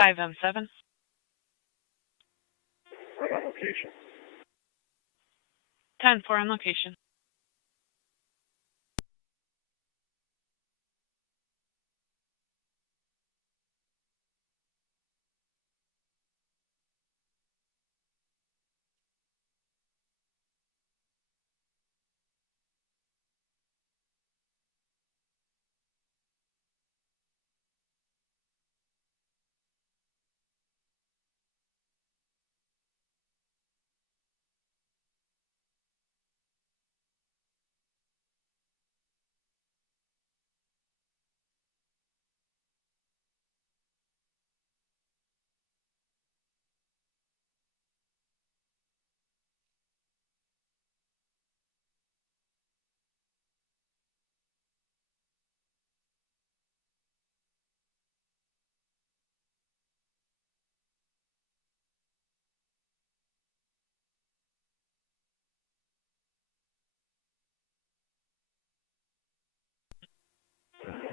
5M7. On location. 10-4 on location.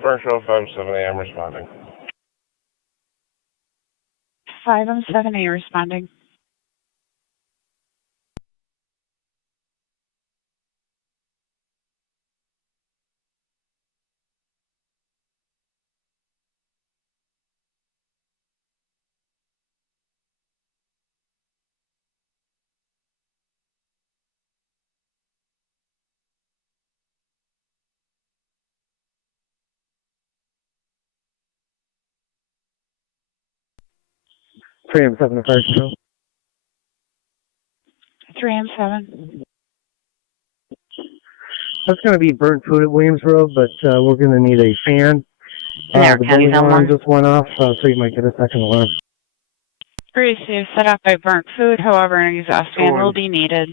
Burn show 5-7 a.m. responding. 5M7A responding. Three M7 to fire control. 3M7. That's going to be burnt food at Williams Road, but we're going to need a fan. Niagara The County building alarm NY. just went off, so you might get a second alarm. Receive set up by burnt food, however, an exhaust fan will be needed.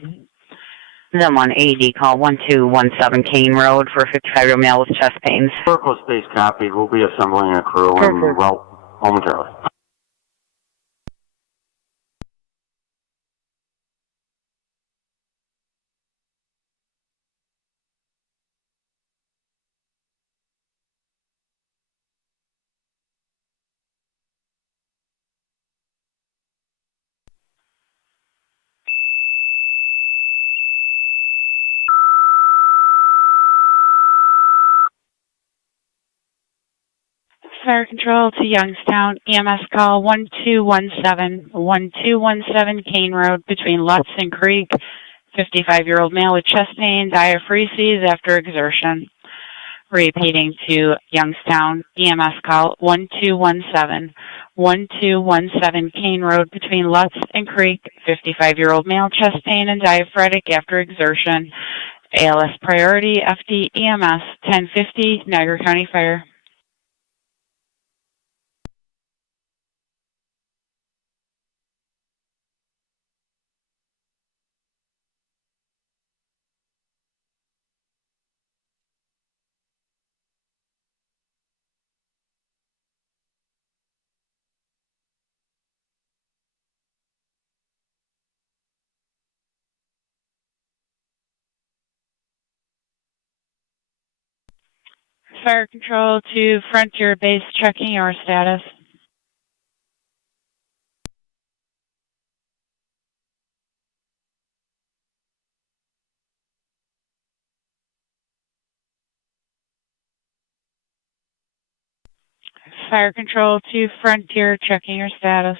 Them on AD, call 1217 Kane Road for a 55-year-old male with chest pains. Circle space copied. We'll be assembling a crew and route momentarily. Fire control to Youngstown, EMS call 1217 Kane Road between Lutz and Creek. 55-year-old male with chest pain, diaphoresis after exertion. Repeating to Youngstown, EMS call 1217 Kane Road between Lutz and Creek. 55-year-old male, chest pain and diaphoretic after exertion. ALS priority, FD EMS 1050, Niagara County Fire. Fire control to Frontier Base, checking your status. Fire control to Frontier, checking your status.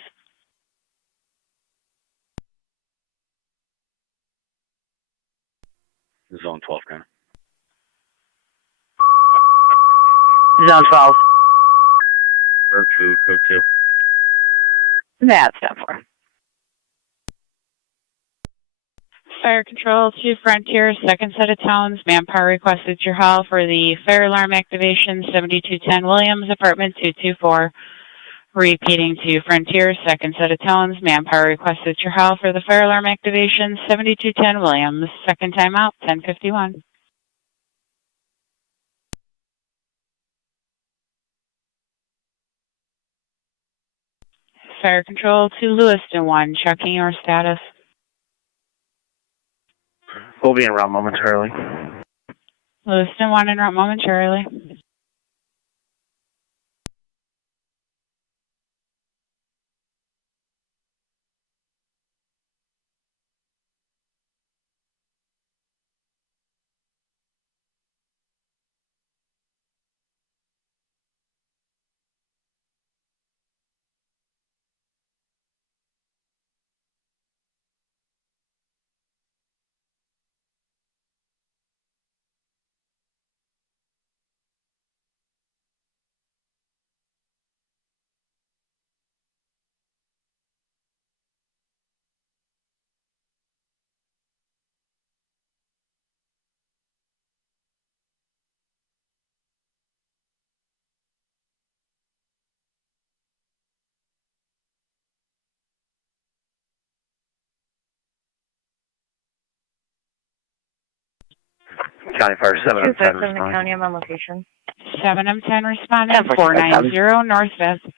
Zone 12, Connor. Zone 12. Burnt food, code 2. That's 10-4. Fire control to Frontier, second set of tones. Manpower requested your hall for the fire alarm activation, 7210 Williams, apartment 224. Repeating to Frontier, second set of tones. Manpower requested your hall for the fire alarm activation, 7210 Williams. Second time out, 1051. Fire control to Lewiston 1, checking your status. We'll be en route momentarily. Lewiston 1 en route momentarily. County Fire 7 on 10 257 responding. County, I'm on location. 7M10 responding, 10-457. 490 North 5th.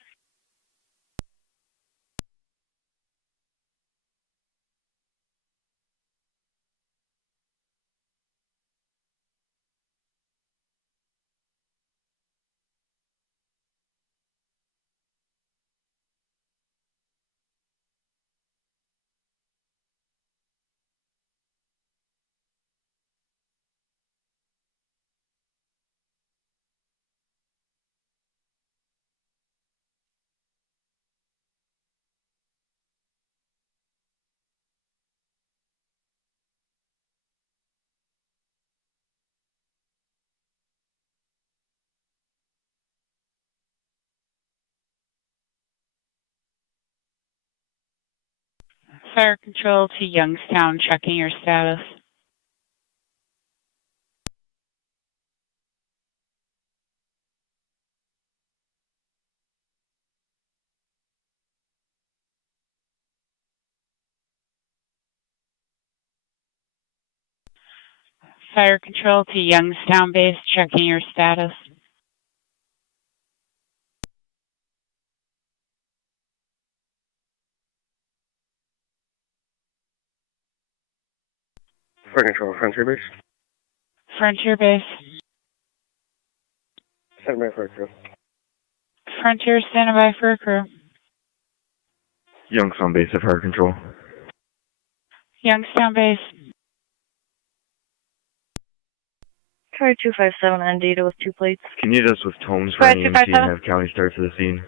Fire control to Youngstown, checking your status. Fire control to Youngstown base, checking your status. Fire control, Frontier base. Frontier base. Send by fire crew. Frontier standing by for a crew. Youngstown base of fire control. Youngstown base. Try 257 on data with 2 plates. Can you just with tones for Fire an EMT and 257. have county start to the scene?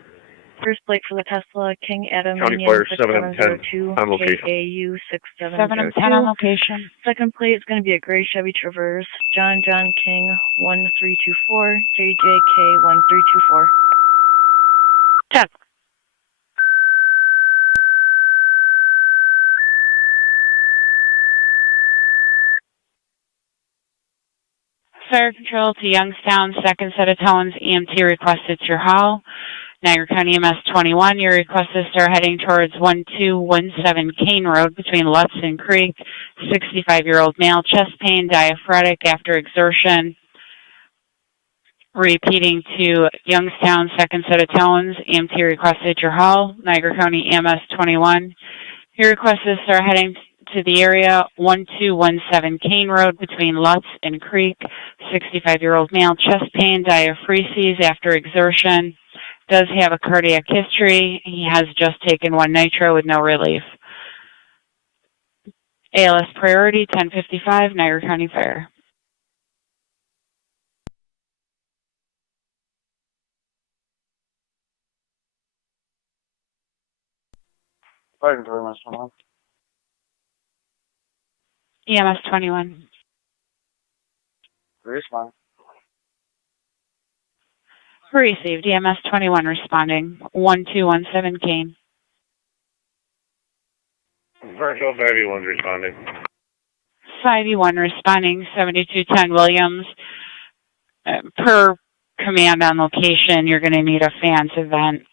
First plate for the Tesla, King Adam County Union Fire 7 on 10 6702, on location. KAU 7M10 on 6702. location. Second plate is going to be a gray Chevy Traverse, John King 1324, JJK 1324. Check. Fire control to Youngstown, second set of tones, EMT requested to your hall. Niagara County MS 21, your request is start heading towards 1217 Kane Road between Lutz and Creek. 65-year-old male, chest pain, diaphoretic after exertion. Repeating to Youngstown, second set of tones, EMT requested your hall. Niagara County MS 21, your request is start heading to the area 1217 Kane Road between Lutz and Creek. 65-year-old male, chest pain, diaphoresis after exertion. Does have a cardiac history. He has just taken 1 nitro with no relief. ALS priority 1055, Niagara County Fire. Fire control, MS 21. EMS 21. Respond. Received. EMS 21 responding. 1217 Kane. Fire control 5E1's responding. 5E1 responding. 7210 Williams. Per command on location, you're going to need a fans event.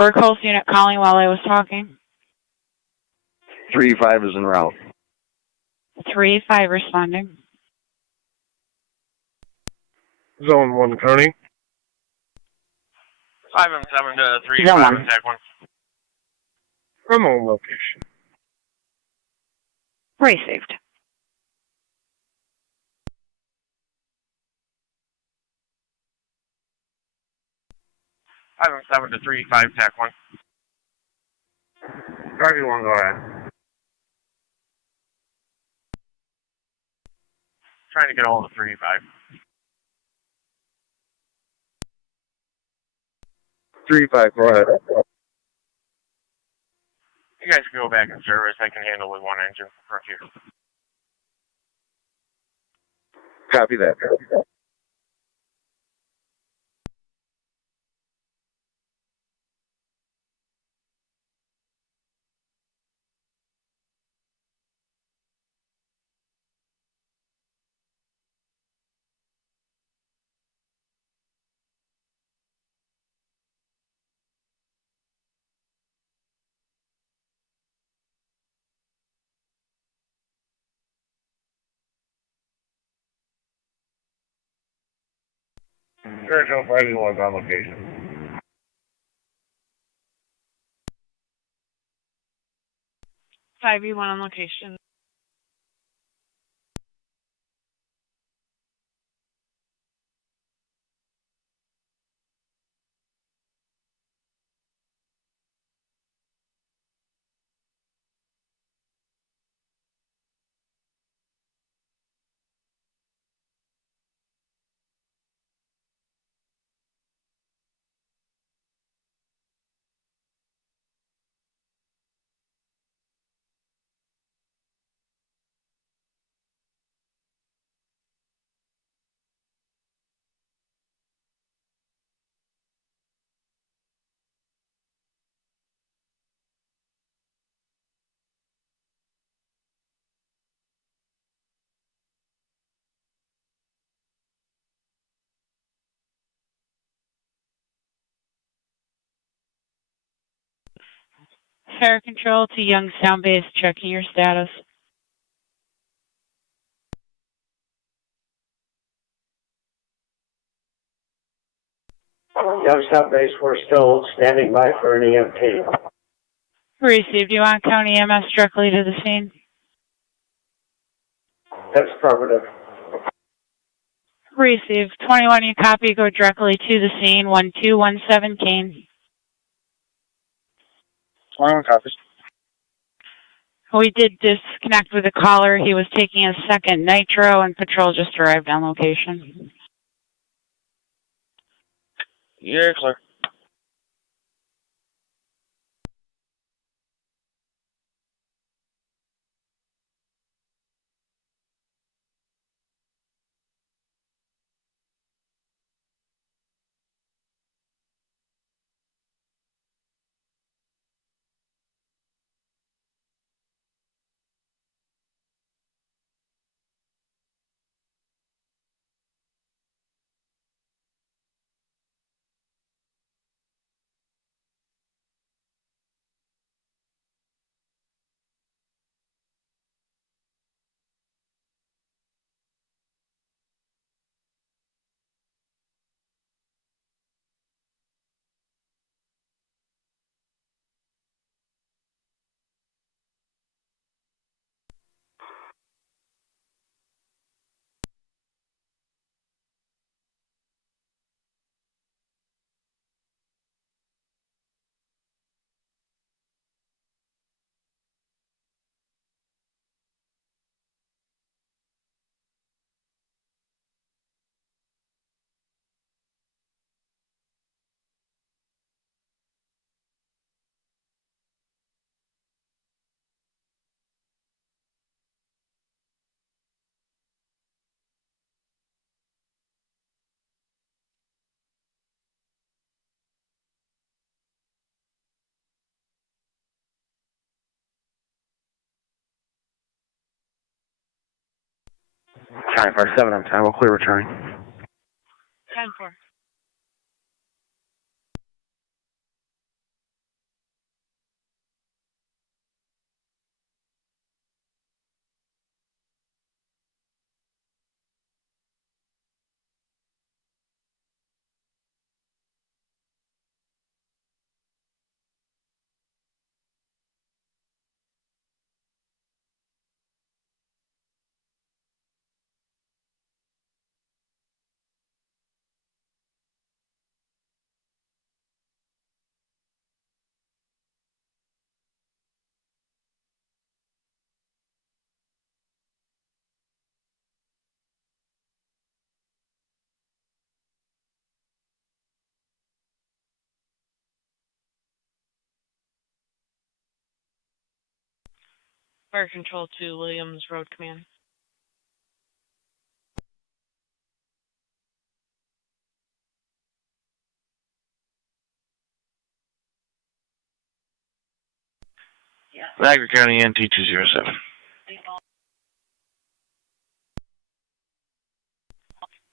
Burkholz unit calling while I was talking. 3-5 is en route. 3-5 responding. Zone 1 County. 5M7 to 3-5 Zone 1. attack 1. I'm on location. Received. I'm 7 to 3-5 attack 1. 5E1, go ahead. Trying to get all the 3-5. Three five, go ahead. You guys can go back in service. I can handle with 1 engine for here. Copy that. Control 5E1's on location. 5E1 on location. Fare control to Youngstown base, checking your status. Youngstown base, we're still standing by for an EMT. Received. You want County EMS directly to the scene? That's affirmative. Received. 21, you copy. Go directly to the scene. 1217 Kane. 21 copies. We did disconnect with the caller. He was taking a second nitro, and patrol just arrived on location. You're clear. County Fire 7 on time. We'll clear return. 10-4. Fire control to Williams Road Command. Niagara County NT 207.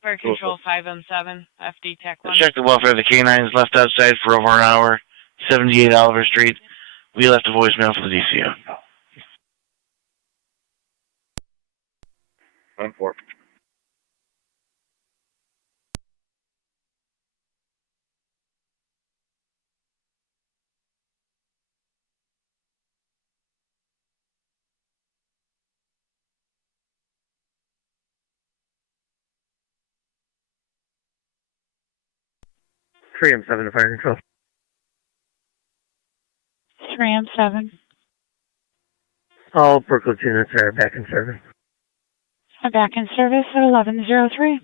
Fire control 5M7, FD TAC 1. Check the welfare of the canines left outside for over an hour. 78 Oliver Street. We left a voicemail for the DCO. 1-4. 3M7 to fire control. 3M7. All Brooklyn units are back in service. I'm back in service at 1103.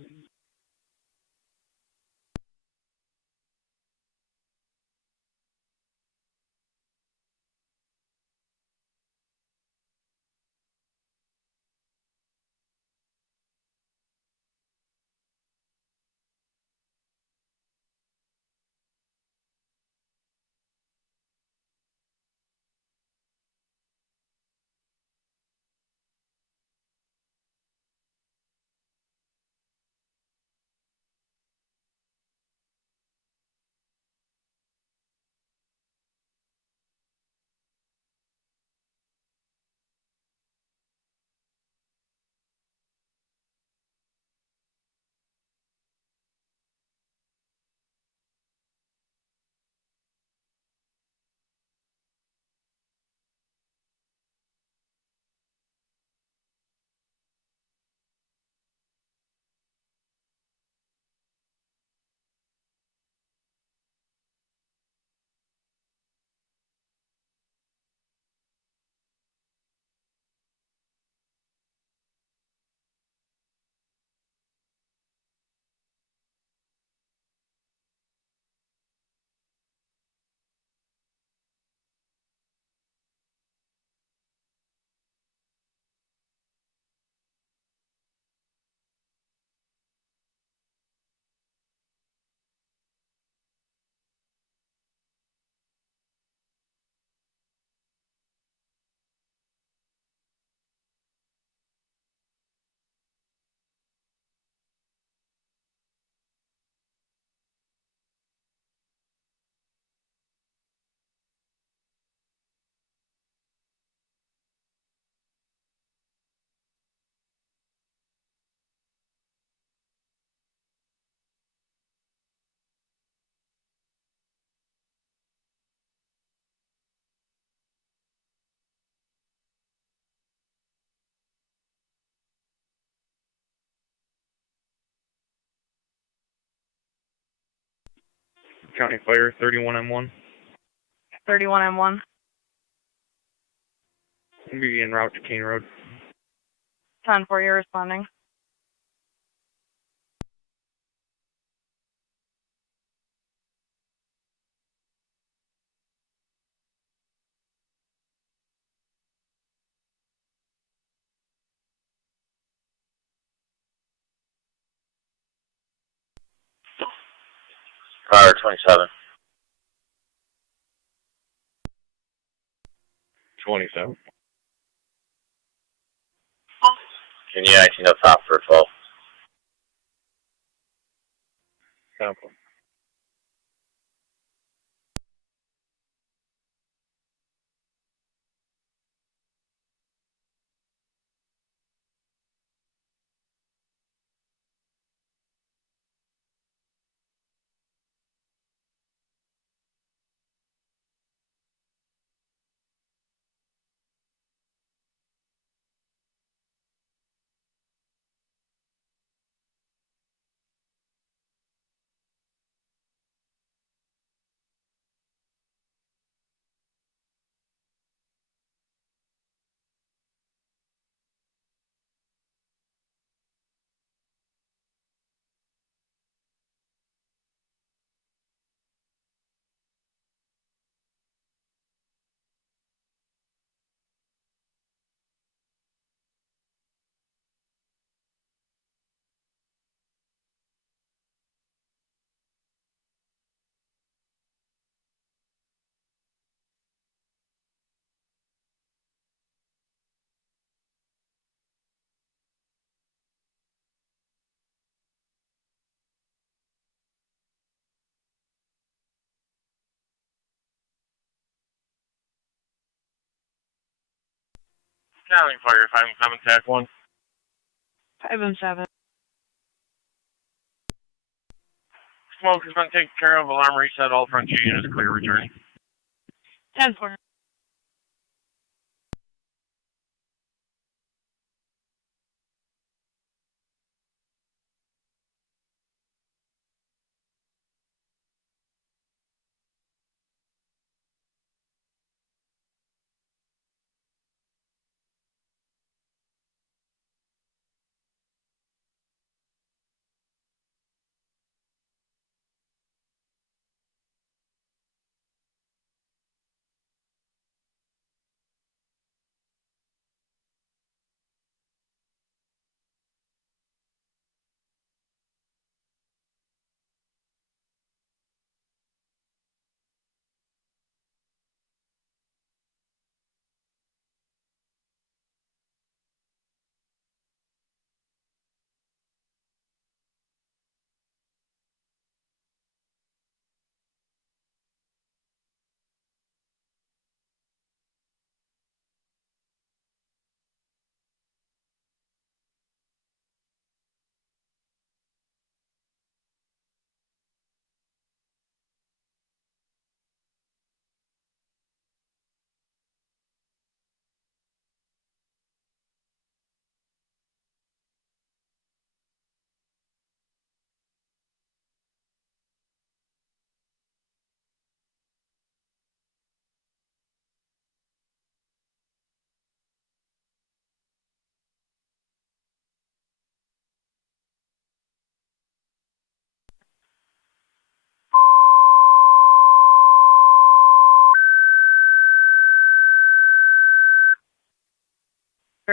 County Fire, 31M1. 31M1. We'll be en route to Kane Road. 10-4, you're responding. Fire 27. 27. Can you 19 up top for 12? Sample. County Fire, 5 TAC 1. 5M7. Smoke has been taken care of. Alarm reset. All front 2 units clear returning. 10-4.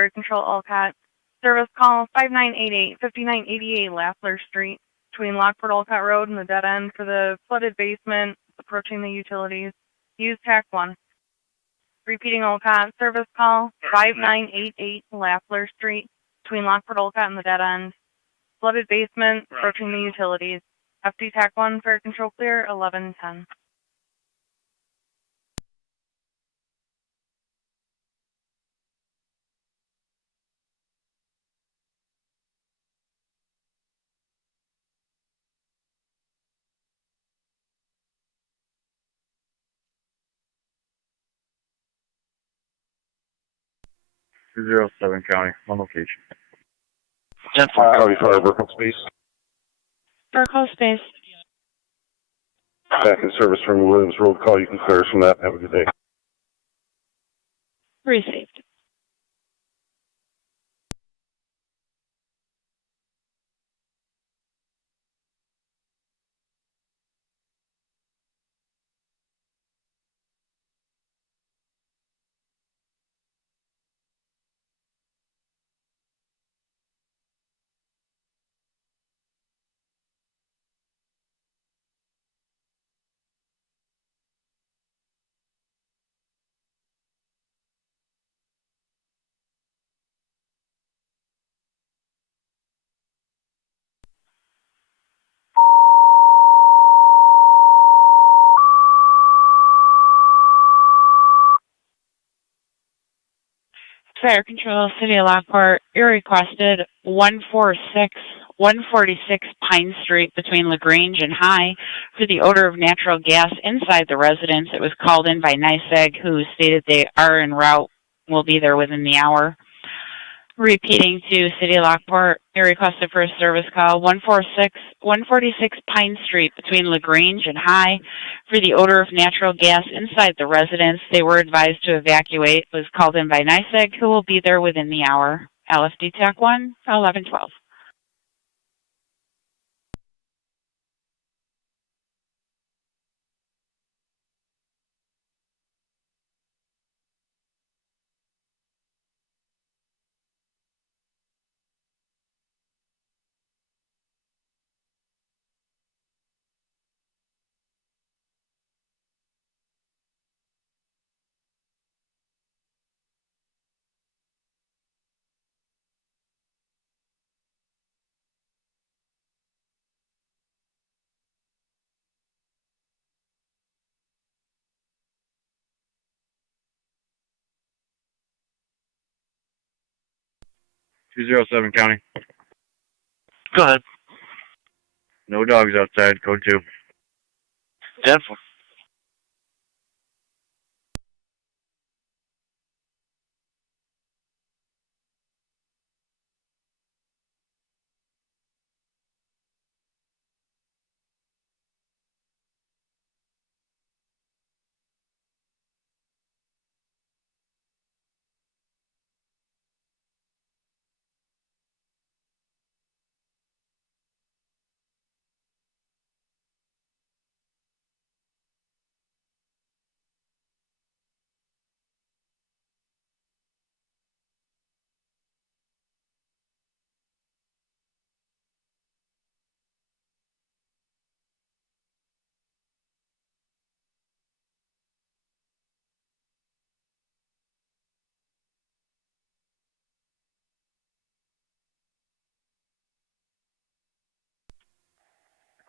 Fire Control Olcott. Service call 5988 Lafleur Street between Lockport Olcott Road and the dead end for the flooded basement approaching the utilities. Use TAC 1. Repeating Olcott. Service call 5988 Lafleur Street between Lockport Olcott and the dead end. Flooded basement approaching the utilities. FD TAC 1, Fire Control clear, 1110. County, one location. 10-4. County Fire, Brooklyn Space. Burco space. Back in service from Williams Road call. You can clear us from that. Have a good day. Received. Fire Control, City of Lockport, you requested 146 Pine Street between LaGrange and High for the odor of natural gas inside the residence. It was called in by NYSEG, who stated they are en route, will be there within the hour. Repeating to City of Lockport, you requested for a service call 146 Pine Street between LaGrange and High for the odor of natural gas inside the residence. They were advised to evacuate. It was called in by NYSEG, who will be there within the hour. LFD TAC 1, 1112. County. Go ahead. No dogs outside, code 2. 10-4.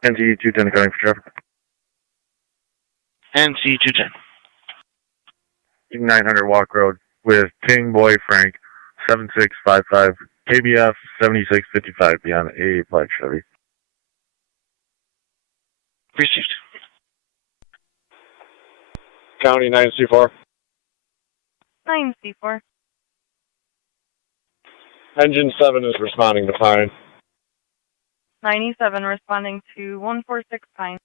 NC 210 accounting for traffic. NC 210. 900 Walk Road with King Boy Frank 7655 KBF 7655 beyond A Black Chevy. Received. County 9C4. 9C4. Engine 7 is responding to Pine. 97 responding to 146 Pine.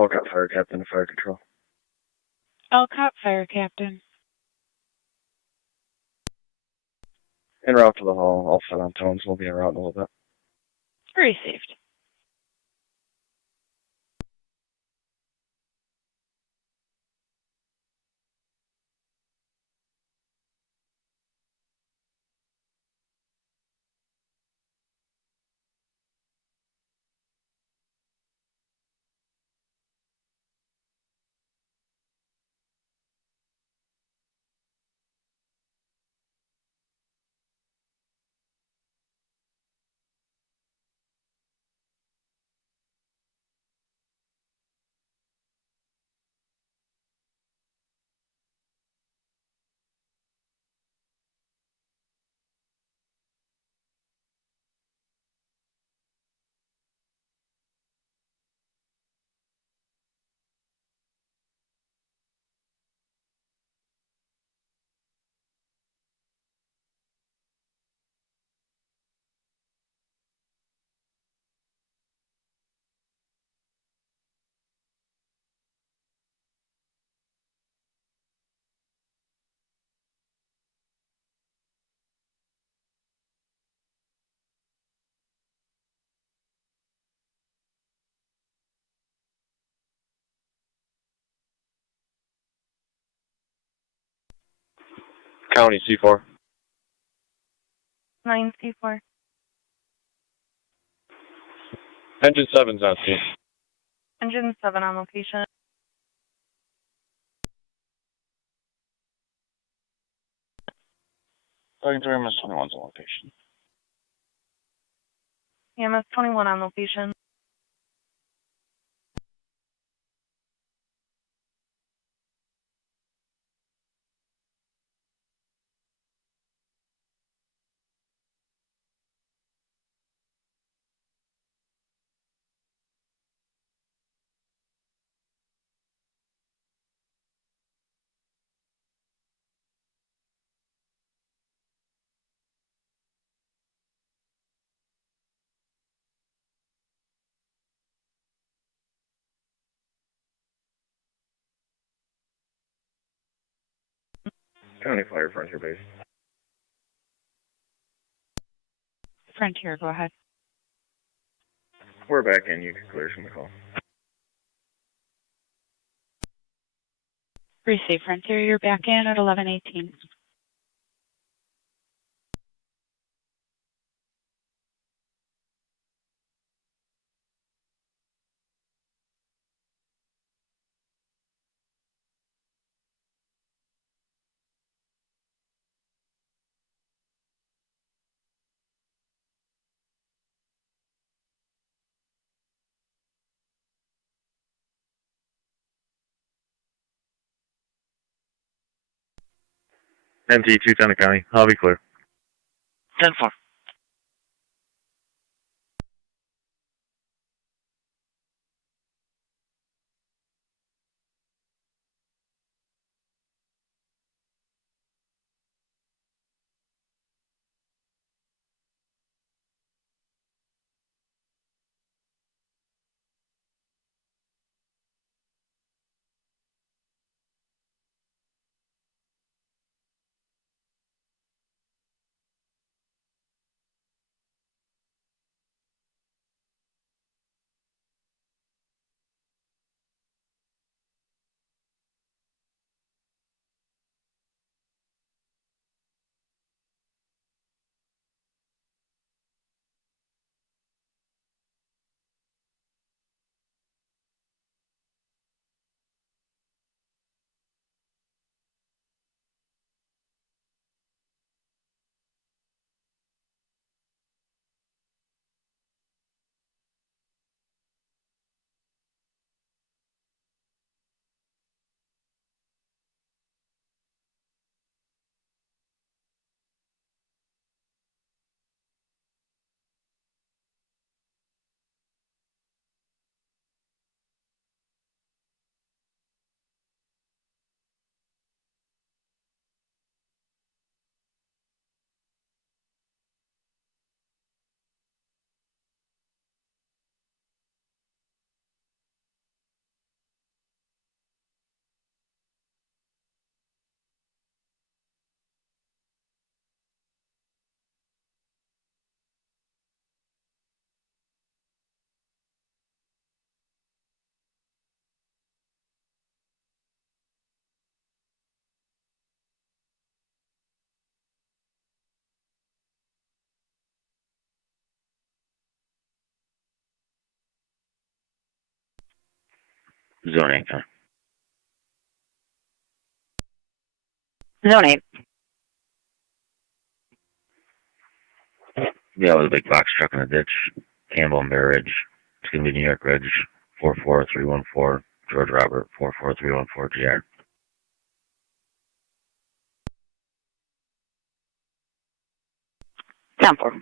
Olcott Fire Captain to Fire Control. Elcott Fire Captain. En route to the hall, all set on tones. We'll be en route in a little bit. Received. County C4. 9C4. Engine 7's on scene. Engine 7 on location. Talking to MS 21's on location. EMS 21 on location. County Fire Frontier Base. Frontier, go ahead. We're back in. You can clear from the call. Receive Frontier, you're back in at 11:18. MT 210 County. I'll be clear. 10-4. Zone 8. Zone 8. Yeah, with a big box truck in the ditch. Campbell and Bear Ridge. It's going to be New York Ridge 44314. George Robert 44314 GR. 10-4.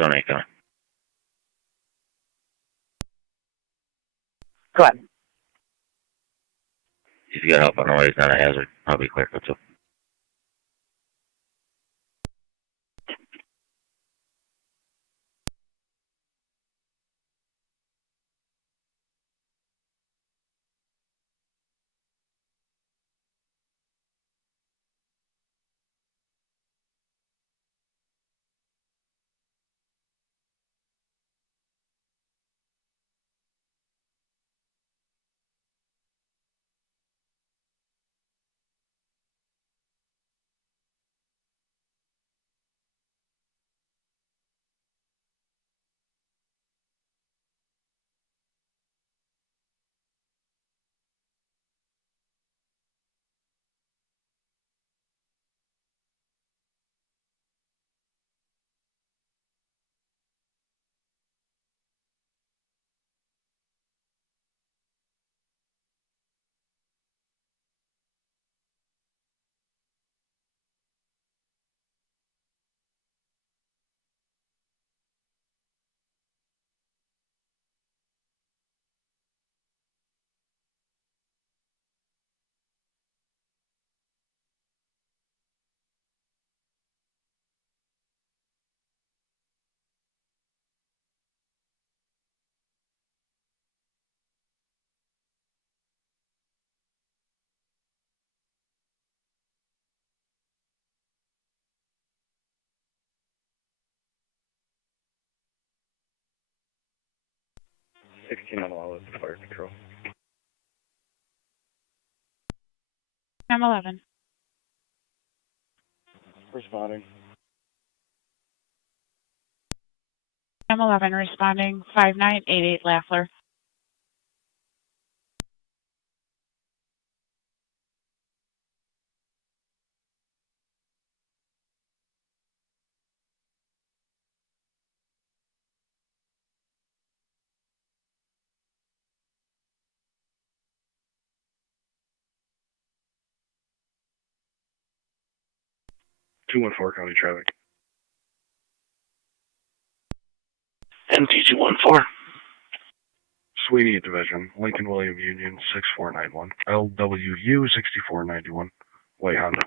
Zone 8 coming. Go ahead. If you got help on the way, it's not a hazard. I'll be quick. What's up? Fire control. I'm 11. Responding. I'm 11 responding 5988 Lafler. .214 County traffic. MT214. Sweeney Division, Lincoln William Union 6491, LWU 6491, White Honda.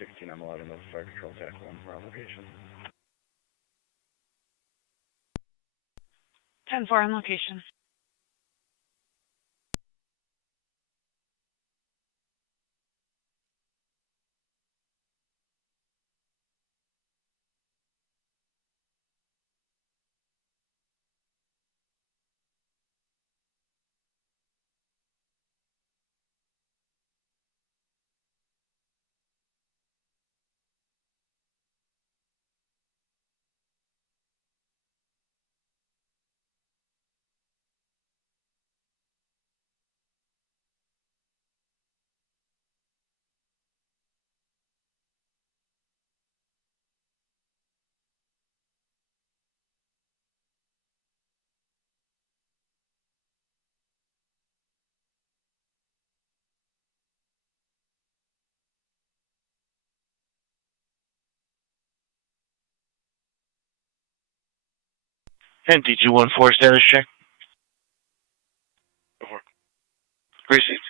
16 I'm 11, those fire control TAC 1 for on location. 10-4 on location. NT 214 status check. Received.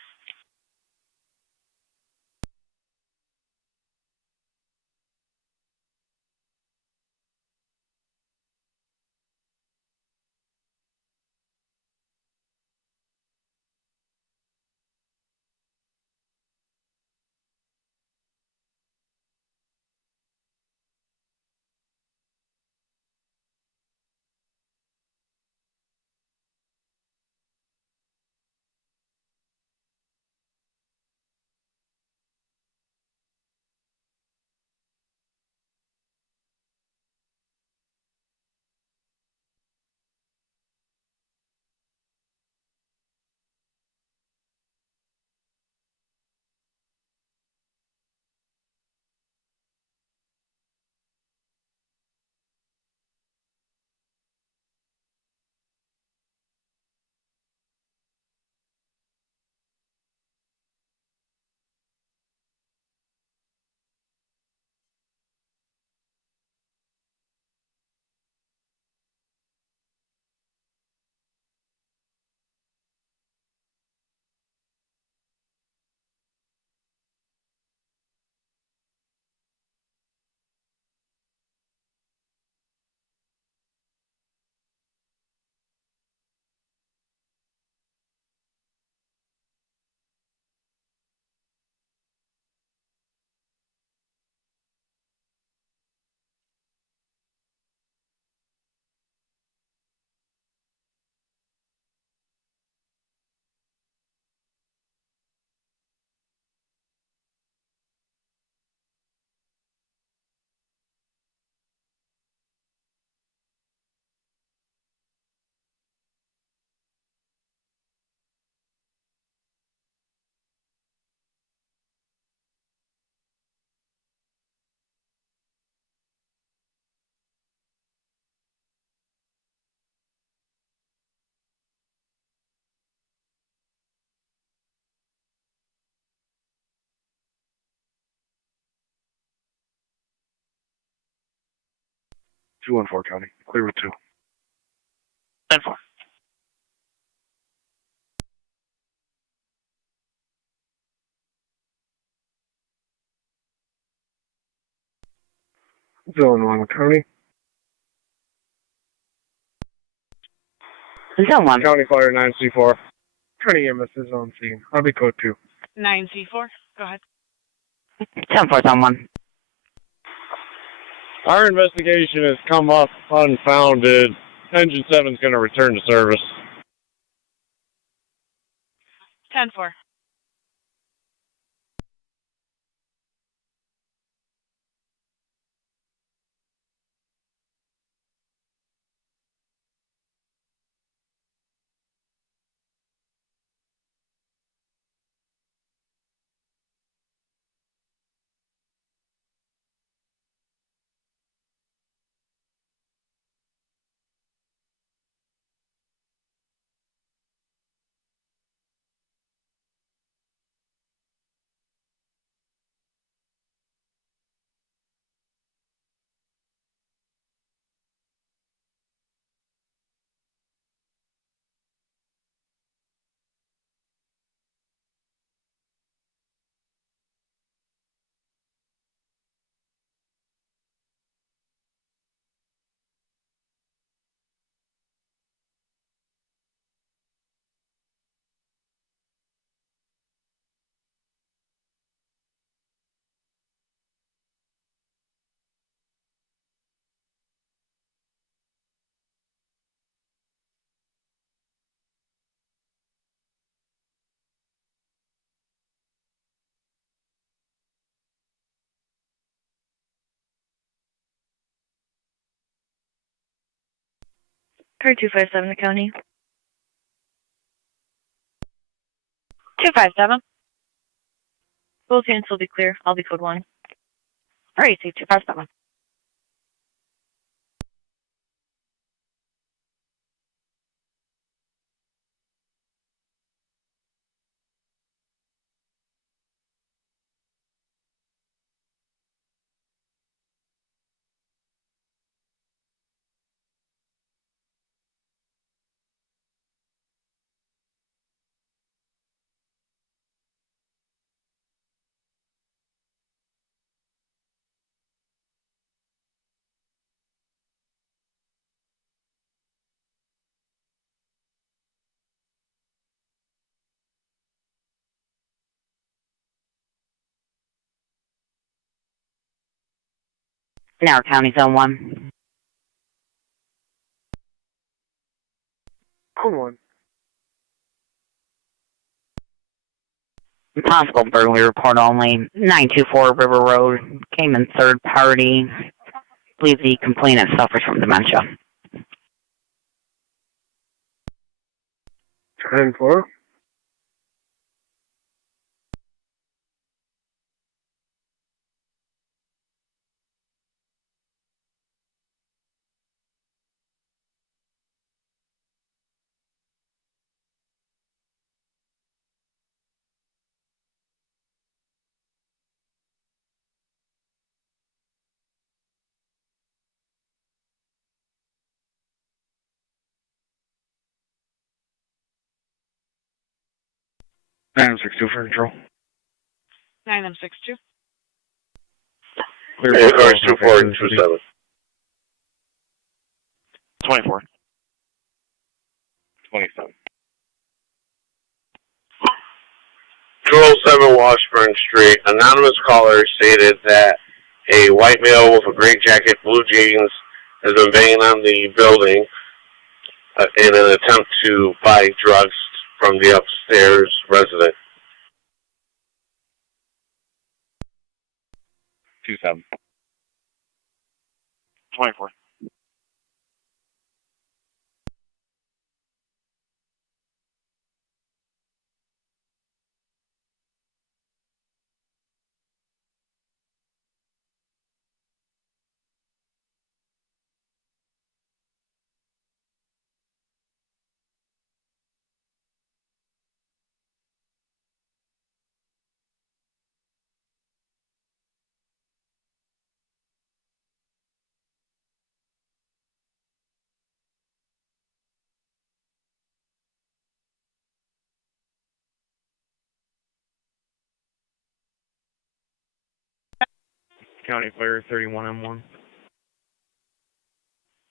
Two one four County. Clear with 2. 10-4. Zone 1 County. Zone 1. County Fire 9C4. County EMS is on scene. I'll be code 2. 9C4. Go ahead. 10-4, Zone 1. Our investigation has come up unfounded. Engine 7 is going to return to service. 10-4. Car 257, the county. 257. Both units will be clear. I'll be code 1. All right, see 257. Niagara County Zone 1. Code 1. Possible burglary report only. 924 River Road. Came in third party. Believe the complainant suffers from dementia. 10-4. Item 62 for control. 9M62. Clear Hey, control. cars 2427. 24. 27. 207 Washburn Street. Anonymous caller stated that a white male with a gray jacket, blue jeans, has been banging on the building in an attempt to buy drugs from the upstairs resident. 27. 24. County Fire 31M1.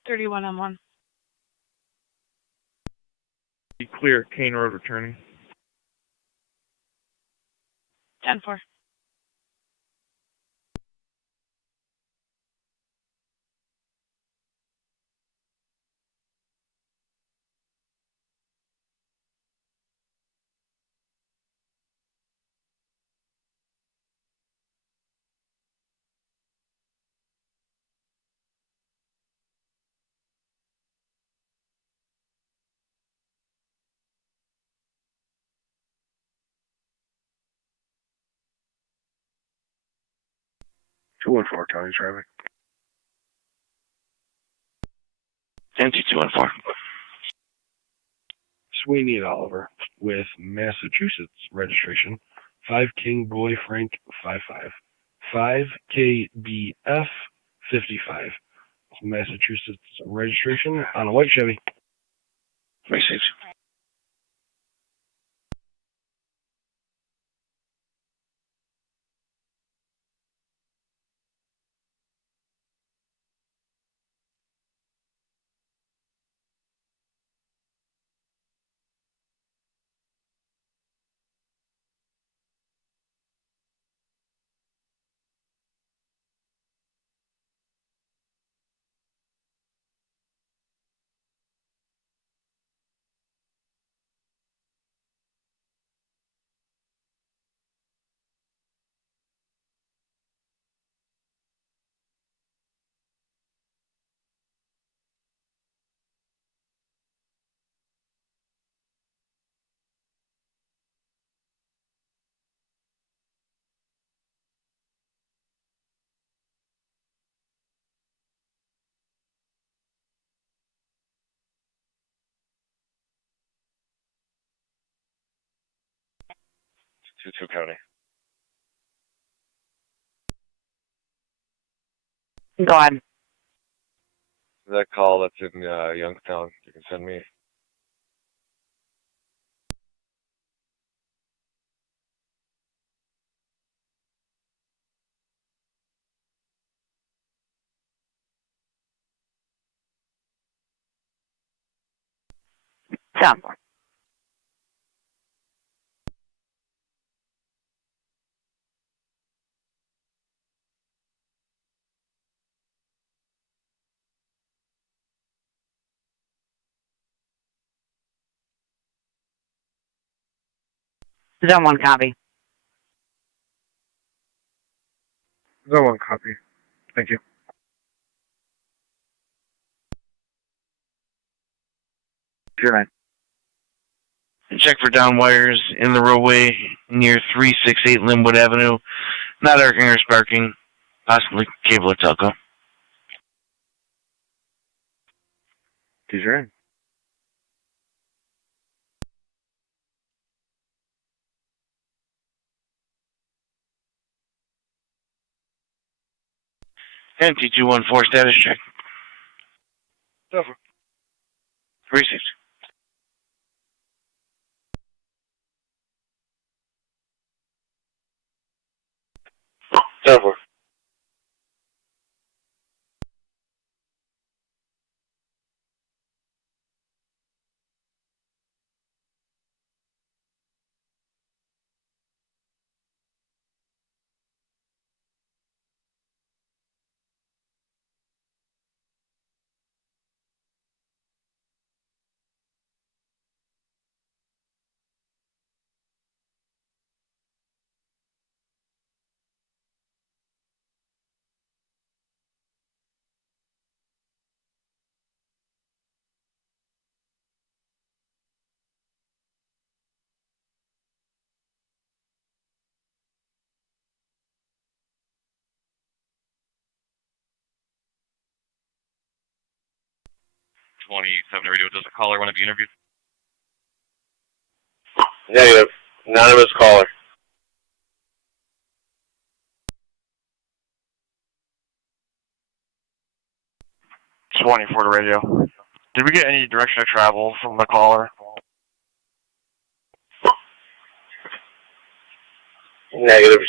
31M1. Be clear, Kane Road returning. 10-4. Two and 4 county traffic. Empty 2 and 4. Sweeney and Oliver with Massachusetts registration 5 King Boy Frank 55 5 KBF 55 Massachusetts registration on a white Chevy. Message. 22 County. Go ahead. That call that's in Youngstown, you can send me. Sound. Zone 1 copy. Zone 1 copy. Thank you. Sure, man. Check for down wires in the roadway near 368 Linwood Avenue. Not arcing or sparking. Possibly cable or telco. Teaser in. MT214 status check. Over. Received. Over. Radio does a caller want to be interviewed? Negative. Anonymous caller. For the radio. Did we get any direction of travel from the caller? Negative.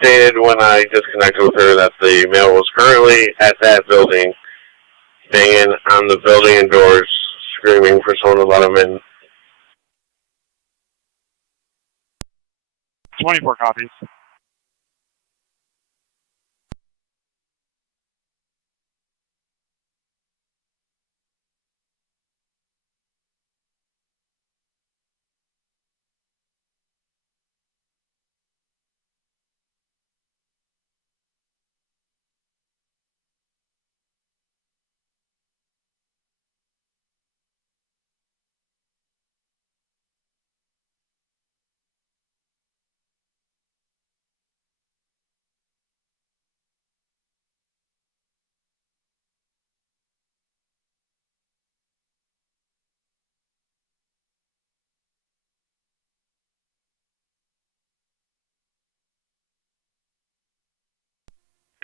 Stated when I disconnected with her that the male was currently at that building, banging on the building doors, screaming for someone to let him in. 24 copies.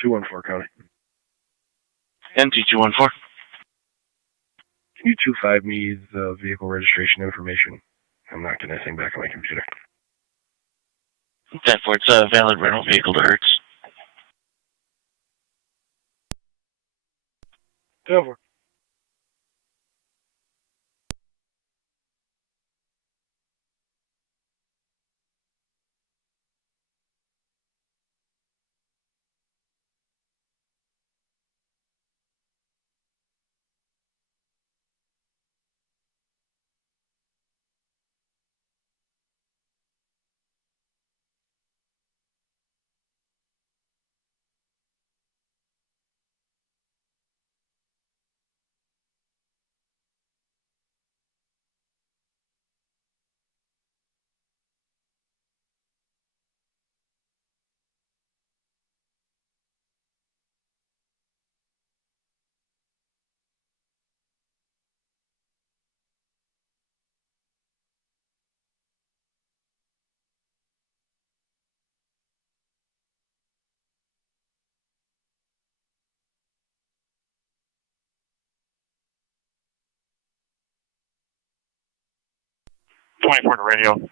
.214 County. MT214. Can you 25 me the vehicle registration information? I'm not getting anything back on my computer. Therefore, it's a valid rental vehicle to Hertz. Over. 24 to radio.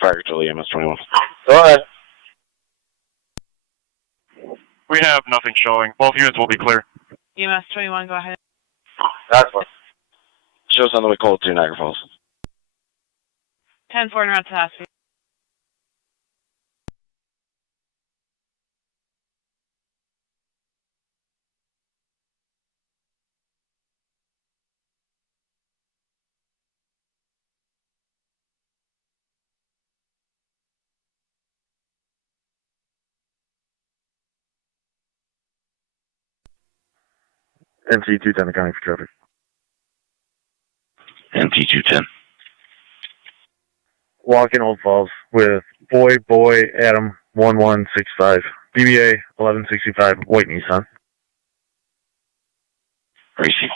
Fire control EMS 21. Go ahead. We have nothing showing. Both units will be clear. EMS 21, go ahead. That's what. Shows on the way cold to Niagara Falls. 10-4 in route to hospital. MC 210 accounting for traffic. MT 210. Walk in Old Falls with boy Adam 1165. BBA 1165 white Nissan. Received.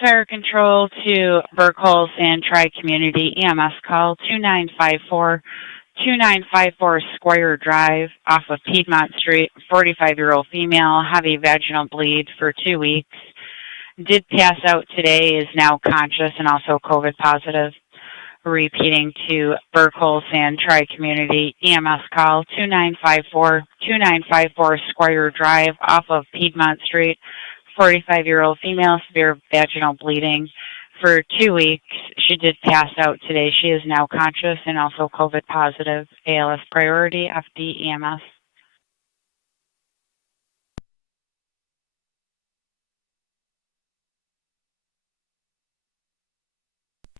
Fire control to Burkholz and Tri-Community EMS call 2954 Squire Drive off of Piedmont Street, 45-year-old female, heavy vaginal bleed for 2 weeks. Did pass out today, is now conscious and also COVID positive. Repeating to Burkholz and Tri-Community EMS call 2954 Squire Drive off of Piedmont Street, 45-year-old female, severe vaginal bleeding for 2 weeks. She did pass out today. She is now conscious and also COVID positive. ALS priority, FD EMS.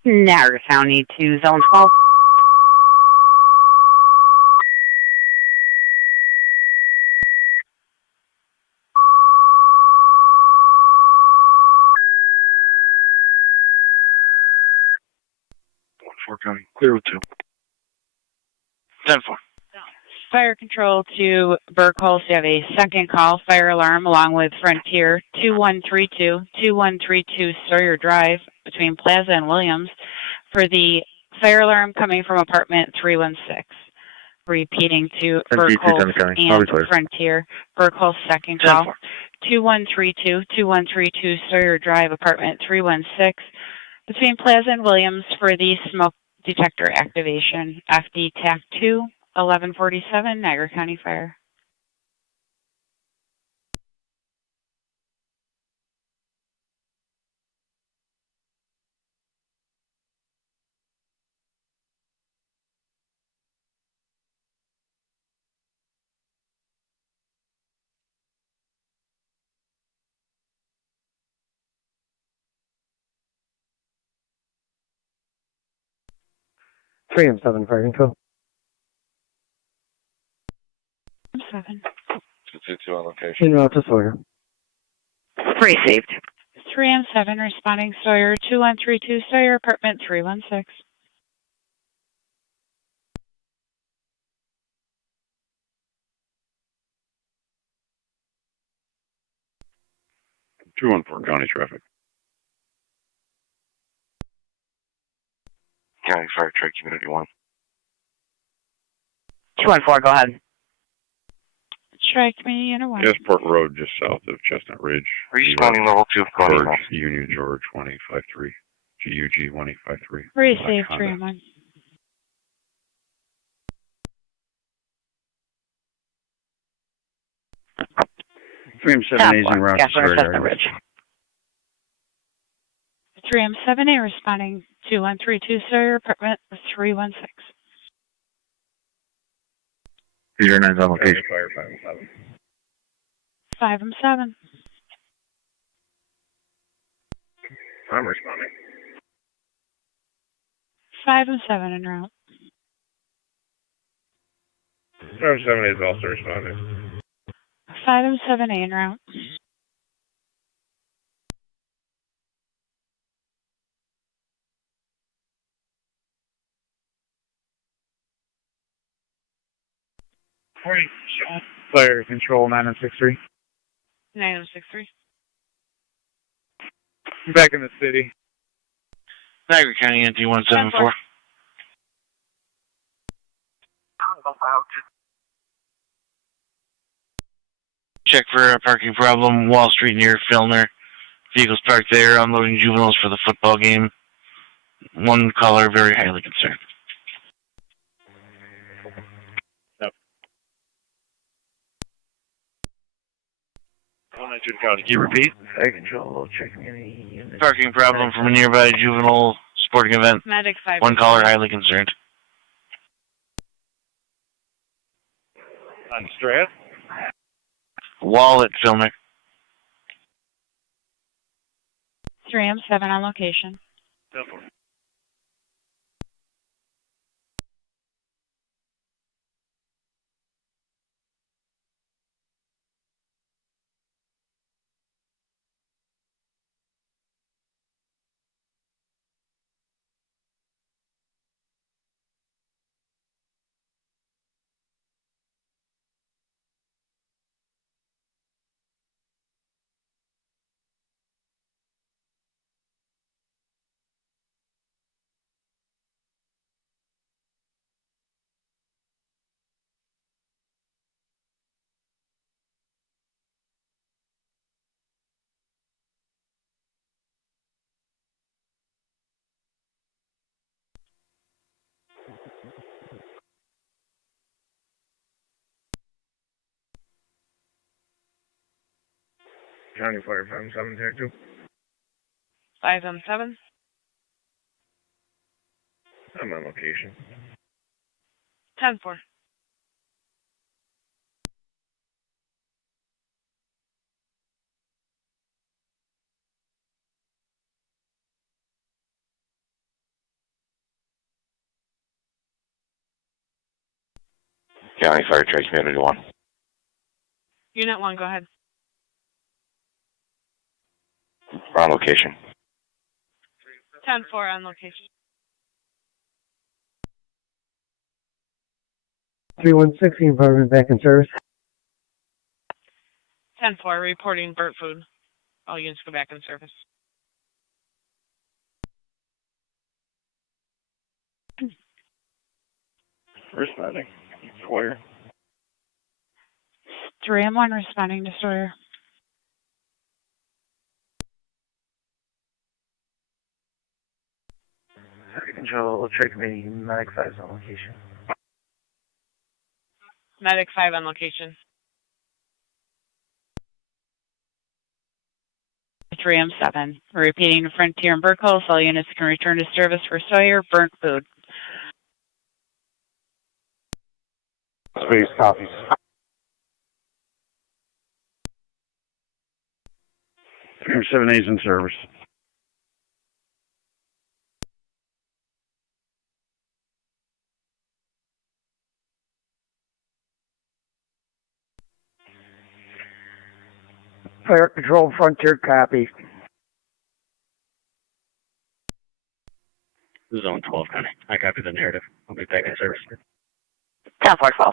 Niagara County to Zone 12. Fort County, clear with 2. 10-4. Fire control to Burkholz. You have a second call, fire alarm, along with Frontier 2132 Sawyer Drive between Plaza and Williams for the fire alarm coming from apartment 316. Repeating to Burkholz and Frontier. Burkholz second call 2132 Sawyer Drive, apartment 316 between Plaza and Williams for the smoke detector activation. FD TAC 2, 1147, Niagara County Fire. Three and 7 fire control. 7. 222 on location. En route to Sawyer. Received. 3 and 7 responding Sawyer 2132 Sawyer, apartment 316. 214 County Traffic. County Fire Truck Community 1. 214, go ahead. Strike Community Unit 1. Gasport Road, just south of Chestnut Ridge. Responding level 2. George, Union George 1853. GUG 1853. Receive 3 and 1. 3M7A's en route to Chestnut Ridge. 3M7A responding 2132 Sawyer Apartment 316. 09's on location. 5M7. I'm responding. 5M7 en route. 5-7 is also responding. 5M7A en route. Fire Control 9063. 9063. Back in the city. Niagara County NY 174. Check for a parking problem, Wall Street near Filner. Vehicles parked there, unloading juveniles for the football game. One caller, very highly concerned. County, can you repeat? Fire Control, check any unit. Parking problem from a nearby juvenile sporting event. Medic 5. One caller, highly concerned. On Strat? Wall at Filner. 3M7 on location. County Fire 5-7 5M7. I'm on location. 10-4. County Fire Truck Community 1. Unit 1, go ahead. On location. 10-4 on location. 316 apartment back in service. 10-4 reporting burnt food. All units go back in service. Responding. Square. 3M1 responding to Sawyer. Fire Control, check me. Medic 5's on location. Medic 5 on location. 3M7. Repeating Frontier and Burkholz. All units can return to service for Sawyer. Burnt food. Space copies. 3M7A's in service. Fire Control Frontier copy. Zone 12, County. I copy the narrative. I'll be back in service. 10-4-12.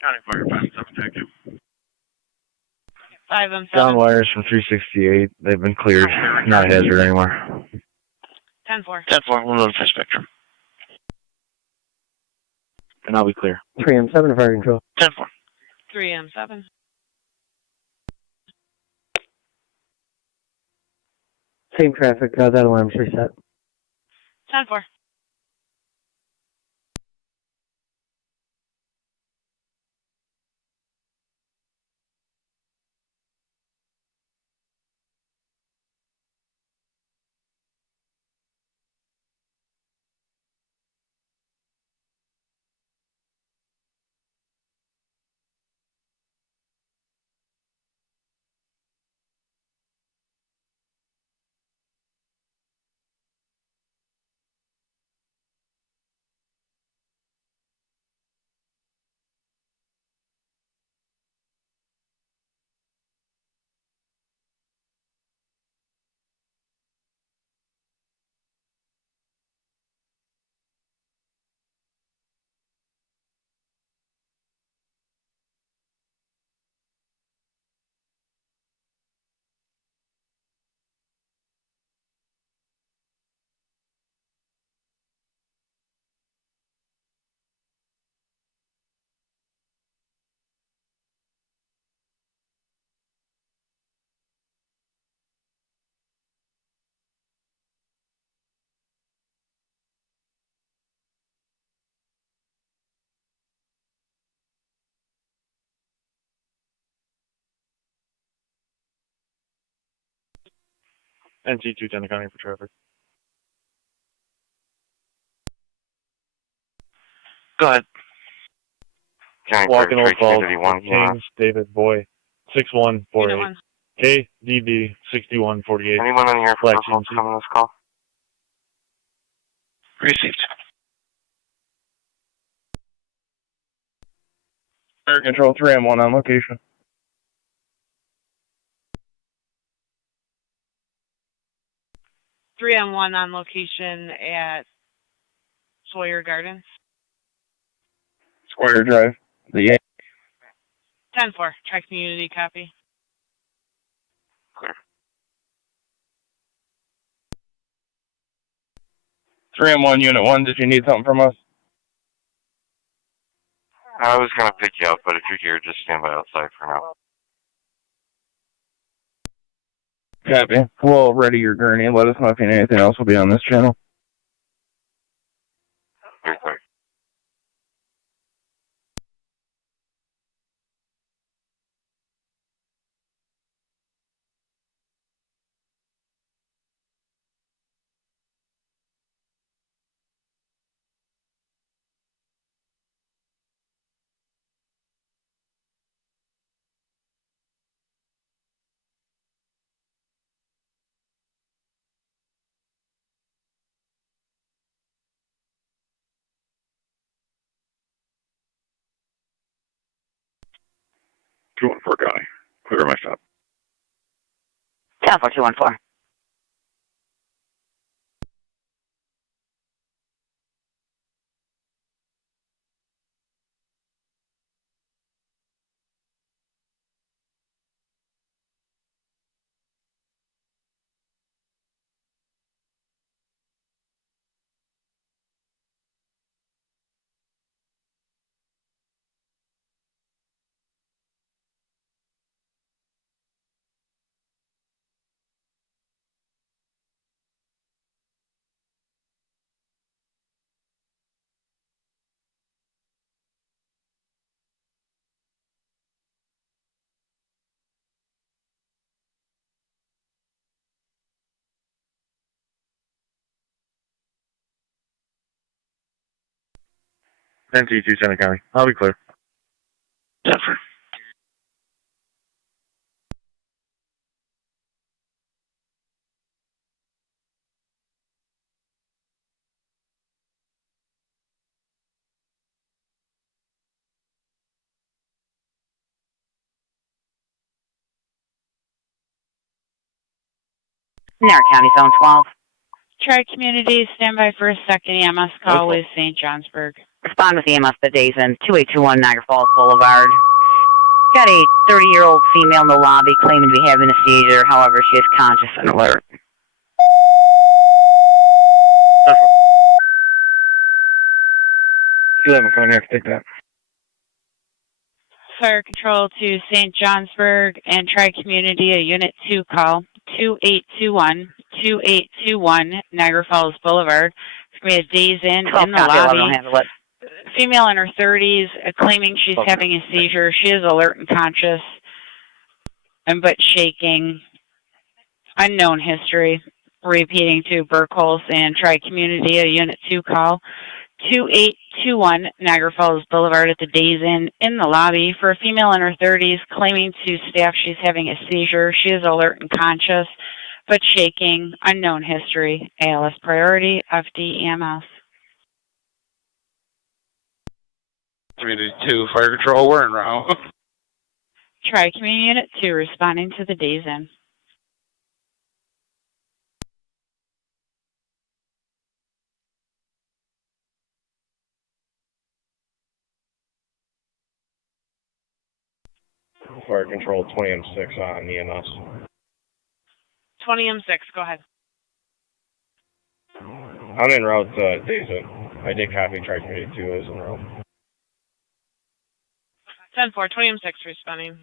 County Fire 5-7, thank you. 5M7. Down wires from 368. They've been cleared. Not a hazard anymore. 10-4. 10-4, we'll notify Spectrum. And I'll be clear. 3M7 fire control. 10-4. 3M7. Same traffic, that alarm's reset. 10-4. NC210 accounting for traffic. Go ahead. Walking Old Falls, James David Boy, 6148. KDB 6148. Anyone on here for Flag calls coming on this call? Received. Air Control 3M1 on location. Three M1 on location at Sawyer Gardens. Square Drive. The 10-4. Tri Community copy. Clear. 3M1 Unit 1, did you need something from us? I was going to pick you up, but if you're here, just stand by outside for now. Copy. We'll ready your gurney. Let us know if you need anything else. Will be on this channel. Very clear. Two one four guy. Clear my stop. 10-4, 214. NC210 accounting. I'll be clear. 10-4. Niagara County Zone 12. Tri Community, stand by for a second EMS call with St. Johnsburg. Respond with EMS the days in 2821 Niagara Falls Boulevard. Got a 30-year-old female in the lobby claiming to be having a seizure. However, she is conscious and alert. 11 cognac, take that. Fire control to St. Johnsburg and Tri-Community, a Unit 2 call, 2821 Niagara Falls Boulevard. It's going to be a days in the lobby. Female in her 30s, claiming she's having a seizure. She is alert and conscious, but shaking. Unknown history. Repeating to Burkholz and Tri-Community, a Unit 2 call, 2821 Niagara Falls Boulevard at the Days Inn in the lobby for a female in her 30s claiming to staff she's having a seizure. She is alert and conscious, but shaking. Unknown history. ALS priority, FD EMS. Community 2, Fire Control, we're en route. Tri-Community Unit 2 responding to the Days Inn. Fire Control 20M6 on EMS. 20M6, go ahead. I'm en route to Days Inn. I did copy Tri-Community 2 is en route. 10-4, 20M6 responding.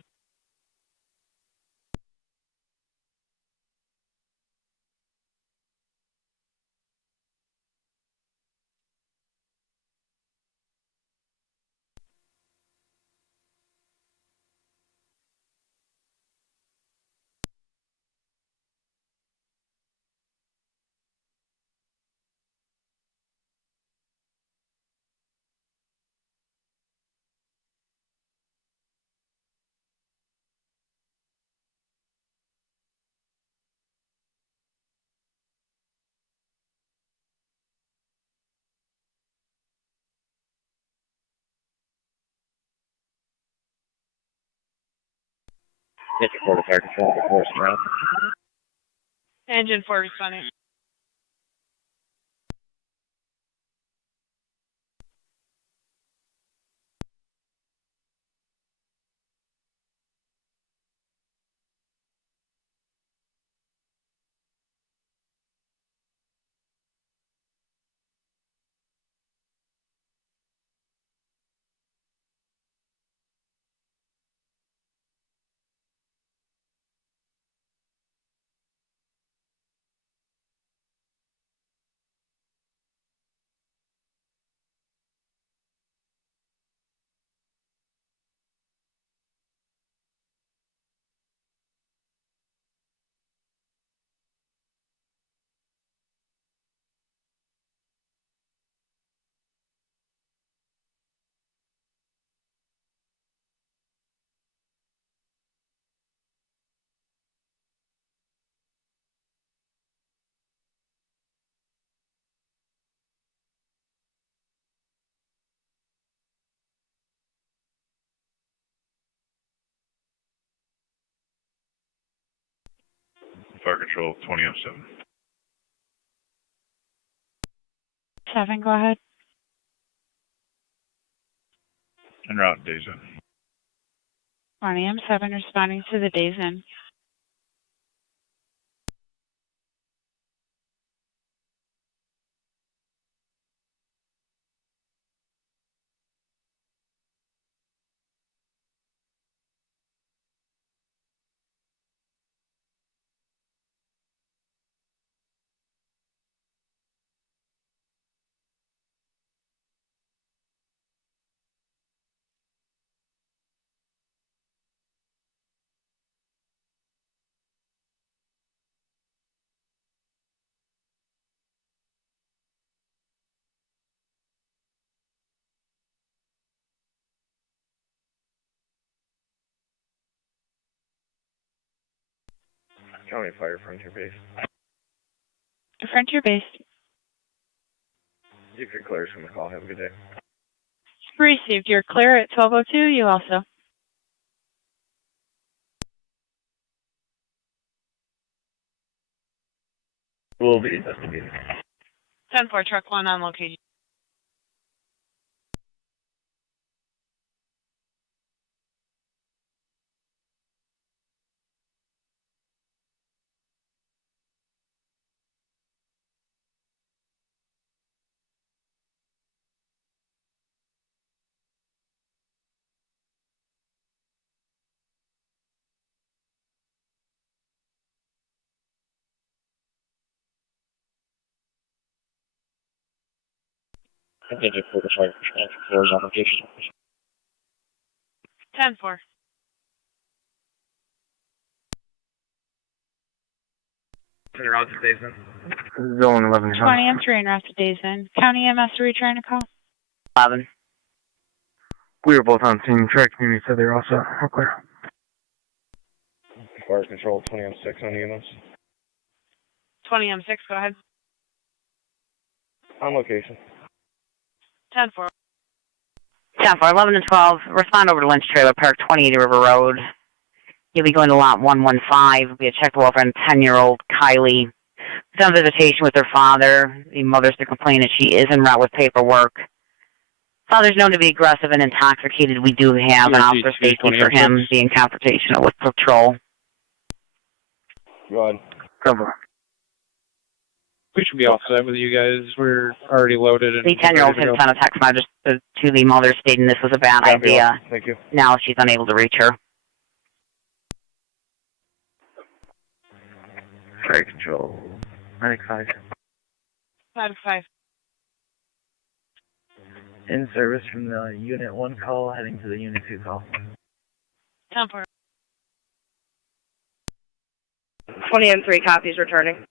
Get your quarter fire control before it's around. Engine 4 responding. Fire Control 20M7. 7, go ahead. En route, Days Inn. 20M7 responding to the Days Inn. County Fire Frontier Base. Frontier Base. You can clear from the call. Have a good day. Received. You're clear at 1202. You also. Will be investigated. 10-4, truck 1 on location. Contingent for the fire floors on location. 10-4. Route to Dazen. Zone 11. 20 and 3 en route to Dazen. County EMS, are we trying to call? 11. We were both on scene. Track community said they were also clear. Fire control 20M6 on EMS. 20M6, go ahead. On location. 10-4. 10-4, 11 and 12. Respond over to Lynch Trailer Park, 2080 River Road. You'll be going to lot 115. We had checked the welfare on 10-year-old Kylie. She's on visitation with her father. The mother's to complain that she is en route with paperwork. Father's known to be aggressive and intoxicated. We do have an officer safety for him being confrontational with patrol. Go ahead. Cover. We should be all set with you guys. We're already loaded. And the 10-year-old had sent a text message to the mother stating this was a bad idea. Thank you. Now she's unable to reach her. Fire control. 95. 5-5. In service from the Unit 1 call, heading to the Unit 2 call. 10-4. 20 and 3 copies returning.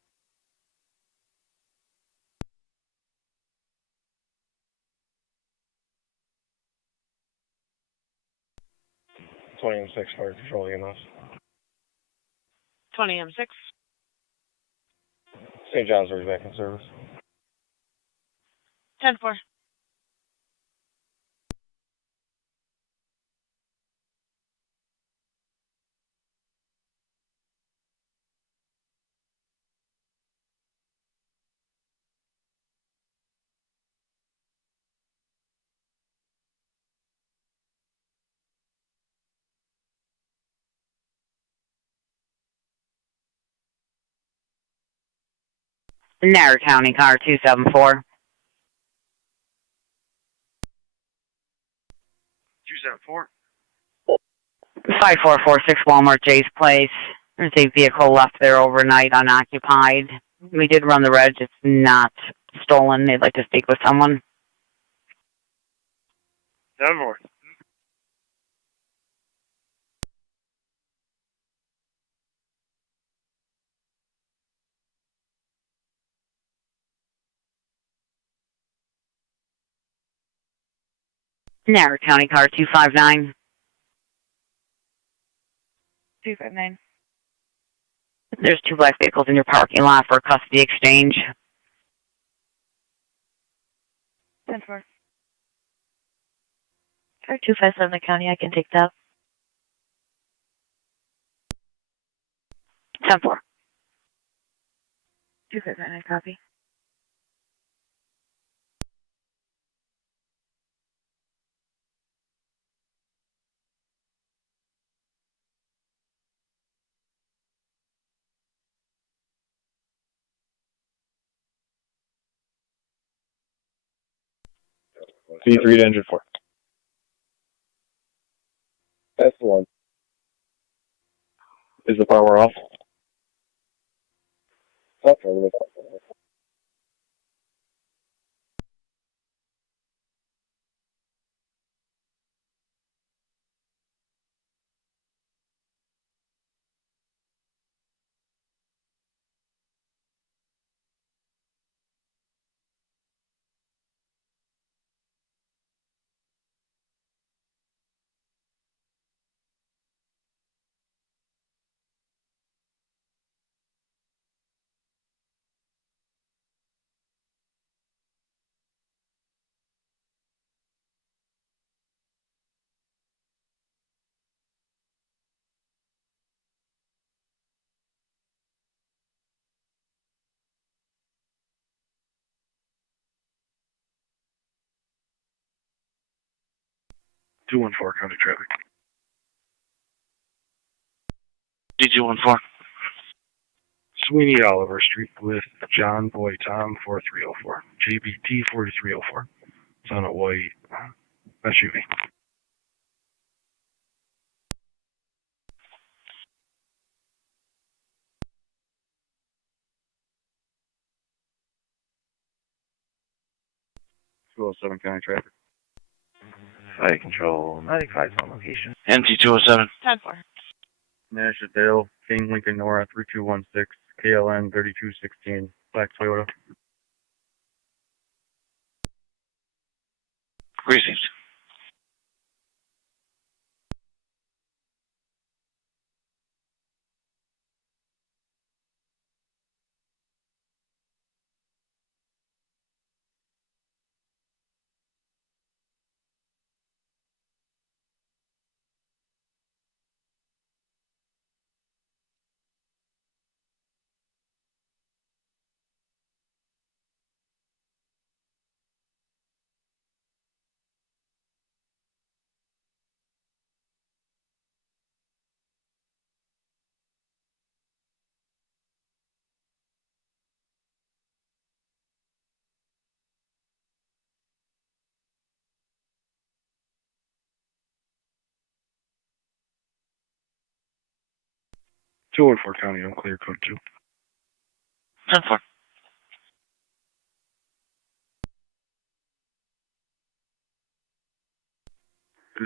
M6 fire control EMS. 20M6. St. Johnsbury's back in service. 10-4. Niagara County car 274. 274. 5446 Walmart Jay's Place. There's a vehicle left there overnight unoccupied. We did run the reg. It's not stolen. They'd like to speak with someone. 10-4. Niagara County car 259. 259. There's 2 black vehicles in your parking lot for custody exchange. 10-4. Car 257 the county, I can take that. 10-4. 259, copy. V3 to engine 4. That's the one. Is the power off? That's right. D14 county traffic. D214. Sweeney Oliver Street with John Boy Tom 4304. JBT 4304. It's on a white SUV. 207 County Traffic. Fire Control, 95 on location. NT207. 10-4. Nashville, King Lincoln Nora 3216, KLN 3216, Black Toyota. Received. Two and four County, unclear code 2. 10-4.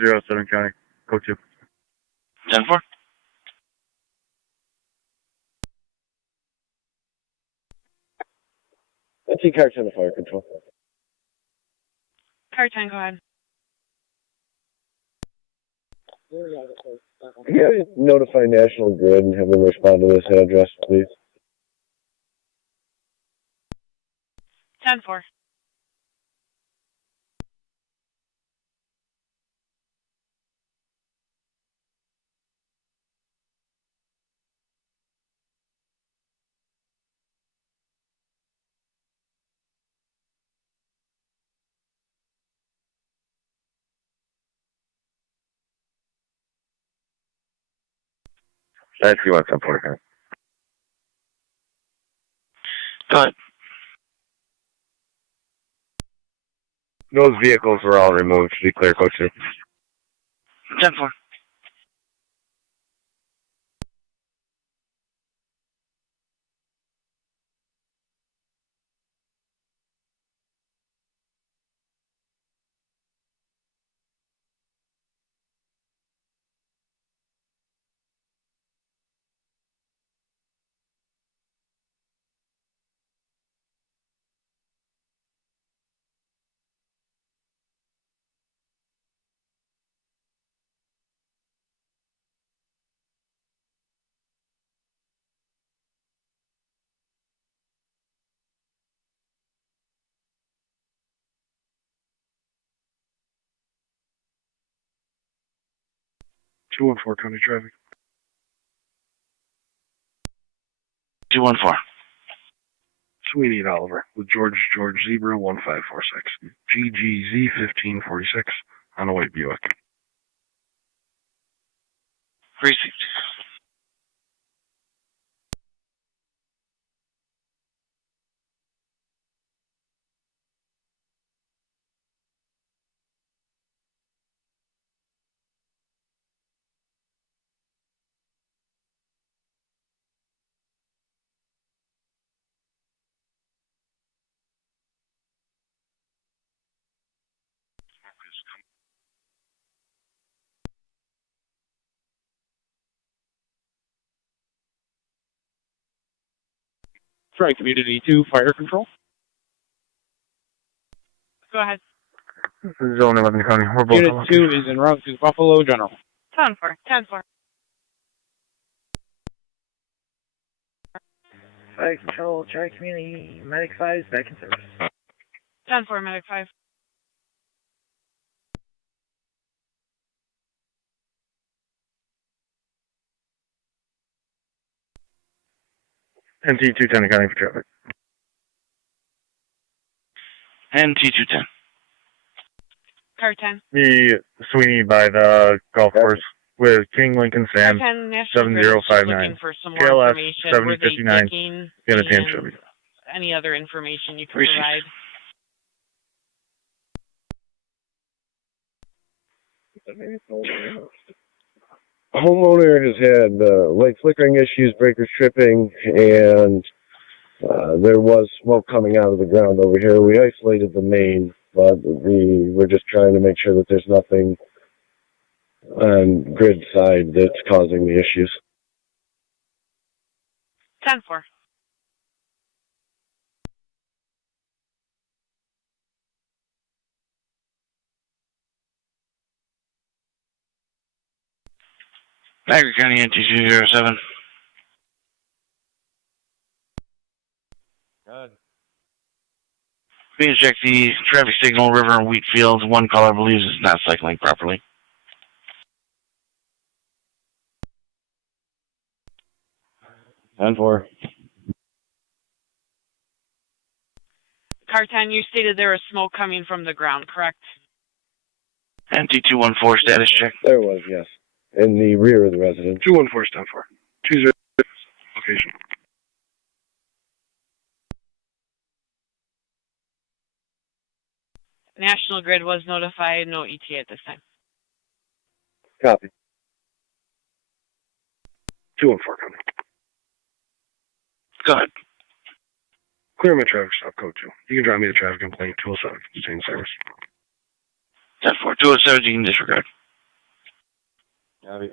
Zero 07 County, code 2. 10-4. NT Car 10 to Fire Control. Car 10, go ahead. Yeah, notify National Grid and have them respond to this address, please. 10-4. That's you want some for County. Go ahead. Those vehicles were all removed. Declare code 2. 10-4. Two and four County Traffic. 214. Sweeney and Oliver with George Zebra 1546. GGZ 1546 on a white Buick. Received. Try Community 2, Fire Control. Go ahead. This is Zone 11 County. We're both Unit on 2 is en route to Buffalo General. 10-4. 10-4. Fire Control, Tri Community, Medic 5 is back in service. 10-4, Medic 5. NT 210 County for traffic. NT210. Car 10. The Sweeney by the golf course with King Lincoln Sam Car 10, National Grid is just 7059. looking for some more KLS information. Were they 7059. taking Get a tan and Chevy. any other information you can Received. provide? A homeowner has had light flickering issues, breakers tripping, and there was smoke coming out of the ground over here. We isolated the main. but we're just trying to make sure that there's nothing on grid side that's causing the issues. 10-4. Niagara County NT207. Good. Please check the traffic signal, river, and wheat fields. One caller believes it's not cycling properly. 10-4. Car 10, you stated there was smoke coming from the ground, correct? NT214 status check. There was, yes. In the rear of the residence. 214 stand for. 20 location. National Grid was notified, no ETA at this time. Copy. 214 coming. Go ahead. Clear my traffic stop code 2. You can drive me the traffic complaint 207. Same service. 10-4. 207, you can disregard. Copy.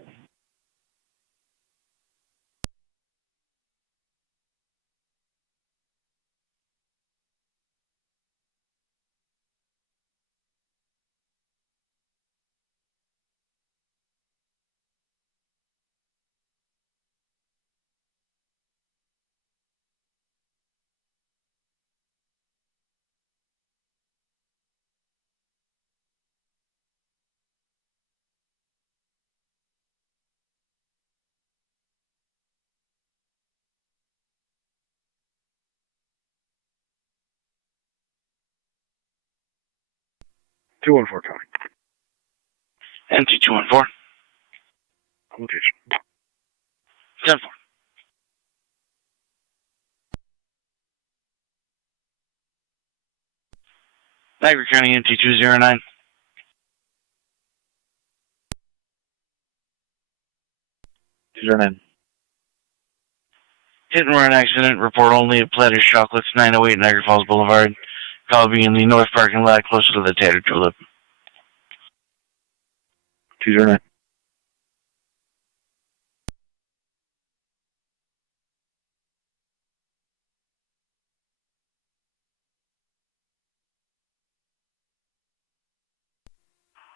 coming. NT214. Location. 10-4. Niagara County NT209. Hit and run accident. Report only at Platter Chocolates, 908 Niagara Falls Boulevard. Call be in the north parking lot closer to the Tatter Tulip. 209.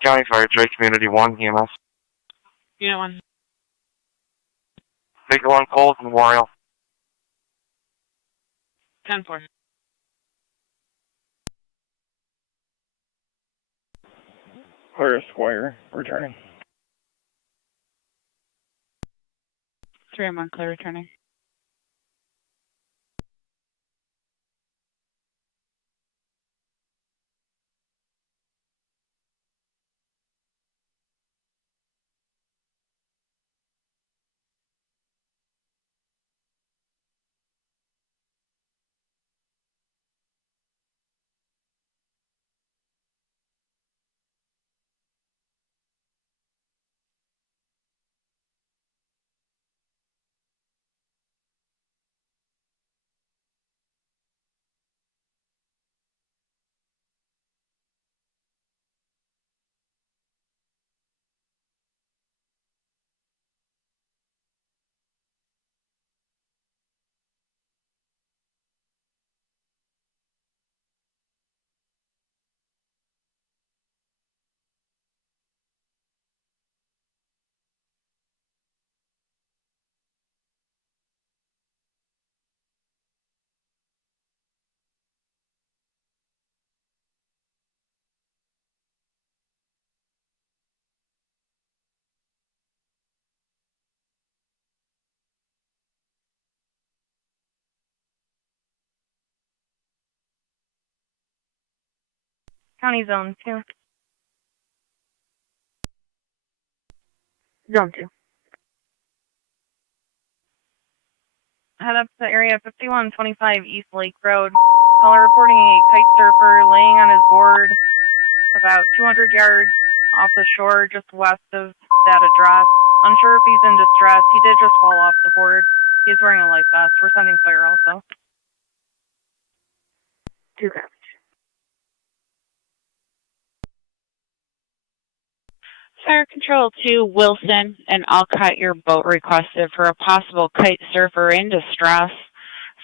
County Fire, Joy Community 1, EMS. Unit 1. Baker 1, Coles, Memorial. 10-4. Clear Square, returning. 3-1, clear returning. County Zone 2. Zone 2. Head up to area 5125 East Lake Road. Caller reporting a kite surfer laying on his board about 200 yards off the shore just west of that address. Unsure if he's in distress. He did just fall off the board. He's wearing a life vest. We're sending fire also. 2 copies. Fire Control to Wilson and Alcott, your boat requested for a possible kite surfer in distress.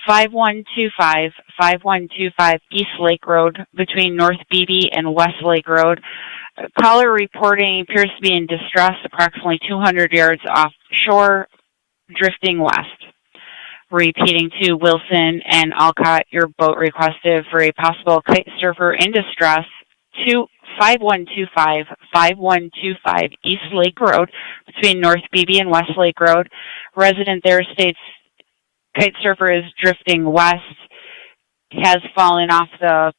5125 East Lake Road between North Beebe and West Lake Road. Caller reporting appears to be in distress approximately 200 yards offshore, drifting west. Repeating to Wilson and Alcott, your boat requested for a possible kite surfer in distress. 5125 East Lake Road between North Beebe and West Lake Road. Resident there states kite surfer is drifting west, has fallen off the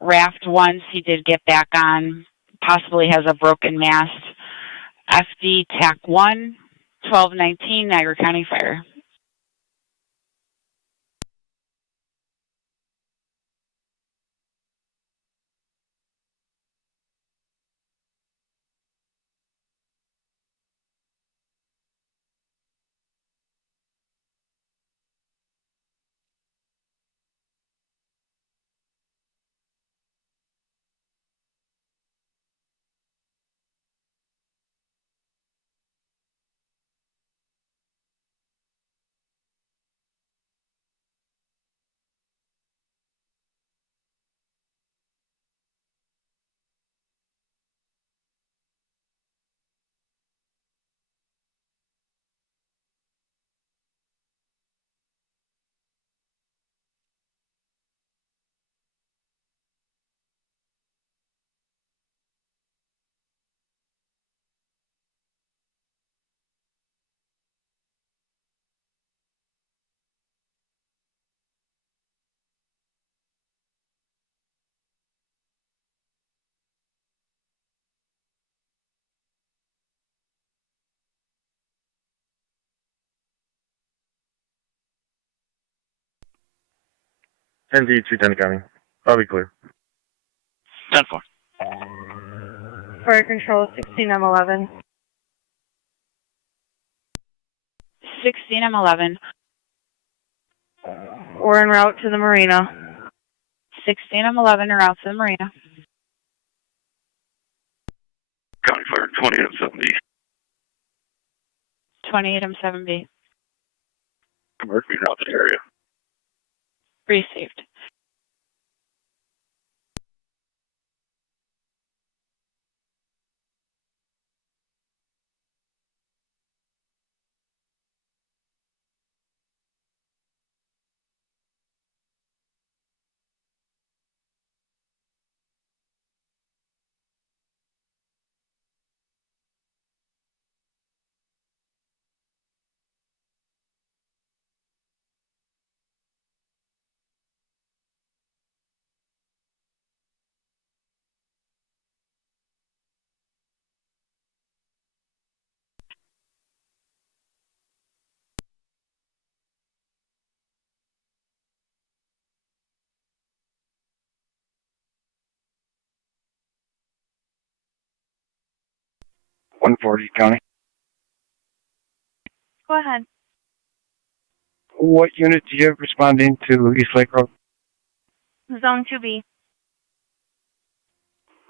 raft once. He did get back on, possibly has a broken mast. FD TAC 1, 1219, Niagara County Fire. ND 210 County. I'll be clear. 10-4. Fire Control 16M11. 16M11. We're en route to the marina. 16M11 are out to the marina. County Fire 28M7B. 28M7B. Commercial out the area. Received. County. Go ahead. What unit do you have responding to East Lake Road? Zone 2B.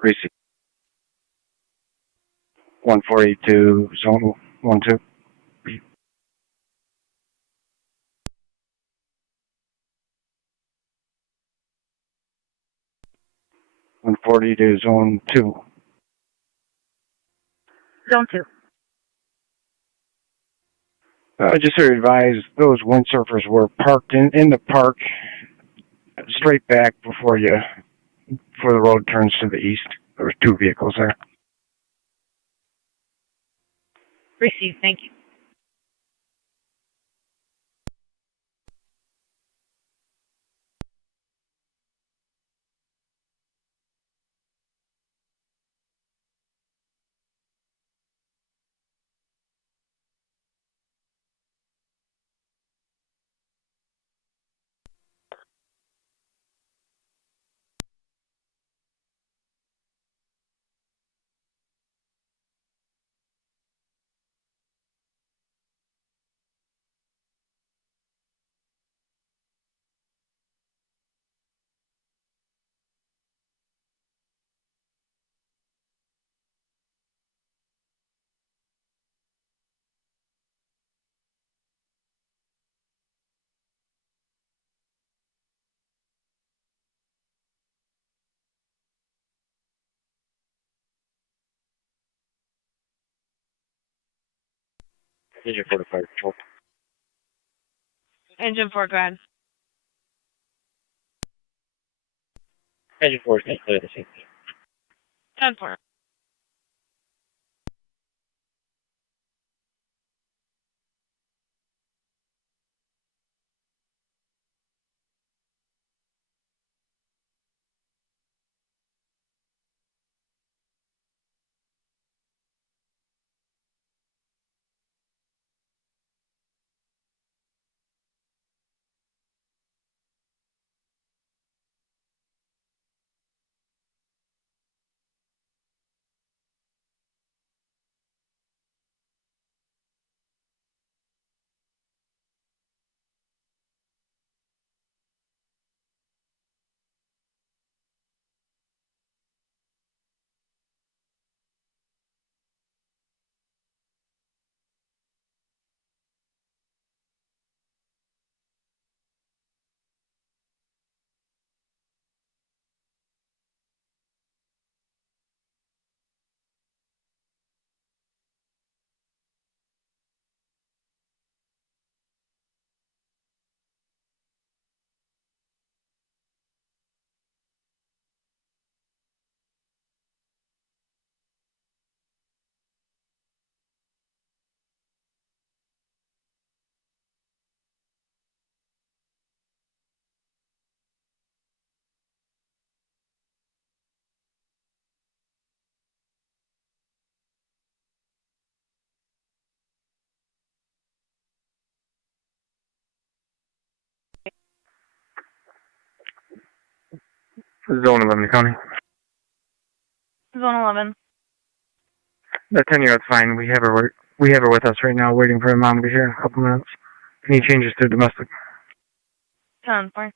Receive. 142, Zone 12. 140 to Zone 2. Zone 2. Just to advise, those windsurfers were parked in the park straight back before the road turns to the east. There were two vehicles there. Received. Thank you. Engine 4 to fire control. Engine 4, go ahead. Engine 4 is clear the scene. 10-4. Zone 11 County. Zone 11. The 10-year-old's fine. We have her with us right now, waiting for her mom to be here in a couple minutes. Any changes to domestic? 10-4.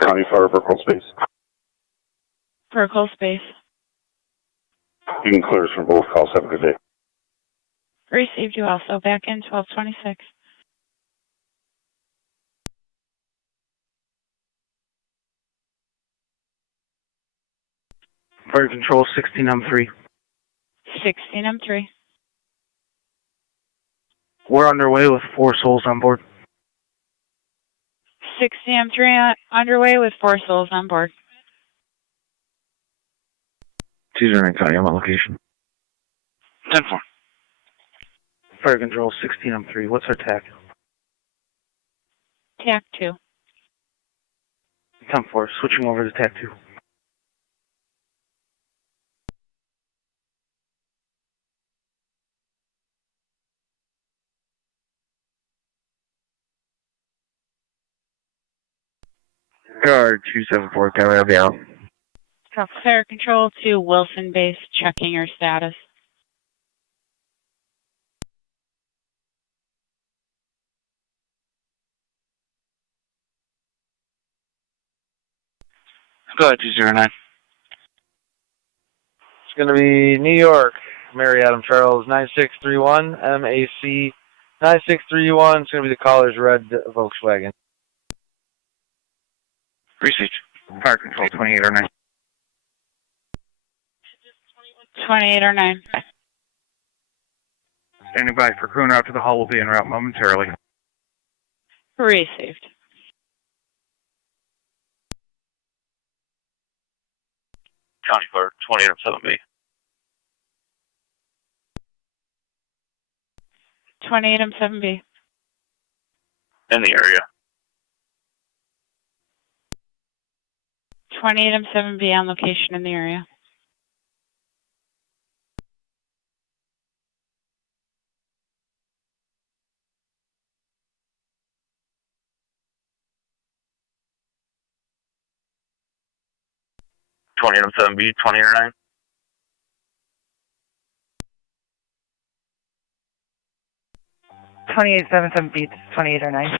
County Fire Vertical Space. Vertical space. You can clear us from both calls. Have a good day. Received you also. Back in 1226. Fire control 16M3. 16M3. We're underway with 4 souls on board. 16M3 underway with 4 souls on board. 209 County, I'm on location. 10-4. Fire control 16M3. What's our TAC? TAC 2. 10-4. Switching over to TAC 2. Guard 274, County, I'll be out. Fire control to Wilson base, checking your status. Go ahead, 209. It's going to be New York, Mary Adam Charles, 9631, MAC 9631. It's going to be the caller's red Volkswagen. Received. Fire control 2809. 2809. Standing by for crew out to the hull. Will be en route momentarily. Received. County Fire 2807B. 28M7B. In the area. 28M7B on location in the area. 2807B, 2809. B, 2809.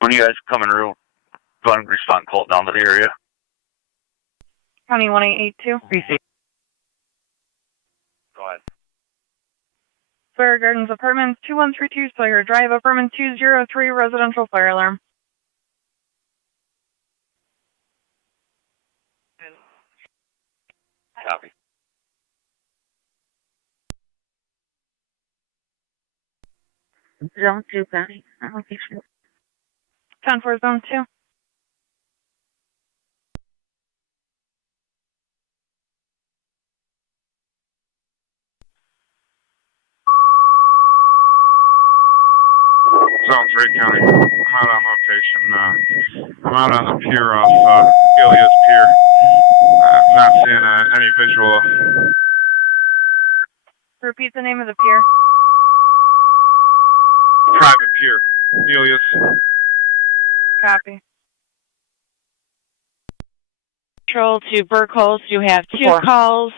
When you guys come in real, go ahead and respond, call it down to the area. County 1882. Receive. Go ahead. Sawyer Gardens Apartments, 2132 Sawyer Drive, apartment 203, residential fire alarm. Copy. Zone 2, County. Location. 10-4, Zone 2. Zone 3 County. I'm out on location. I'm out on the pier off Ilias Pier. I'm not seeing any visual. Repeat the name of the pier. Private pier. Ilias. Copy. Control to Burkholz, you have two calls.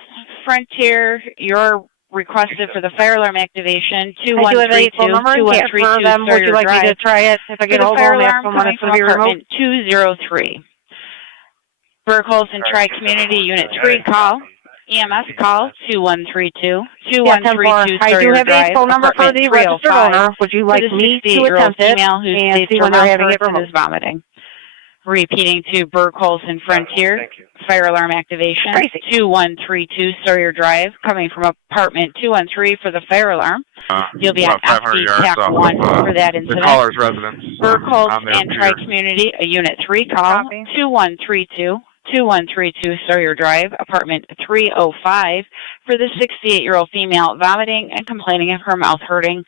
Frontier, you're requested for the fire alarm activation. 2132, 2132 them. Would you like me to try it? If I get a hold of them, ask them when it's going to be removed. 203. Burkholz and Tri-Community Unit 3 call. EMS call 2132. 2132 I do have a phone number for the registered owner. Would you like me to attempt it and see when they're having it removed? Is vomiting. Repeating to Burkholz and Frontier, fire alarm activation, 2132 Sawyer Drive, coming from apartment 213 for the fire alarm. You'll be on FD TAC 1 for that incident. The caller's residence. Burkholz and Tri-Community, a Unit 3 call, 2132. 2132 Sawyer Drive, apartment 305, for the 68-year-old female vomiting and complaining of her mouth hurting.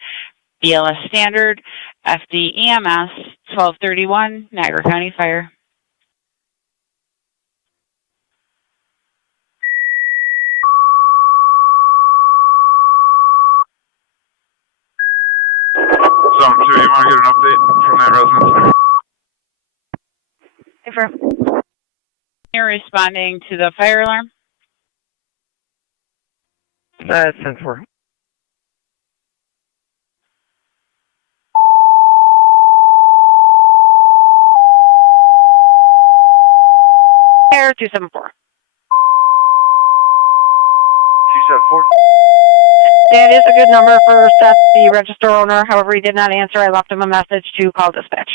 BLS standard, FD EMS 1231, Niagara County Fire. Zone 2, you want to get an update from that residence? You're responding to the fire alarm? That's 10-4. Air 274. 274. That is a good number for Seth, the register owner. However, he did not answer. I left him a message to call dispatch.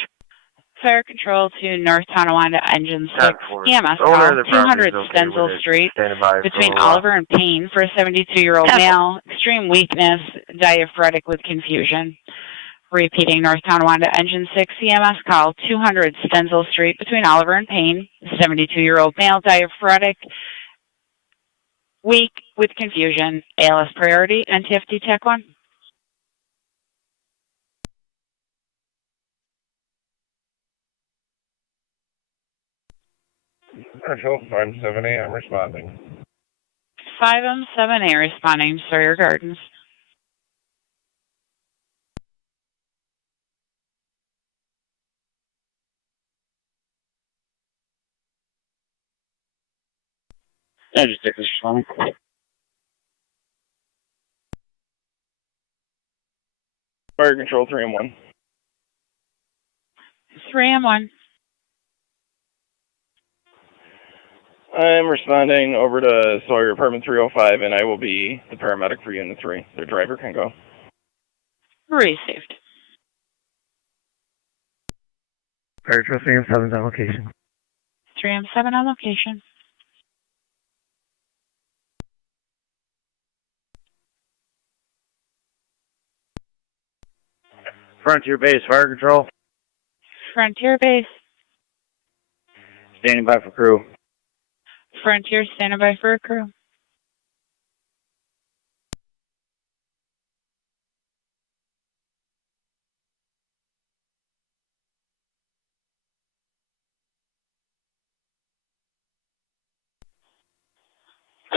Fire control to North Tonawanda Engine 6, EMS call, 200 Stenzel Street, between Oliver and Payne for a 72-year-old male, extreme weakness, diaphoretic with confusion. Repeating North Tonawanda Engine 6, EMS call, 200 Stenzel Street, between Oliver and Payne, 72-year-old male, diaphoretic, weak with confusion, ALS priority, NTFD TAC 1. Control 578, I'm responding. 5M7A responding, Sawyer Gardens. I just take this responding. Fire control 3M1. 3M1. I'm responding over to Sawyer Apartment 305, and I will be the paramedic for Unit 3. Their driver can go. Received. Fire Trust 3M7's on location. 3M7 on location. Frontier Base, Fire Control. Frontier Base. Standing by for crew. Frontier standing by for a crew.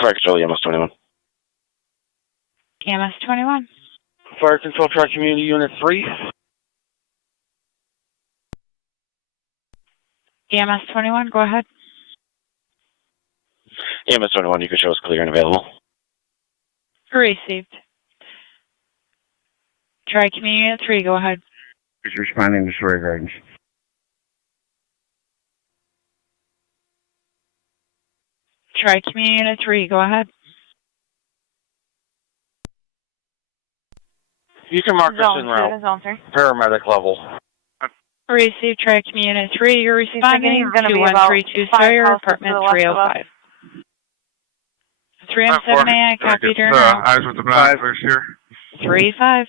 Fire control, EMS 21. EMS 21. Fire Control Tri-Community Unit 3. EMS 21, go ahead. EMS 21, you can show us clear and available. Received. Try Community Unit 3, go ahead. He's responding to Sawyer Gardens. Try Community Unit 3, go ahead. You can mark us Zone en 2 route. to Zone 3. Paramedic level. Received. Try Community Unit 3, you're responding He's gonna to be about 132 5 Sawyer, houses to apartment the left of us. 305. 3M7A, copy, turn around. Eyes with the binoculars here. 3-5.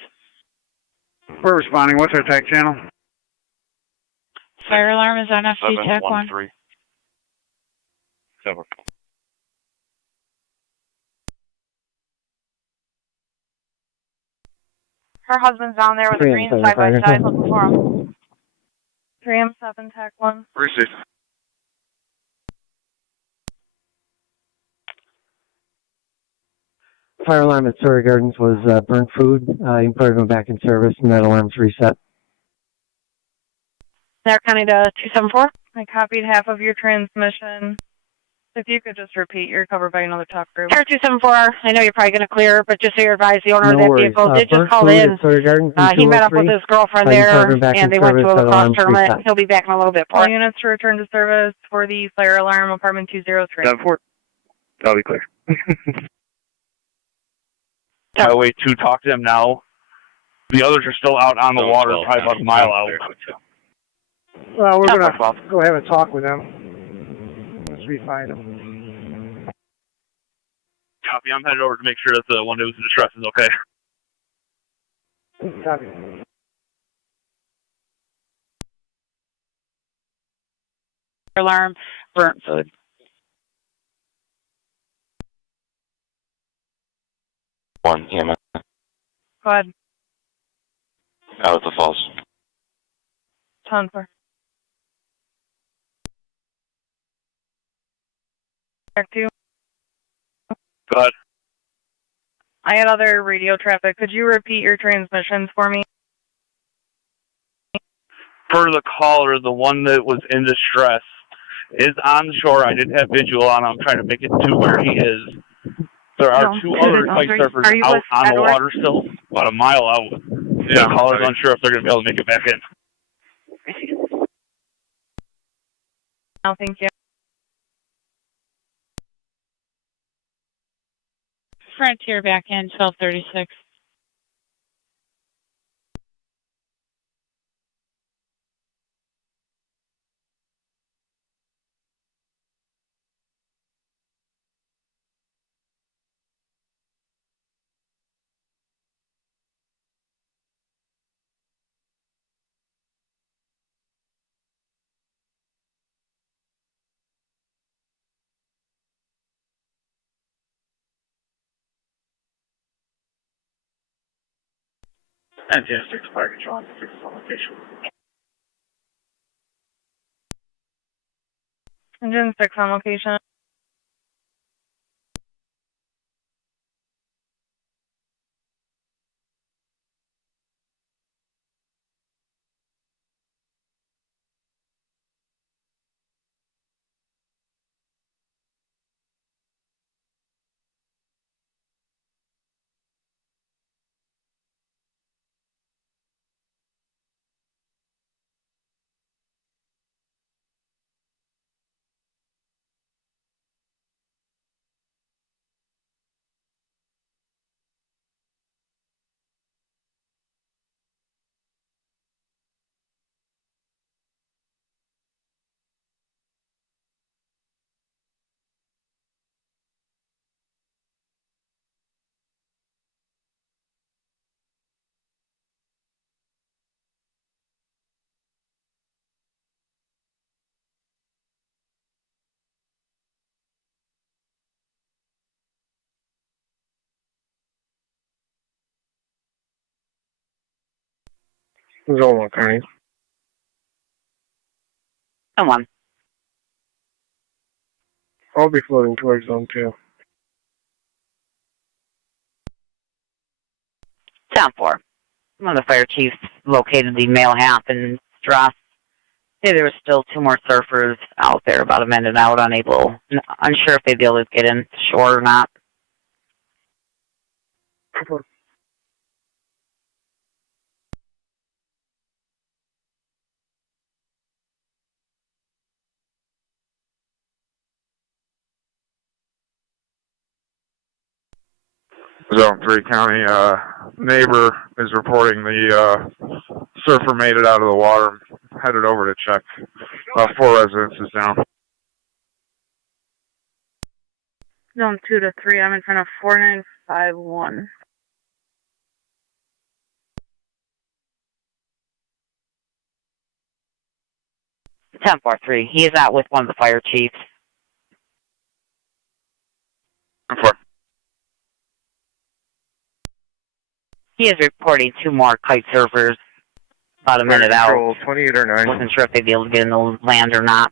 We're responding. What's our TAC channel? Fire alarm is on FG TAC 1. 713. 7. Her husband's down there with a green side by side looking for him. 3M7 TAC 1. Received. Fire alarm at Sawyer Gardens was burnt food. You can probably go back in service and that alarm's reset. Niagara County to 274. I copied half of your transmission. If you could just repeat, you're covered by another top group. Tower 274, I know you're probably going to clear, but just so you're advised, the owner of that vehicle did just burnt call food in. at Sawyer Gardens in He met up with 203. his girlfriend You can there, probably go back in and they went to service, a that lacrosse alarm's tournament. reset. He'll be back in a little bit for All it. units to return to service for the fire alarm, apartment 203. 7-4. That'll be clear. Highway 2, talk to them now. The others are still out on the water, probably about a mile out. Well, we're going to go have a talk with them. Let's refine them. Copy, I'm headed over to make sure that the one that was in distress is okay. Copy. Alarm, burnt food. One, EMS. Go ahead. Out of the falls. 10-4. Back 2. Go ahead. I had other radio traffic. Could you repeat your transmissions for me? For the caller, the one that was in distress is on the shore. I did have visual on him, trying to make it to where he is. There are two other kite surfers out on the water still, about a mile out. Yeah, the caller's unsure if they're going to be able to make it back in. No, thank you. Frontier back in 1236. Fantastic. Fire control. Location. Engine 6 on location. Zone 1, Connie. Zone 1. I'll be floating towards Zone 2. Zone 4. One of the fire chiefs located the male half in distress Say there was still 2 more surfers out there, about a minute out, unsure if they'd be able to get in shore or not. Zone 3 County, neighbor is reporting the surfer made it out of the water, headed over to check. 4 residences down. Zone 2 to 3, I'm in front of 4951. 10-4-3. He is out with one of the fire chiefs. 4. He is reporting 2 more kite surfers about a minute out. Control 28 or 9. Wasn't sure if they'd be able to get in the land or not.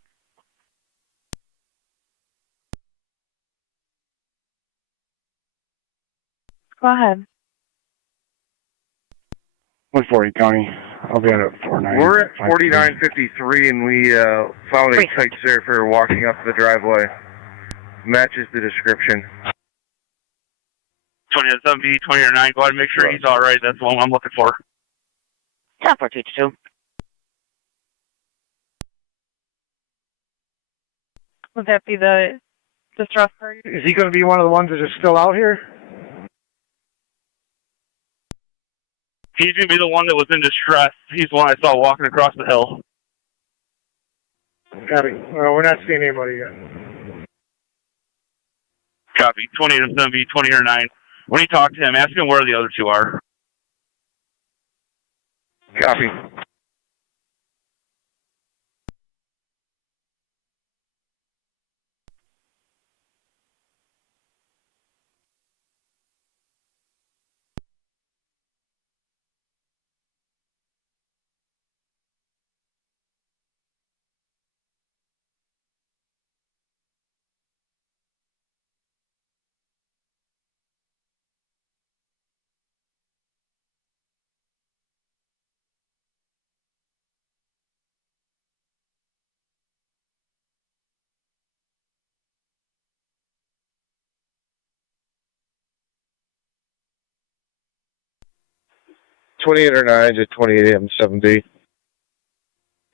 Go ahead. 140 County. I'll be on at 49. We're at 4953 and we found a kite surfer walking up the driveway. Matches the description. 20-7B, 20 or 9. Go ahead and make sure he's all right. That's the one I'm looking for. 10-4-2-2. Would that be the distress party? Is he going to be one of the ones that are still out here? He's going to be the one that was in distress. He's the one I saw walking across the hill. Copy. Well, we're not seeing anybody yet. Copy. 20-7B, 20 or 9. When you talk to him, ask him where the other 2 are. Copy. $28 or 9 to 28 AM 7B.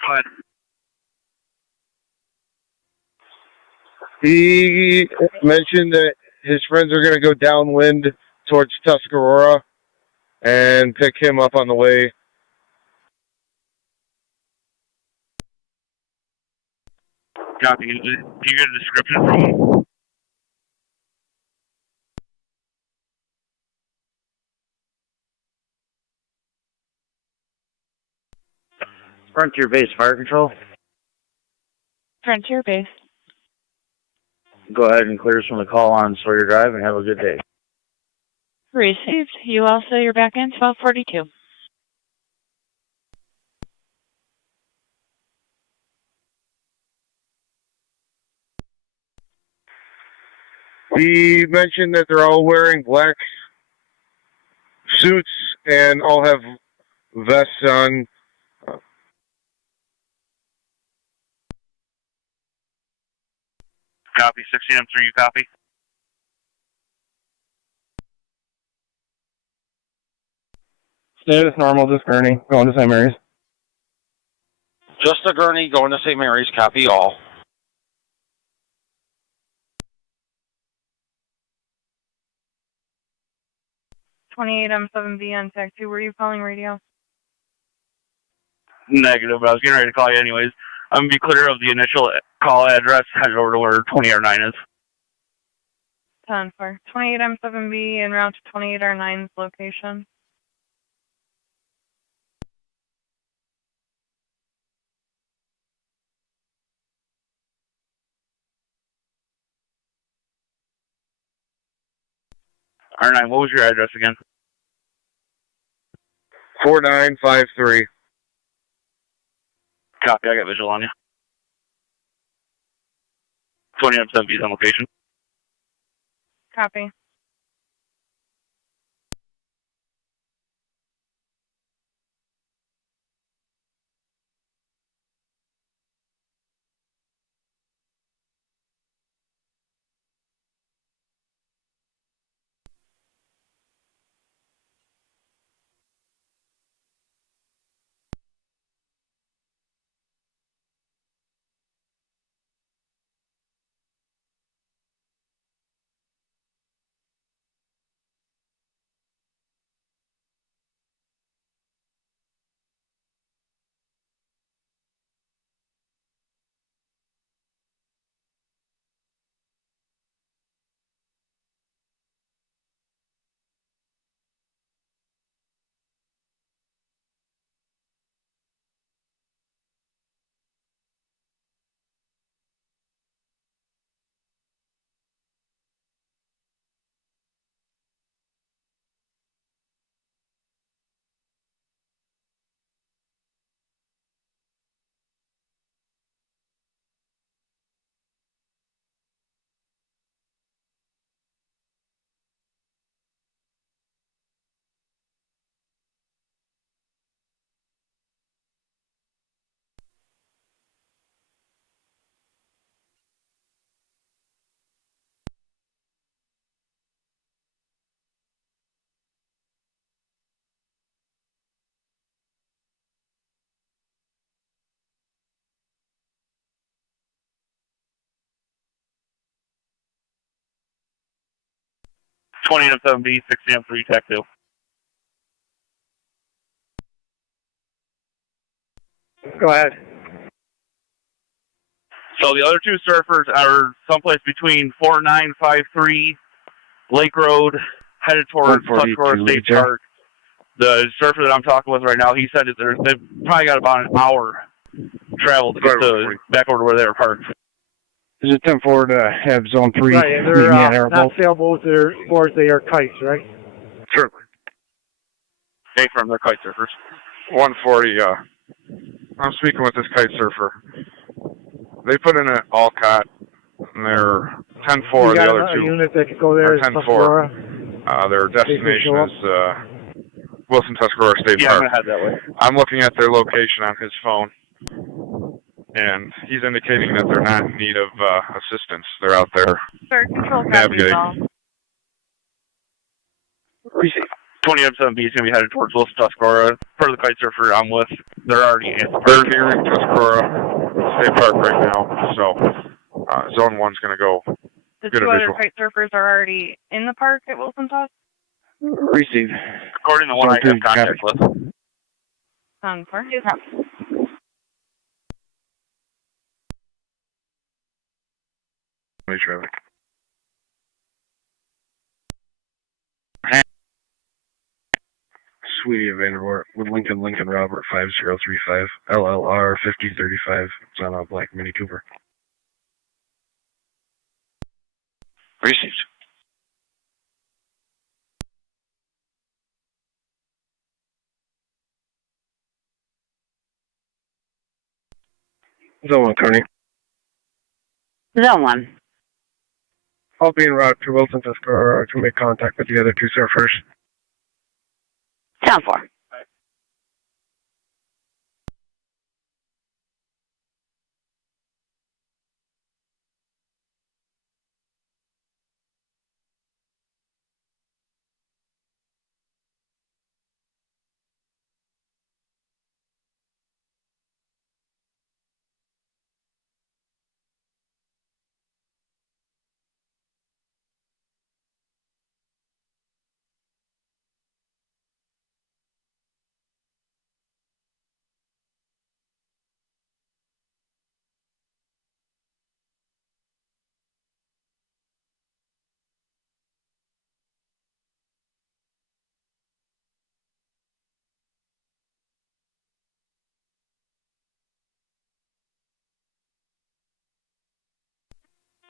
Go ahead. He mentioned that his friends are going to go downwind towards Tuscarora and pick him up on the way. Copy. Do you get a description from him? Frontier Base Fire Control. Frontier Base. Go ahead and clear us from the call on Sawyer Drive and have a good day. Received. You also, you're back in 1242. He mentioned that they're all wearing black suits and all have vests on. Copy. 16M3, you copy? Status normal, just Gurney. Going to St. Mary's. Just a Gurney going to St. Mary's, copy all. M7B on TAC 2. Were you calling radio? Negative, but I was getting ready to call you anyways. I'm going to be clear of the initial call address, headed over to where 20 or 9 is. 10-4. 28M7B en route to 28 or 9's location. R9, what was your address again? 4953. Copy, I got visual on you. 20M7B is on location. Copy. 20M7B, 60M3, TAC 2. Go ahead. So the other two surfers are someplace between 4953 Lake Road, headed towards Tuscarora State Park. The surfer that I'm talking with right now, he said that they've probably got about an hour travel to get back over to where they were parked. Is it 10-4 to have zone 3? Right, and they're not sailboats, they're boards, they are kites, right? Certainly. They from their kite surfers. 140, I'm speaking with this kite surfer. They put in an Alcott, and they're 10-4, the other two. Unit that could go there. 10-4. Their destination is Wilson Tuscarora State Park. I'm going to head that way. I'm looking at their location on his phone, and he's indicating that they're not in need of assistance. They're out there navigating. Receive. 20M7B is going to be headed towards Wilson Tuscarora. Per the kite surfer I'm with, they're already in the park. They're nearing Tuscarora State Park right now, so Zone 1's going to go The get two a other visual. kite surfers are already in the park at Wilson Tusk? Receive. According to the one I have contact with. On park? Traffic. Sweetie of Vanderwart with Lincoln Robert 5035 LLR 5035. It's on a black Mini Cooper. Received. Zone 1, Tony. Zone 1. I'll be en route to Wilson Tuscarora to make contact with the other two surfers. Sound 4.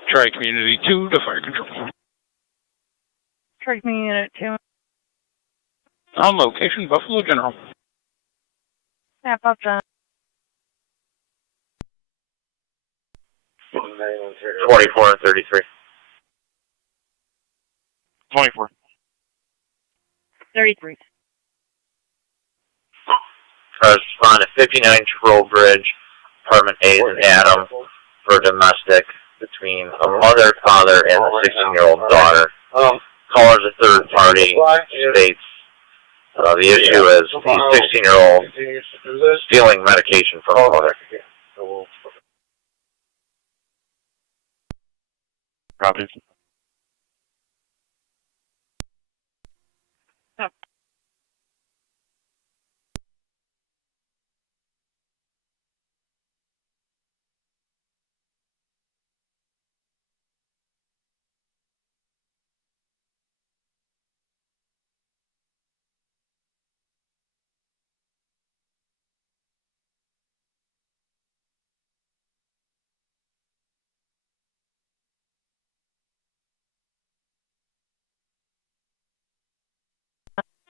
Try Community 2 to fire control. Try me Unit 2. On location, Buffalo General. Snap up, John. 24 and 33. 24. 33. Correspond to 59 Troll Bridge, apartment 8, Adam, for domestic between a mother, father, and a 16-year-old daughter. Caller's a third party, states the issue is the 16-year-old stealing medication from her mother. Copy.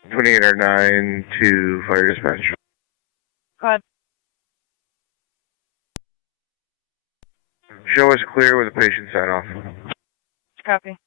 Twenty-eight or 9 to fire dispatch. Go ahead. Show is clear with a patient sign off. Copy.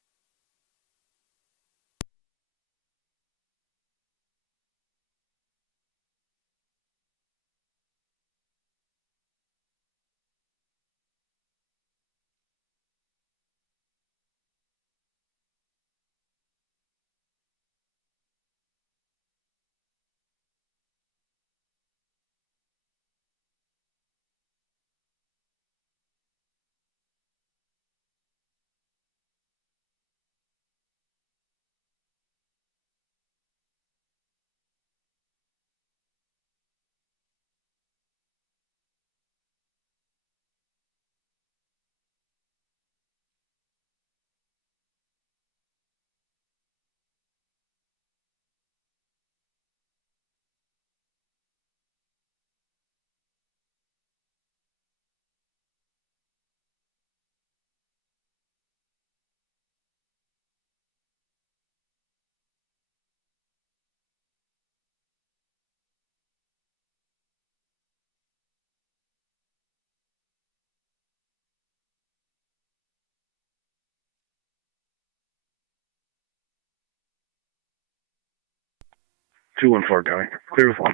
214 County. Clear with 1.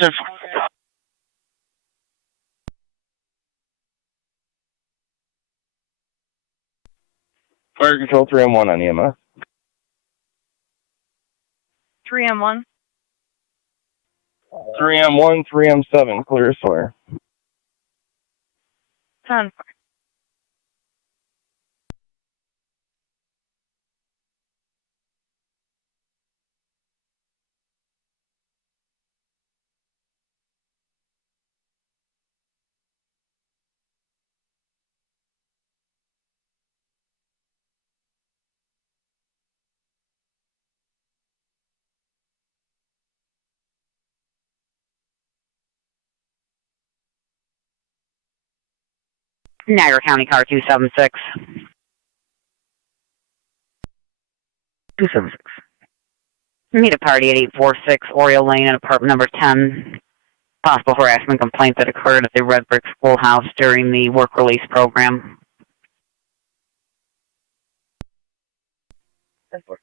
10-4. Fire control 3M1 on EMS. 3M1. 3M1, 3M7, clear Sawyer. 10. Niagara County car 276. 276. Meet a party at 846 Oriole Lane at apartment number 10. Possible harassment complaint that occurred at the Red Brick Schoolhouse during the work release program. 10-4.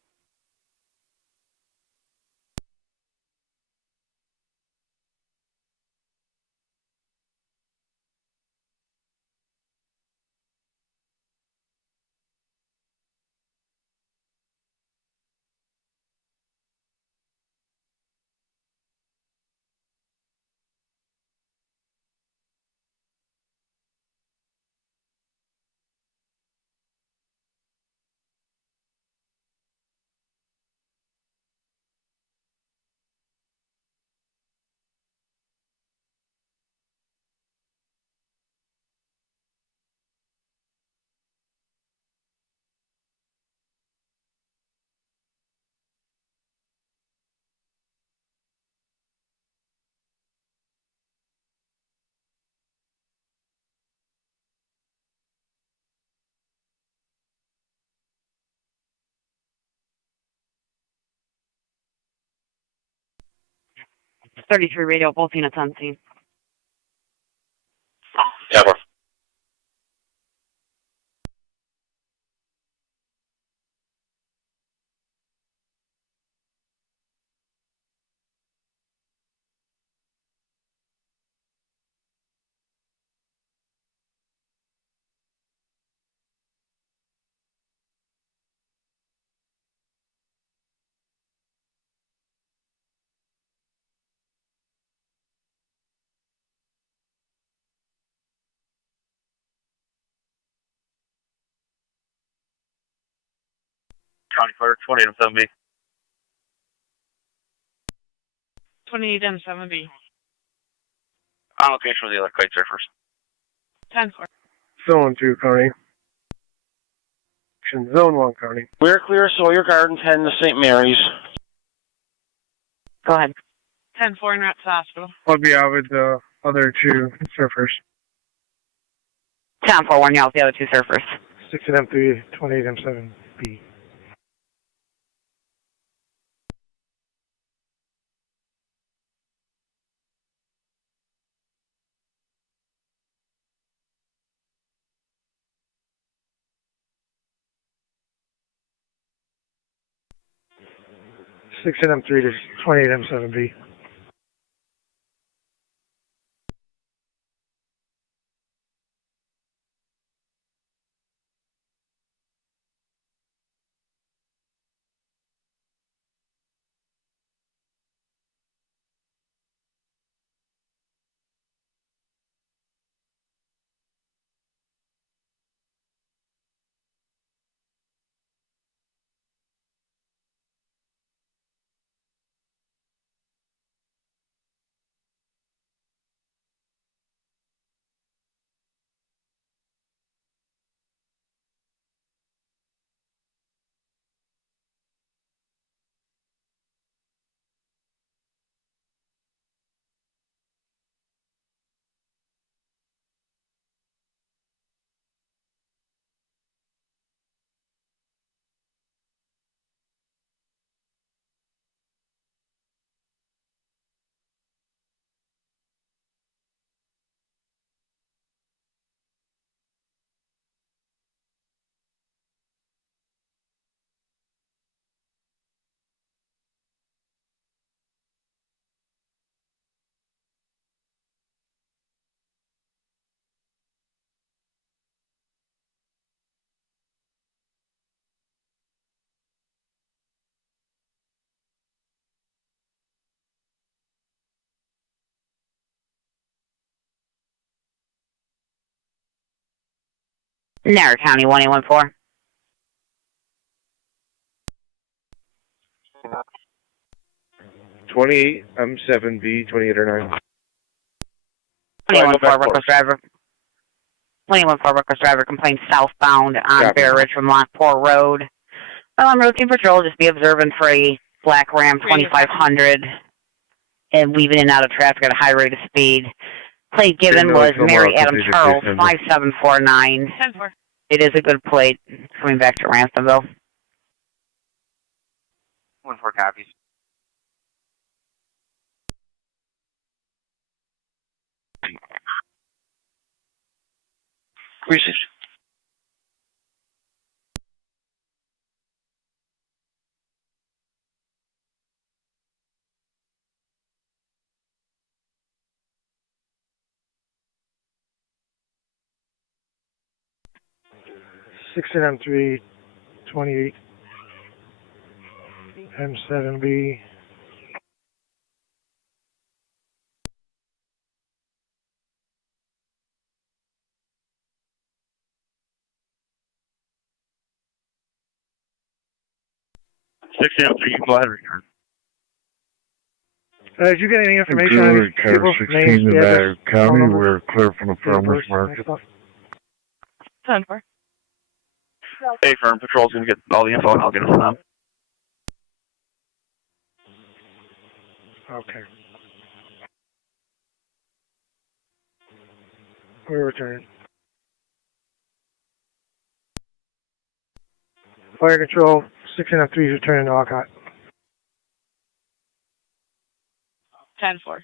.33 radio, both units on scene. Cover. County Fire 20 and 7B. 28 M7B. On location with the other kite surfers. 10-4. Zone 2 County. Zone 1 County. We're clear, Sawyer Gardens heading to St. Mary's. Go ahead. 10-4 in route to hospital. I'll be out with the other 2 surfers. 10-4, one out with the other 2 surfers. 6 at M3, 28 M7B. Six at M3 to 28 M7B. Niagara County 1814. M7B 2809. 21-4 reckless driver. 21-4 reckless driver complains southbound on Bear Ridge from Lockport Road. While I'm routine patrol, just be observing for a black Ram 2500 and weaving in and out of traffic at a high rate of speed. Plate given was Mary Adam Charles 5749. 10-4. It is a good plate coming back to Ransomville. 1-4 copies. Received. M3 28 M7B. Go ahead, return. Did you get any information on these people's names? in Niagara County. We're clear from the farmer's market. 10-4. Hey, firm patrol's gonna get all the info and I'll get it from them. Okay. We're returning. Fire control, 603 is returning to Alcott. 10-4.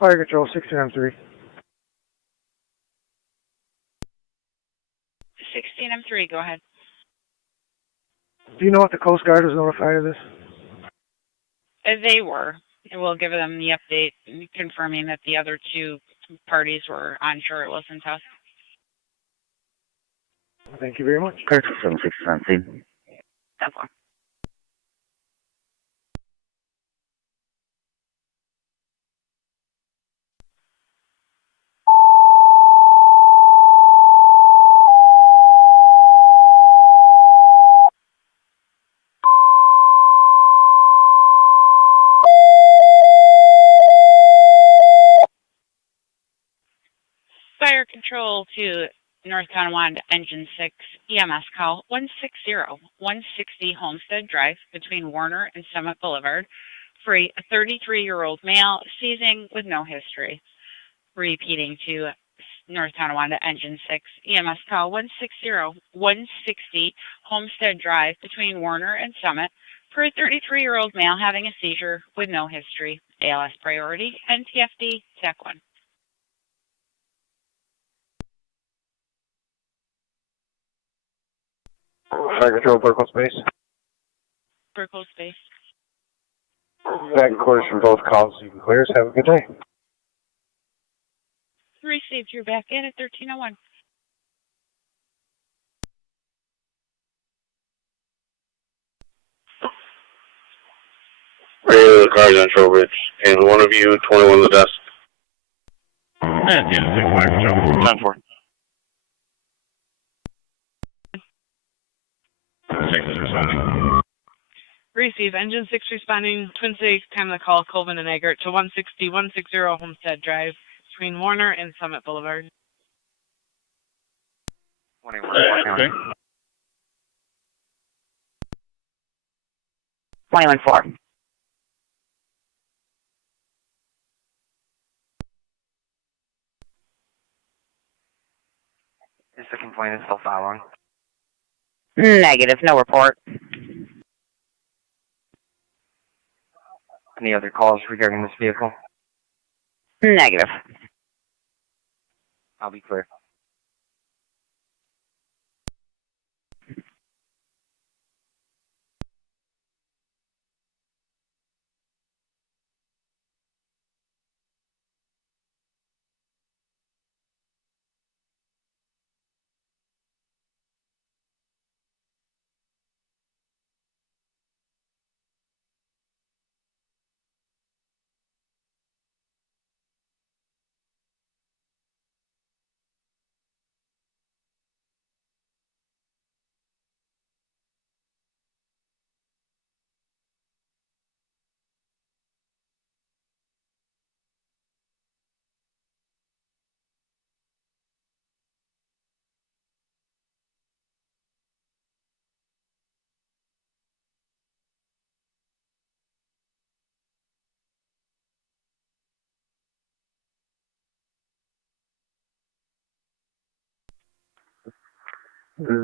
Fire control, 603. 16M3, go ahead. Do you know if the Coast Guard was notified of this? They were. And we'll give them the update confirming that the other two parties were onshore at Wilson's house. Thank you very much. Correct, 7617. 10-4. Fire control to North Tonawanda, Engine 6, EMS call 160 Homestead Drive between Warner and Summit Boulevard for a 33-year-old male seizing with no history. Repeating to North Tonawanda, Engine 6, EMS call 160 Homestead Drive between Warner and Summit for a 33-year-old male having a seizure with no history. ALS priority, NTFD, TAC 1. Fire control, Burkle Space. Burkle Space. Back quarters from both calls. You can clear. Have a good day. Received. You're back in at 1301. Radio the cars on Trowbridge, and one of you, 21 the desk. Yeah, 10-4. 6 is responding. Receive. Engine 6 responding. Twin Cities, time of the call, Colvin and Eggert to 160 Homestead Drive between Warner and Summit Boulevard. 21-4. 21-4. Is the complainant still following? Negative. No report. Any other calls regarding this vehicle? Negative. I'll be clear.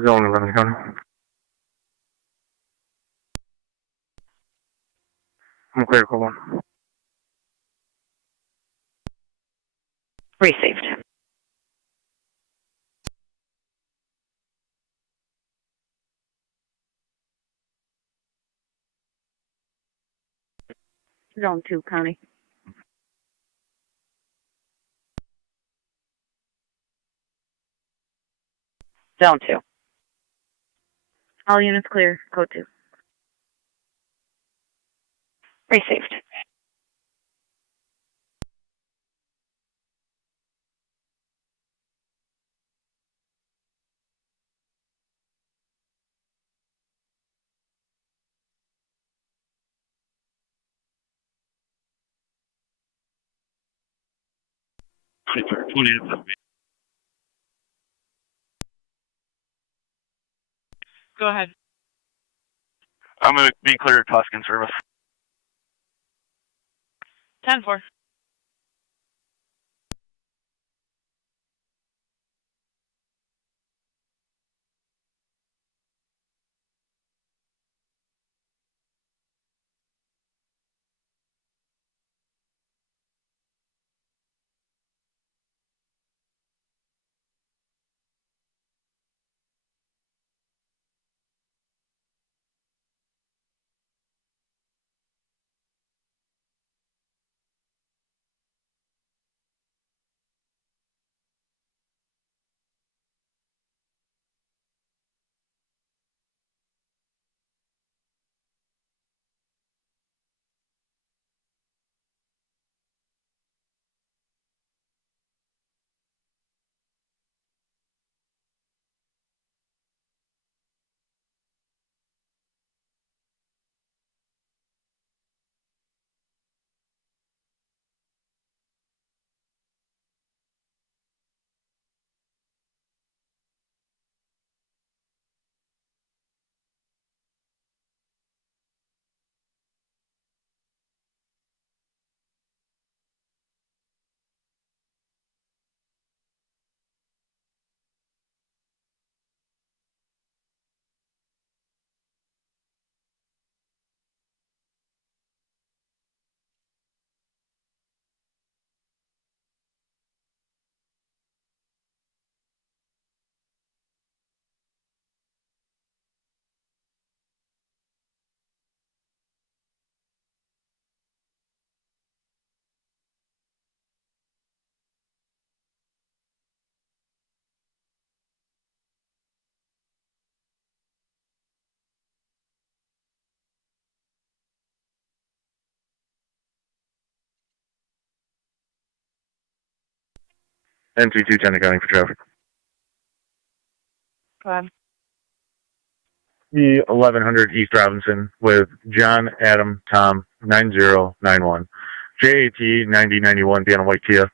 Zone 11 County. I'm clear, call 1. Received. Zone 2, County. Zone 2. All units clear. Code 2. Received. Go ahead. I'm going to be clear to Tuscan service. 10-4. NC210 accounting for traffic. Go ahead. The 1100 East Robinson with John Adam Tom 9091. JAT 9091 Deanna White Kia.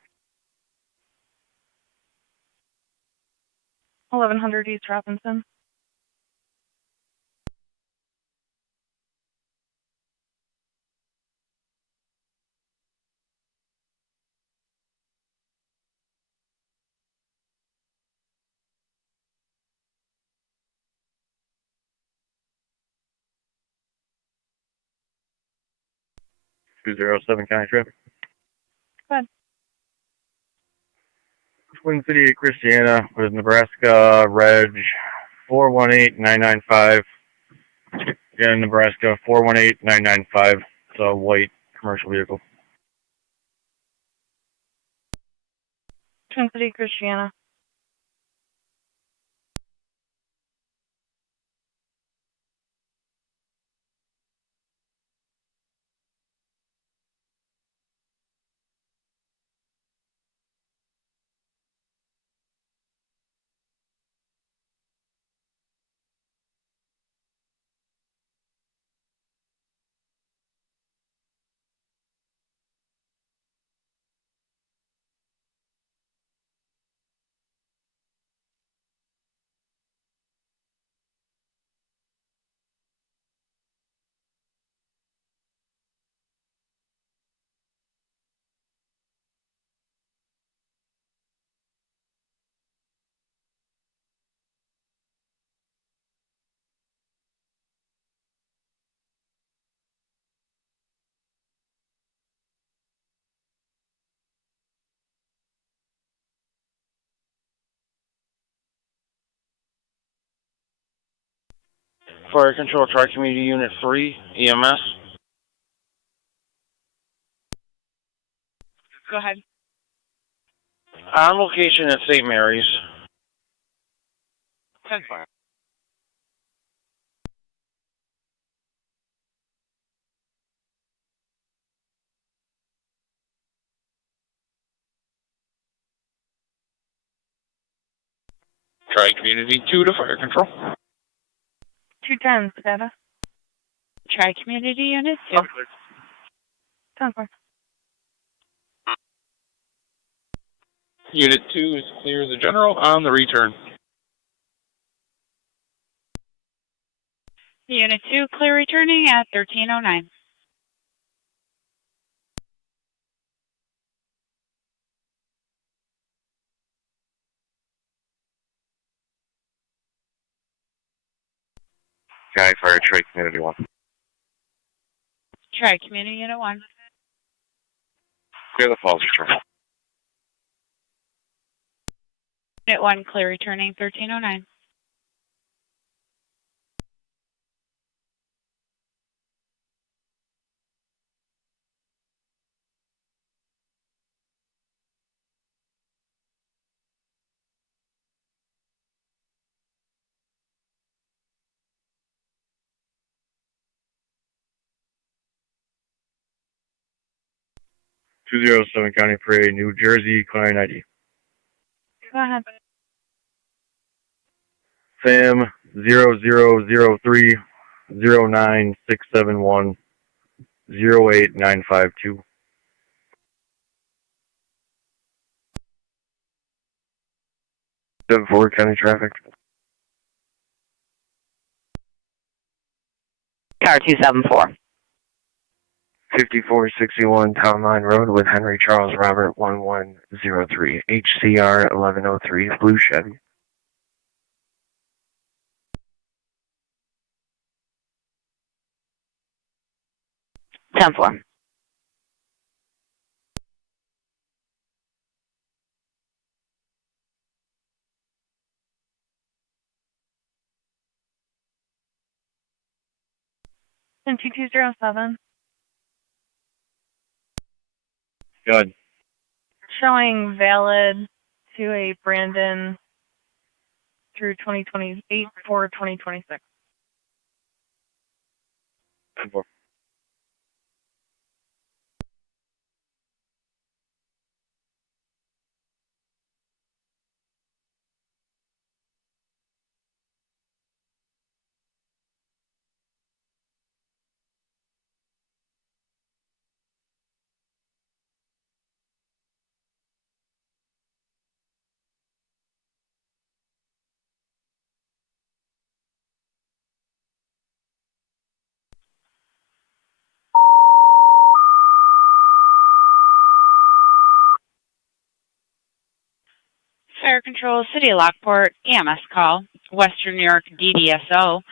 1100 East Robinson. Two zero seven County traffic. Go ahead. Twin City, Christiana with Nebraska Reg 418995. Again, Nebraska 418995. It's a white commercial vehicle. Twin City, Christiana. Fire Control Tri-Community Unit 3, EMS. Go ahead. On location at St. Mary's. 10-4. Tri-Community 2 to Fire Control. 210, data. Tri-Community Unit 2. 10-4. Unit 2 is clear as a general on the return. Unit 2, clear returning at 1309. County Fire Tri-Community 1. Tri-Community Unit 1. Clear the falls return. Unit 1, clear returning 1309. Two zero seven County Parade, New Jersey, Client ID. Go ahead. Sam 0003 09671 08952. Ford County traffic. Car 274. 5461 Town Line Road with Henry Charles Robert 1103. HCR 1103, blue Chevy. Ten four. And 2207. Good. Showing valid to a Brandon through 2028 for 2026. 10-4. Fire Control, City of Lockport, EMS call, Western New York DDSO,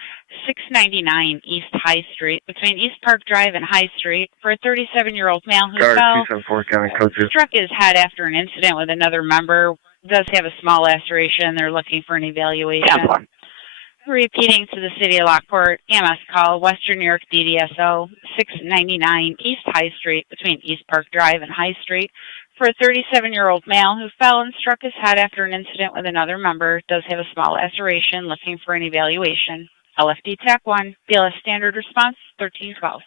699 East High Street, between East Park Drive and High Street, for a 37-year-old male who Guard fell, 274 County Code 2. struck his head after an incident with another member, does have a small laceration. They're looking for an evaluation. Repeating to the City of Lockport, EMS call, Western New York DDSO, 699 East High Street, between East Park Drive and High Street, for a 37-year-old male who fell and struck his head after an incident with another member, does have a small laceration, looking for an evaluation. LFD TAC 1, BLS standard response, 1312.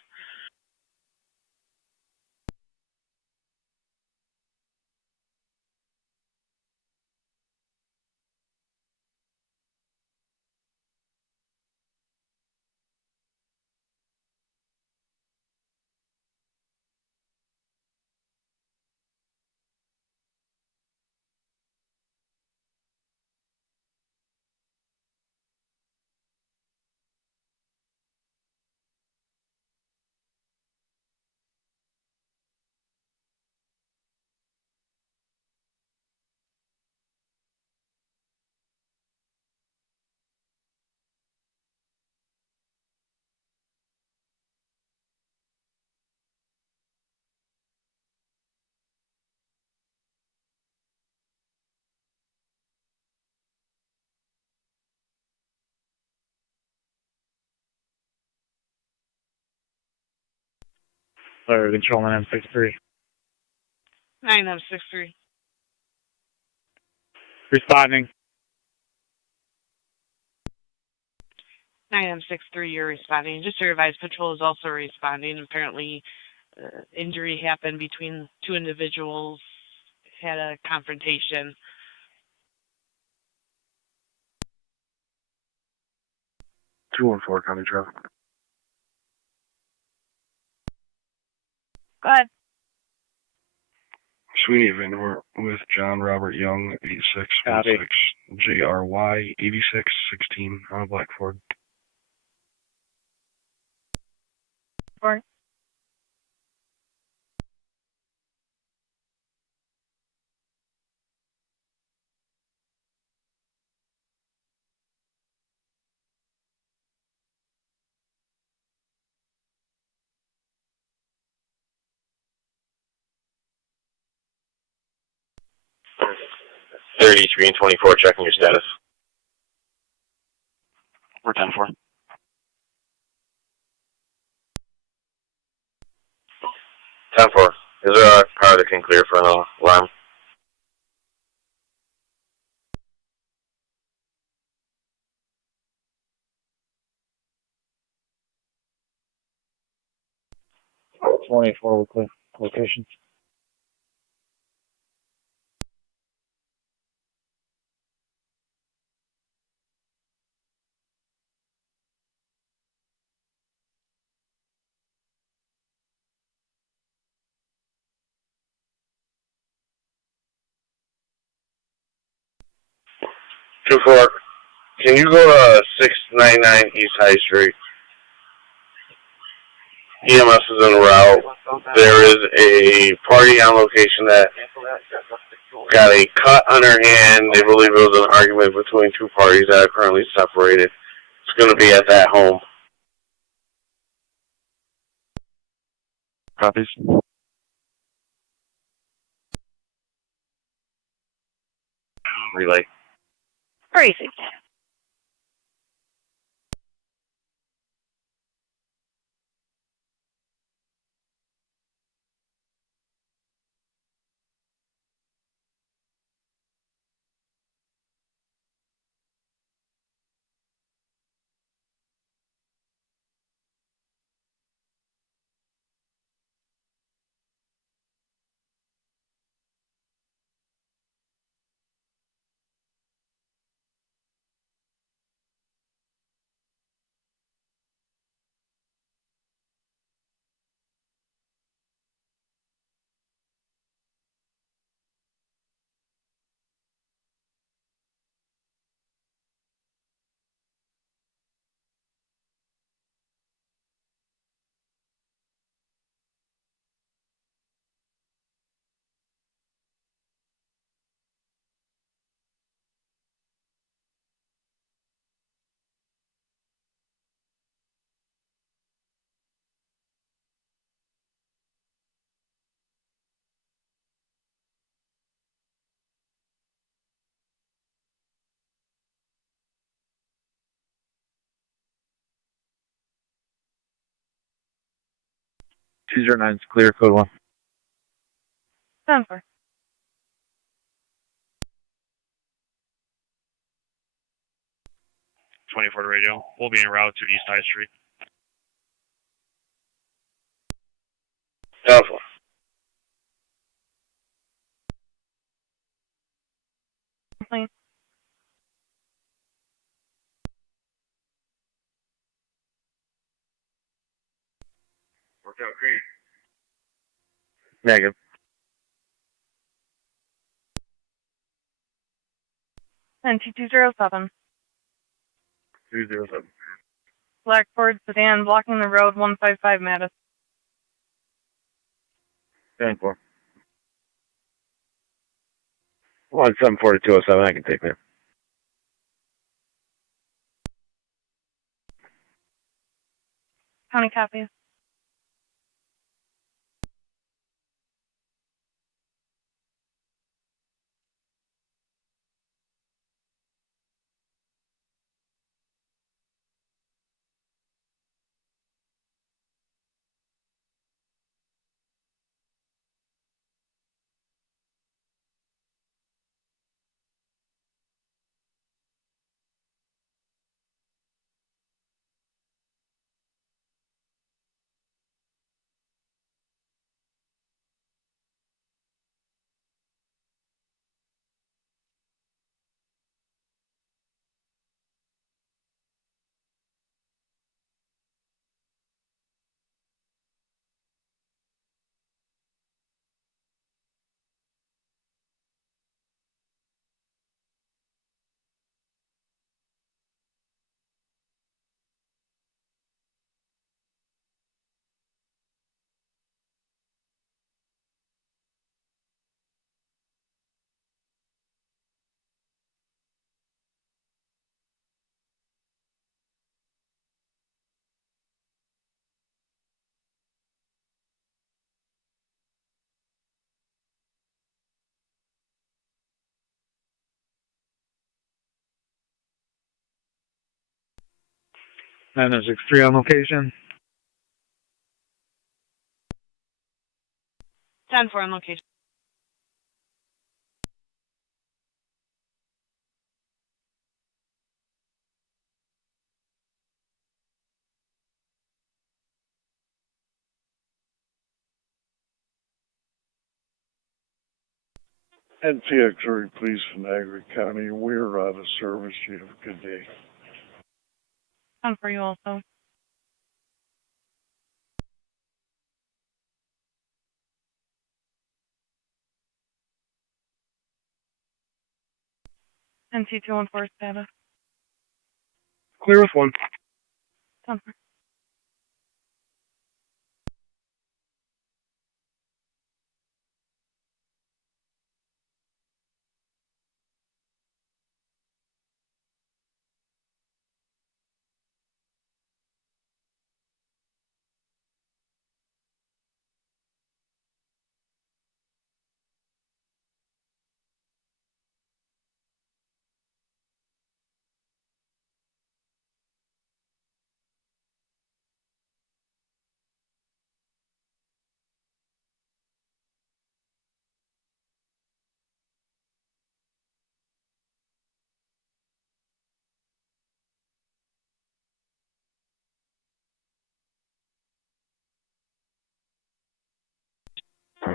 Fire Control 963. 963. Responding. 963, you're responding. Just to revise, patrol is also responding. Apparently, injury happened between two individuals, had a confrontation. Two one four County Traffic. Go ahead. Sweeney Vanor with John Robert Young, 8616, JRY, 8616 on a black Ford. Ford. $33 and 24, checking your status. We're 10-4. 10-4. Is there a car that can clear for an alarm? .24 with clear locations. Two four. Can you go to 699 East High Street? EMS is en route. There is a party on location that got a cut on her hand. They believe it was an argument between two parties that are currently separated. It's going to be at that home. Copies. Relay. Crazy. 209 is clear, code 1. 10-4. 24 to radio. We'll be en route to East High Street. Alpha. Complaint. Worked out great. Negative. 10207. 207. Black Ford sedan blocking the road 155 Madison. 10-4. 174 to 207, I can take that. County copies. And there's 63 on location. 10-4 on location. NTX, please, from Niagara County. We're out of service. You have a good day. 10 for you also. NC214 status. Clear with 1. 10 for.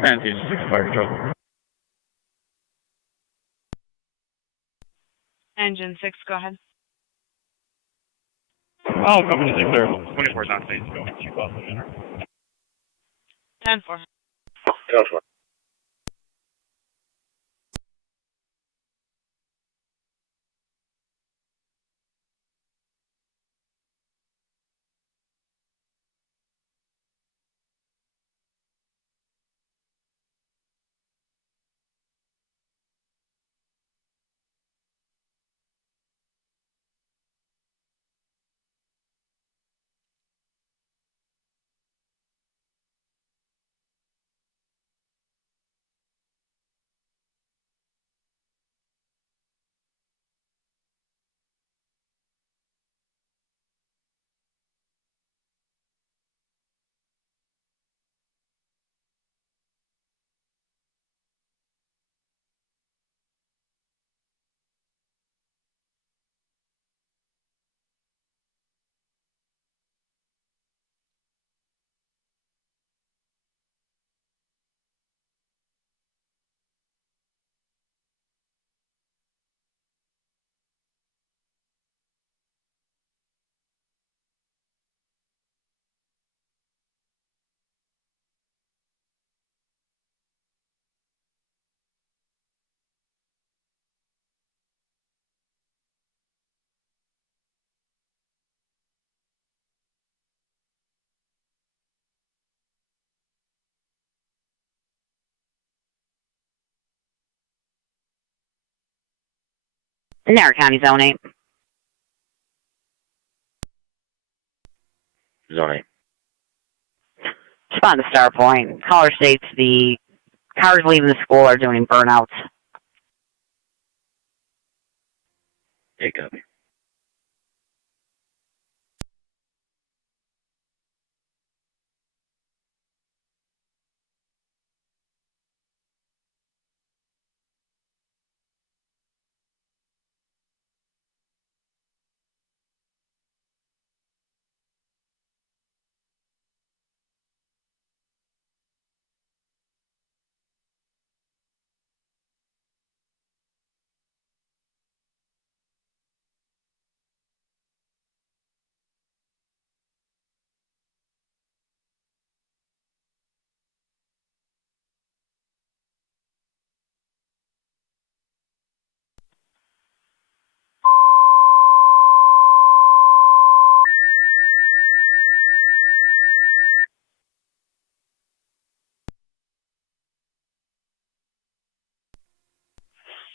Fancy 6 fire control. Engine 6, go ahead. Oh, company 6 clear. 24 is on stage. Go. Keep up. 10-4. Alpha. Niagara County Zone 8. Zone 8. Respond to Star Point. Caller states the cars leaving the school are doing burnouts. 8 copy.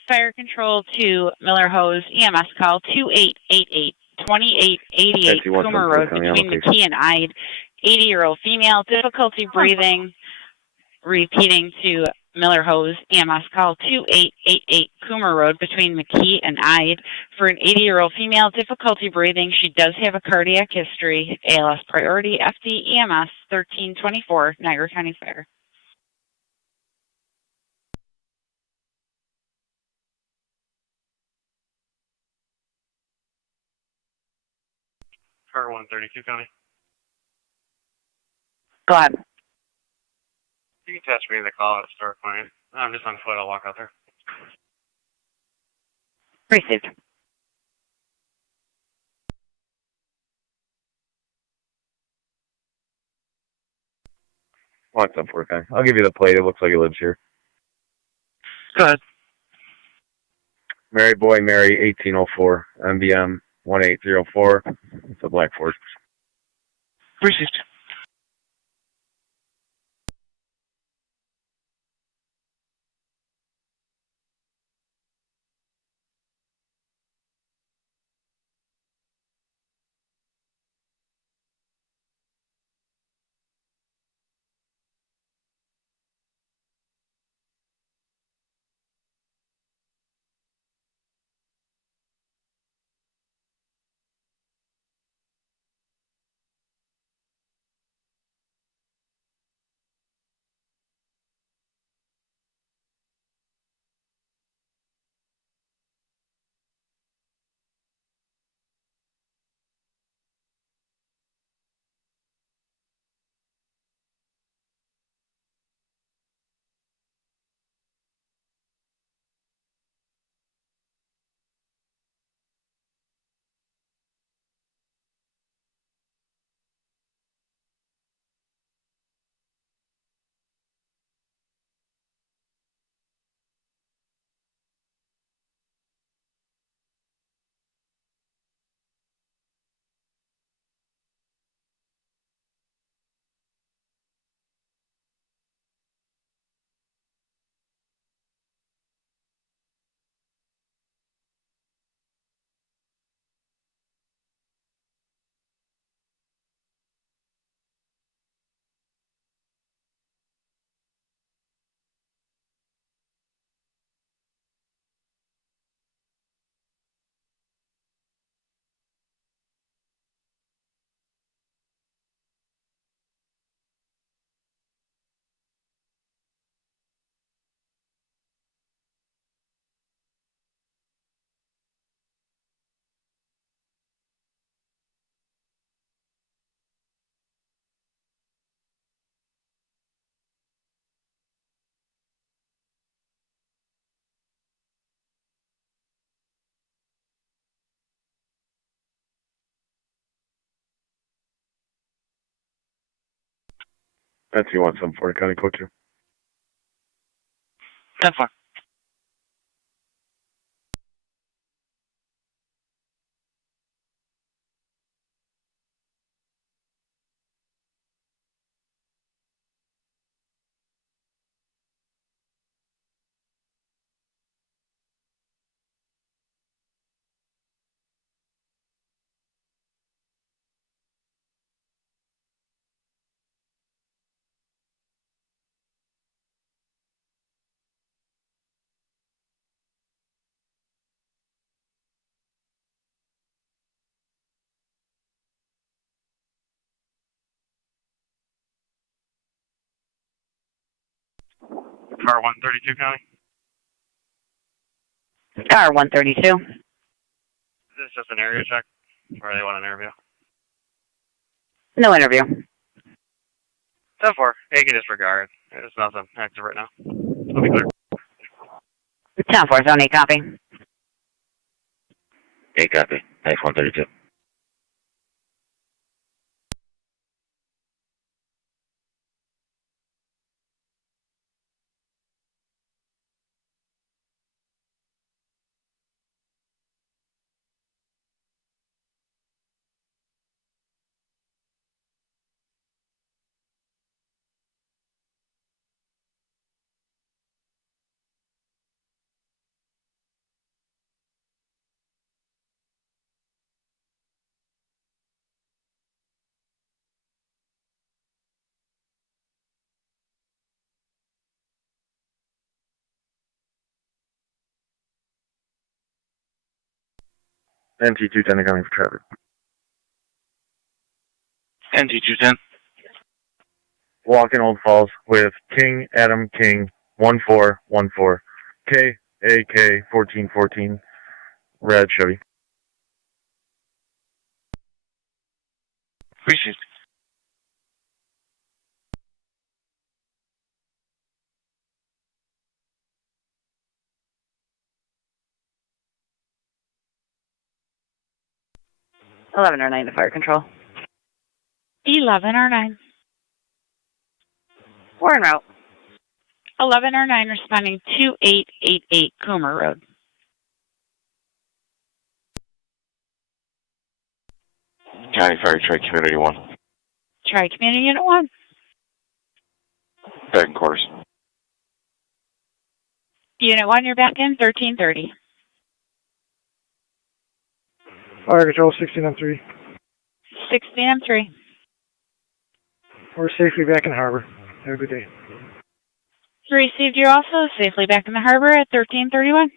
Fire Control to Miller Hose, EMS call 2888, 2888 Coomer Road between McKee and Ide, 80-year-old female, difficulty breathing. Repeating to Miller Hose, EMS call 2888 Coomer Road between McKee and Ide for an 80-year-old female, difficulty breathing. She does have a cardiac history, ALS priority, FD EMS 1324, Niagara County Fire. Car 132 County. Go ahead. You can attach me to the call at Star Point. I'm just on foot. I'll walk out there. Received. What's up for it, I'll give you the plate. It looks like he lives here. Go ahead. Mary Boy Mary 1804 MBM 18004. It's a black Ford. Received. That's you want some for it, County Code 2. 10-4. Car 132 County. Car 132. Is this just an area check, or they want an interview? No interview. 10-4. You can disregard. There's nothing active right now. It'll be clear. 10-4, zone 8 copy. 8 copy. Thanks, 132. NT210 accounting for traffic. NT210. Walk in Old Falls with King Adam King 1414 KAK 1414 red Chevy. Appreciate it. Eleven or 9 to fire control. 11 or 9. We're en route. 11 or 9 responding 2888 Coomer Road. County Fire Trade Community 1. Try Community Unit 1. Back in quarters. Unit 1, you're back in 1330. Fire control 16-3. 16-3. We're safely back in harbor. Have a good day. Received, you're also safely back in the harbor at 1331.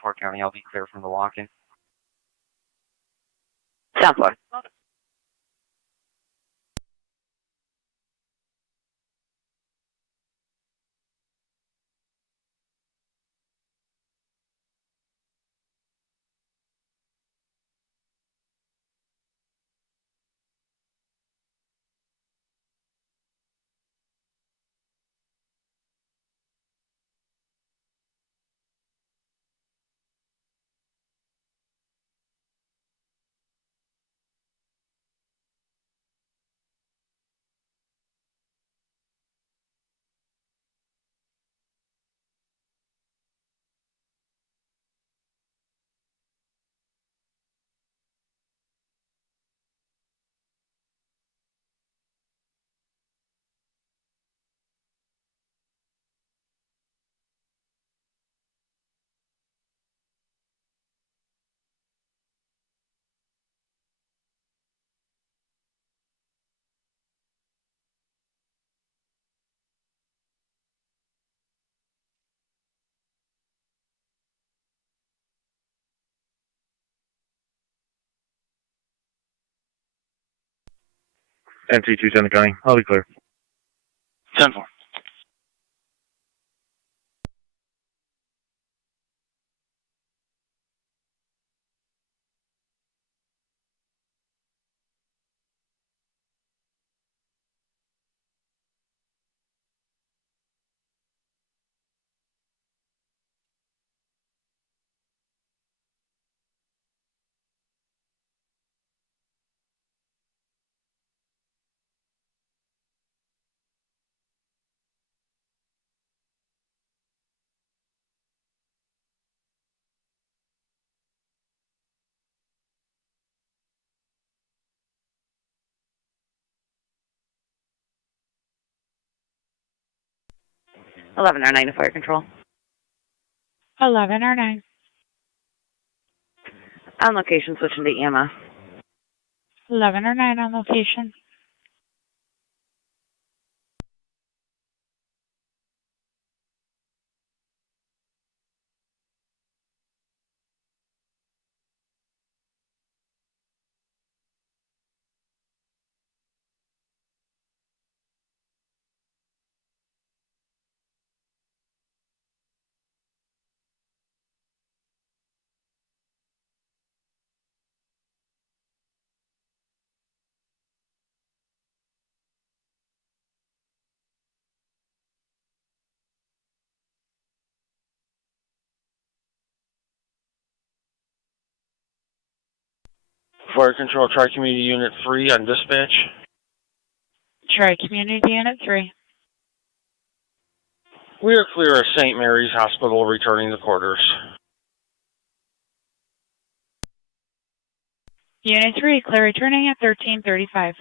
Fort County, I'll be clear from the walk-in. Sound floor. NT210 accounting. I'll be clear. 10-4. 11 or 9 to fire control. 11 or 9. On location, switching to EMS. 11 or 9 on location. Fire Control Tri-Community Unit 3 on dispatch. Tri-Community Unit 3. We are clear of St. Mary's Hospital, returning to quarters. Unit 3, clear returning at 1335.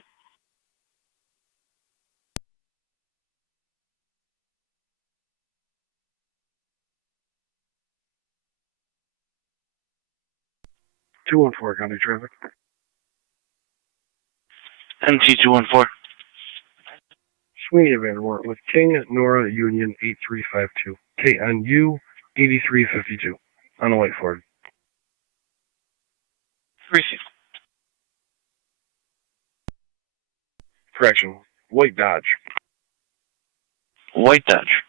County traffic. MT214. Sweeney Vanwart with King Nora Union 8352. KNU 8352. On the white Ford. Receive. Correction. White Dodge. White Dodge.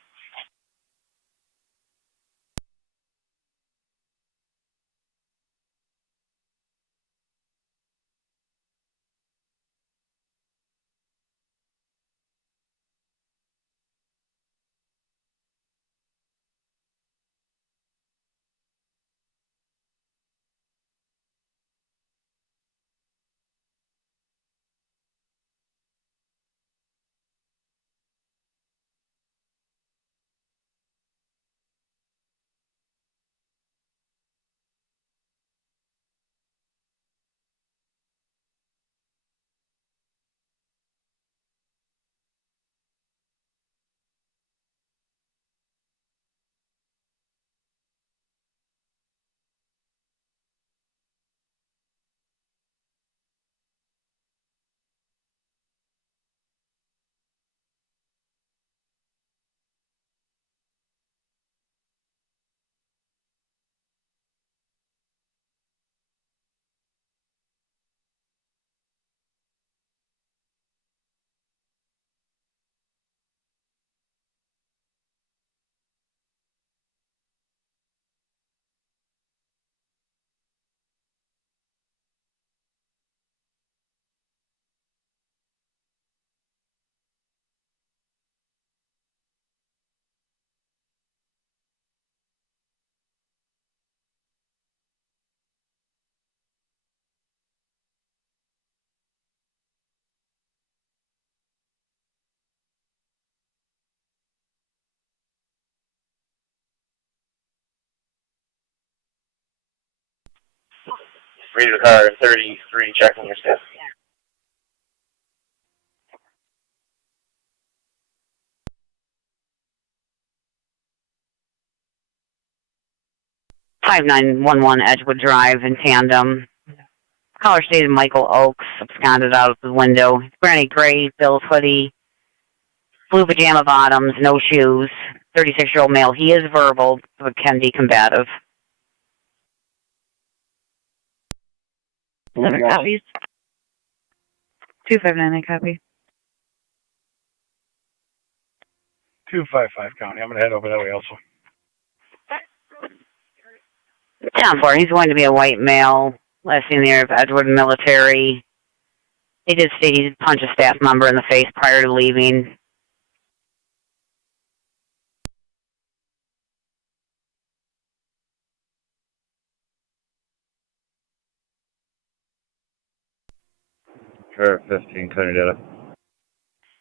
Read the car 33, checking your step. Five 5911 Edgewood Drive in tandem. Caller stated Michael Oakes absconded out of the window. He's wearing a gray Bill's hoodie, blue pajama bottoms, no shoes. 36-year-old male. He is verbal, but can be combative. 11 copies. 259, copy. 255 County. I'm going to head over that way also. 10-4. He's going to be a white male. Last seen there of Edgewood Military. He did state he did punch a staff member in the face prior to leaving. Sheriff 15, County data.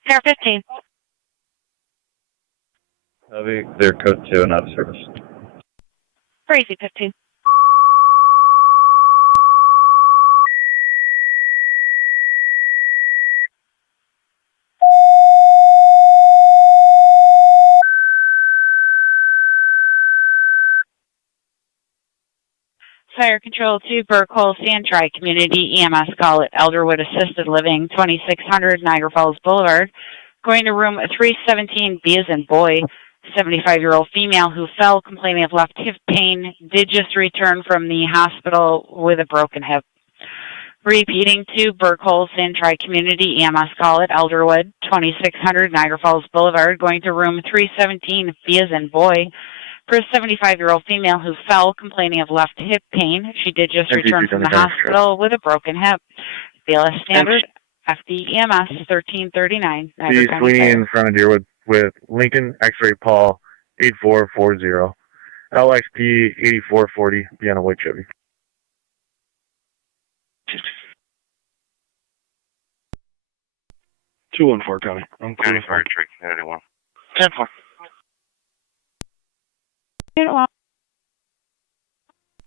Sheriff 15. Heavy, clear code 2 and out of service. Crazy 15. Fire Control to Burkholz and Tri Community EMS call at Elderwood Assisted Living, 2600 Niagara Falls Boulevard. Going to room 317B as in boy, 75-year-old female who fell complaining of left hip pain, did just return from the hospital with a broken hip. Repeating to Burkholz and Tri Community EMS call at Elderwood, 2600 Niagara Falls Boulevard. Going to room 317B as in boy, for a 75-year-old female who fell complaining of left hip pain. She did just return from the hospital with a broken hip. BLS Standard, FDEMS 1339. The Sweeney in front of Deerwood with Lincoln X-Ray Paul 8440. LXP 8440, be on a white Chevy. Two one four County. I'm County Fire Truck, 81. 10-4.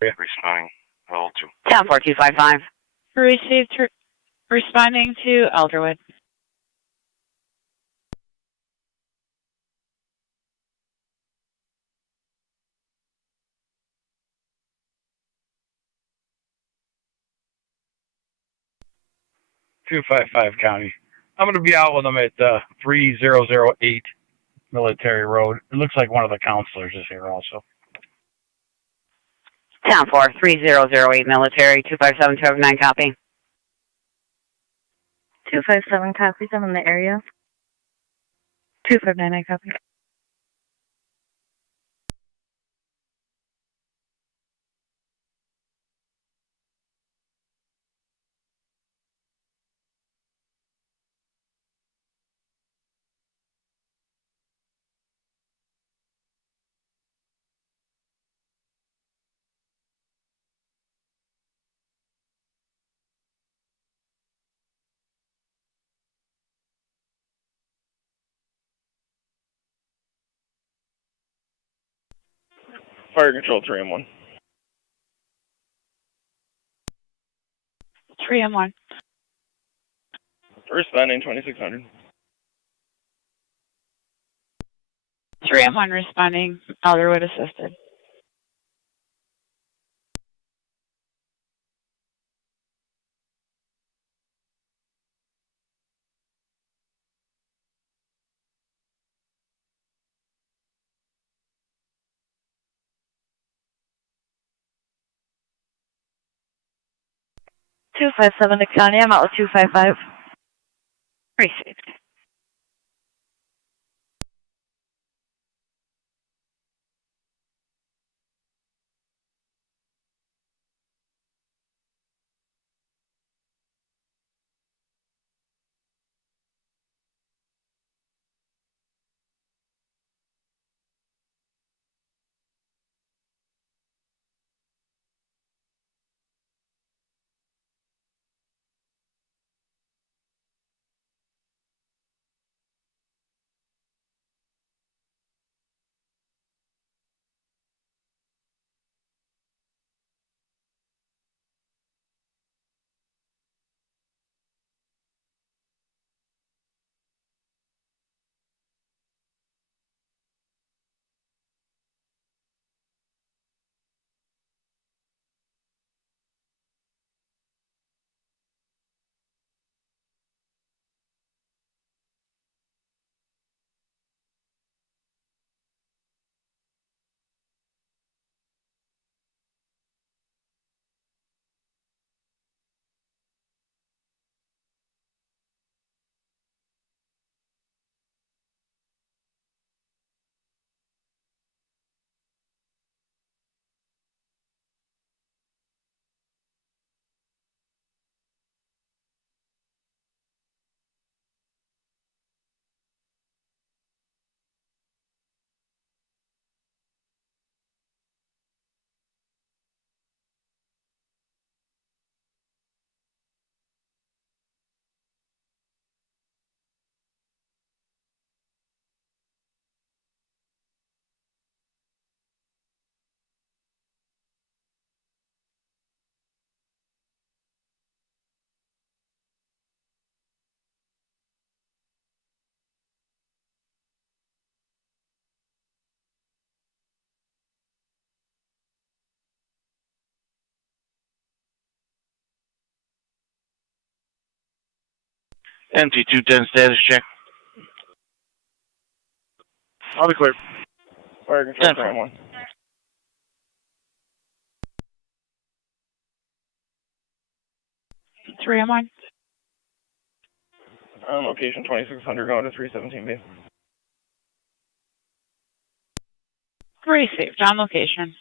Responding, level 2. 10255. Received, responding to Elderwood. County. I'm going to be out with them at 3008 Military Road. It looks like one of the counselors is here also. 10-4, 3008 Military, 257, 259, copy. 257 copies. I'm in the area. 2599 copy. Fire Control 3M1. 3M1. Responding 2600. 3M1 responding, Elderwood Assisted. Two 257 to County. I'm out with 255. Received. NT210 status check. I'll be clear. Fire control, frame 1. Three on one. Location 2600 going to 317B. Received on location.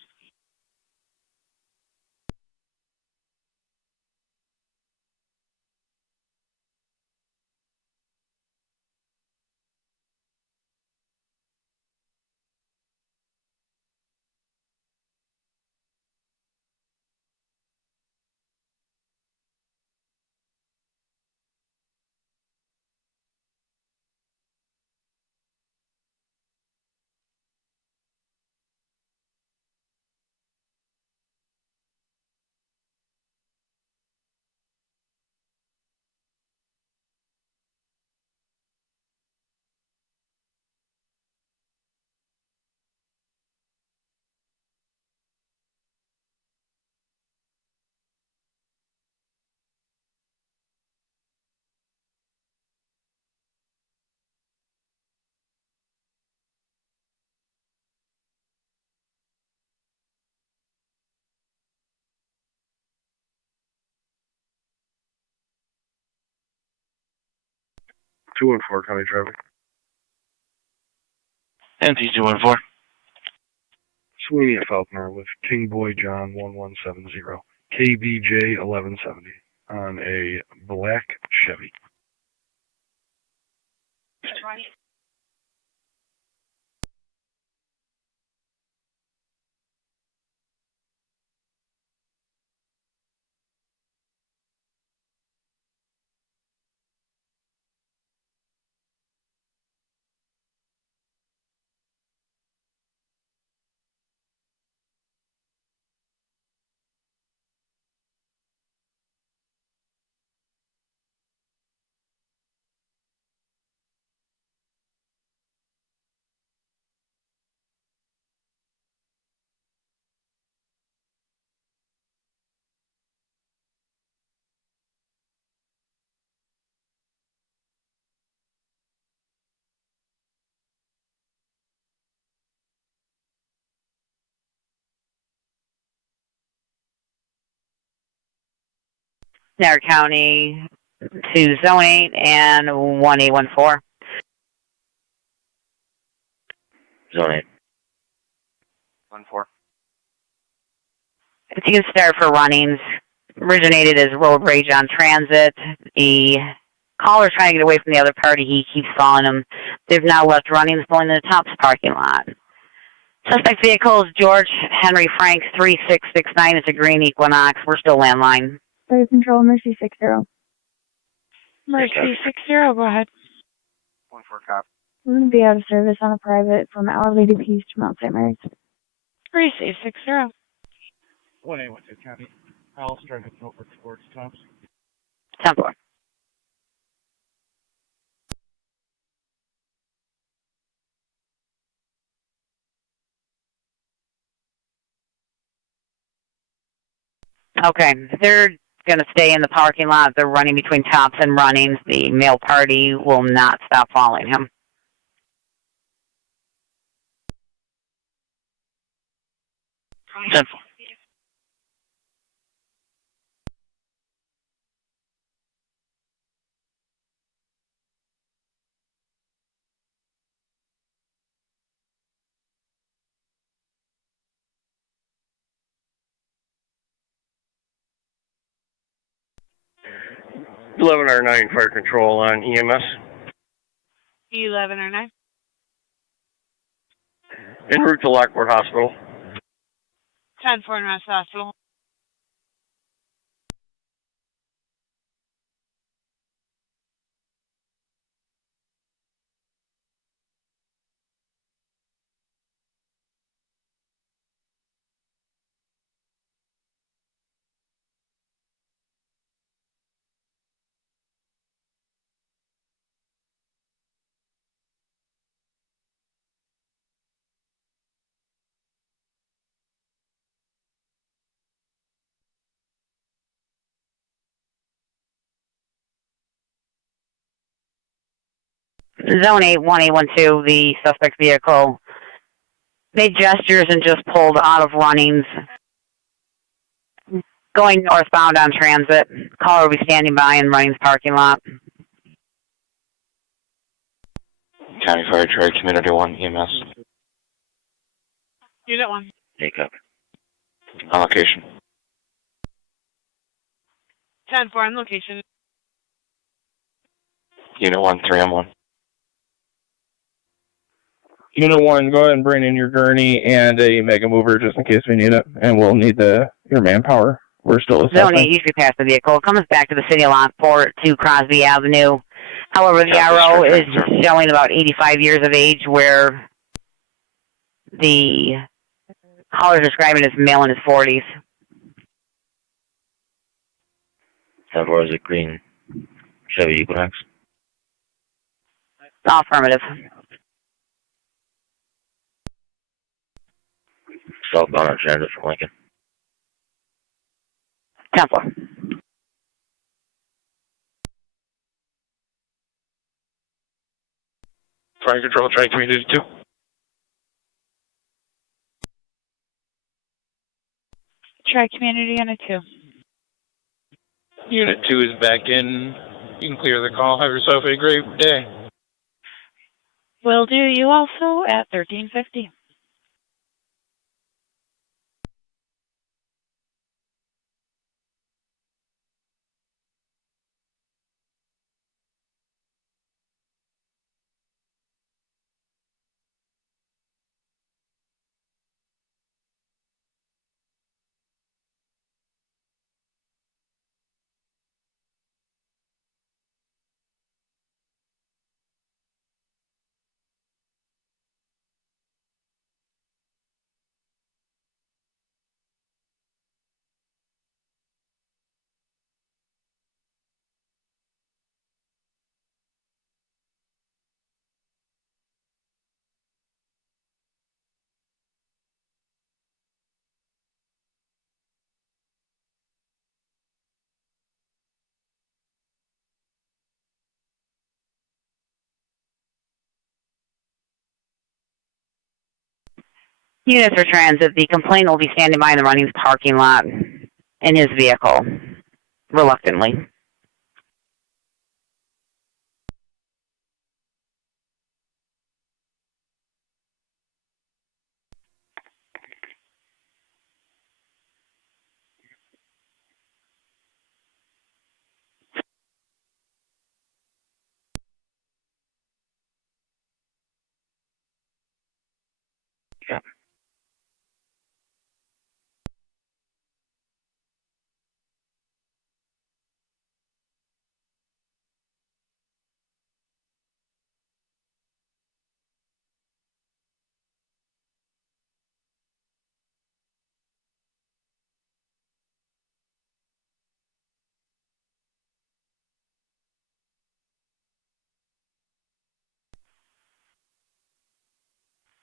Two and four county traffic. NT214. Sweeney at Falconer with King Boy John 1170, KBJ 1170 on a black Chevy. Niagara County to Zone 8 and 1814. Zone 8. 1-4. If you can start for runnings, originated as road rage on transit. The caller's trying to get away from the other party. He keeps following him. They've now left runnings going to the TOPS parking lot. Suspect vehicle is George Henry Frank 3669. It's a green Equinox. We're still landline. Fire control, Mercy 60. Mercy 60, go ahead. 1-4 cop. We're going to be out of service on a private from Our Lady of Peace to Mount St. Mary's. Receive 60. 1-812 County. Alice driving over towards Tops. 10-4. Okay, they're going to stay in the parking lot. They're running between Tops and runnings. The male party will not stop following him. Simple. R9 fire control on EMS. 11 or 9. En route to Lockport Hospital. 10-4 North Hospital. Zone 81812, the suspect vehicle made gestures and just pulled out of runnings. Going northbound on transit. Caller will be standing by in runnings parking lot. County Fire Truck, Community 1 EMS. Unit 1. Take up. On location. 10-4 on location. Unit 1, 3 on 1. Unit 1, go ahead and bring in your gurney and a mega mover just in case we need it. And we'll need your manpower. We're still assessing. Zone 8 usually past the vehicle. It comes back to the city of Lockport to Crosby Avenue. However, the RO is showing about 85 years of age, where the caller is describing as male in his 40s. 10-4 is a green Chevy Equinox. Affirmative. Southbound on transit from Lincoln. 10-4. Fire Control, Tri Community 2. Tri-Community Unit 2. Unit 2 is back in. You can clear the call. Have yourself a great day. Will do. You also at 1350. Units for transit. The complainant will be standing by in the runnings parking lot in his vehicle, reluctantly. Yeah.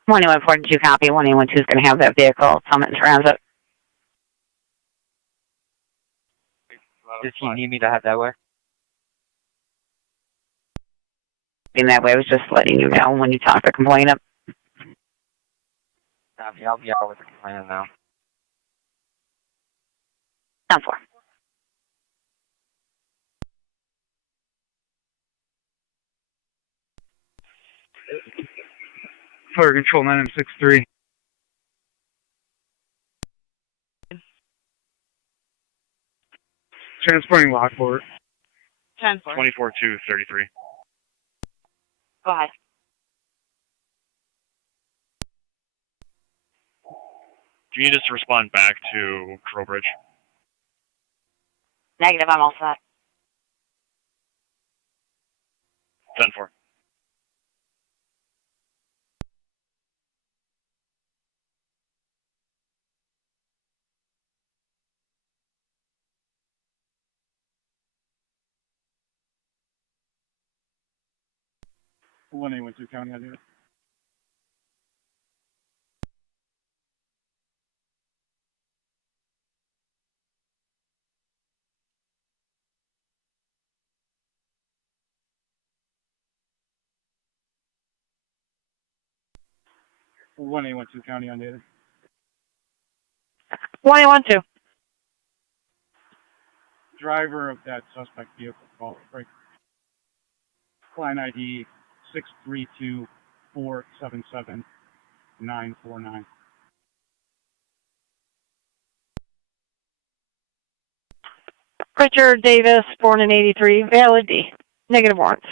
One 142 copy. 112 is going to have that vehicle summit in transit. Does he need me to have that way? In that way, I was just letting you know when you talk to the complainant. I'll be out with the complainant now. 10-4. Fire Control 963. Transporting Lockport. 10-4. 24-2-33. Go ahead. Do you need us to respond back to Trowbridge? Negative, I'm all set. 10-4. One 812 County out here. 1812 County undated. 1812. Driver of that suspect vehicle called break. Line ID 632477949. Richard Davis, born in 83, valid D. Negative warrants.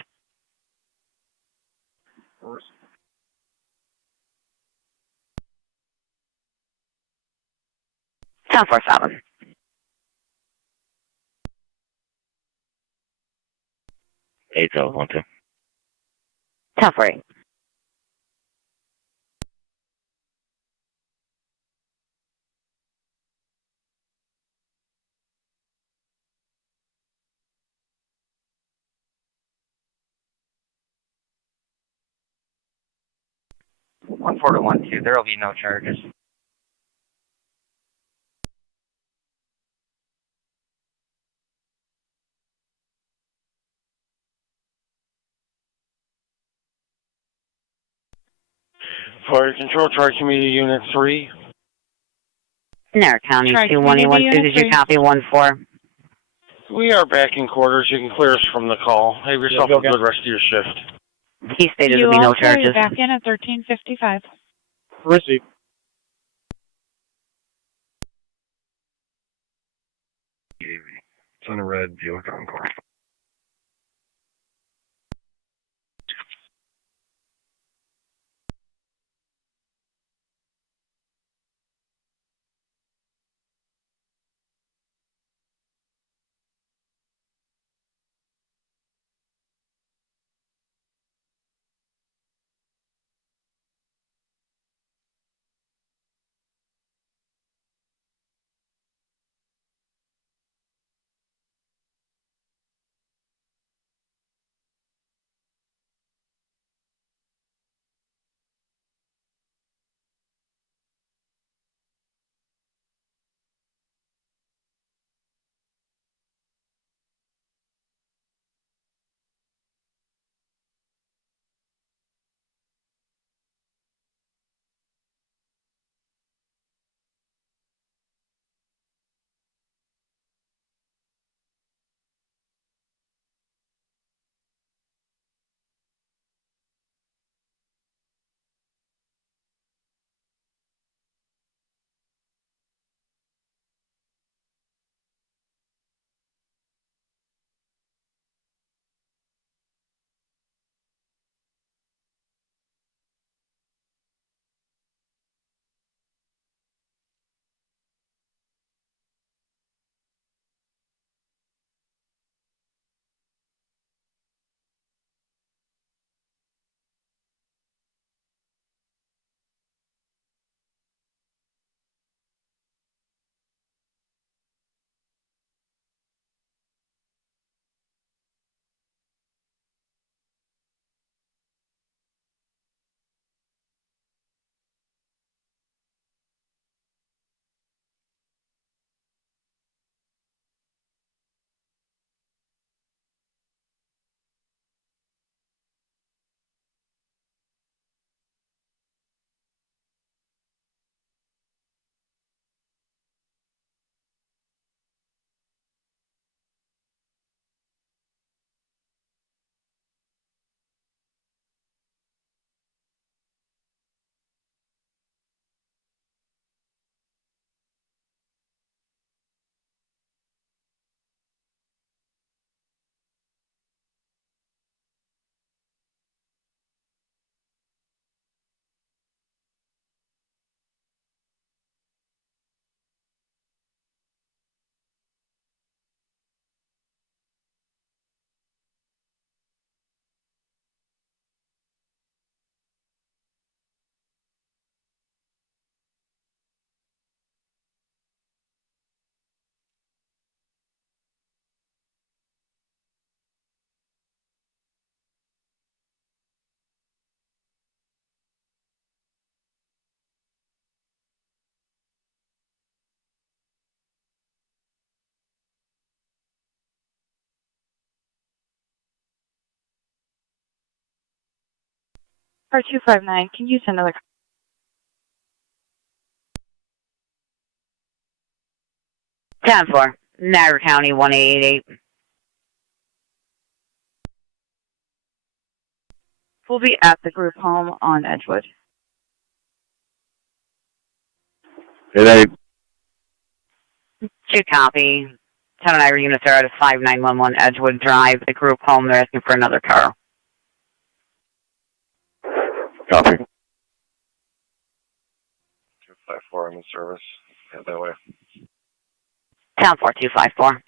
1047. 8012. 1048. One 4-1-2. There will be no charges. Fire Control, Tri-Community Unit 3. Niagara County Tri-Community 2112. Unit Did you 3. copy 1-4? We are back in quarters. You can clear us from the call. Have yourself a good rest of your shift. He stated You there'll be no also charges. back in at 1355. Receive. It's on a red Buick Encore. R259, can you send another 10-4, Niagara County 1888. We'll be at the group home on Edgewood. Good 2 copy. 10 Niagara units are at 5911 Edgewood Drive. The group home, they're asking for another car. Copy. 254, I'm in service. Head that way. 10-4, 254.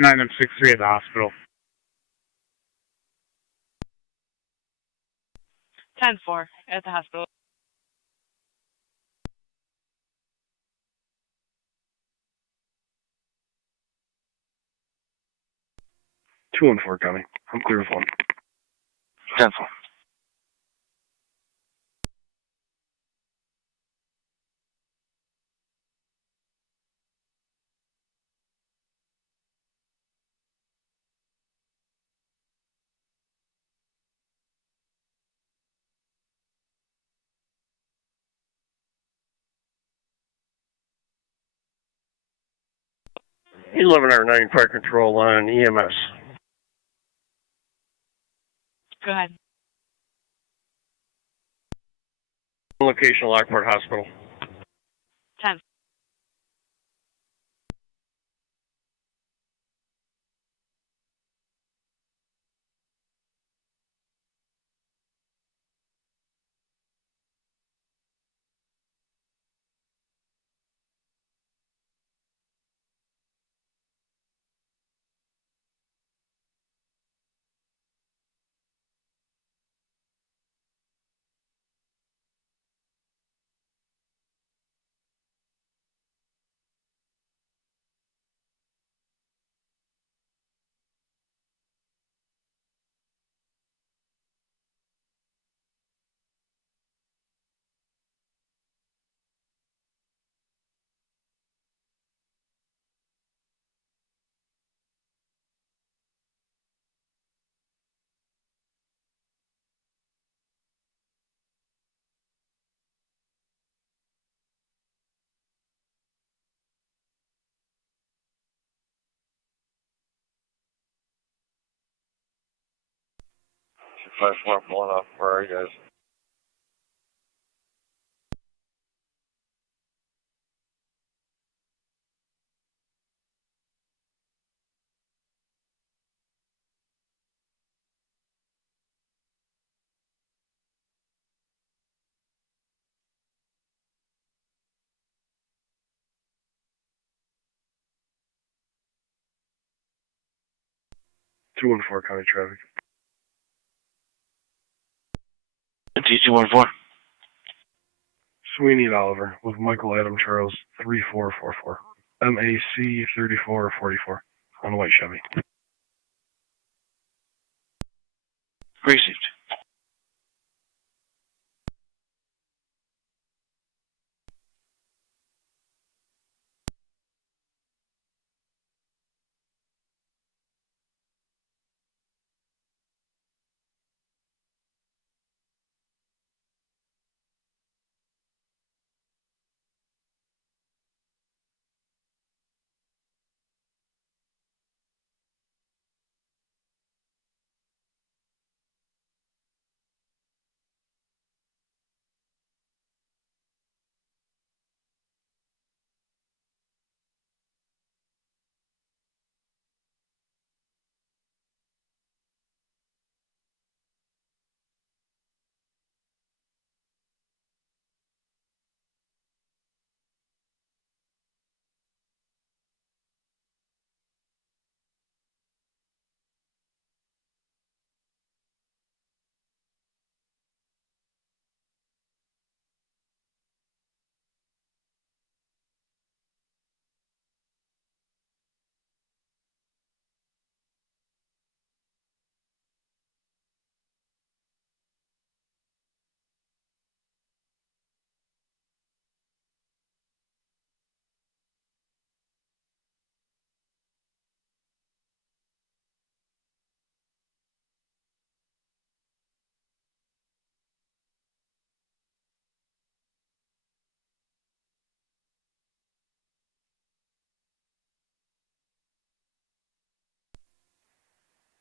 Nine and 6-3 at the hospital. 10-4 at the hospital. Two and 4 coming. I'm clear with 1. 10-4. He's 1109 fire control on EMS. Go ahead. Location Lockport Hospital. 10. Five four pulling up. Where are you guys? Two and 4 county traffic. T214. Sweeney and Oliver with Michael Adam Charles 3444. MAC 3444 on a white Chevy. Received.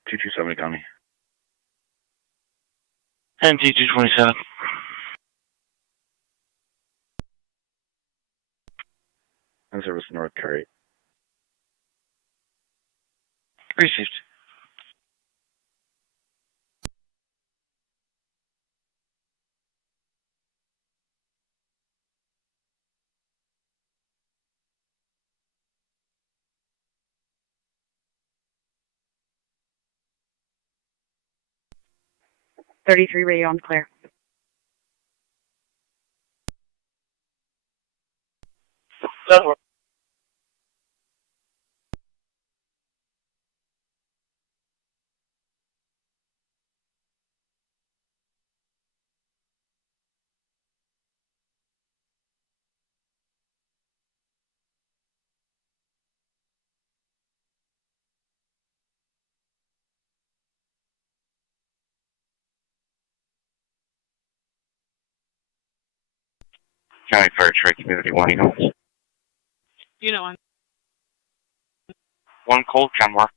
2270 County. And T227. And service North Carry. Received. Radio on clear. County Fire Truck Community 1 Eagle. You know, 1 Cold Kenmore.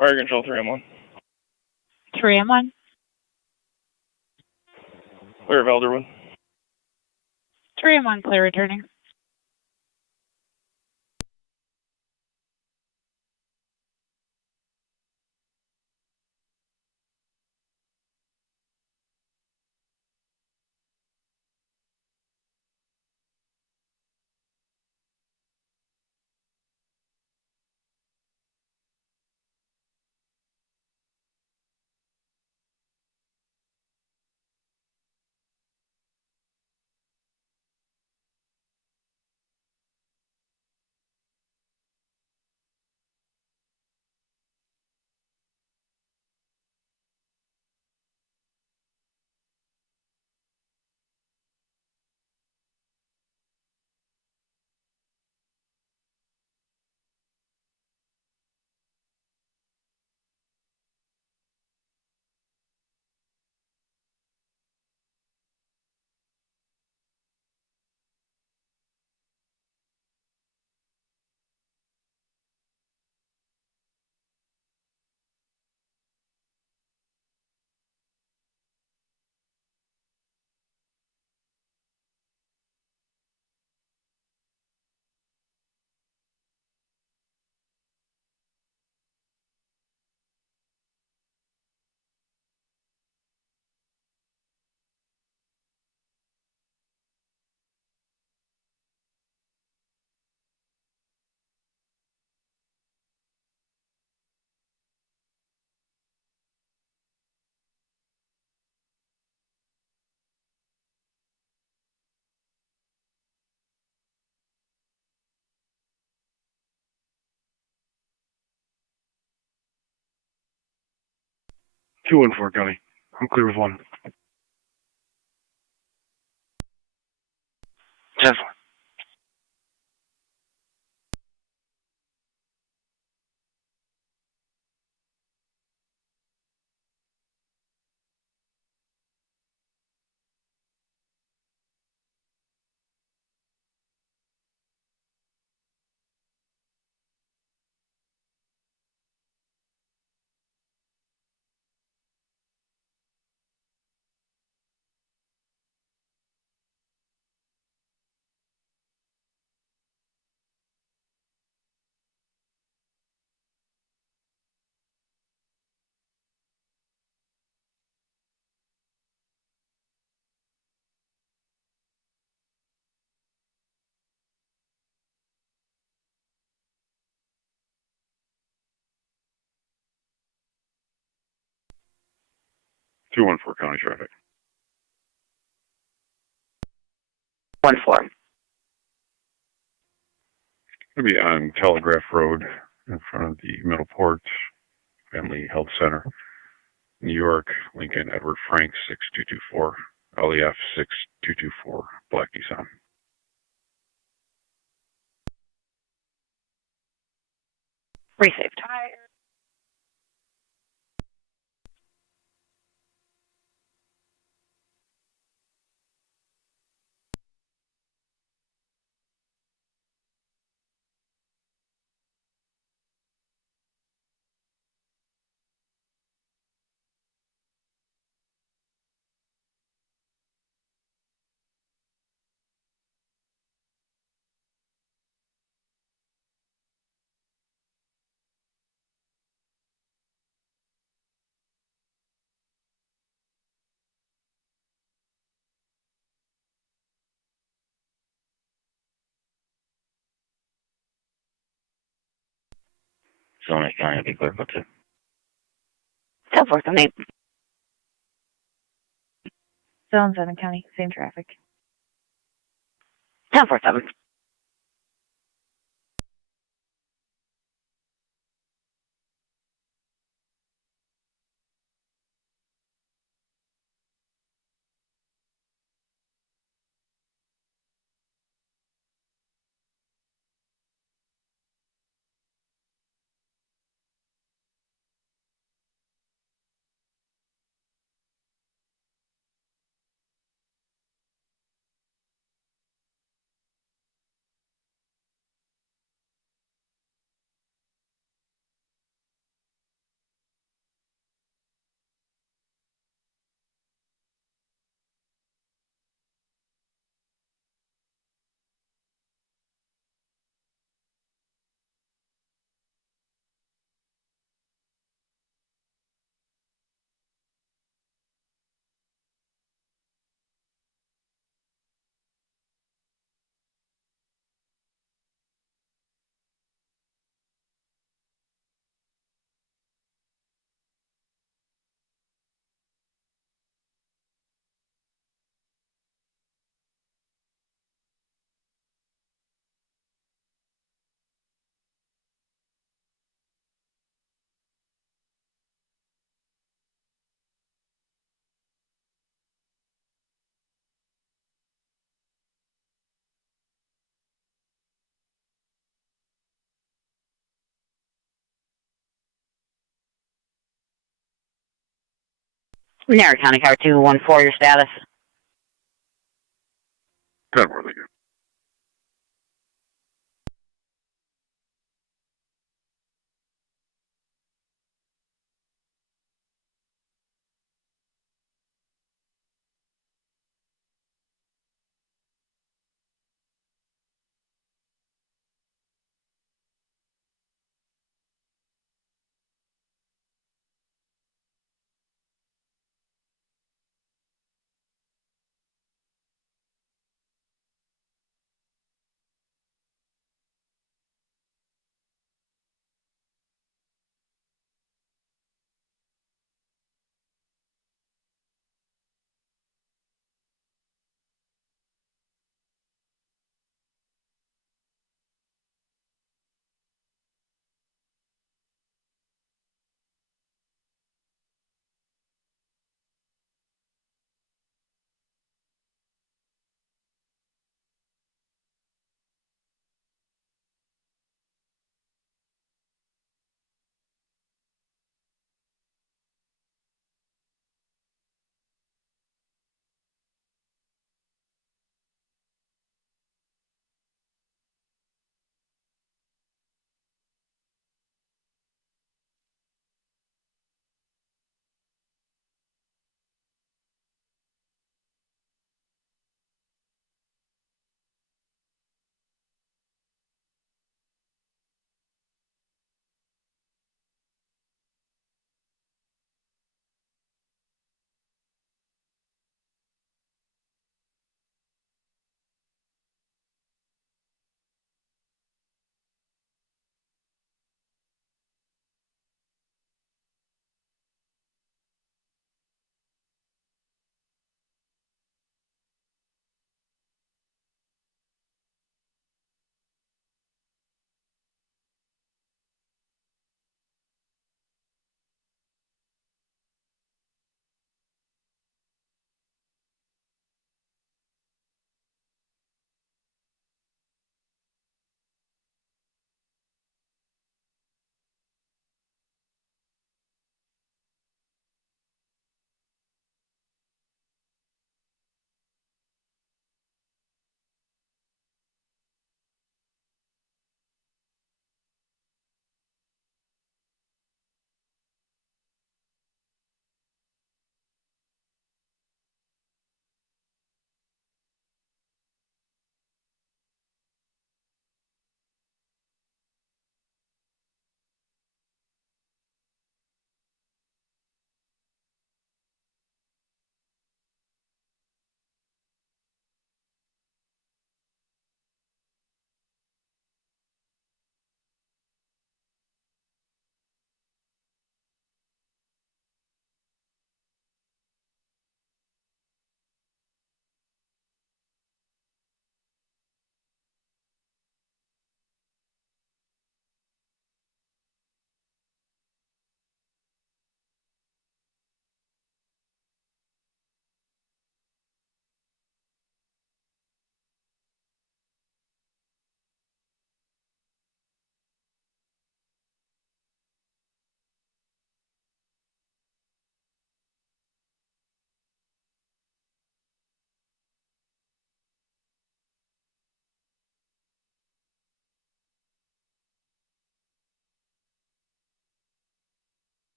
Fire Control 3M1. 3M1. Clear of Elderwood. 3M1, clear returning. Two and 4 County. I'm clear with 1. 10-4. Two one 4 County traffic. 1-4. Gonna be on Telegraph Road in front of the middle port. Family Health Center, New York, Lincoln, Edward Frank, 6224, LEF 6224, Black Nissan. Received. Sonoma County will be clear for 2. 10-4, 7 County, same traffic. 10-4-7. Niagara County Car 214, your status. 10 for Lincoln.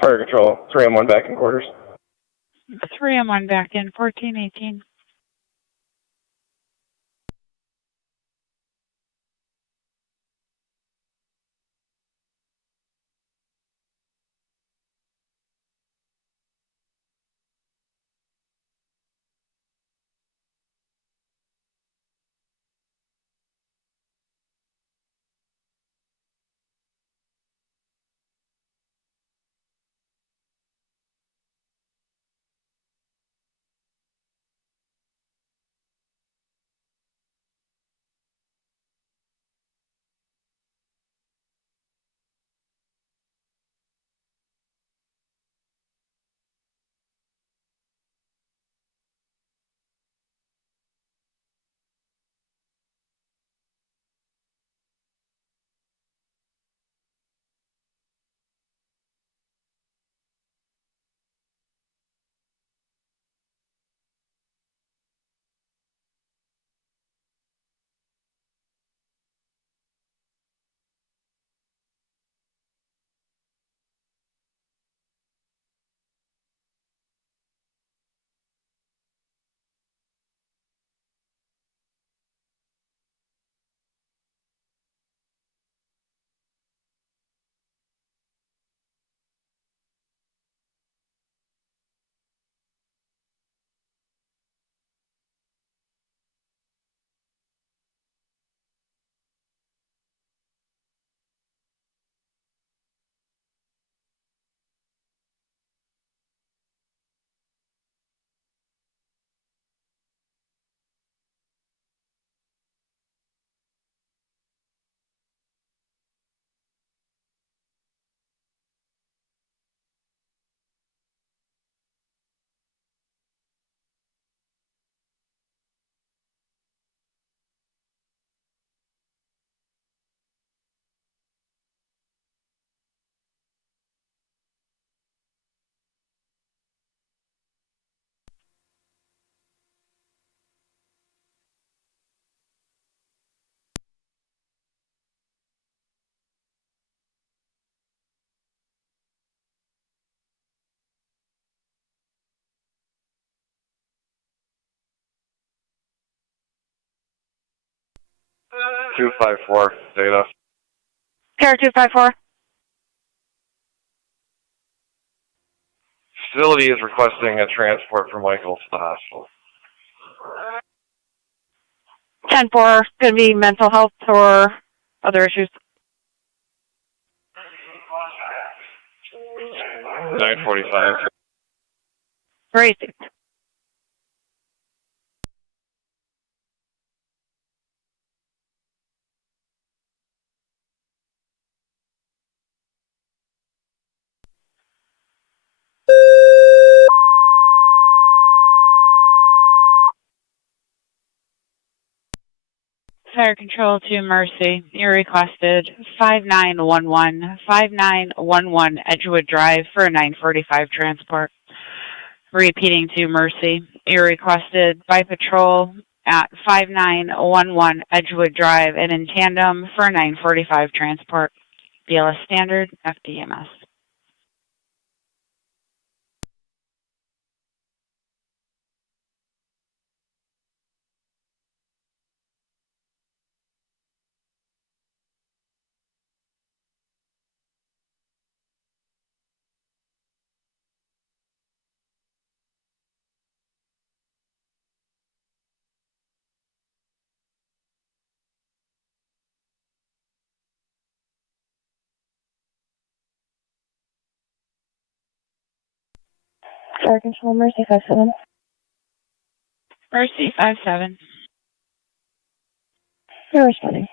Fire control, 3M1 back in quarters. 3M1 back in, 1418. Two five four data. Car 254. Facility is requesting a transport for Michael to the hospital. 10-4, going to be mental health or other issues. 945. Great. Fire control to Mercy. You requested 5911 Edgewood Drive for a 945 transport. Repeating to Mercy. You requested by patrol at 5911 Edgewood Drive and in tandem for a 945 transport. BLS standard, FDMS. Fire control, Mercy 57. Mercy 57. You're responding.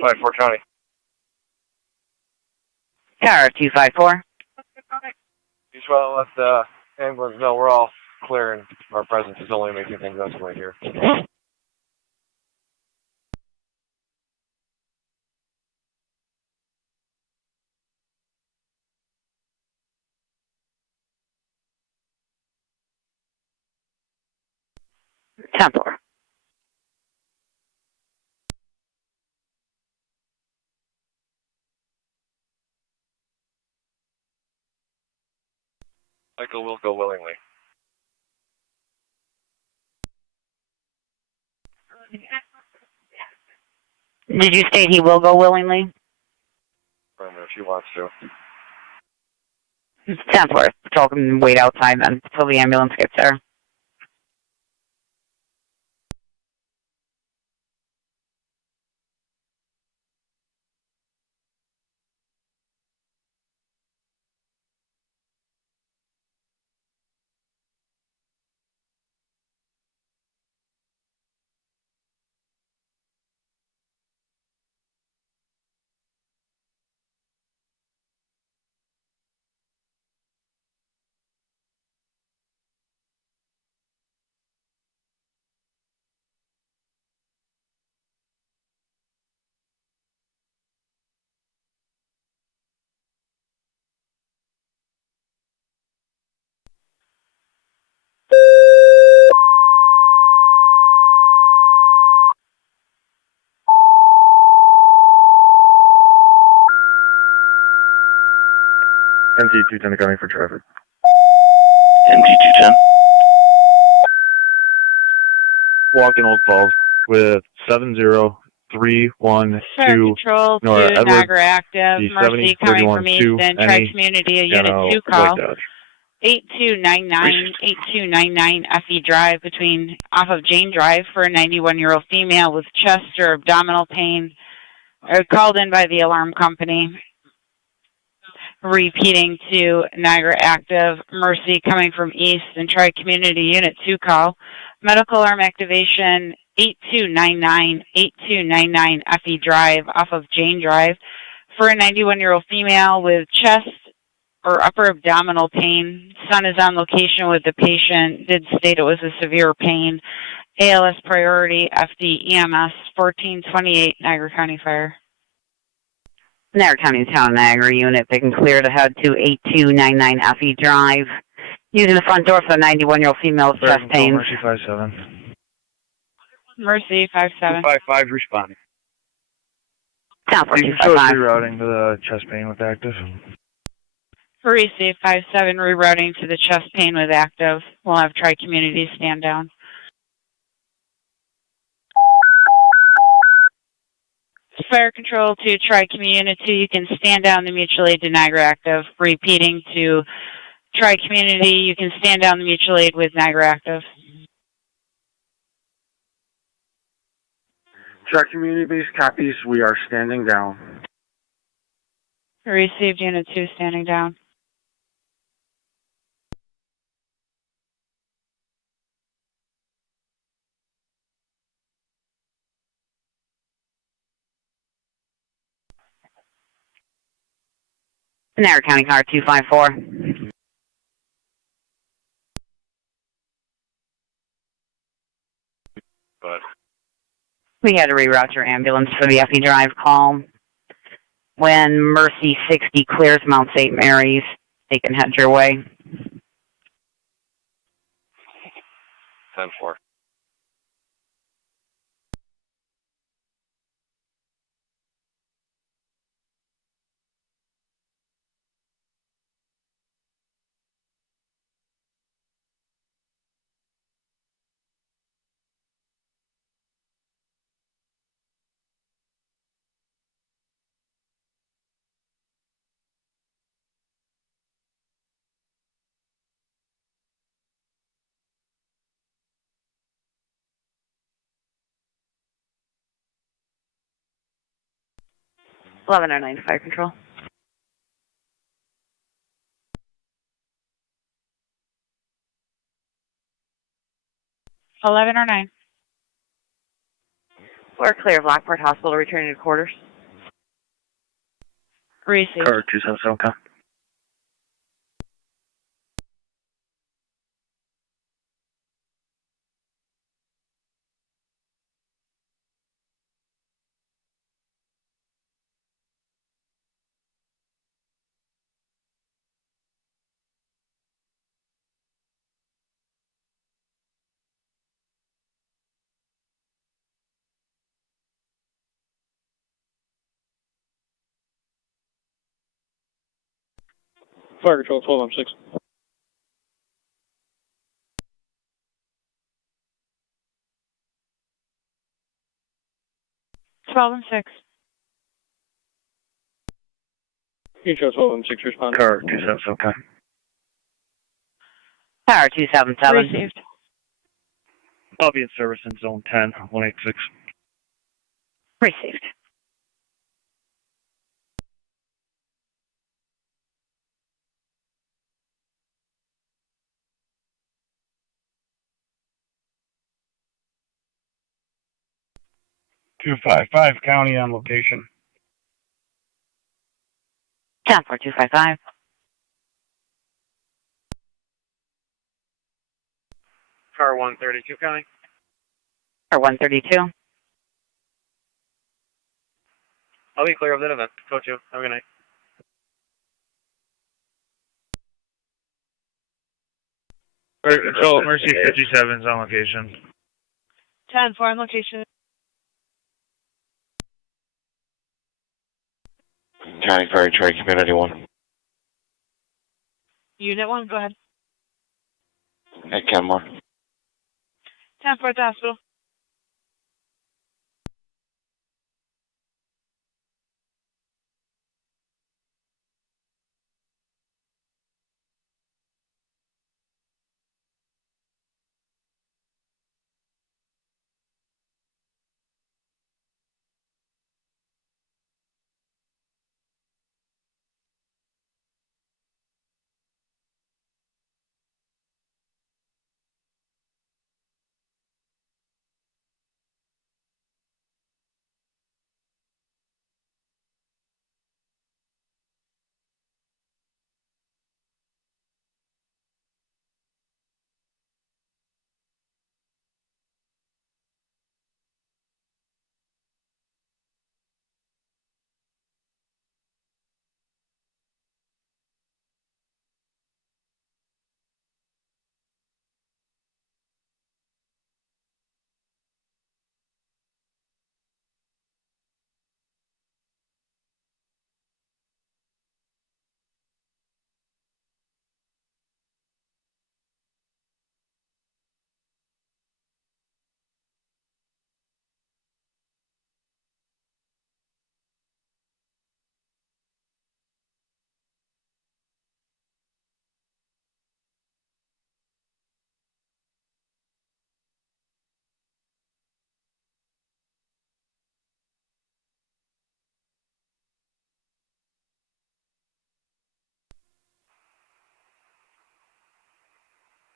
254 County. Tower 254. You just want to let the ambulance know we're all clear and our presence is only making things escalate here. 10 floor. Michael will go willingly. Did you state he will go willingly? If she wants to. 10 floor. Patrol can wait outside then until the ambulance gets there. NT 210 accounting for traffic. NT 210. Walking Old Falls with 70312 Fire Control Nora to Edward, Niagara Active, Mercy coming from 7031-2, Easton, Tri-Community, Unit 2 call. 8299 FE Drive off of Jane Drive for a 91-year-old female with chest or abdominal pain. Called in by the alarm company. Repeating to Niagara Active, Mercy coming from East and Tri-Community Unit 2 call. Medical alarm activation 8299 FE Drive off of Jane Drive for a 91-year-old female with chest or upper abdominal pain. Son is on location with the patient. Did state it was a severe pain. ALS priority FD EMS 1428 Niagara County Fire. Niagara County Town Niagara unit, they can clear to head to 8299 FE Drive. Using the front door for the 91-year-old female with chest pain. Mercy 57. Mercy 57. 255 responding. Town for You can show us 255. rerouting to the chest pain with active. Receive 57 rerouting to the chest pain with active. We'll have Tri-Community stand down. Fire Control to Tri-Community, you can stand down the mutual aid to Niagara Active. Repeating to Tri-Community, you can stand down the mutual aid with Niagara Active. Tri-Community base copies, we are standing down. Received Unit 2 standing down. Niagara County car 254. But We had to reroute your ambulance for the FE Drive call. When Mercy 60 clears Mount St. Mary's, they can head your way. 10-4. Eleven 1109 Fire Control. Eleven or 9. We're clear of Lockport Hospital, returning to quarters. Received. Car 277, okay. Fire Control 12 M6. 12 and 6. Control 12 M6 respond. Car 277, okay. Power 277. Received. I'll be in service in zone 10, 186. Received. .255 County on location. 10-4-255. Car 132 County. Or 132. I'll be clear of that event. Coach you. Have a good night. Oh, Mercy 57's on location. 10-4 on location. County Fire Truck, Community 1. Unit 1, go ahead. At Kenmore. 10-4 at the hospital.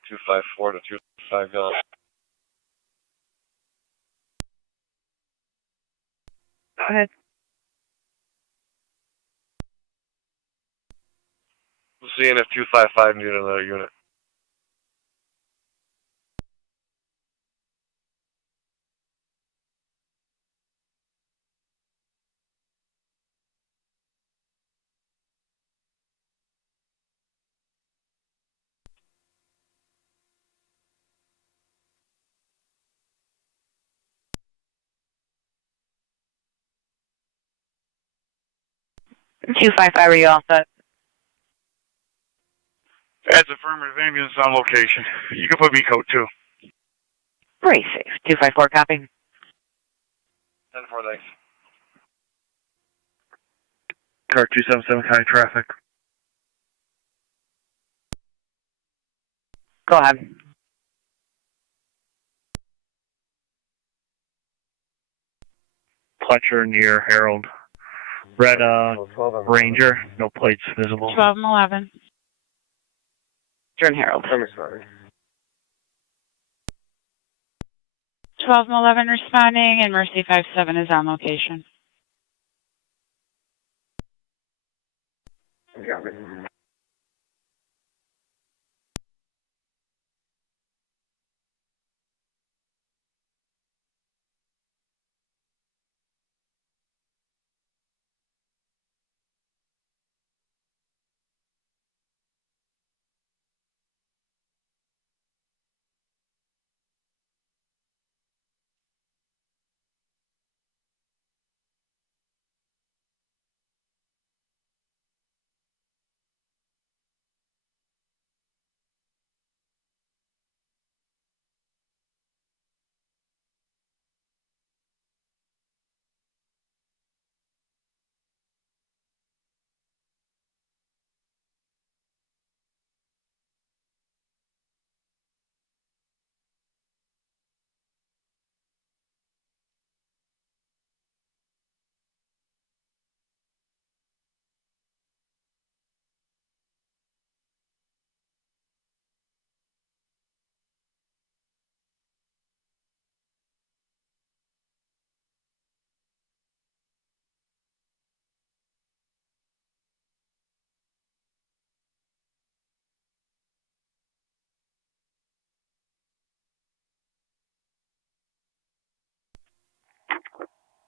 Two five four to 255 Gulf. Go ahead. Seeing if 255 needed another unit. .255, are you all set? That's affirmative ambulance on location. You can put me code 2. Received. 254, copy. 10-4, thanks. Car 277 County traffic. Go ahead. Pletcher near Harold. Red Ranger, no plates visible. 12 and 11. Turn Harold. 12 and 11 responding, and Mercy 57 is on location.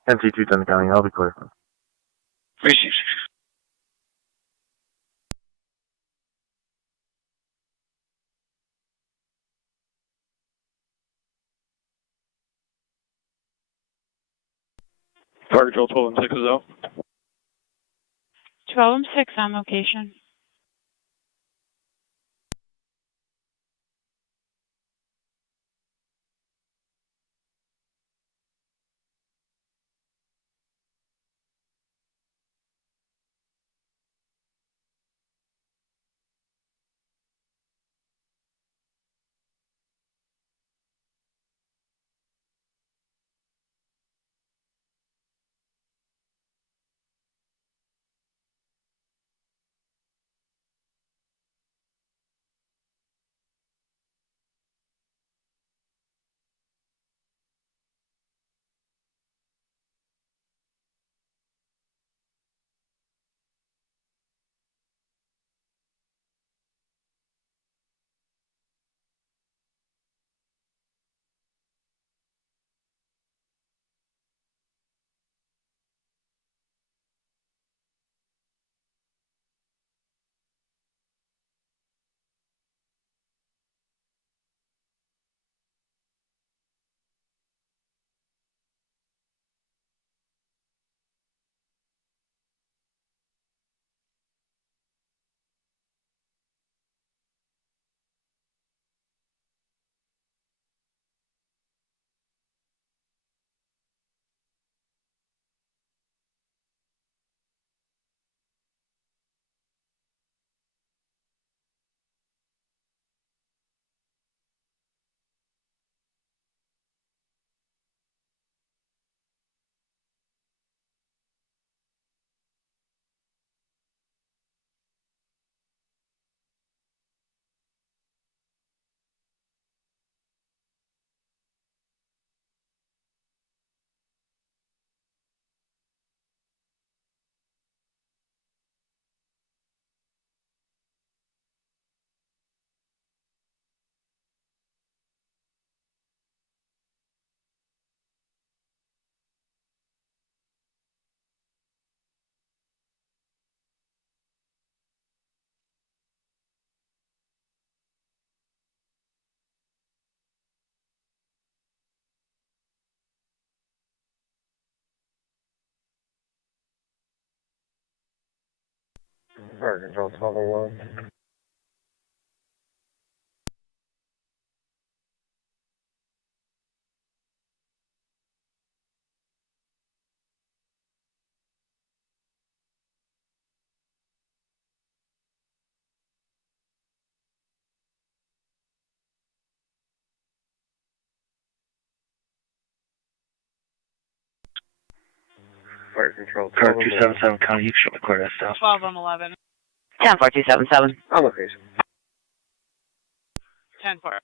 NC2 Tonawanda County, I'll be clear. Received. Fire control 12 and 6 is out. 12 and 6 on location. Fire control 1201. Fire control Car 277 County, you can show me clear that stuff. 12 on 11. 10-4-277. On location. 10-4.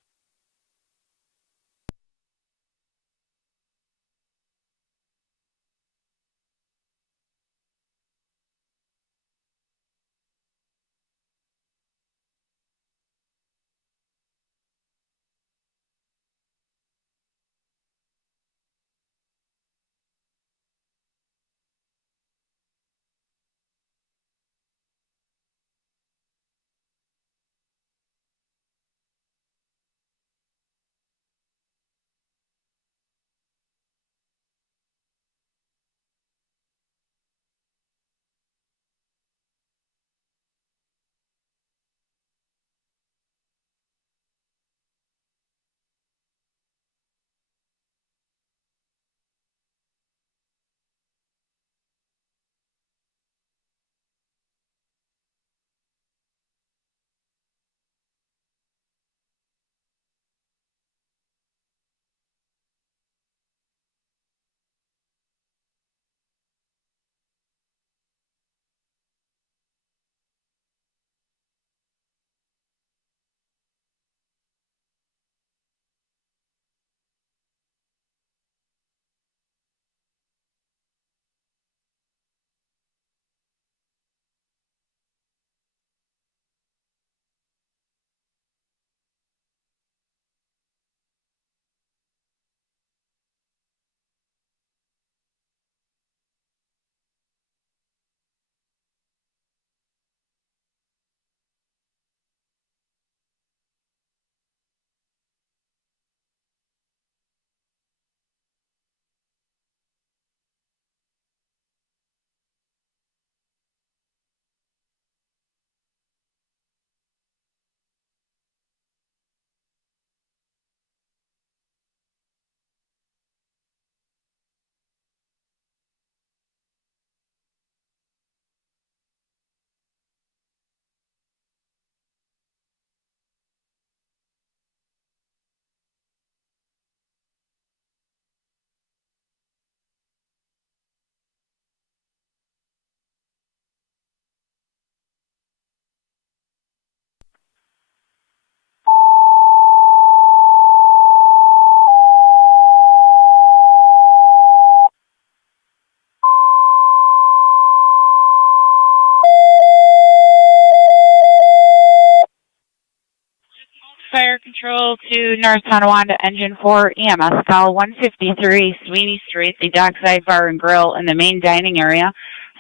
Control to North Tonawanda Engine 4 EMS call 153 Sweeney Street, the Dockside Bar and Grill in the main dining area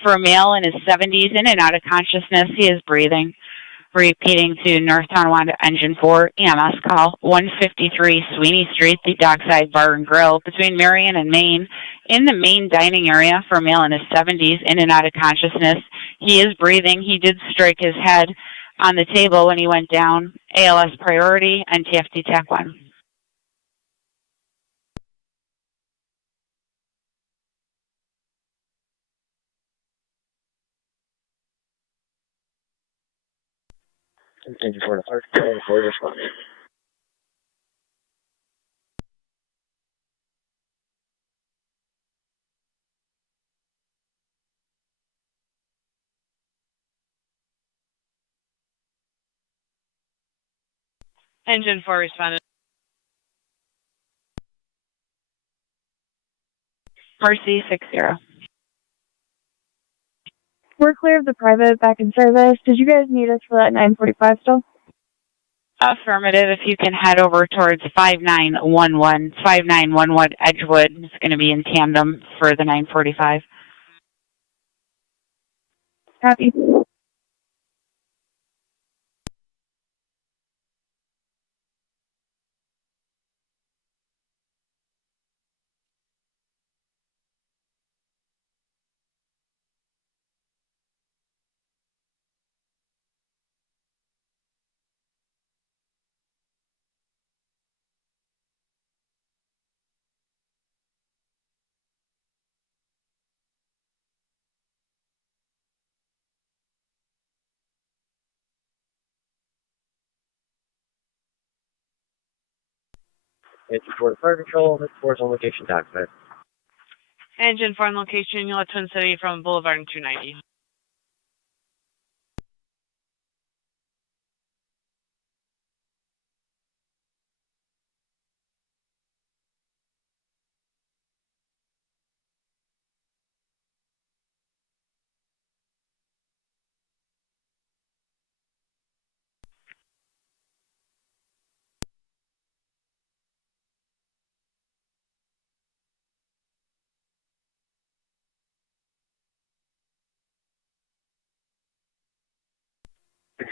for a male in his 70s in and out of consciousness. He is breathing. Repeating to North Tonawanda Engine 4 EMS call 153 Sweeney Street, the Dockside Bar and Grill between Marion and Main in the main dining area for a male in his 70s in and out of consciousness. He is breathing. He did strike his head on the table when he went down. ALS priority and TFT TAC 1. Engine 4 to Fire Control, forward response. Engine 4 responded. Mercy 60. We're clear of the private back in service. Did you guys need us for that 945 still? Affirmative. If you can head over towards 5911 Edgewood. It's going to be in tandem for the 945. Copy. Engine 4 to Fire Control, Mid 4's on location, Dockside. Engine 4 on location, you'll have Twin City from Boulevard and 290.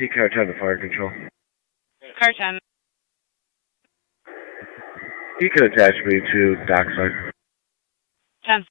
TAC Car 10 to Fire Control. Car 10. You could attach me to Dockside. 10.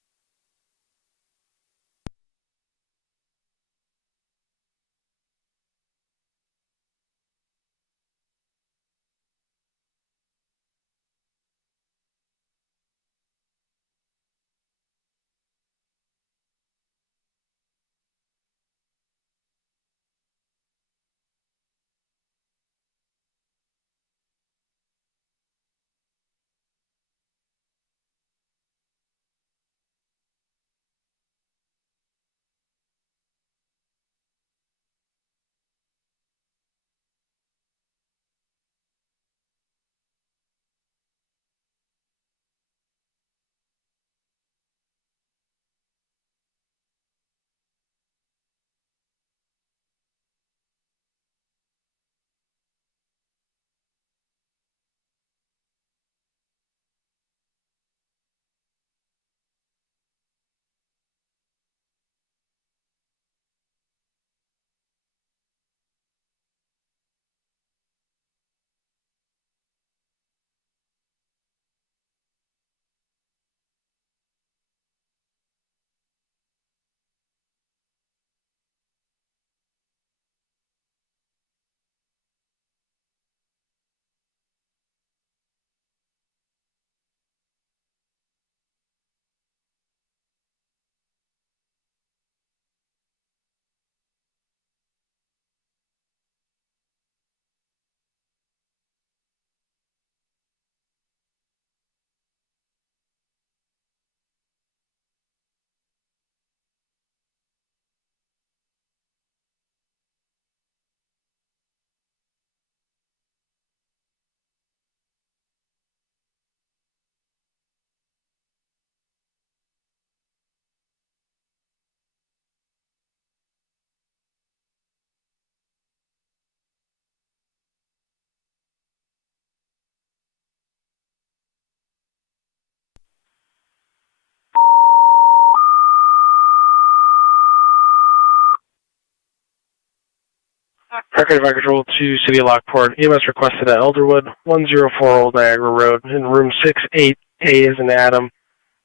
Record Fire Control to City of Lockport. EMS requested at Elderwood, 104 Old Niagara Road, in room 68A is an Adam,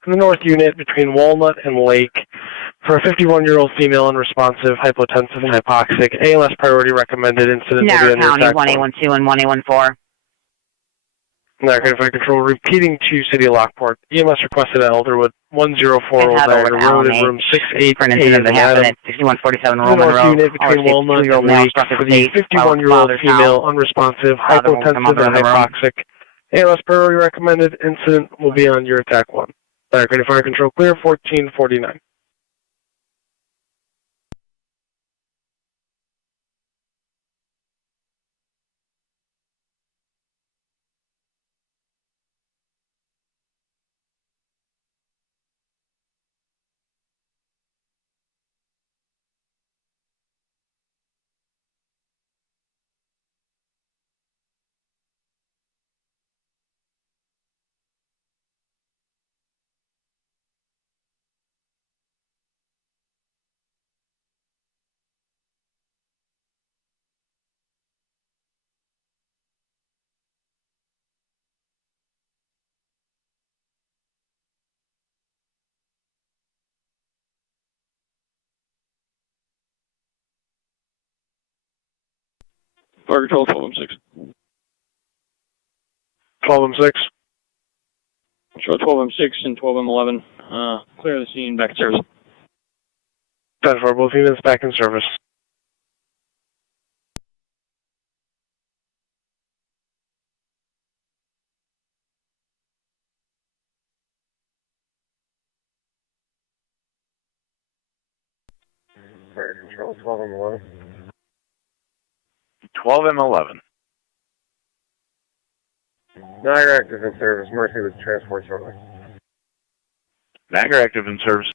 in the north unit between Walnut and Lake, for a 51-year-old female unresponsive, hypotensive, and hypoxic. ALS priority recommended. Incident will be Niagara Niagara County County 1812 and 1814. Niagara Fire Control repeating to City of Lockport. EMS requested at Elderwood, 104 Old Niagara Road, in room 68A For an is incident an that happened Adam, at 6147 in the Roman north Road. unit between All Walnut and two-year-old male Lake, struck for his the face, 51-year-old father's female house. unresponsive, Father won't come hypotensive, under and the room. hypoxic. ALS priority recommended. Incident will be on your attack 1. Niagara Fire Control clear, 1449. Fire Control 12M6. 12M6. Show 12M6 and 12M11. Clear the scene, back in service. 10-4, both units back in service. Fire Control 12M11. 12M11. Niagara active in service. Mercy with transport shortly. Niagara active in service.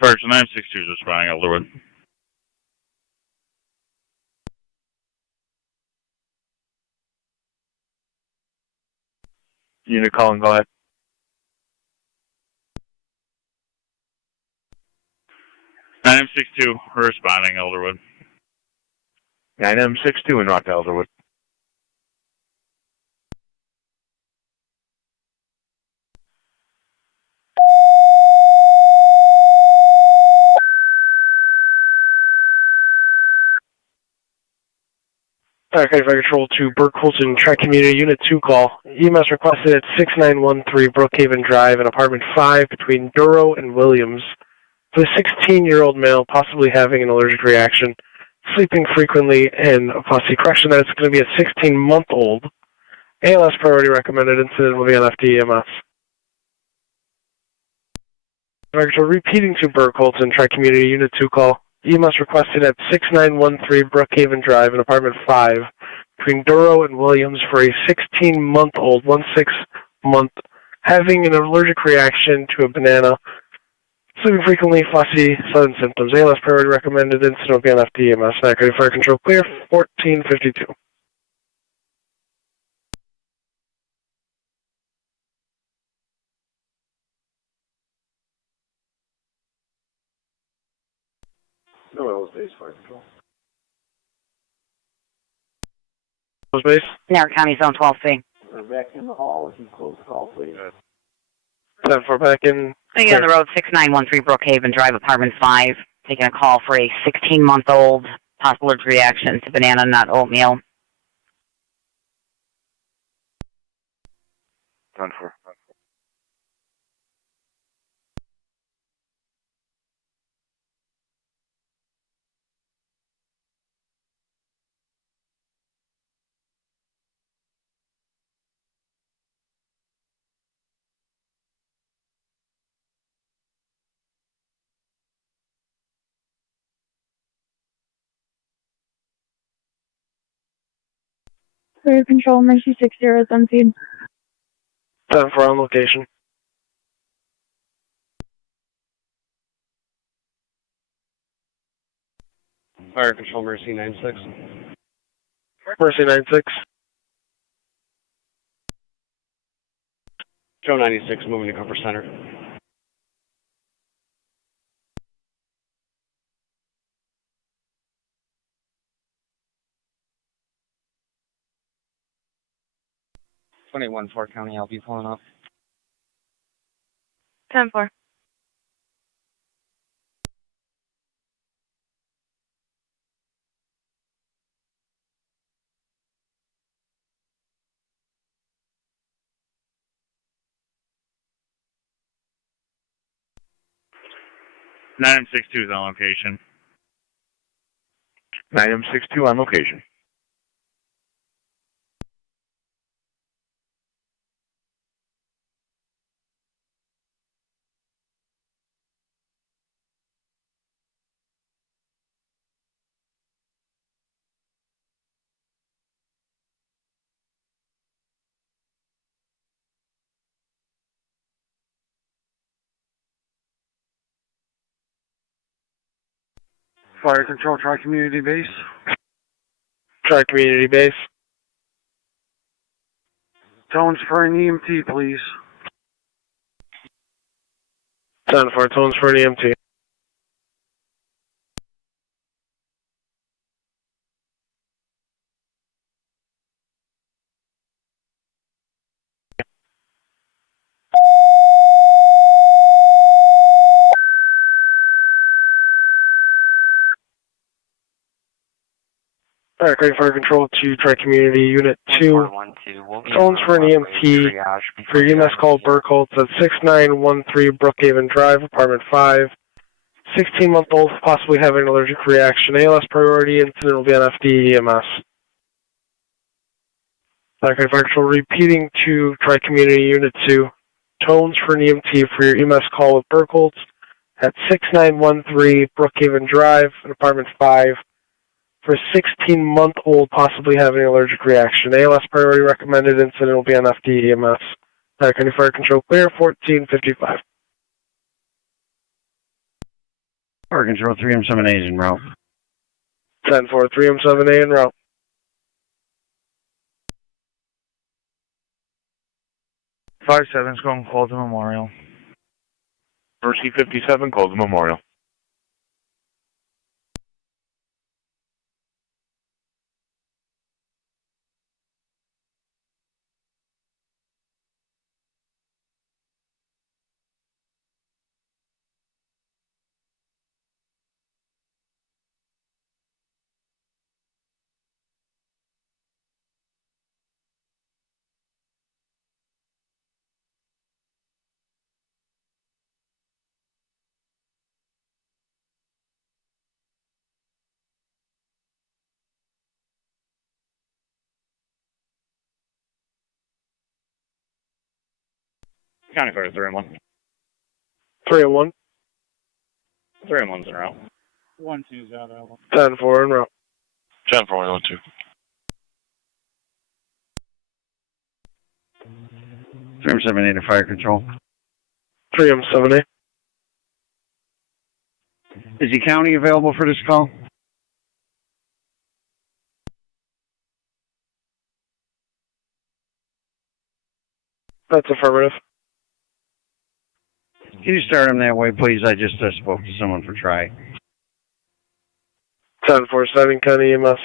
First 962 is responding, Elderwood. Unit calling, go ahead. M62, responding, Elderwood. 9M62 in Rock, Elderwood. Okay, Fire Control to Burke Colton, Tri-Community Unit 2 call. EMS requested at 6913 Brookhaven Drive in apartment 5 between Duro and Williams. For the 16-year-old male possibly having an allergic reaction, sleeping frequently, and possibly correction that it's going to be a 16-month-old. ALS priority recommended. Incident will be on FDEMS. Fire Control repeating to Burke Colton, Tri-Community Unit 2 call. EMS requested at 6913 Brookhaven Drive in apartment 5 between Duro and Williams for a 16-month-old, 16-month, having an allergic reaction to a banana, sleeping frequently, fussy, sudden symptoms. ALS priority recommended. Incident will be on FDEMS. Niagara Fire Control clear, 1452. No L's base, Fire Control. Close base. Niagara County Zone 12C. We're back in the hall. If you close the call, please. 10-4 back in. Staying on the road, 6913 Brookhaven Drive, apartment 5. Taking a call for a 16-month-old, possible allergic reaction to banana nut oatmeal. 10-4. Fire Control, Mercy 60 is unseen. 10-4 on location. Fire Control, Mercy 96. Mercy 96. Show 96, moving to Comfort Center. Fort County, I'll be pulling up. 10-4. M62 is on location. 9M62 on location. Fire Control, Tri-Community Base. Tri-Community Base. Tones for an EMT, please. 10-4, tones for an EMT. Alright, Great Fire Control to Tri-Community Unit 2. Tones for an EMT for your EMS call Burkholtz at 6913 Brookhaven Drive, Apartment 5. 16-month-old, possibly having an allergic reaction. ALS priority incident will be on FD EMS. Great Fire Control repeating to Tri-Community Unit 2. Tones for an EMT for your EMS call with Burkholtz at 6913 Brookhaven Drive, Apartment 5. For a 16-month-old possibly having an allergic reaction. ALS priority recommended incident will be on FD EMS. County Fire Control clear, 1455. Fire Control, 3M7A is en route. 10-4, 3M7A en route. 5-7's going to call the Memorial. Mercy 57, call the Memorial. County Fire 3-1. 3-1. 3-1's en route. 1-2's out of 10-4 en route. 10-4, 1-2. 3M7A to Fire Control. 3M7A. Is the county available for this call? That's affirmative. Can you start them that way, please? I just spoke to someone for Tri. 10-4, 7 County EMS.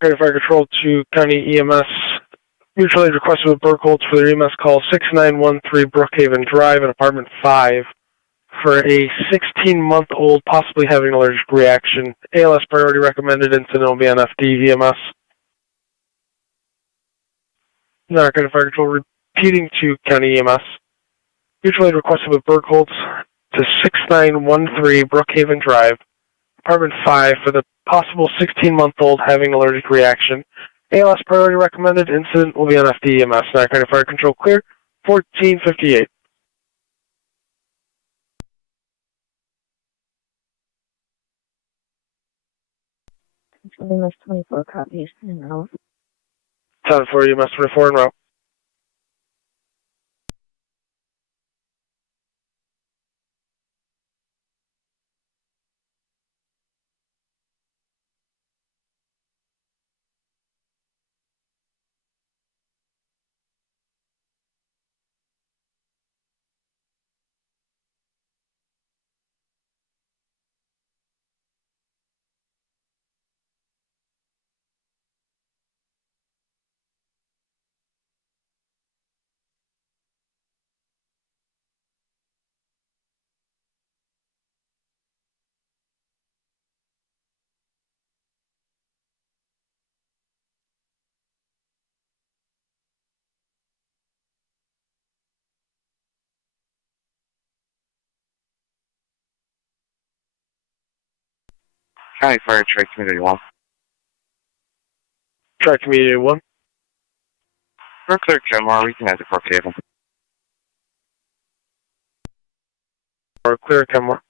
Fire Control to County EMS. Mutual aid requested with Burkholtz for their EMS call 6913 Brookhaven Drive in Apartment 5 for a 16-month-old possibly having an allergic reaction. ALS priority recommended incident will be on FD EMS. Niagara County Fire Control repeating to County EMS. Mutual aid requested with Burkholtz to 6913 Brookhaven Drive, Apartment 5 for the possible 16-month-old having allergic reaction. ALS priority recommended incident will be on FD EMS. Niagara County Fire Control clear, 1458. EMS 24 copies en route. 10-4 EMS 24 en route. County Fire, Tri Community 1. Tri Community 1. We're clear, Kenmore. We can have the Brookhaven. Or clear, Kenmore.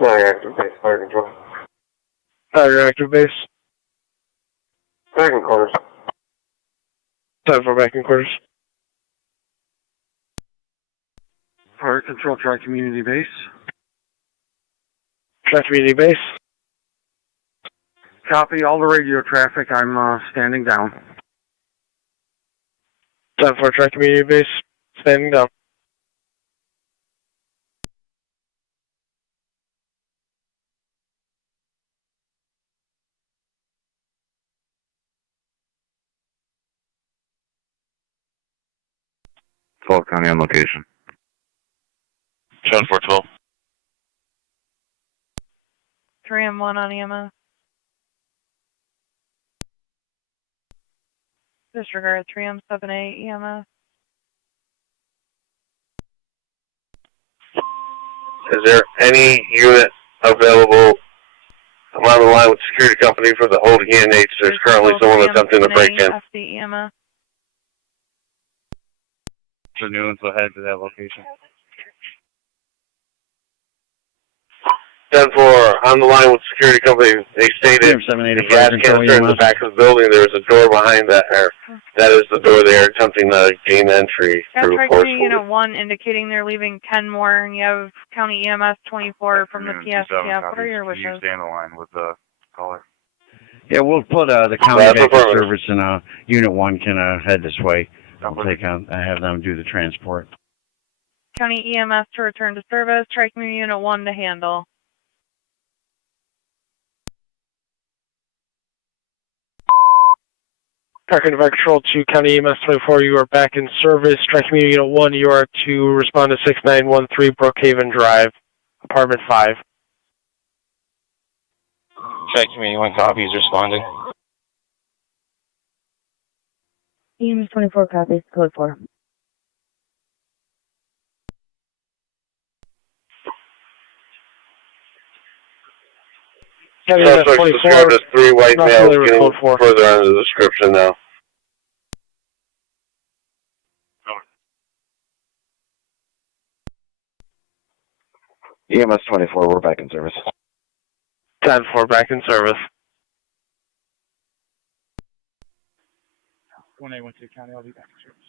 Sorry, active base, fire control. Tiger active base. Back in quarters. 10-4 back in quarters. Fire control, Tri Community Base. Tri Community base. Copy all the radio traffic. I'm standing down. 10-4 Tri Community base. Standing down. County on location. 7412. 3 and 1 on EMS. Disregard 3M78 EMS. Is there any unit available? I'm on the line with the security company for the old ENH. There's currently someone attempting to break in. FD EMS. So new ones will head to that location. 10-4, on the line with the security company. They stated the gas canister in the back of the building. There's a door behind that. That is the door they are attempting to gain entry through forcefully. Unit 1 indicating they're leaving Kenmore, and you have County EMS 24 from the PSPF. What are your wishes? You stay on the line with the caller. Yeah, we'll put the county back in service, and Unit 1 can head this way. I'll have them do the transport. County EMS to return to service. Tri Community Unit 1 to handle. Park and Control to County EMS 24, you are back in service. Tri Community Unit 1, you are to respond to 6913 Brookhaven Drive, Apartment 5. Tri Community 1 copies responding. EMS 24 copies, code 4. Suspects described as 3 white males, getting further on the description now. EMS 24, we're back in service. 10-4 back in service. 1812 County, I'll be back in service.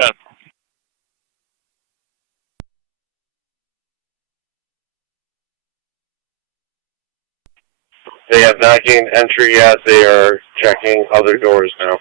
Check. They have not gained entry yet. They are checking other doors now.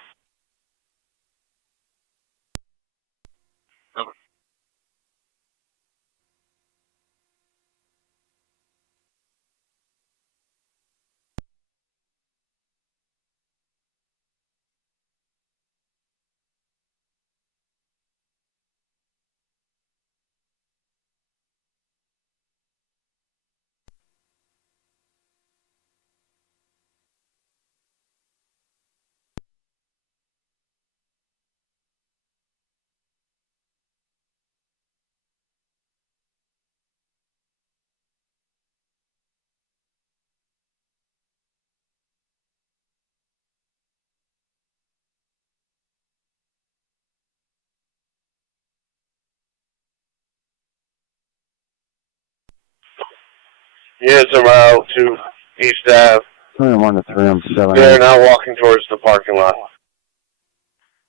Units are out to East Ave. 21 to 3, I'm 7. They're now walking towards the parking lot.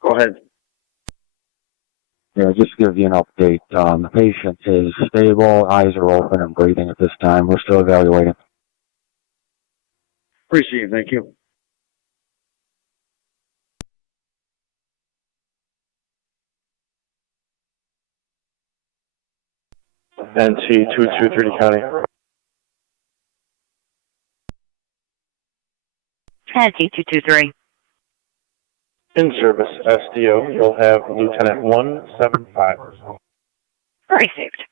Go ahead. Yeah, just to give you an update. The patient is stable, eyes are open and breathing at this time. We're still evaluating. Appreciate it. Thank you. NC 223 County. NC 223. In service, SDO, you'll have Lieutenant 175. Received.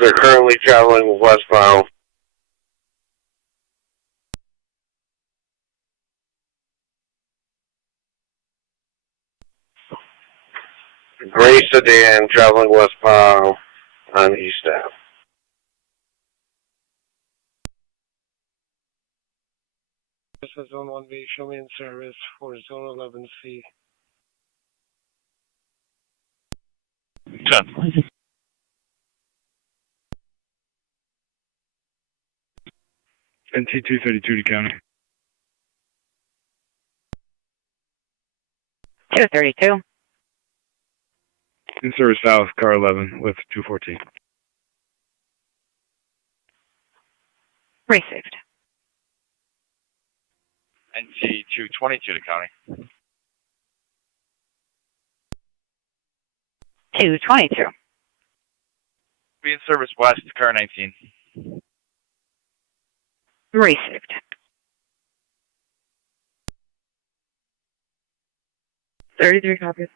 They're currently traveling westbound. Gray sedan traveling westbound on East Ave. This is Zone 1B, show me in service for Zone 11C. 10. NT 232 to county. 232. In service south, car 11 with 214. Received. NC 222 to county. 222. Be in service west, car 19. Received. 33 copies.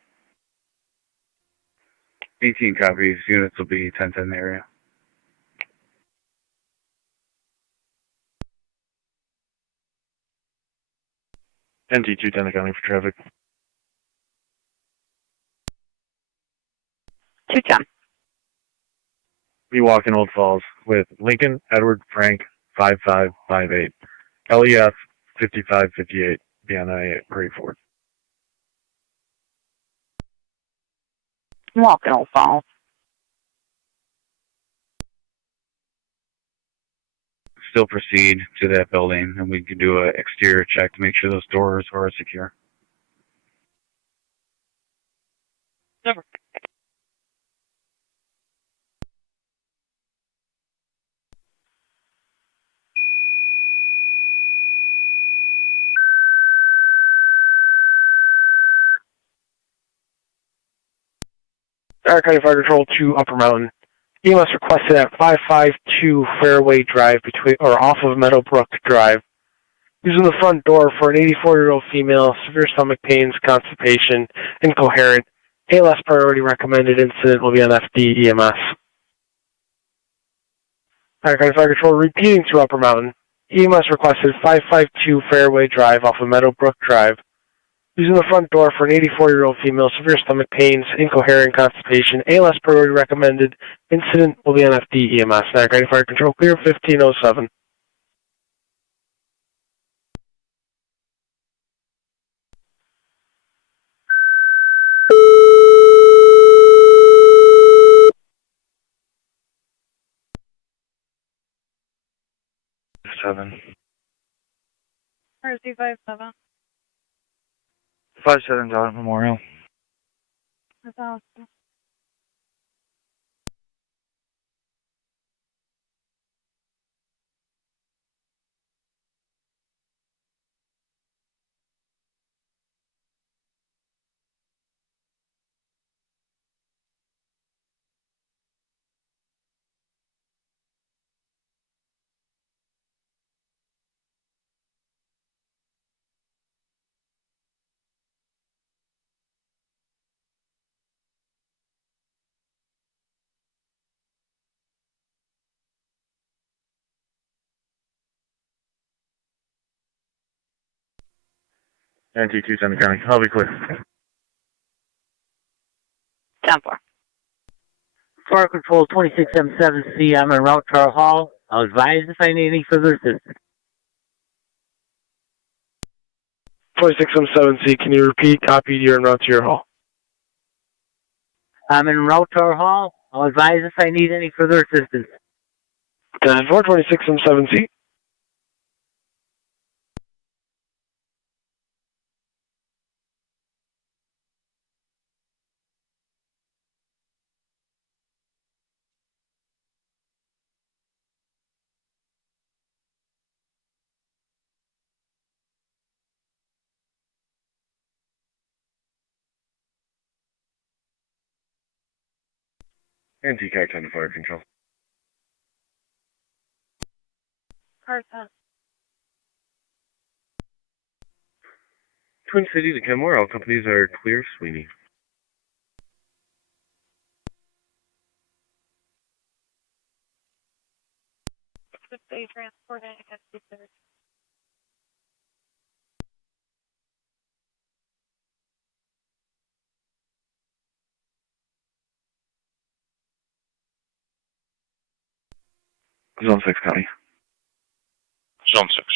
18 copies. Units will be 1010 in the area. NT 210 accounting for traffic. 210. Be walking Old Falls with Lincoln Edward Frank 5558. LEF 5558. Be on I-8 Prairie Ford. Walking Old Falls. Still proceed to that building, and we can do an exterior check to make sure those doors are secure. Never. Niagara County Fire Control to Upper Mountain. EMS requested at 552 Fairway Drive off of Meadowbrook Drive. Using the front door for an 84-year-old female, severe stomach pains, constipation, incoherent. ALS priority recommended. Incident will be on FD EMS. Niagara County Fire Control repeating to Upper Mountain. EMS requested 552 Fairway Drive off of Meadowbrook Drive. Using the front door for an 84-year-old female, severe stomach pains, incoherent, constipation, ALS priority recommended. Incident will be on FD EMS. Niagara County Fire Control clear 1507. Seven. RC 57. 57 John Memorial. That's awesome. NT 210 County. I'll be clear. 10-4. Fire Control 26M7C, I'm en route to our hall. I'll advise if I need any further assistance. 26M7C, can you repeat? Copy, you're en route to your hall. I'm in Route Tower Hall. I'll advise if I need any further assistance. 426 M7C. And TAC 10 to fire control. Car 10. Twin City to Kenmore, all companies are clear. Sweeney. Good day, transporting against the third. Zone 6 County. Zone 6.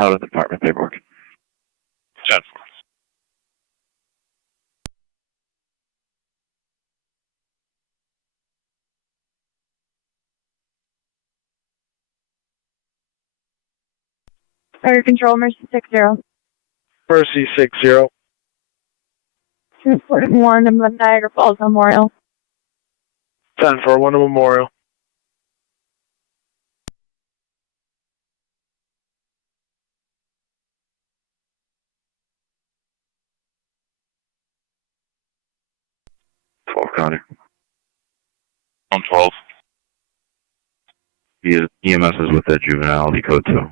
Out of the department paperwork. 10-4. Fire control, Mercy 60. Mercy 60. Transporting one in the Niagara Falls Memorial. 10-4, 1 to Memorial. County. Zone 12. EMS is with that juvenility code too.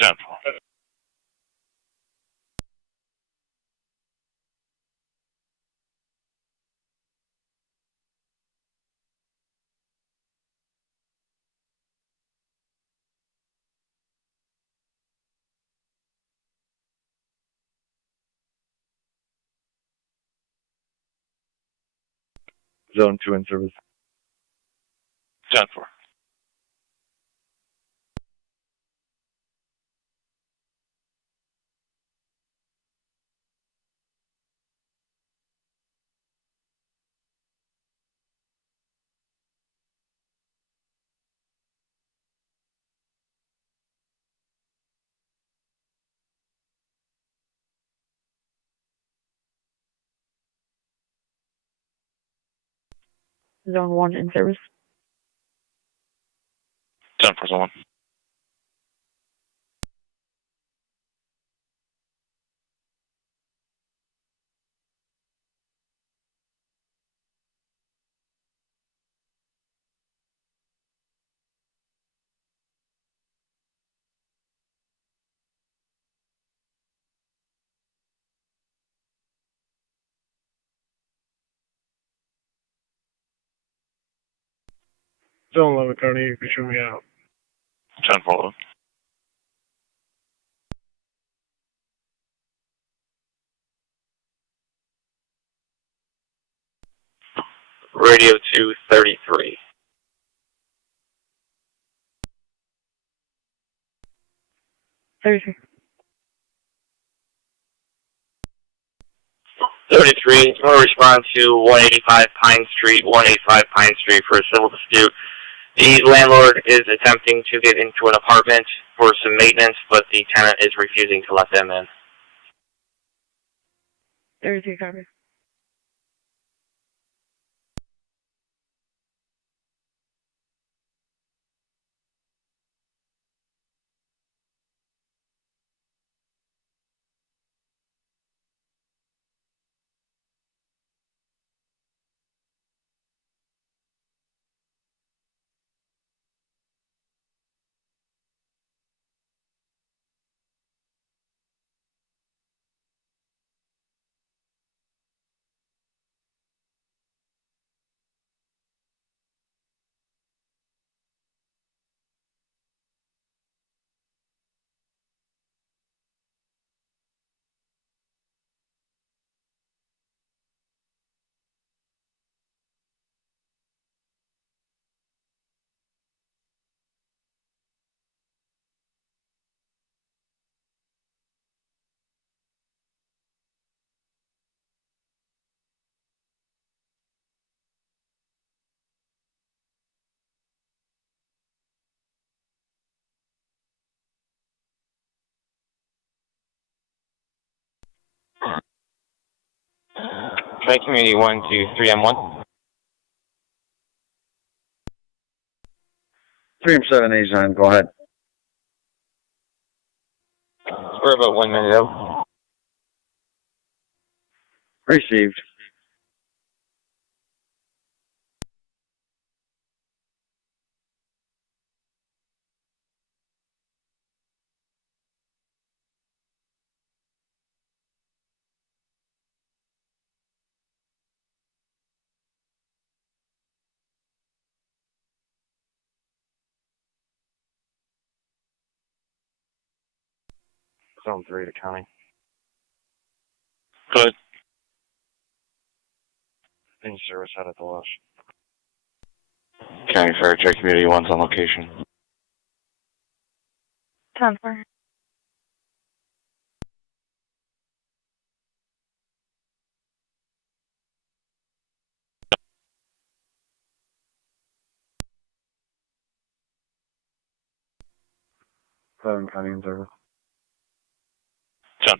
10-4. Zone 2 in service. 10-4. Zone 1 in service. 10-4, Zone 1. Zone 11 County, you can show me out. 10-4. Radio 233. 33. 33, I'm going to respond to 185 Pine Street, 185 Pine Street for a civil dispute. The landlord is attempting to get into an apartment for some maintenance, but the tenant is refusing to let them in. 33 copy. Try community 123M1. 3M7 is on, go ahead. We're about 1 minute out. Received. Zone 3 to county. Good. Any service out at the Lush. County Fire Check Community 1's on location. 10-4. Southern County in service. 10-4.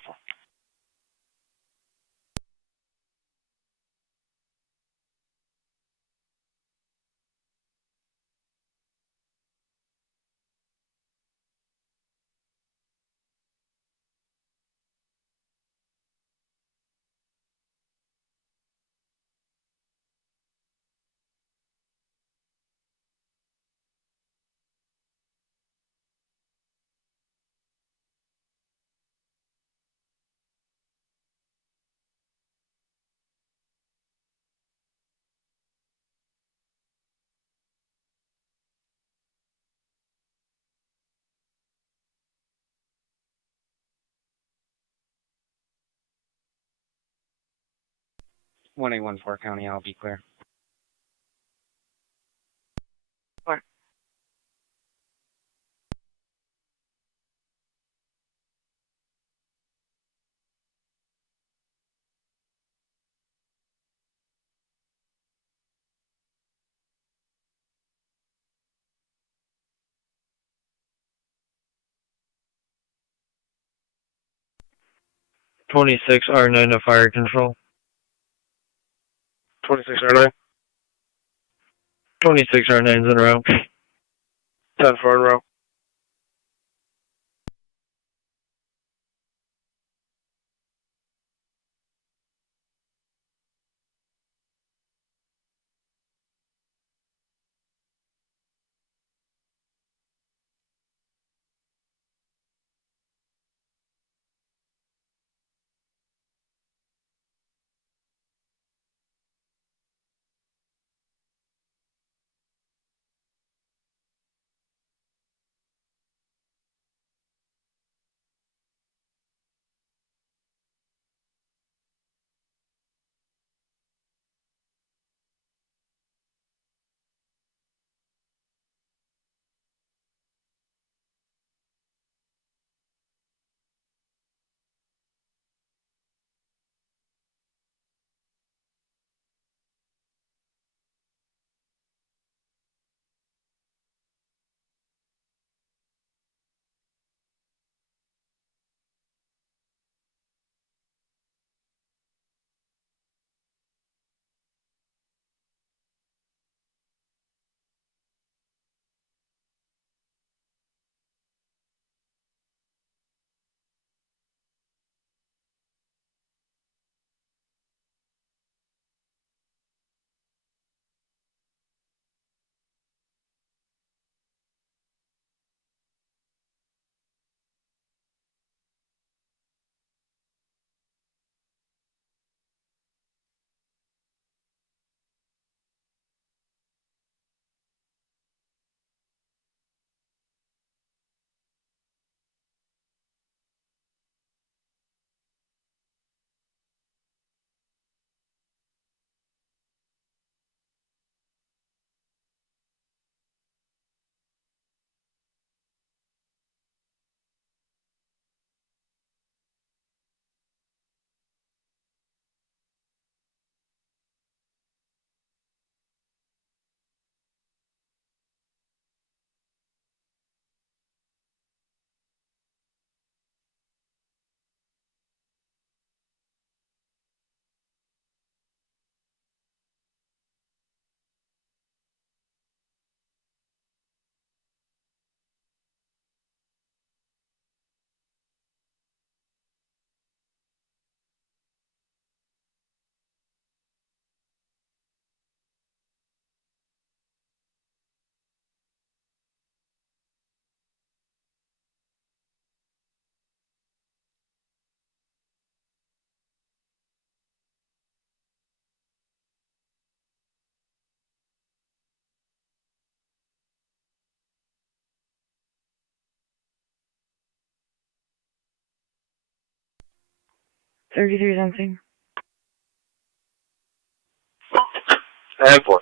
One 814 County, I'll be clear. Four. R9 to fire control. 26R9. 26R9's in a row. 10-4 in a row. 33 something. And 4.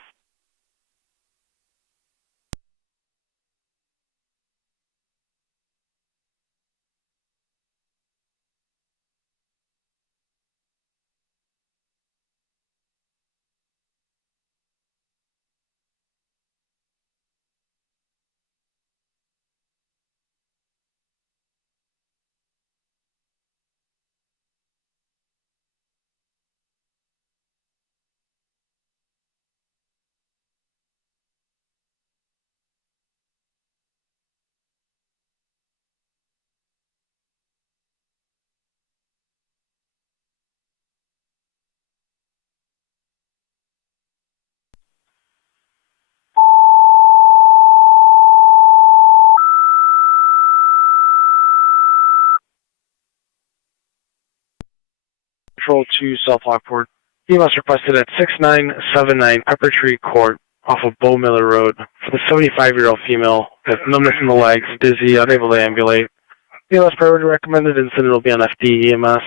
Control 2, South Lockport. EMS requested at 6979 Pepper Tree Court off of Bow Miller Road for the 75-year-old female with numbness in the legs, dizzy, unable to ambulate. EMS priority recommended. Incident will be on FD EMS.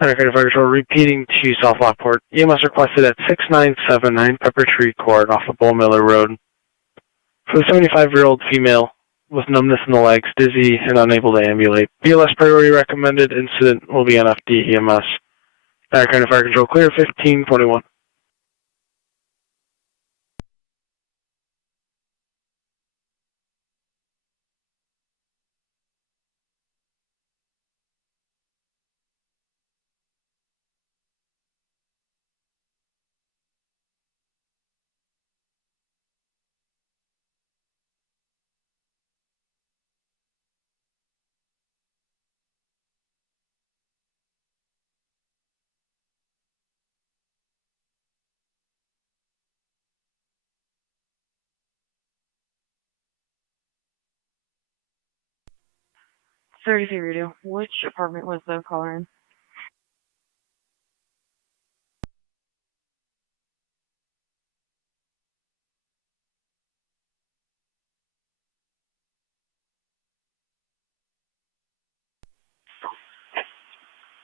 Fire Control repeating to South Lockport. EMS requested at 6979 Pepper Tree Court off of Bow Miller Road for the 75-year-old female with numbness in the legs, dizzy, and unable to ambulate. BLS priority recommended. Incident will be on FD EMS. Fire Control clear 1521. Radio. Which apartment was the caller in?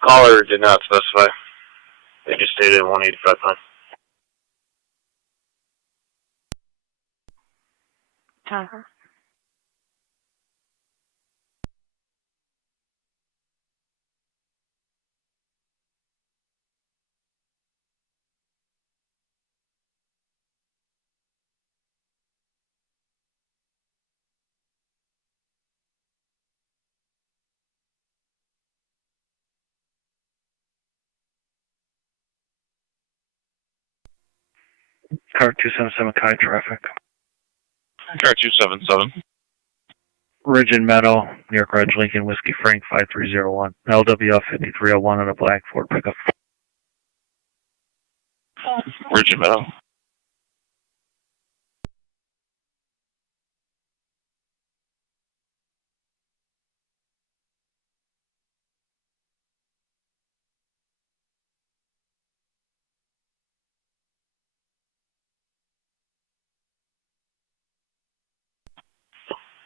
Caller did not specify. They just stated 185 pounds. Time. Car 277 Kai traffic. Car 277. Ridge and Meadow, New York Ridge, Lincoln, Whiskey Frank 5301. LWF 5301 on a black Ford pickup. Ridge and Meadow.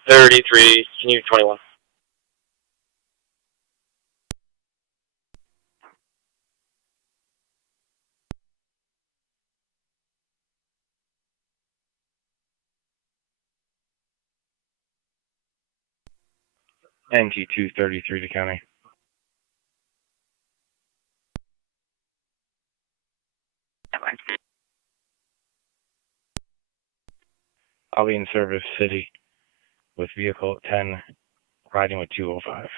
.33, can you 21? NT 233 to county. I'll be in Service City with vehicle 10, riding with 205.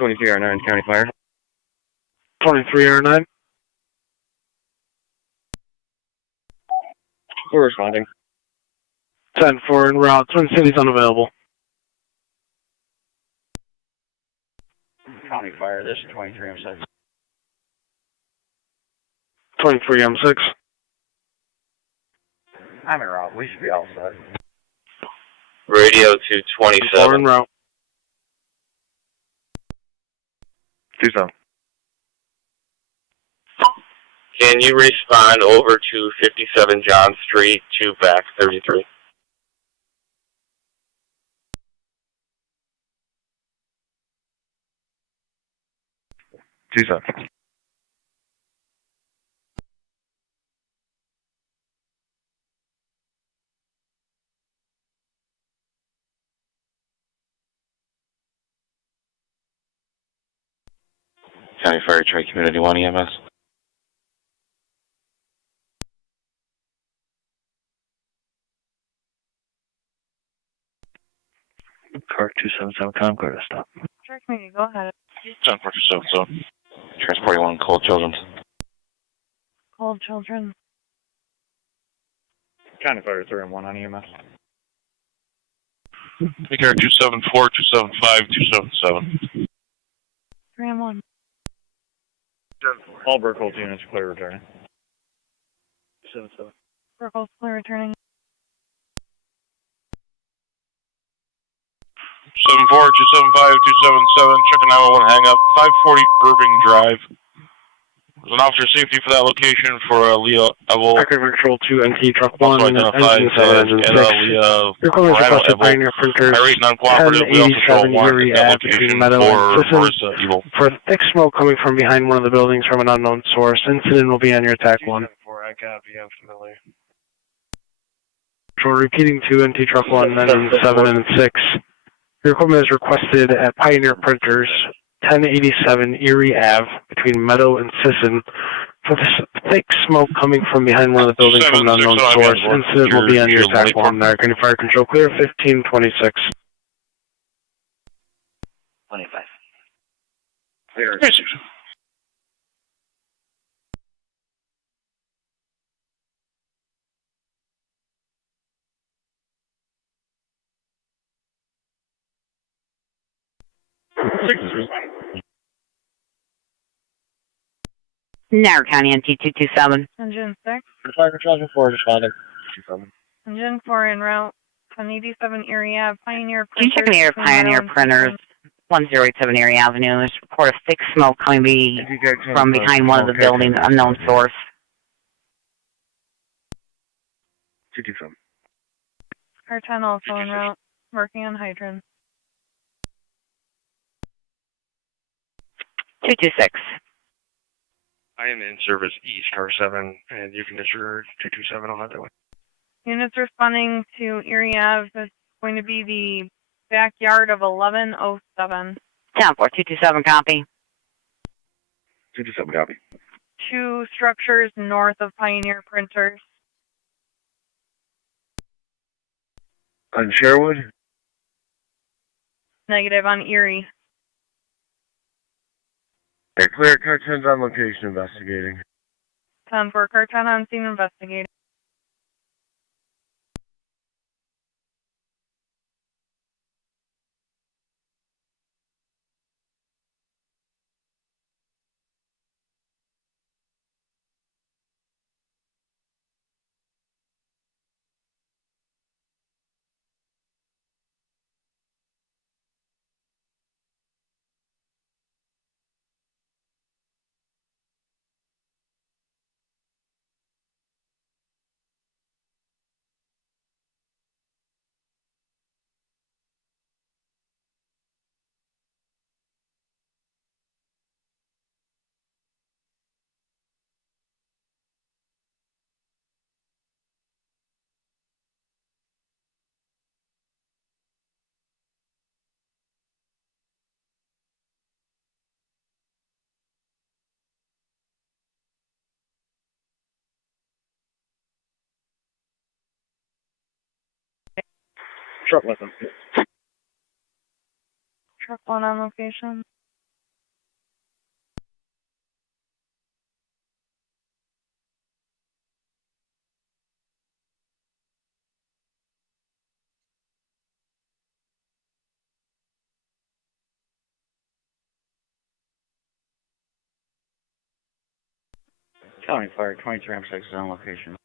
R9 County Fire. 23R9. We're responding. 10-4 en route. Twin Cities unavailable. County Fire, this is 23M6. 23M6. I'm en route. We should be all set. Radio to 27. En route. 27. Can you respond over to 57 John Street to back 33? County Fire Tri Community 1 EMS. Car 277 Concord, stop. Sure, community, go ahead. 1047, so transporting one cold children. Cold children. County Fire 3 and 1 on EMS. Take care 274, 275, 277. 3 and 1. All Burkholz units clear returning. 77. Circle's clear returning. 274, 275, 277, checking 911 hang up, 540 Irving Drive. There's an officer safety for that location for Leo Evel. Record Control 2, NT Truck 1, Also identified Engine 7, Engine 6. Your call is requested Pioneer Printers, 1087 Erie Ave between Meadow and Sisson. For thick smoke coming from behind one of the buildings from an unknown source. Incident will be on your TAC 1. I copy, I'm familiar. So repeating to NT Truck 1, Engine 7 and 6. Your equipment is requested at Pioneer Printers, 1087 Erie Ave between Meadow and Sisson. For this thick smoke coming from behind one of the buildings from an unknown source. Incident will be on your TAC 1. American Fire Control clear 1526. 25. Clear. Niagara County NT 227. Engine 6. Fire Control 4 responding. 27. Engine 4 en route. 1087 Erie Ave. Pioneer Can you check in the air Pioneer Printers, 1087 Erie Avenue? There's a report of thick smoke coming from behind one of the buildings, unknown source. 227. Car 10 also en route. Working on hydrant. 226. I am in service East, Car 7, and you can disregard 227 on that way. Units responding to Erie Ave. It's going to be the backyard of 1107. 227, copy. 227, copy. 2 structures north of Pioneer Printers. On Sherwood? Negative on Erie. Okay, clear. Car 10's on location investigating. 10-4, car 10 on scene investigating. Truck with them. Truck 1 on location. County Fire 23 M6 is on location.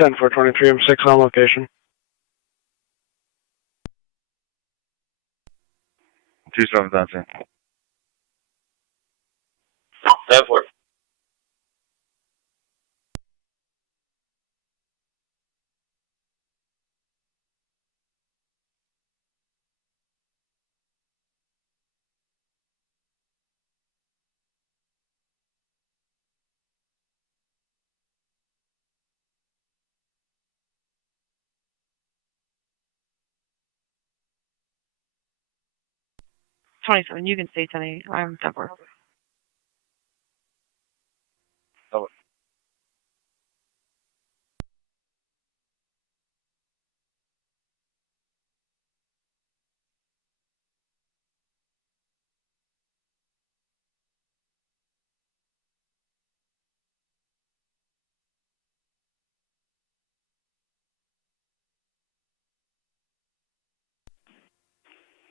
10-423 M6 on location. 27 10. 10-4. You can stay 10-8. I'm 10-4. Oh.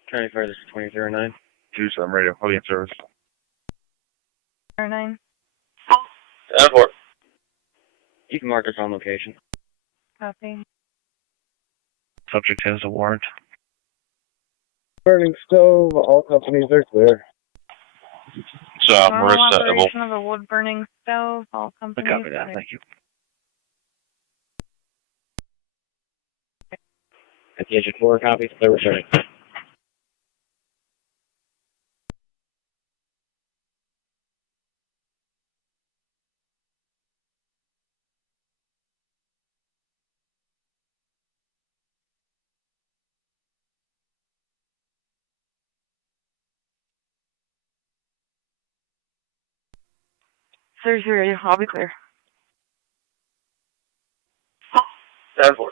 County Fire, this is 2009. 27 radio. I'll be in service. 9. 10-4. You can mark us on location. Copy. Subject has a warrant. Burning stove, all companies are clear. It's Normal Marissa Ebel. operation of a wood-burning stove. All companies. Copy that, thank you. At the edge of 4 copies, they're returning. Surgery, I'll be clear. 10-4.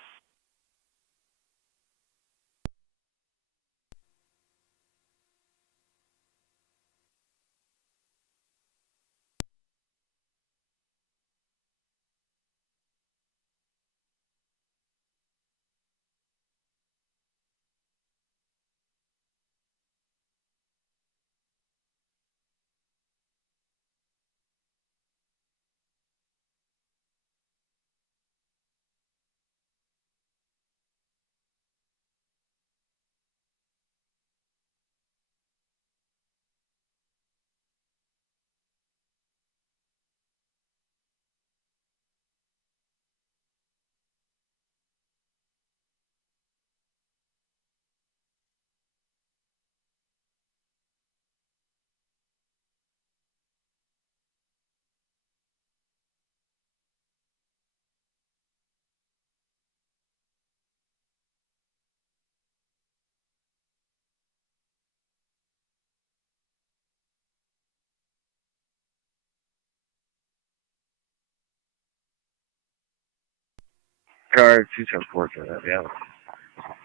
Car 274 for that, yeah.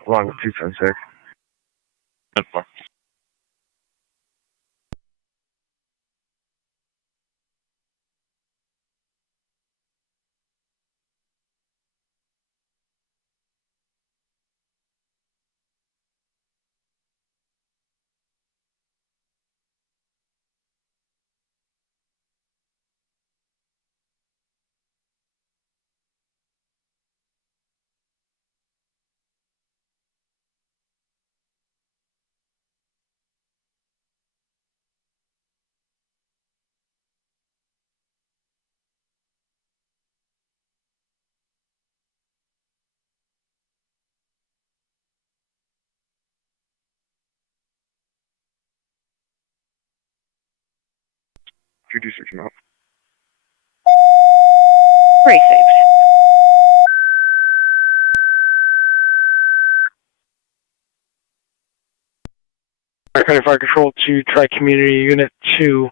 Along with 276. 10-4. out. Pretty safe. County Fire Control to Tri-Community Unit 2.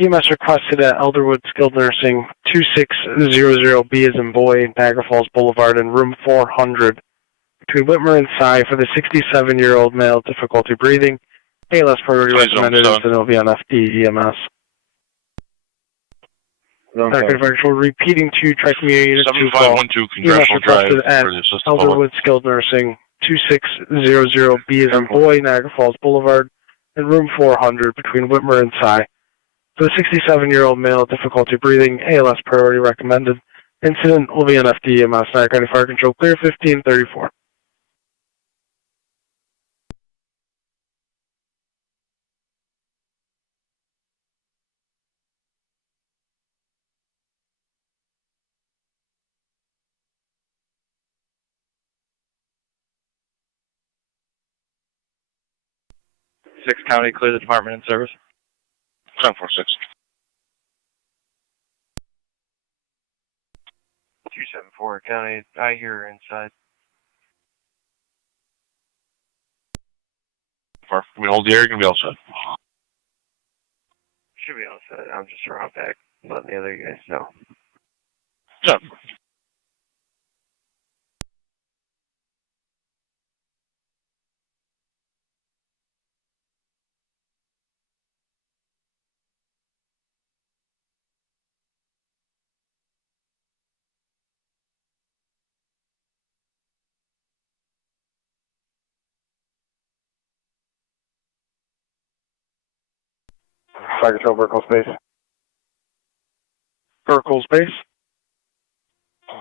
EMS requested at Elderwood Skilled Nursing 2600B as in boy, Niagara Falls Boulevard in room 400 between Whitmer and Cy for the 67-year-old male, difficulty breathing. ALS priority recommended and it'll be on FD EMS. County Fire Control repeating to Tri-Community Unit 2 call. 7512 Congressional Drive at for the assistant Elderwood Skilled Nursing 2600B as in boy, Niagara Falls Boulevard in room 400 between Whitmer and Cy. For the 67-year-old male, difficulty breathing, ALS priority recommended. Incident will be an FDEMS, Niagara County Fire Control, clear 1534. Six County, clear the department in service. 746. 274 County, I hear inside. Far. We hold the area, gonna be all set. Should be all set. I'm just around back, letting the other guys know. Yeah. Fire Control, Vertical Space. Vertical Space.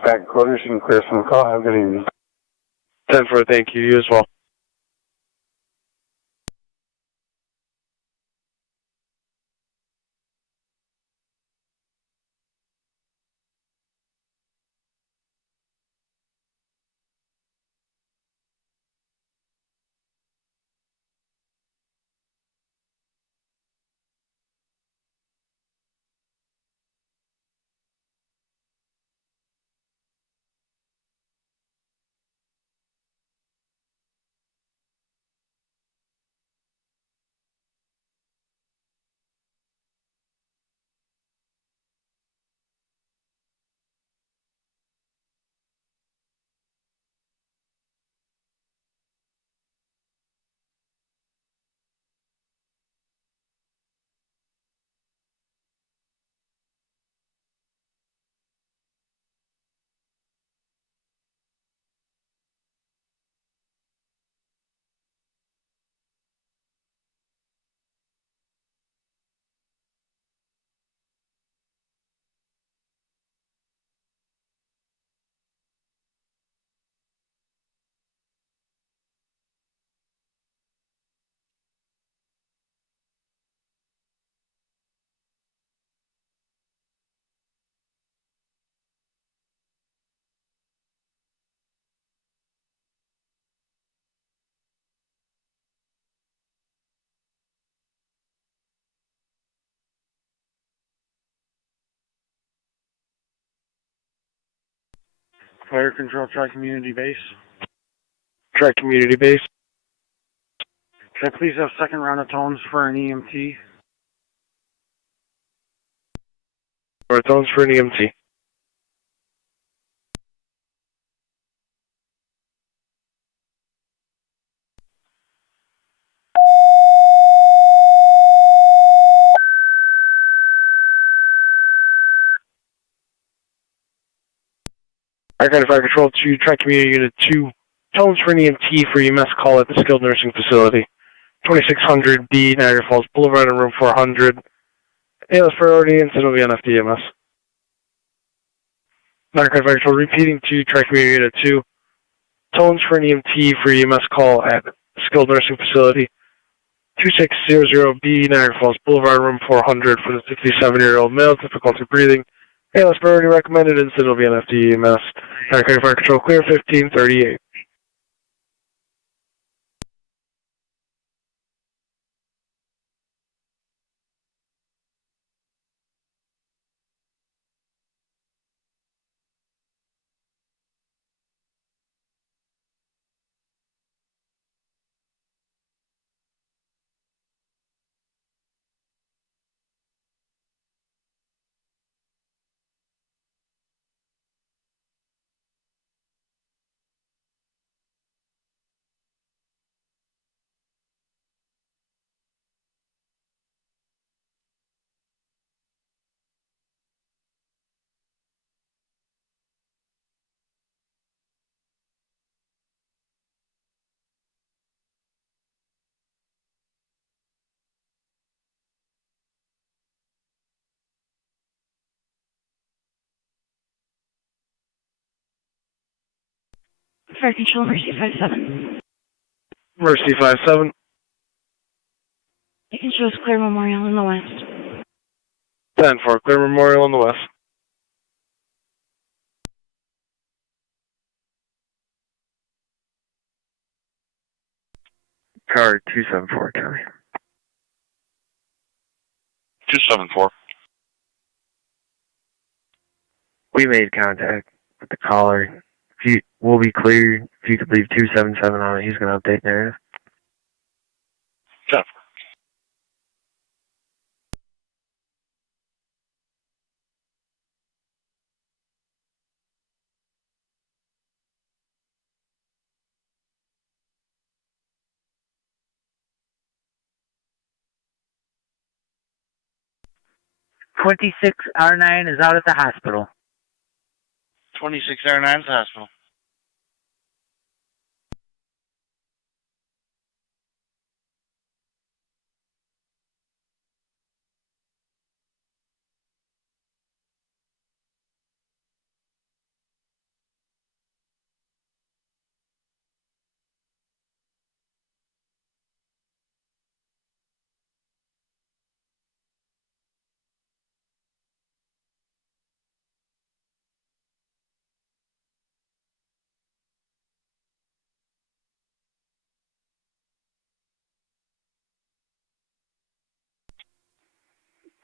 Back quarters, you can clear from the call. Have a good evening. 10-4, thank you. You as well. Fire Control, Tri-Community Base. Tri-Community Base. Can I please have second round of tones for an EMT? Or tones for an EMT. Niagara County Fire Control to Tri-Community Unit 2. Tones for an EMT for EMS call at the skilled nursing facility. 2600 B, Niagara Falls Boulevard in room 400. ALS priority, incident will be on FDMS. Niagara County Fire Control repeating to Tri-Community Unit 2. Tones for an EMT for EMS call at skilled nursing facility. 2600 B, Niagara Falls Boulevard, room 400 for the 67-year-old male, difficulty breathing. ALS priority recommended, incident will be on FDMS. Niagara County Fire Control clear 1538. Fire Control, Mercy 57. Mercy 57. You can show us Clear Memorial in the west. 10-4, Clear Memorial in the west. Car 274, County. 274. We made contact with the caller. We'll be clear. If you could leave 277 on it, he's going to update narrative. Jeff. R9 is out at the hospital. 26R9's hospital.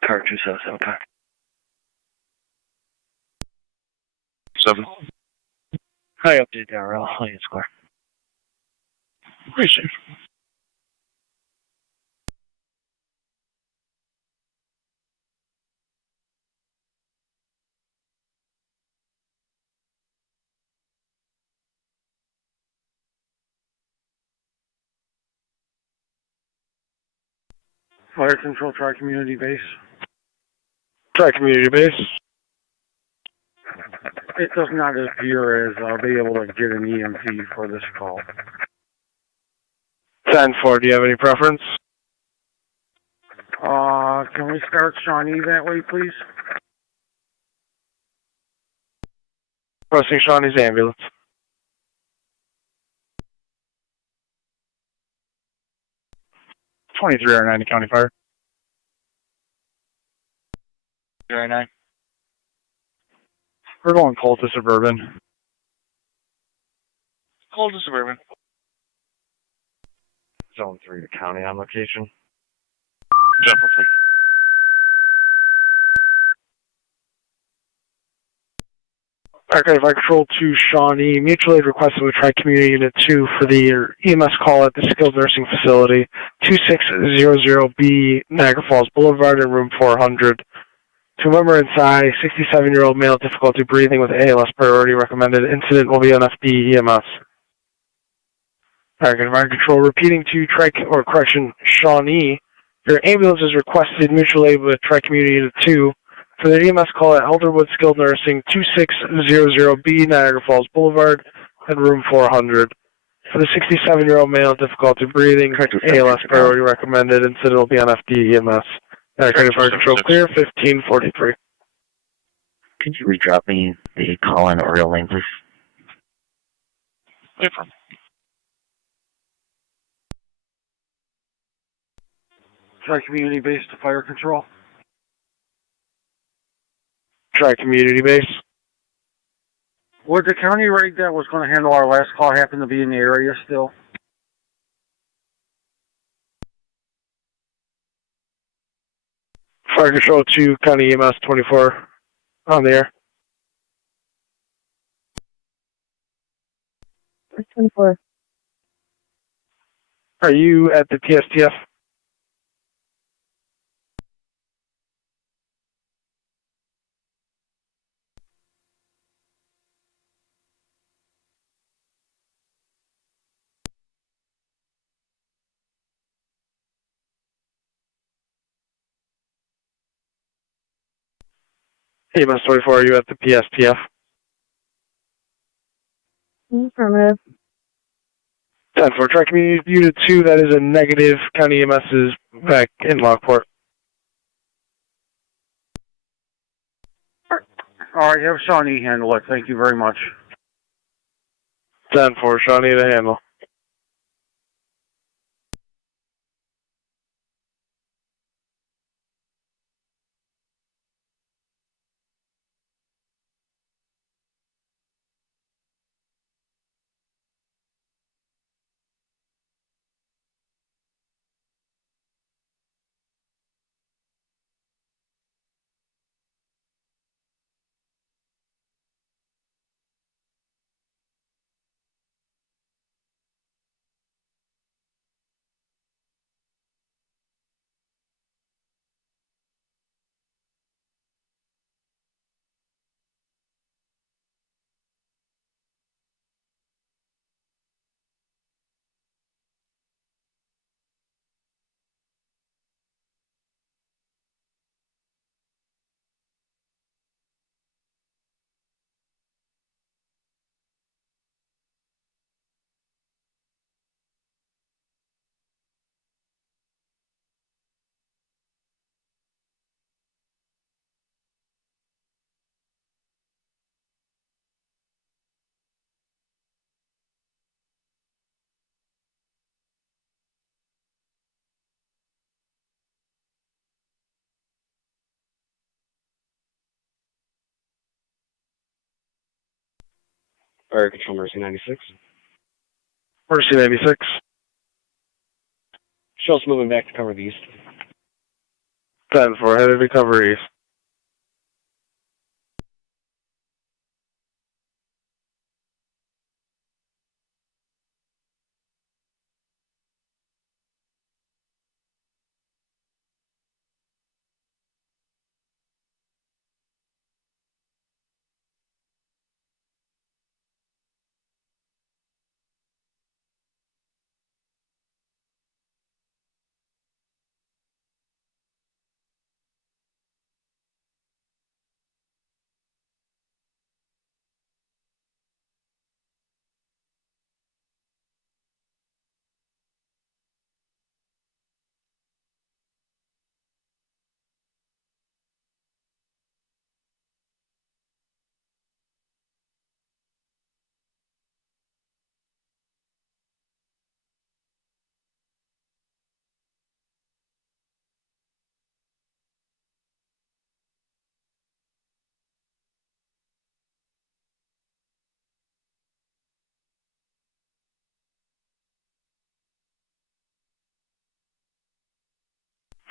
Car 277, County. 7. Hi, update RL. Hi, it's clear. Pretty safe. Fire Control, try community base. Try community base. It does not appear as I'll be able to get an EMT for this call. 10-4, do you have any preference? Can we start Shawnee that way, please? Pressing Shawnee's ambulance. R90 County Fire. 09. We're going cold to Suburban. Cold to Suburban. Zone 3 to County on location. Jumper 3. Okay, Fire Control to Shawnee. Mutual aid requested with Tri-Community Unit 2 for the EMS call at the skilled nursing facility, 2600B, Niagara Falls Boulevard in room 400. To a member inside, 67-year-old male, difficulty breathing with ALS priority recommended. Incident will be on FD EMS. Fire Control repeating to Shawnee. Your ambulance is requested mutual aid with Tri-Community Unit 2 for the EMS call at Elderwood Skilled Nursing, 2600B, Niagara Falls Boulevard, and room 400. For the 67-year-old male, difficulty breathing, ALS priority recommended. Incident will be on FD EMS. Fire Control clear, 1543. Could you redrop me the call on Oriole Lane, please? Different. Try community base to Fire Control. Try community base. Would the county rig that was going to handle our last call happen to be in the area still? Fire Control 2, County EMS 24 on the air. 24. Are you at the TSTF? EMS 24, are you at the PSTF? Affirmative. 10-4, try community unit 2, that is a negative. County EMS is back in Lockport. All right, have Shawnee handle it. Thank you very much. 10-4, Shawnee to handle. Fire Control Mercy 96. Mercy 96. Show us moving back to cover the east. 10-4, headed to cover east.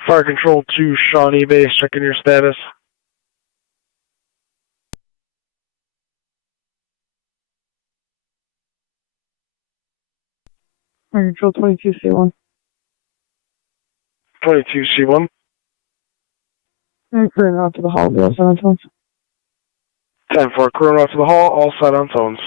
Fire Control to Shawnee Base, checking your status. Fire Control 22C1. 22C1. I'm clearing out to the hall, all set on tones. 10-4, clearing out to the hall, all set on tones.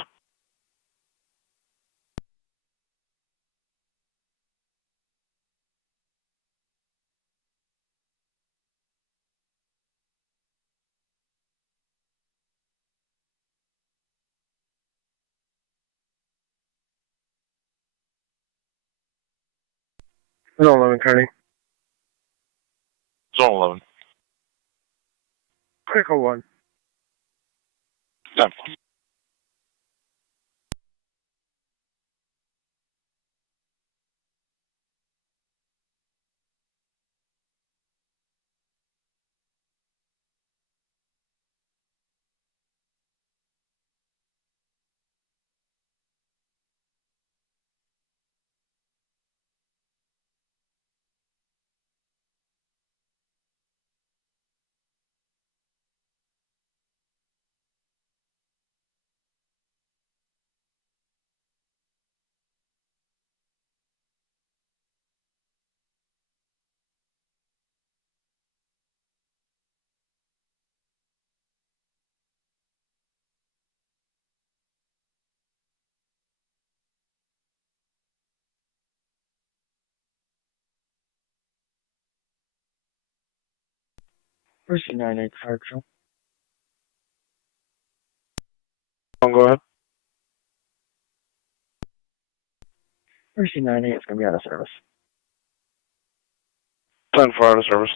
Zone 11, Carney. Zone 11. Critical 1. 10-4. Mercy 98, Fire Control. Go ahead. Mercy 98 is going to be out of service. 10-4, out of service.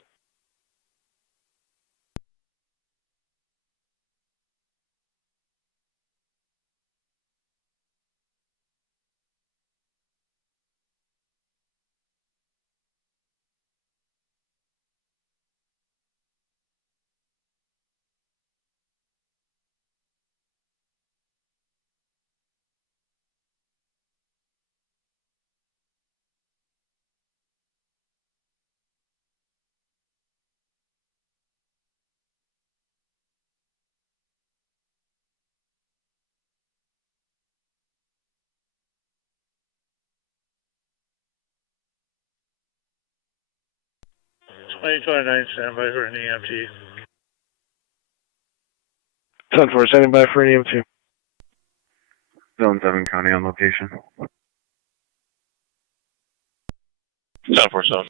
2029, standby for an EMT. 10-4, standing by for an EMT. Zone 7 County on location. 10-4-7.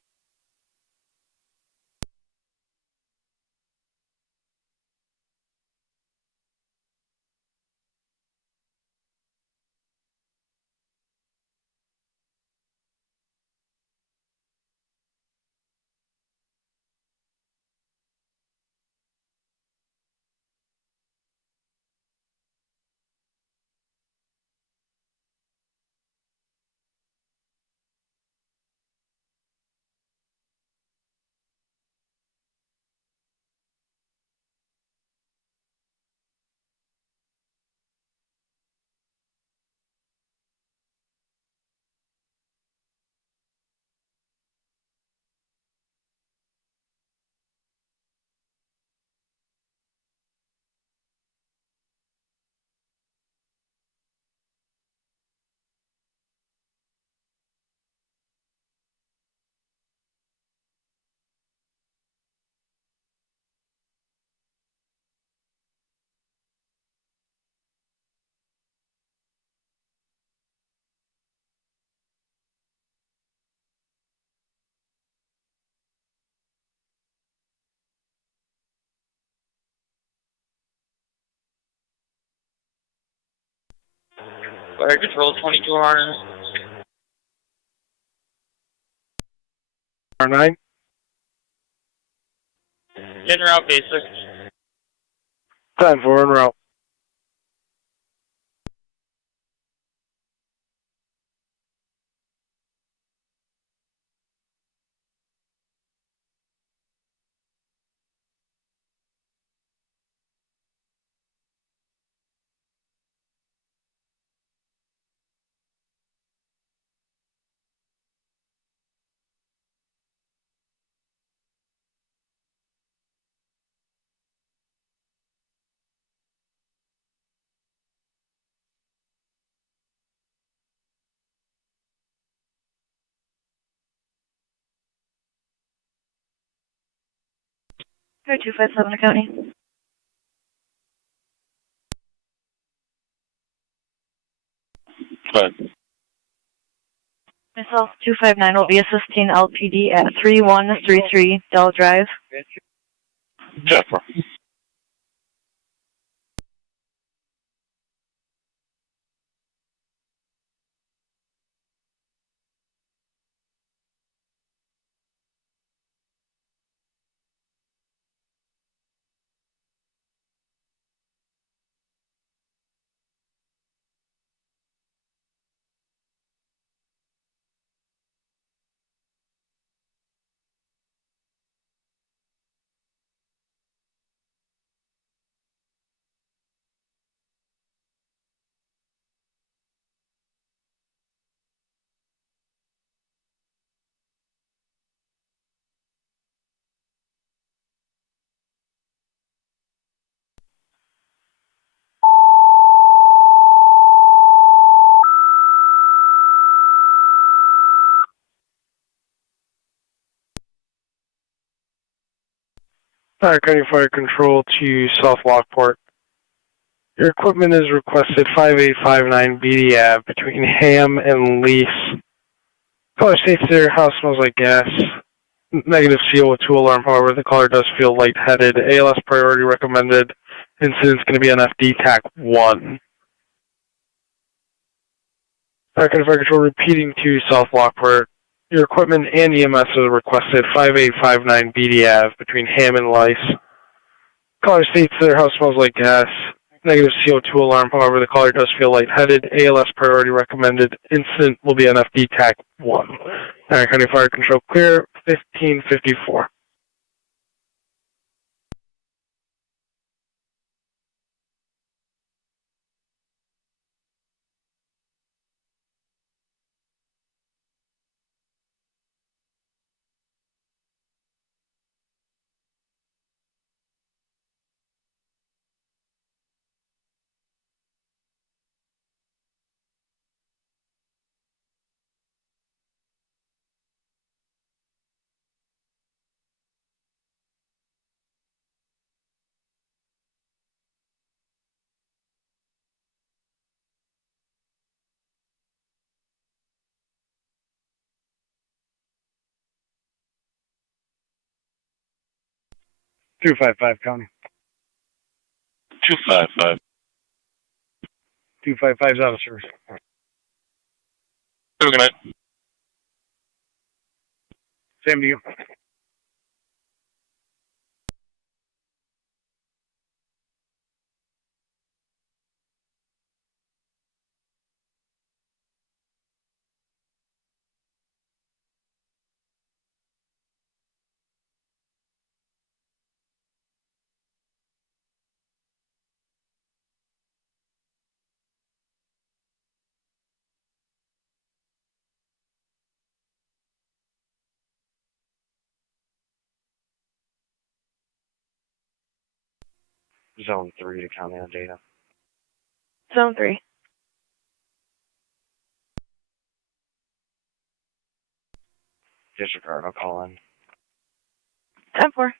Fire Control 2200. R9. In route basic. 10-4, en route. Fire 257 County. Go ahead. Myself 259 will be assisting LPD at 3133 Dell Drive. 10-4. Niagara County Fire Control to South Lockport. Your equipment is requested 5859 BD Ave between Ham and Lease. Caller states their house smells like gas. Negative CO2 alarm, however, the caller does feel lightheaded. ALS priority recommended. Incident's going to be on FD TAC 1. Niagara County Fire Control repeating to South Lockport. Your equipment and EMS is requested 5859 BD Ave between Ham and Lice. Caller states their house smells like gas. Negative CO2 alarm, however, the caller does feel lightheaded. ALS priority recommended. Incident will be on FD TAC 1. Niagara County Fire Control clear, 1554. 255 County. 255. 255's out of service. Have a good night. Same to you. Zone 3 to county on data. Zone 3. Disregard, I'll call in. 10-4.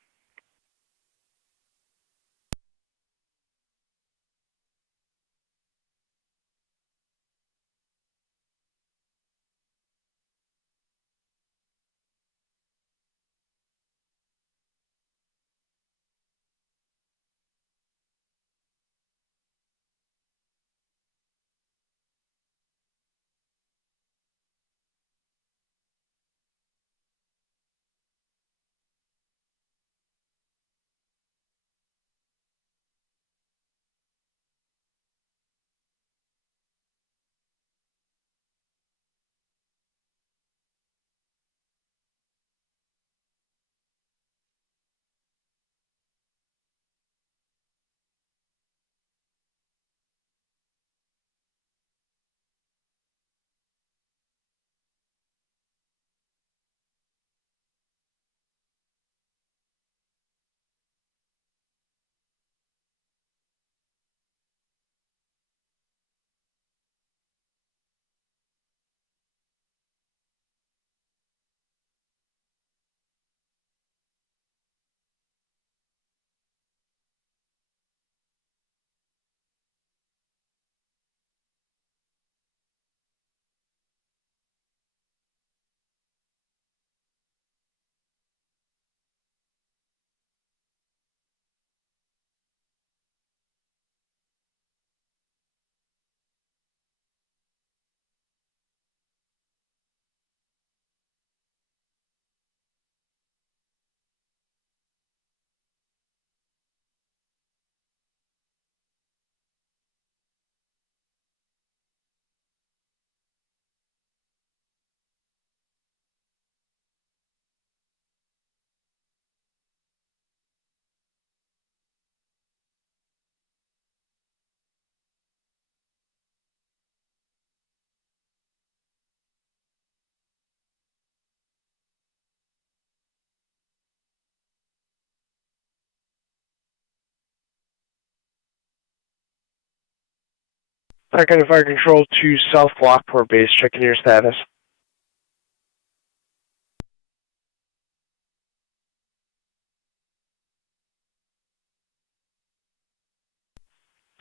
TAC and Fire Control to South Lockport base, checking your status.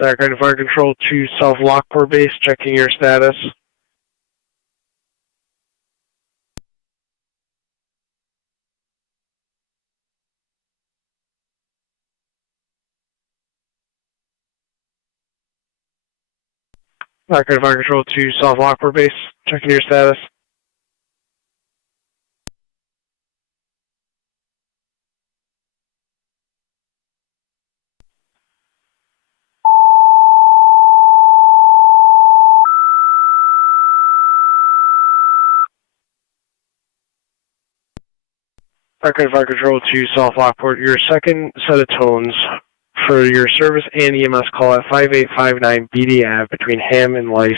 TAC and Fire Control to South Lockport base, checking your status. TAC and Fire Control to South Lockport base, checking your status. TAC and Fire Control to South Lockport, your second set of tones for your service and EMS call at 5859 BD Ave between Ham and Lice.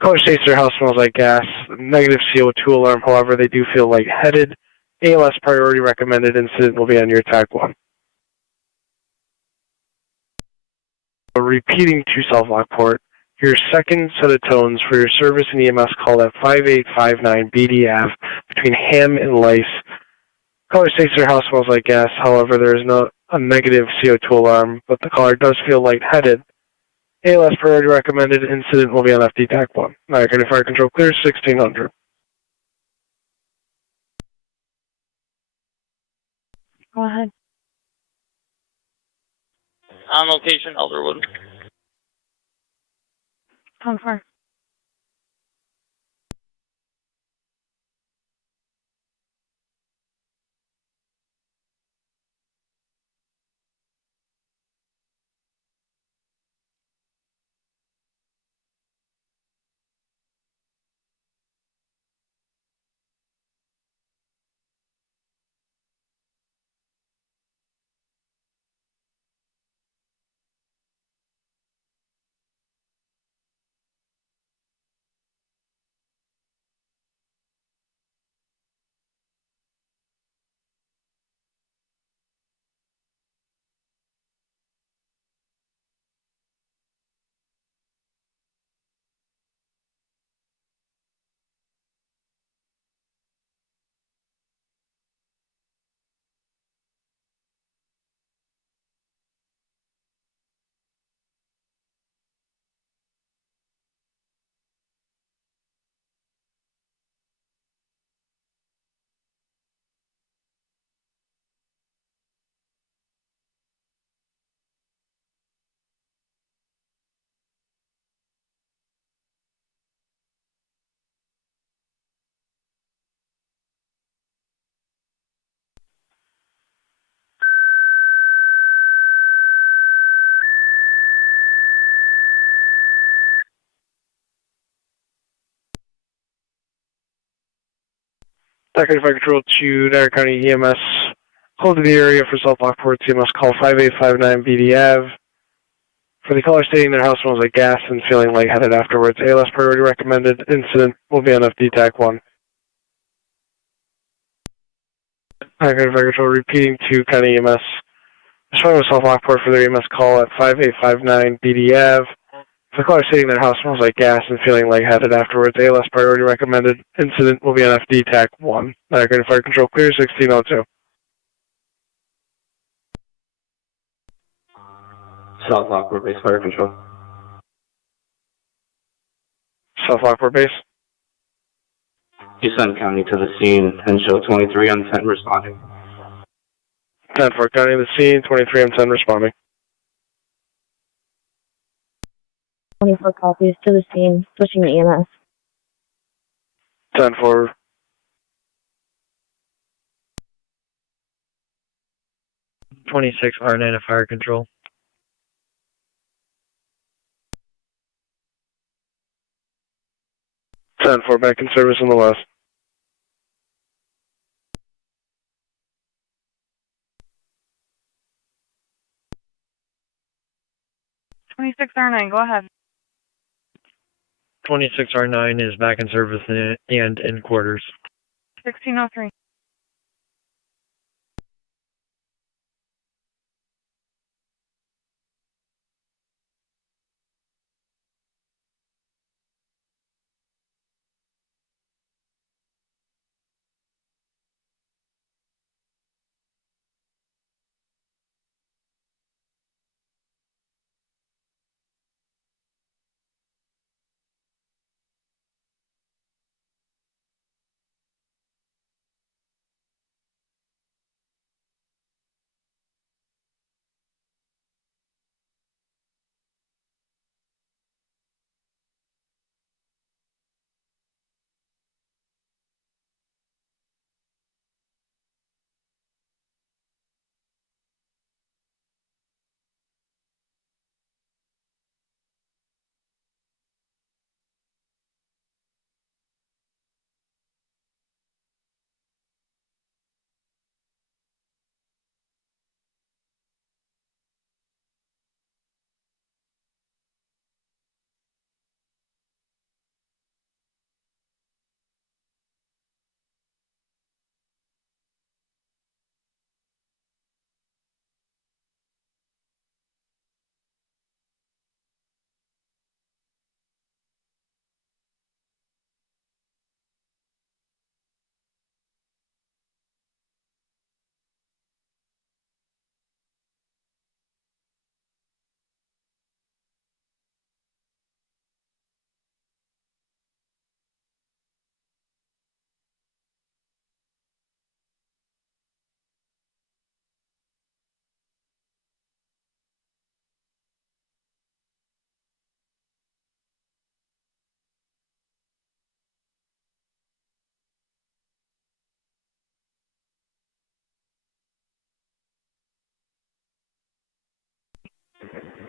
Caller states their house smells like gas. Negative CO2 alarm, however, they do feel lightheaded. ALS priority recommended. Incident will be on your TAC 1. Repeating to South Lockport, your second set of tones for your service and EMS call at 5859 BD Ave between Ham and Lice. Caller states their house smells like gas. However, there is no a negative CO2 alarm, but the caller does feel lightheaded. ALS priority recommended. Incident will be on FD TAC 1. Niagara County Fire Control clear 1600. Go ahead. On location, Elderwood. 10-4. TAC and OPS Control to Niagara County EMS. Hold to the area for South Lockport. CMS call 5859 BD Ave. For the caller stating their house smells like gas and feeling lightheaded afterwards, ALS priority recommended. Incident will be on FD TAC 1. TAC and OPS Control repeating to County EMS. Responding with South Lockport for their EMS call at 5859 BD Ave. For the caller stating their house smells like gas and feeling lightheaded afterwards, ALS priority recommended. Incident will be on FD TAC 1. Niagara Fire Control clear 1602. South Lockport Base Fire Control. South Lockport Base. Houston County to the scene and show 23 on 10 responding. 10-4 County to the scene, 23 on 10 responding. 24 copies to the scene, switching to EMS. 10-4. R9 of Fire Control. 10-4 back in service in the west. 26R9, go ahead. 26R9 is back in service and in quarters. 1603.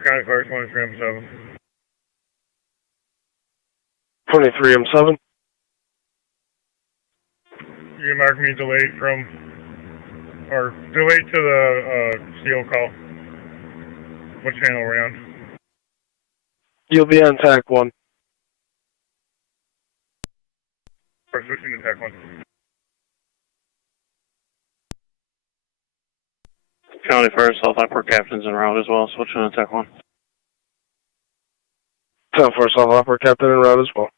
County Fire 23M7. 23M7. You can mark me delayed from, or delayed to the CO call. What channel are we on? You'll be on TAC 1. We're switching to TAC 1. County Fire South Lockport Captain's en route as well, switching to TAC 1. 10-4 South Lockport Captain en route as well.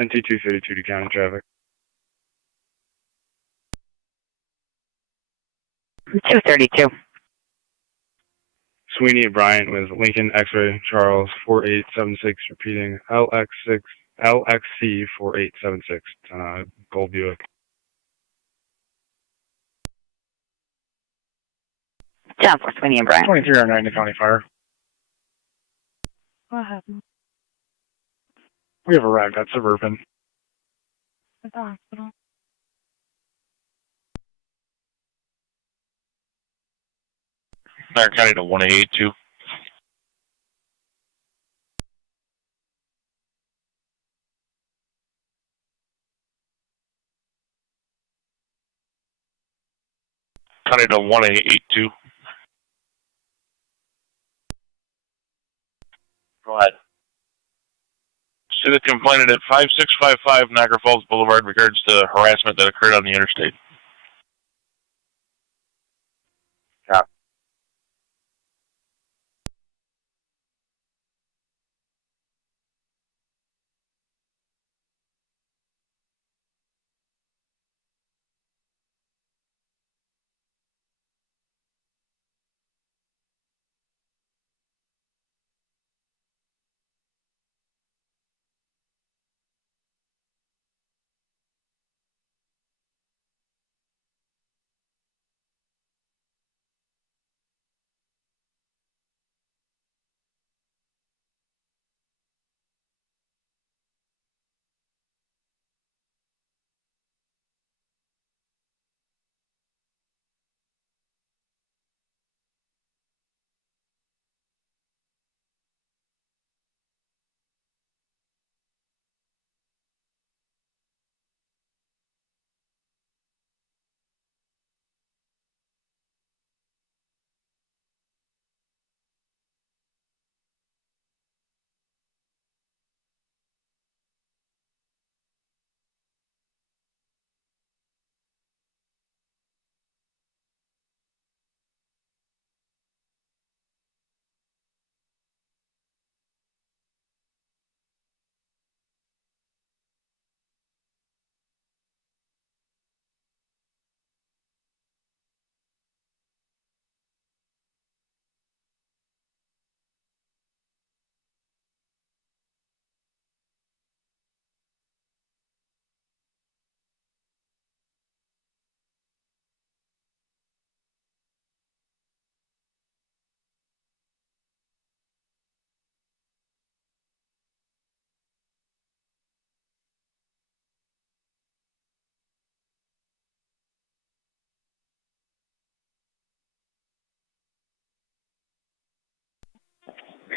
NT-232 to county traffic. 232. Sweeney and Bryant with Lincoln X-ray Charles 4876 repeating LXC 4876 Gold Buick. 10-4 Sweeney and Bryant. 2309 to county fire. What happened? We have arrived at Suburban. At the hospital. Niagara County to 1882. County to 1882. Go ahead. See the complainant at 5655 Niagara Falls Boulevard in regards to harassment that occurred on the interstate. Yeah.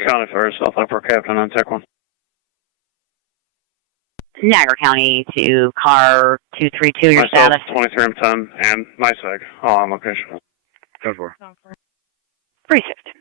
County Fire South Lockport Captain on TAC 1. Niagara County to car 232, your status? 23M10 and my seg, all on location. 10-4. 360.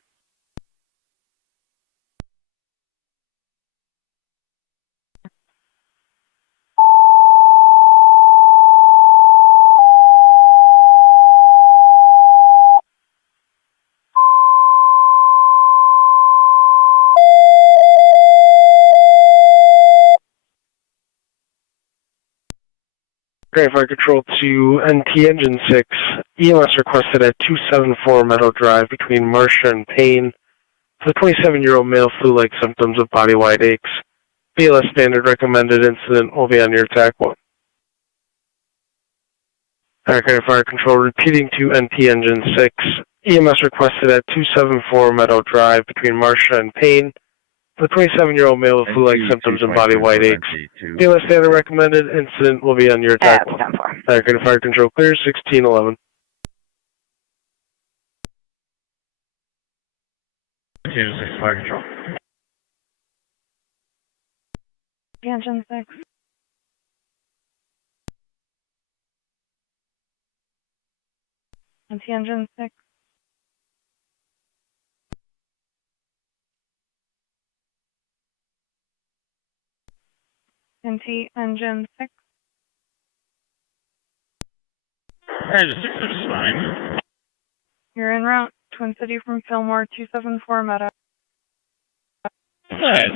Grand Fire Control to NT Engine 6. EMS requested at 274 Meadow Drive between Marcia and Payne. For the 27-year-old male, flu-like symptoms of body-wide aches. BLS standard recommended incident will be on your TAC 1. Grand Fire Control repeating to NT Engine 6. EMS requested at 274 Meadow Drive between Marcia and Payne. For the 27-year-old male with flu-like symptoms and body-wide aches. BLS standard recommended incident will be on your TAC 1. Grand Fire Control clear 1611. Fire Control. Engine 6. NT Engine 6. NT Engine 6. Engine 6 is fine. You're en route, Twin City from Fillmore, 274 Meadow. That's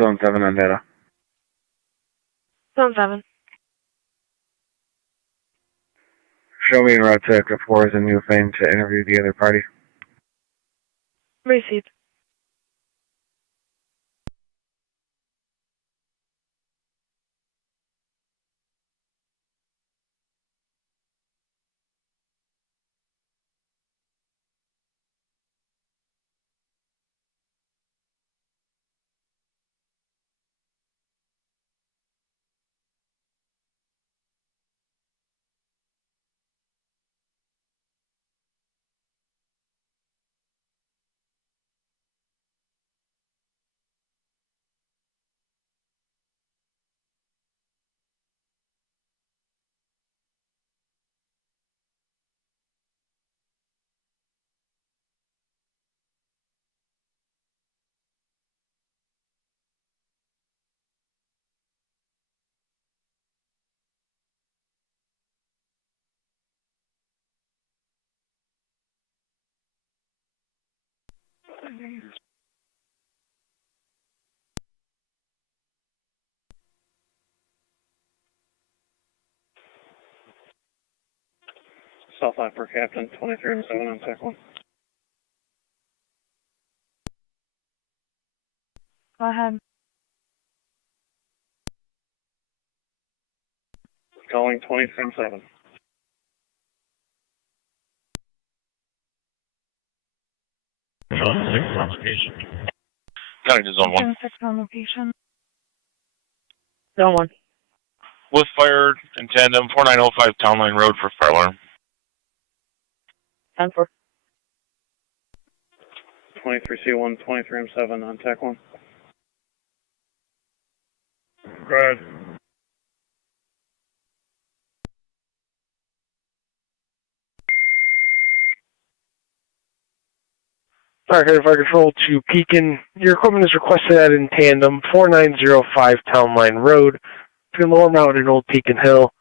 Zone 7 on data. Zone 7. Show me en route to Exit 4 in Newfane to interview the other party. Received. Southline for Captain, 23M7 on TAC 1. Go ahead. Calling 23M7. Zone 6 on location. County to Zone 1. Engine 6 on location. Zone 1. With fire in tandem, 4905 Town Line Road for fire alarm. 10-4. 23C1, 23M7 on TAC 1. Go ahead. Grand Fire Control to Pekin. Your equipment is requested at in tandem 4905 Town Line Road between Lower Mountain and Old Pekin Hill.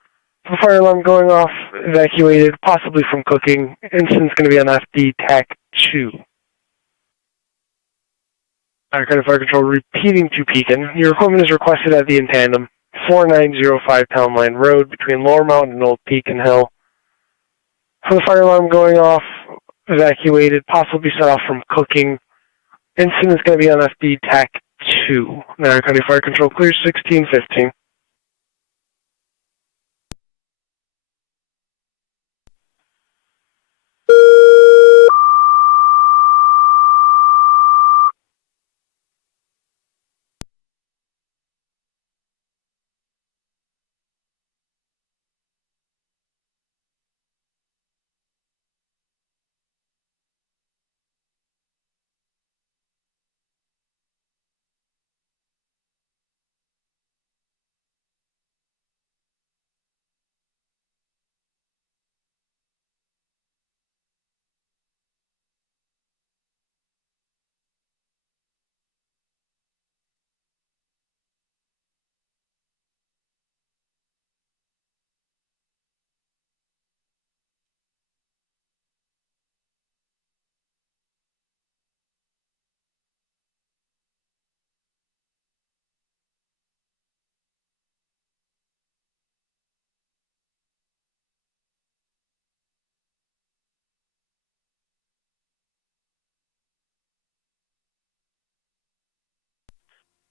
The fire alarm going off, evacuated, possibly from cooking. Incident's going to be on FD TAC 2. Grand Fire Control repeating to Pekin. Your equipment is requested at the in tandem 4905 Town Line Road between Lower Mountain and Old Pekin Hill. For the fire alarm going off, evacuated, possibly set off from cooking. Incident's going to be on FD TAC 2. Niagara County Fire Control clear 1615.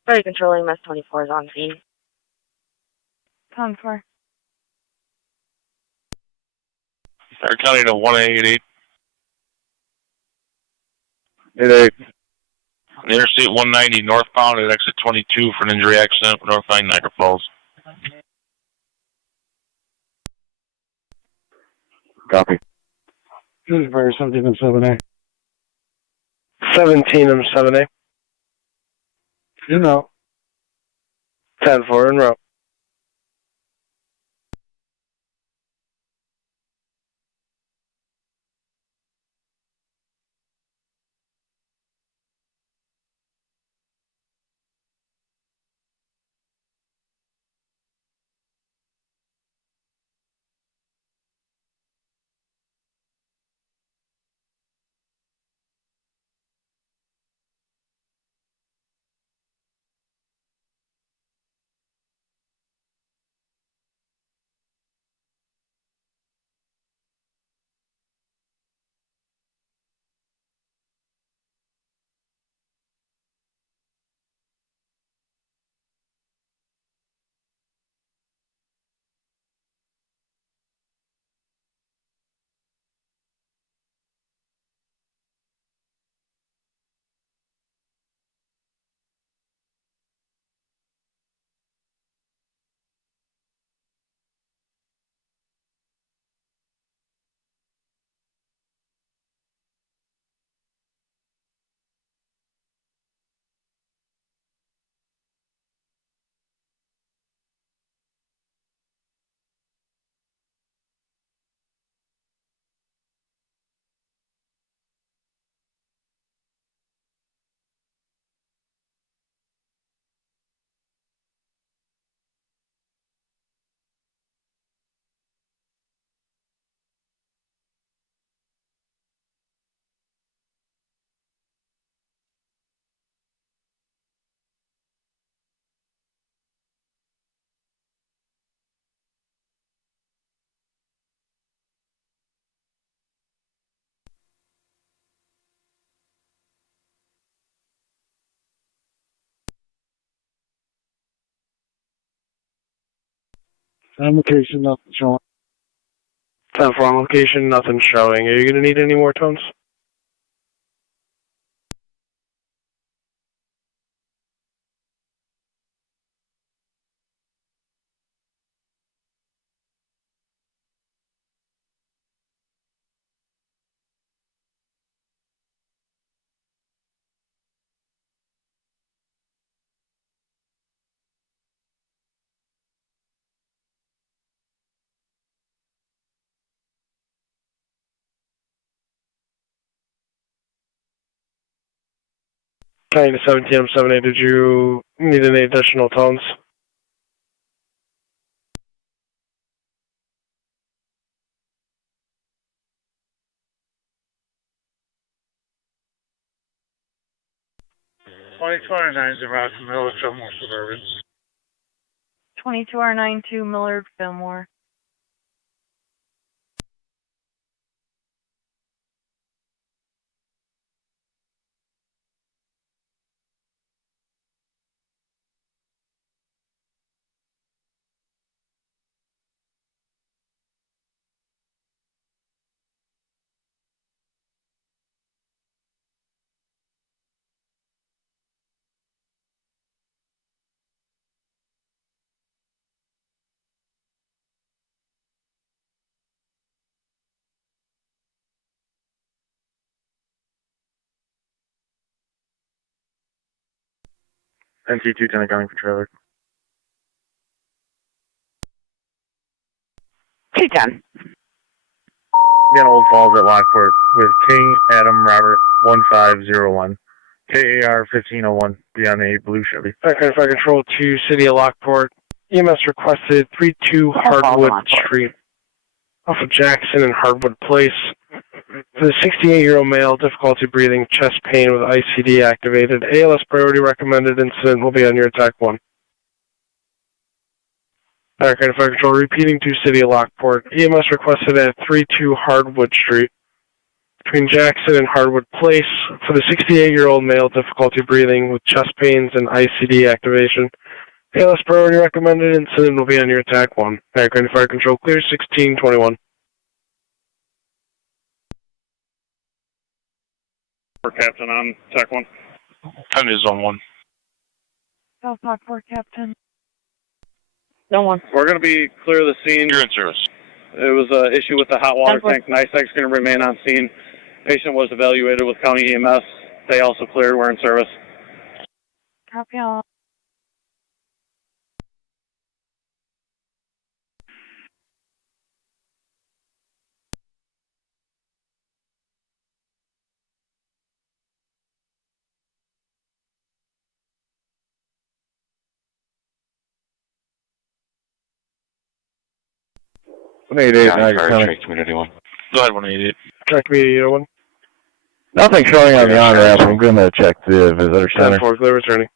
Fire Control EMS 24 is on scene. 10-4. Niagara County to 1888. 88. Interstate 190 northbound at exit 22 for an injury accident northbound Niagara Falls. Copy. This is Fire 17 and 7A. 17 and 7A. You know. 10-4 en route. On location, nothing showing. 10-4 on location, nothing showing. Are you going to need any more tones? County to 17 and 7A, did you need any additional tones? $24.09 is around the middle of Fillmore Suburban. 22R92 Millard Fillmore. NC 210 accounting for trailer. 210. Again, Old Falls at Lockport with King Adam Robert 1501. KAR 1501. Be on the blue Chevy. Okay, Fire Control to City of Lockport. EMS requested 32 Hardwood Street. Off of Jackson and Hardwood Place. For the 68-year-old male, difficulty breathing, chest pain with ICD activated. ALS priority recommended. Incident will be on your attack 1. Okay, Fire Control repeating to City of Lockport. EMS requested at 32 Hardwood Street. between Jackson and Hardwood Place for the 68-year-old male, difficulty breathing with chest pains and ICD activation. ALS priority recommended. Incident will be on your TAC 1. Niagara County Fire Control clear 1621. For Captain on TAC 1. 10 is on 1. South Lockport, Captain. No one. We're going to be clear of the scene. You're in service. It was an issue with the hot water 10-4. tank. NICEC's going to remain on scene. Patient was evaluated with County EMS. They also cleared. We're in service. Copy all. Niagara County. Track Community 1. Go ahead, 188. Track Media 1. Nothing showing on the on-ramp. I'm going to check the visitor center. 10-4, clear returning.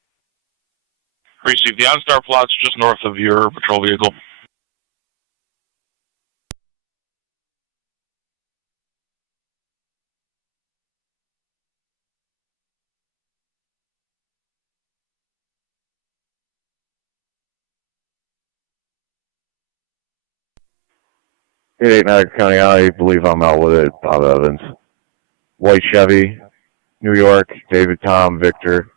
Receive the OnStar plot's just north of your patrol vehicle. Niagara County, I believe I'm out with it. Bob Evans. White Chevy, New York, David Tom, Victor,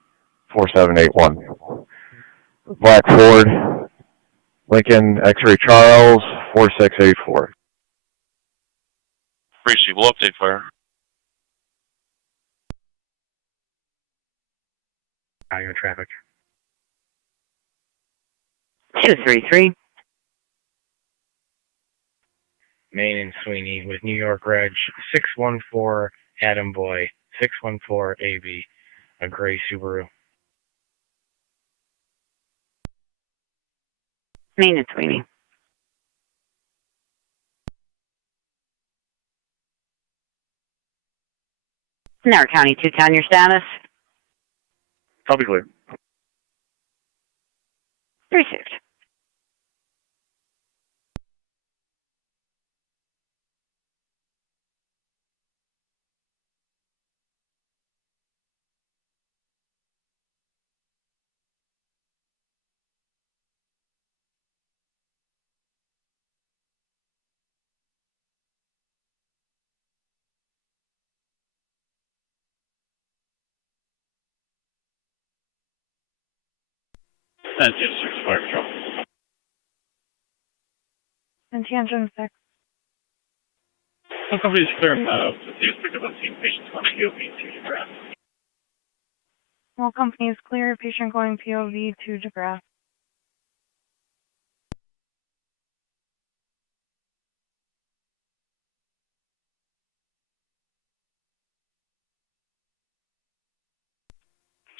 4781. Black Ford, Lincoln, X-Ray Charles, 4684. Receive. We'll update fire. Volume traffic. 233. Main and Sweeney with New York Reg 614 Adam Boy 614 AB, a gray Subaru. Main and Sweeney. Niagara County 210, your status? I'll be clear. Received. That's just 6 Fire Patrol. Intention 6. Some companies clear up. Please pick up on scene. Patients on POV to DeGrasse. All companies clear. Patient going POV to DeGrasse.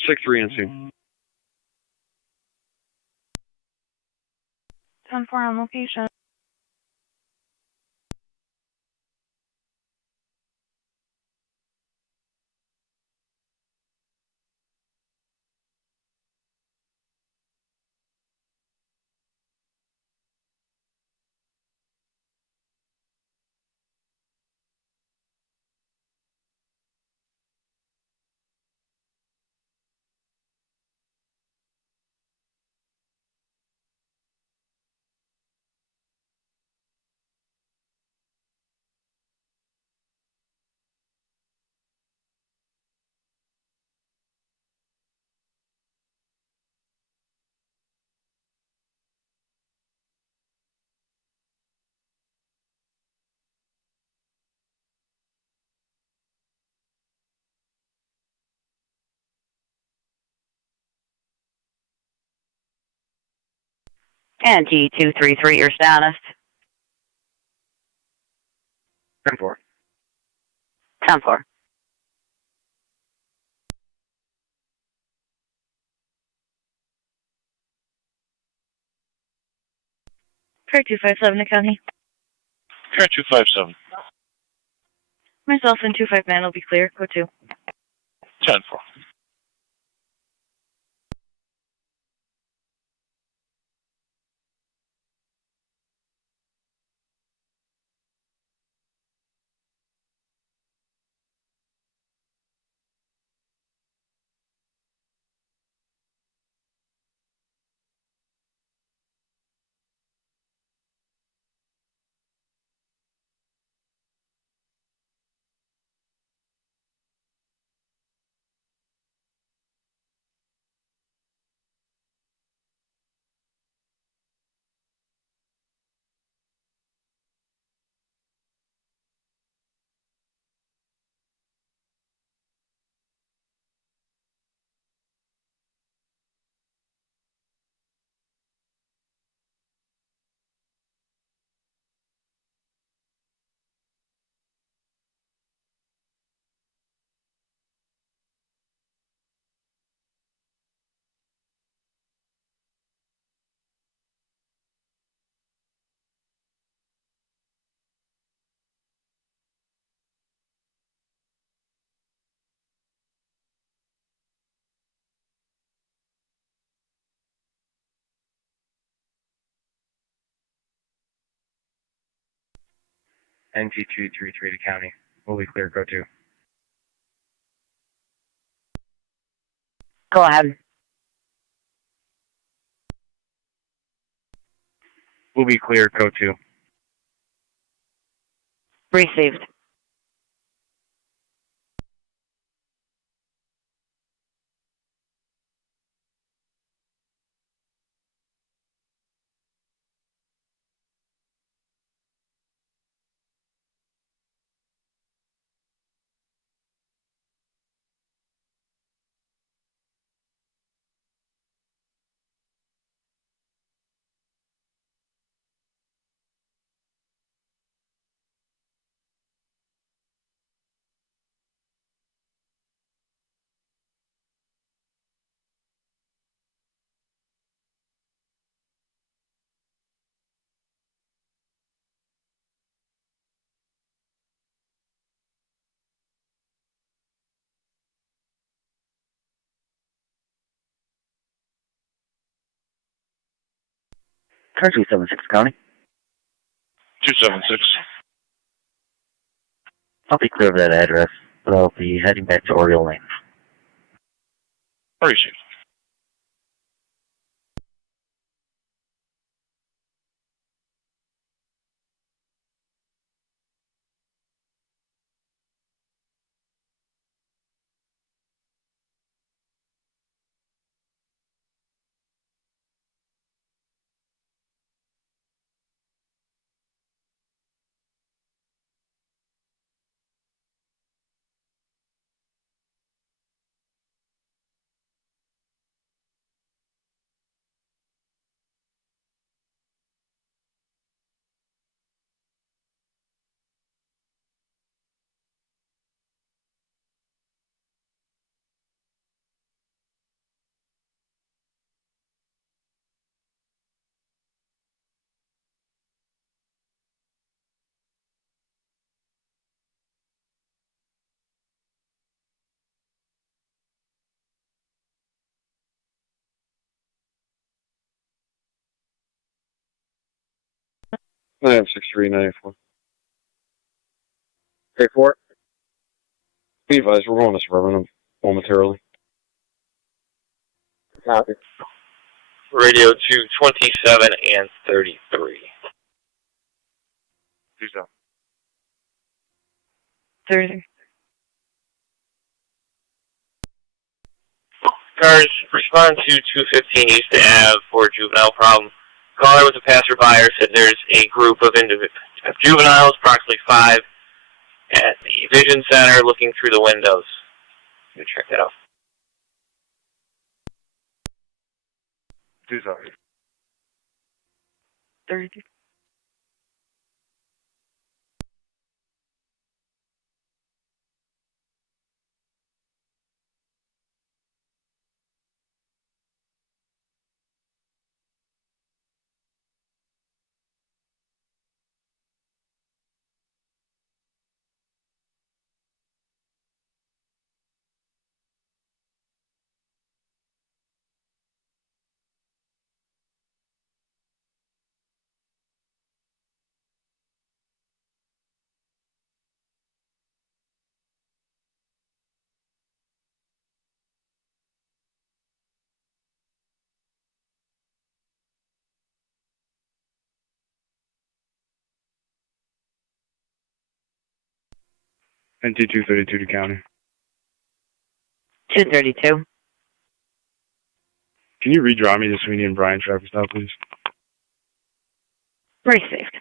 Six 3 on scene. 10-4 on location. And T233, your status? 10-4. 10-4. Track 257 to County. Track 257. Myself and 259 will be clear. Code 2. 10-4. NT233 to county. Will be clear, go to. Go ahead. Will be clear, go to. Received. Car 276 County. 276. I'll be clear of that address, but I'll be heading back to Oriole Lane. Received. I have 6394. Pay for it. Be advised, we're going to Suburban momentarily. Copy. Radio to 27 and 33. Do so. 30. Cars, respond to 215 East Ave for a juvenile problem. Caller was a passerby, said there's a group of juveniles, approximately 5, at the Vision Center looking through the windows. You check that out. Do so. 30. NT232 to county. 232. Can you redraw me the Sweeney and Bryan traffic stop, please? Received.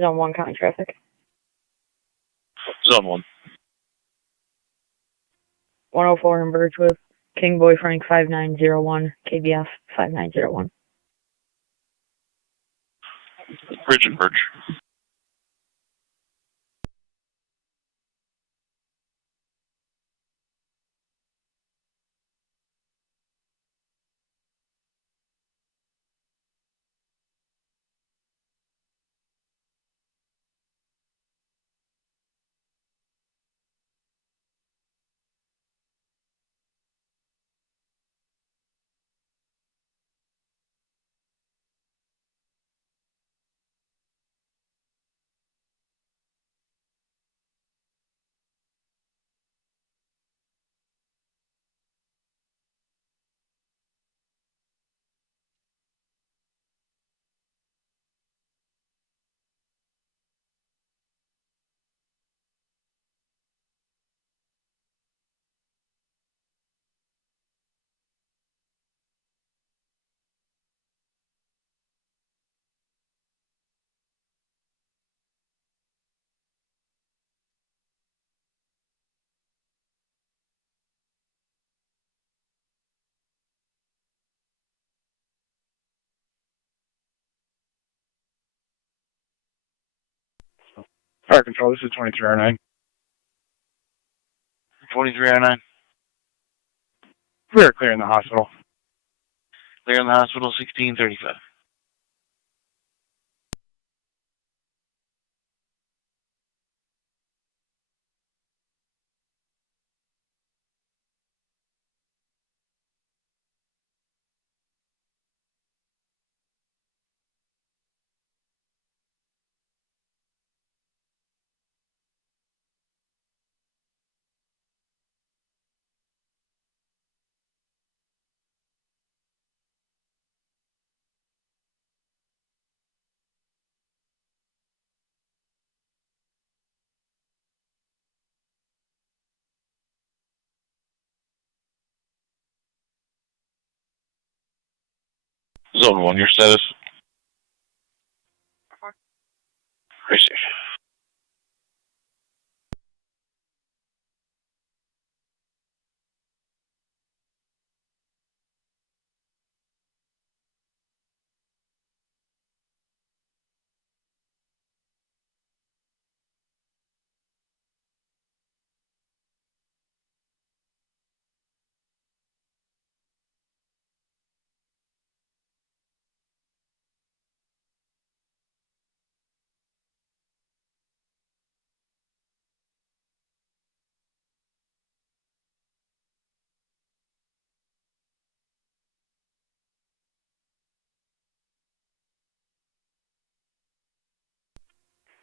Zone 1 county traffic. Zone 1. 104 in Birchwood. King Boy Frank 5901. KBF 5901. Bridge and Birch. Fire control, this is 23R9. 23R9. We are clear in the hospital. Clear in the hospital, 1635. Zone 1, your status? Receive.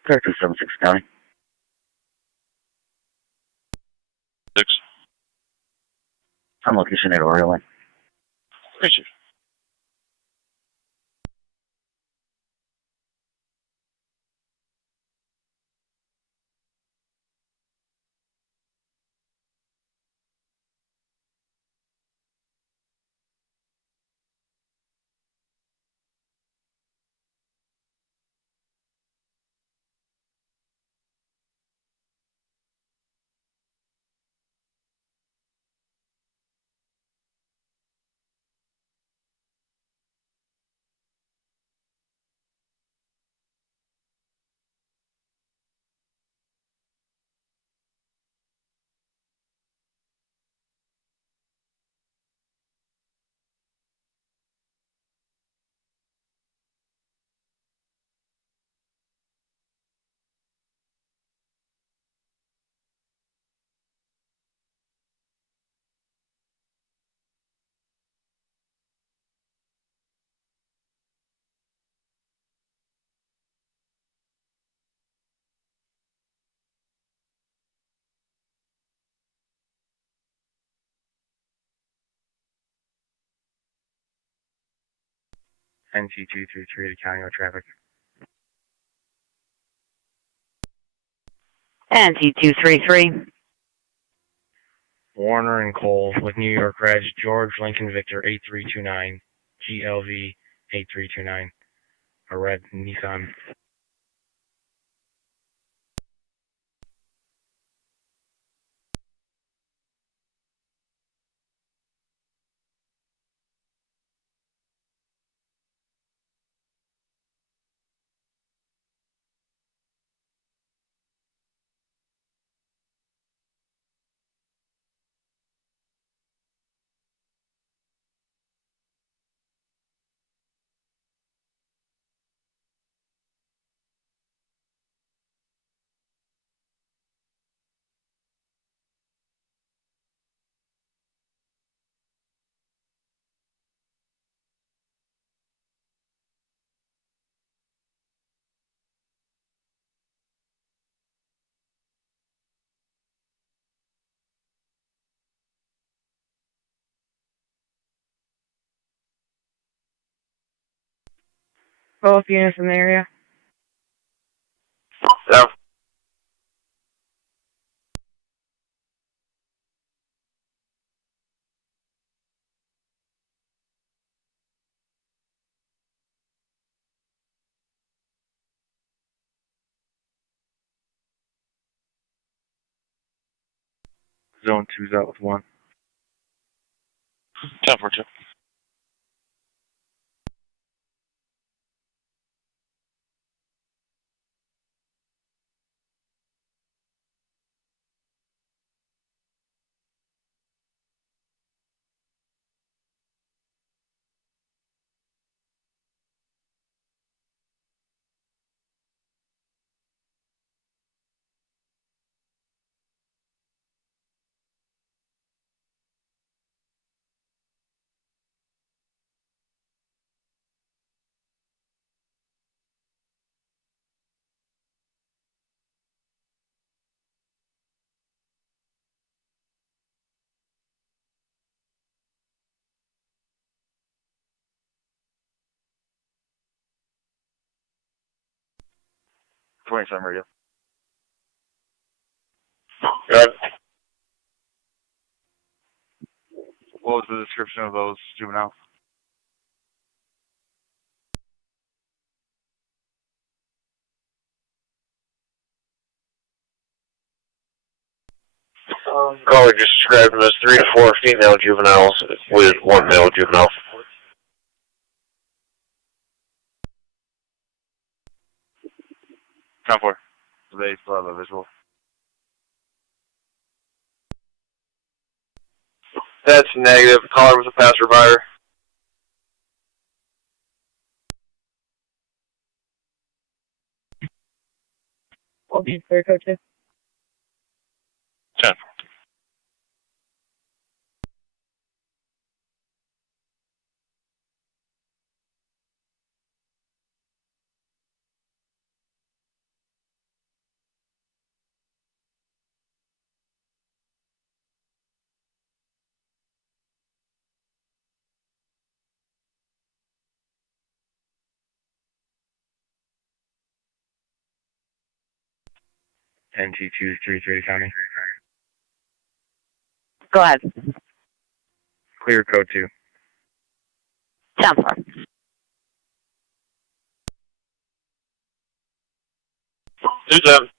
Character 76 County. 6. On location at Oriole. Receive. NT233 to County Road Traffic. NT233. Warner and Cole with New York Reg, George Lincoln Victor 8329, GLV 8329, a red Nissan. Both units in the area. Yeah. Zone 2's out with 1. 10-4-2. Radio. Good. What was the description of those juveniles? Caller just described them as 3 to 4 female juveniles with 1 male juvenile. Time for. Do they still have a visual? That's negative. Caller was a passerby. Clear code 2. 10. NT233 County. Go ahead. Clear code 2. 10-4. Do them.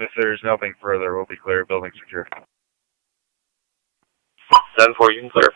If there's nothing further, we'll be clear. Building secure. 10-4, you can clear.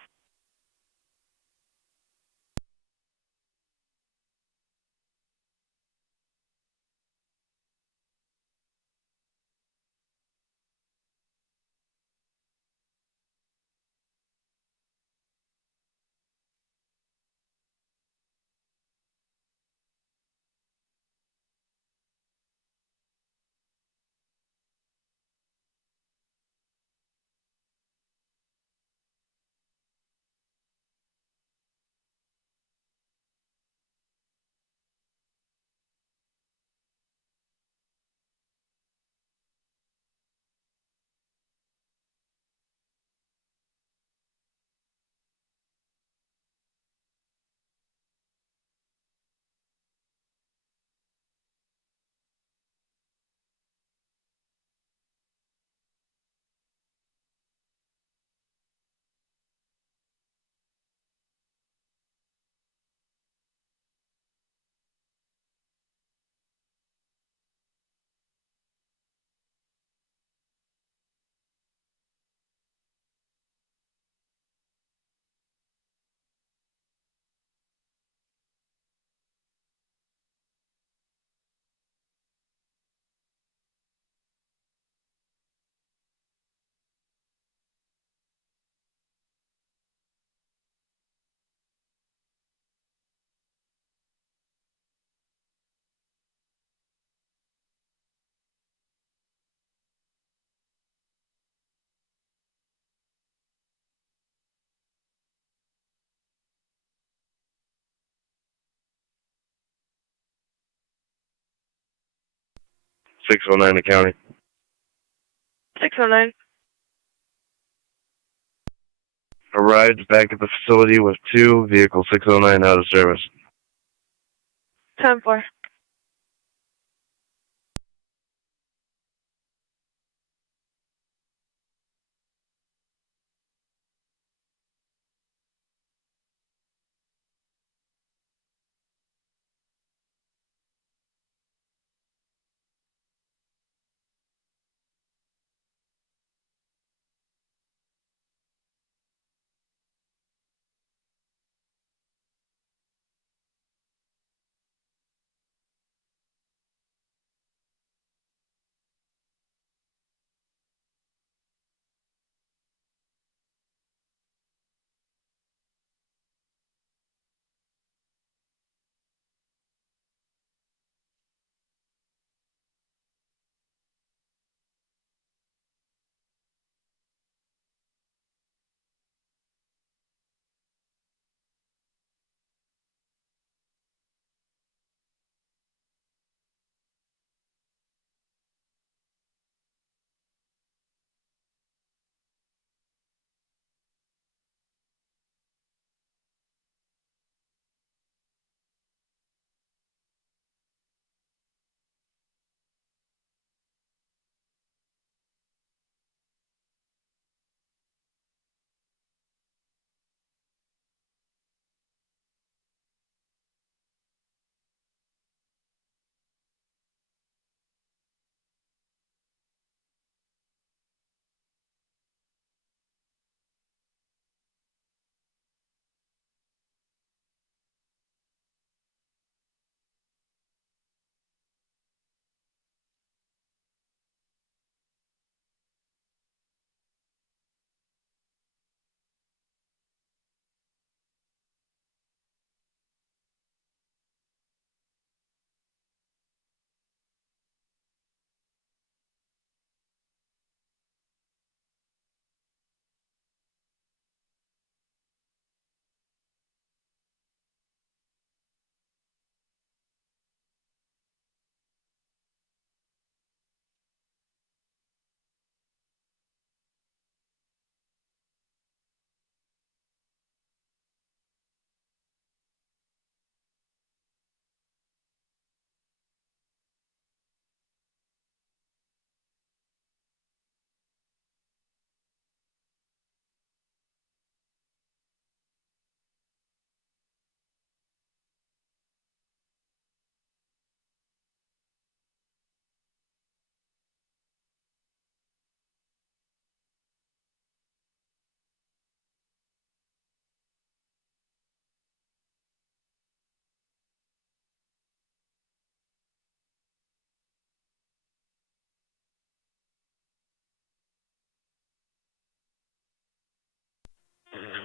.609 the county. 609. arrived back at the facility with 2, vehicle 609 out of service. 10-4.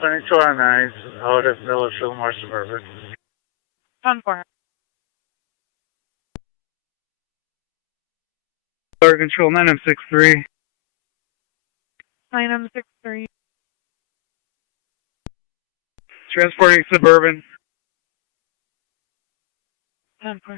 Twenty-two on 9, out of Village Fillmore Suburban. 10-4. Fire Control 9M63. 9M63. Transporting Suburban. 10-4.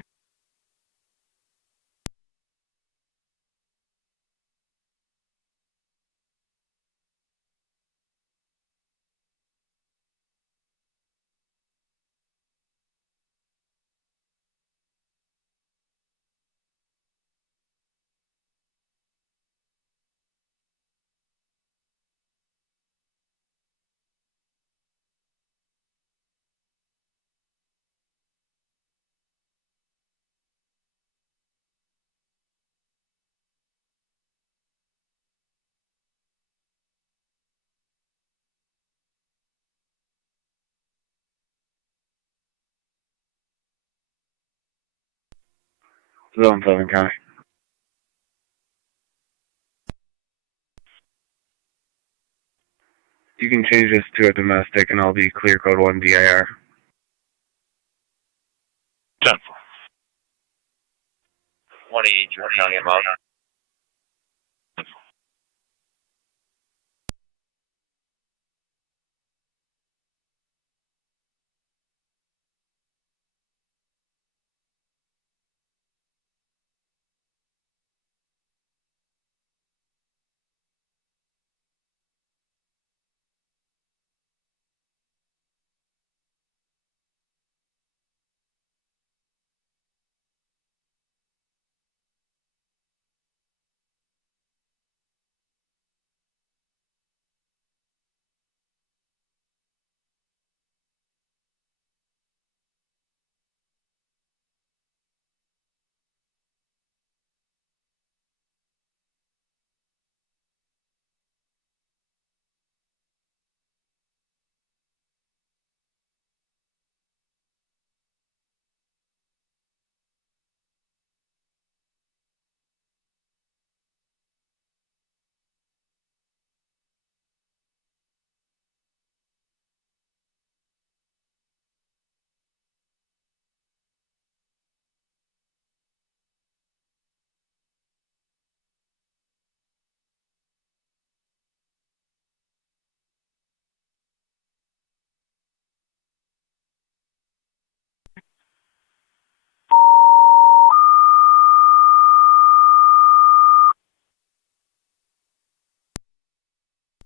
Zone 7 County. You can change this to a domestic and I'll be clear code 1 DIR. 10-4. 188, County about.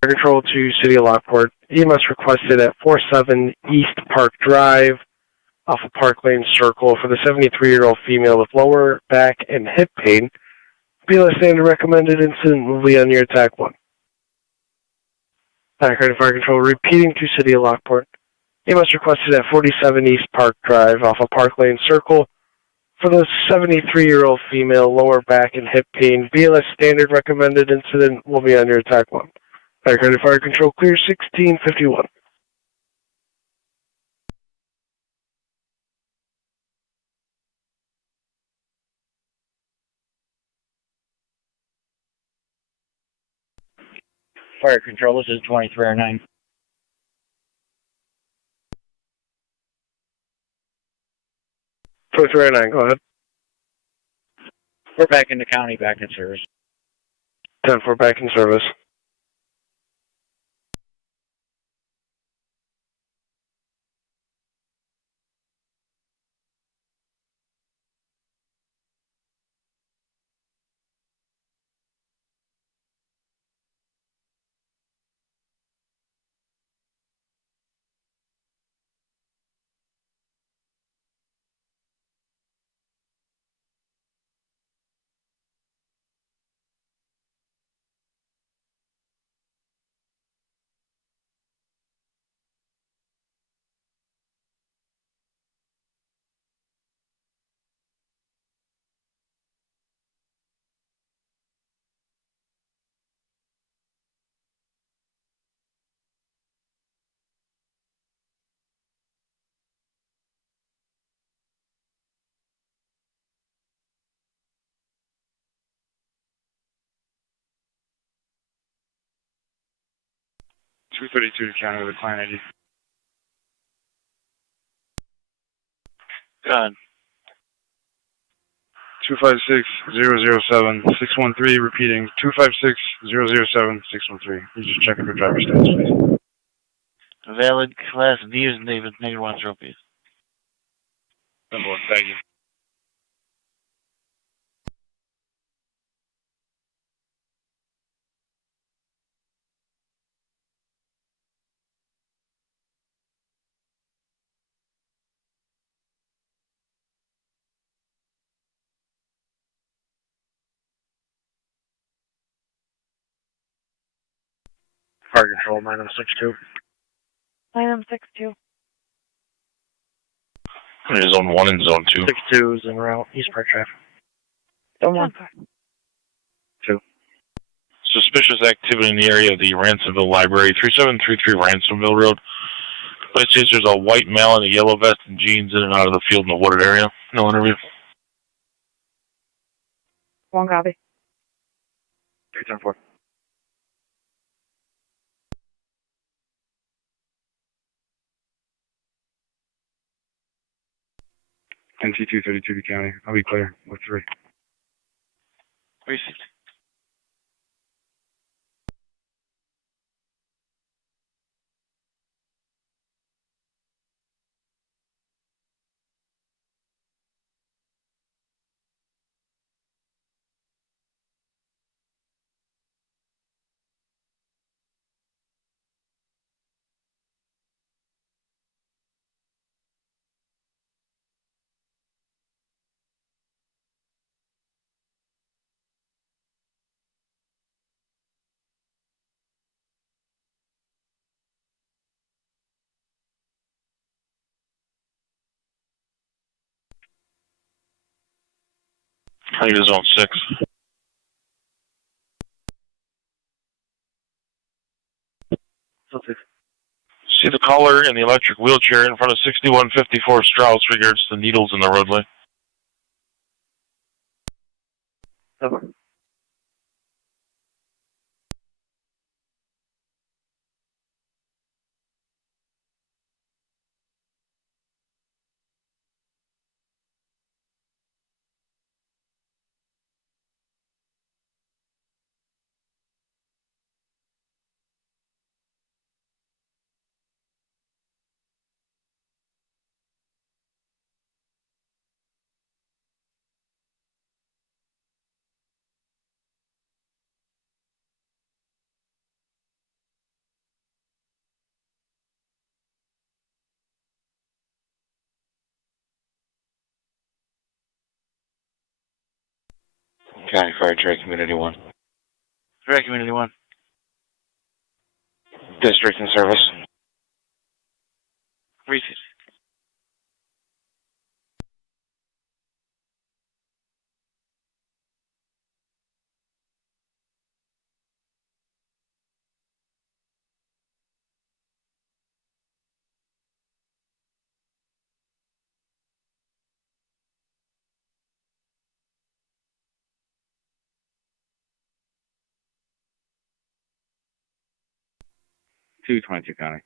Fire Control to City of Lockport. EMS requested at 47 East Park Drive off of Park Lane Circle for the 73-year-old female with lower back and hip pain. BLS standard recommended incident will be on your TAC 1. TAC Fire Control repeating to City of Lockport. EMS requested at 47 East Park Drive off of Park Lane Circle for the 73-year-old female, lower back and hip pain. BLS standard recommended incident will be on your TAC 1. Fire Control clear 1651. Fire Control, this is 2309. Go ahead. We're back in the county, back in service. 10-4 back in service. .232 counter with client ID. God. 256-007-613, repeating 256-007-613. You just checking for driver status, please. Valid class D is David, -1 trophies. Simple, thank you. Fire Control, -62. Item 62. Zone 1 and Zone 2. 62 is en route, East Park traffic. Don't want. Suspicious activity in the area of the Ransomville Library, 3733 Ransomville Road. It says there's a white male in a yellow vest and jeans in and out of the field in the wooded area. No interview. One copy. 310-4. NC-232 to county. I'll be clear with 3. Received. I think it's Zone 6. See the caller in the electric wheelchair in front of 6154 Strauss regards the needles in the roadway. Over. County Fire, Tri Community 1. Tri Community 1. District in service. 350. County.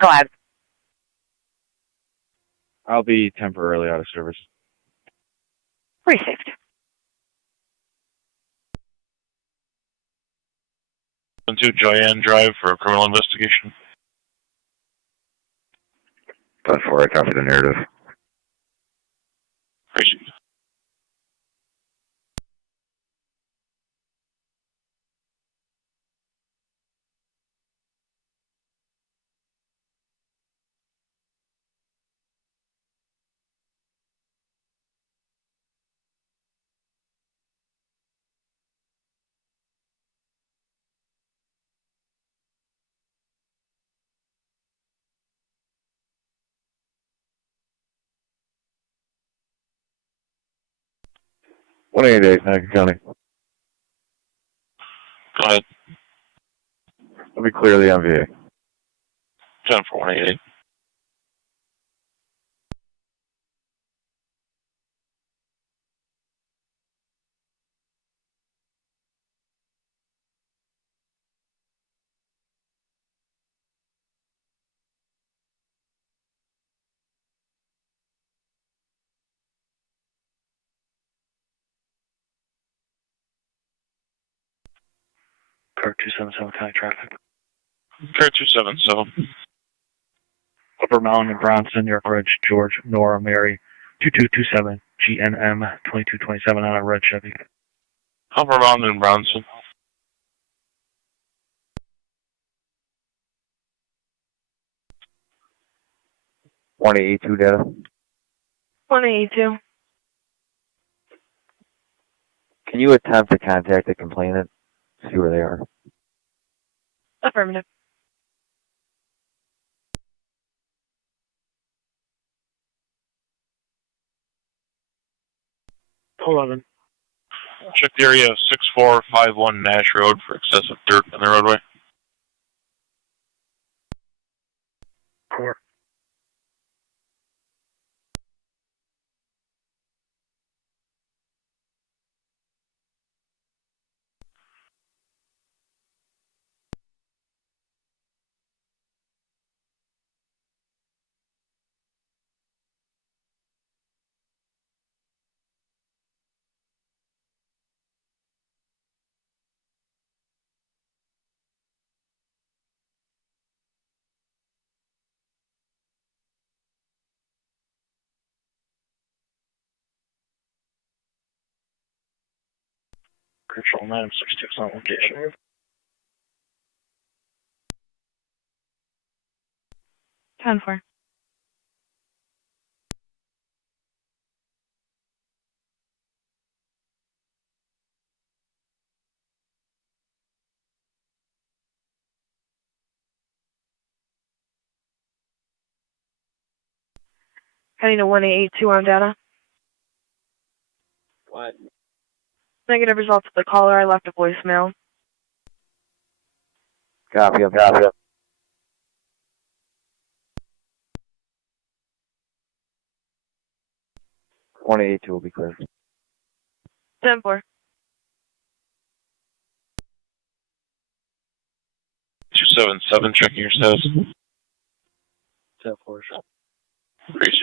Go ahead. I'll be temporarily out of service. Received. 2 Joyanne Drive for a criminal investigation. 10-4, I copy the narrative. Received. One 188, Niagara County. Go ahead. Let me clear the MVA. 10-4, 188. Car 277 County Traffic. Car 277. Upper Mountain and Bronson, York Ridge, George, Nora, Mary, 2227, GNM 2227 on a red Chevy. Upper Mountain in Bronson. One 182 data. 182. Can you attempt to contact the complainant? See where they are. Affirmative. Check the area of 6451 Nash Road for excessive dirt on the roadway. 4. Control 966 on location. 10-4. Heading to 1882 on data. What? Negative results of the caller. I left a voicemail. Copy, copy. 182 will be clear. 10-4. 277, checking your status. 10-4. 36.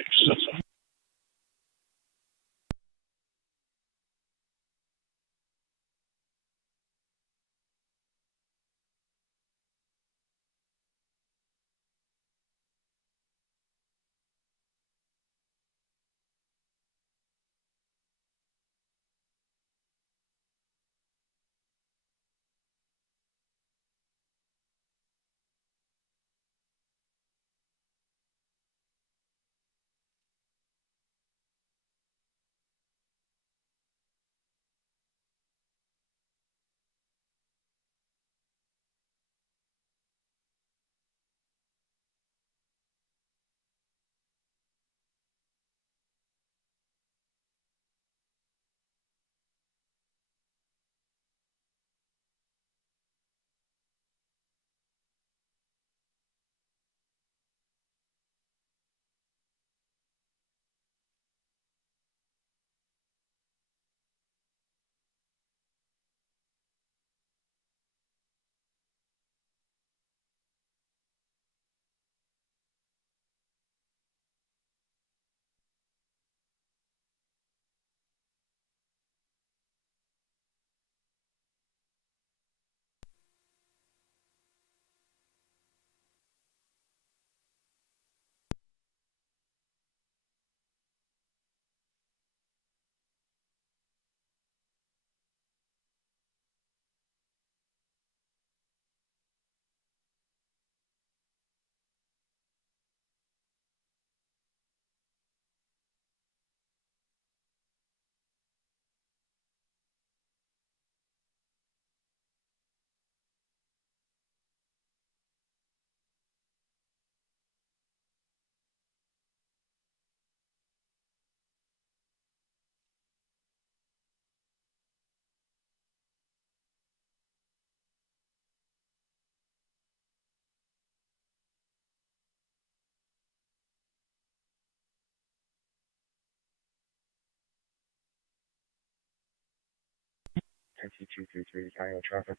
10-233, carrying with traffic.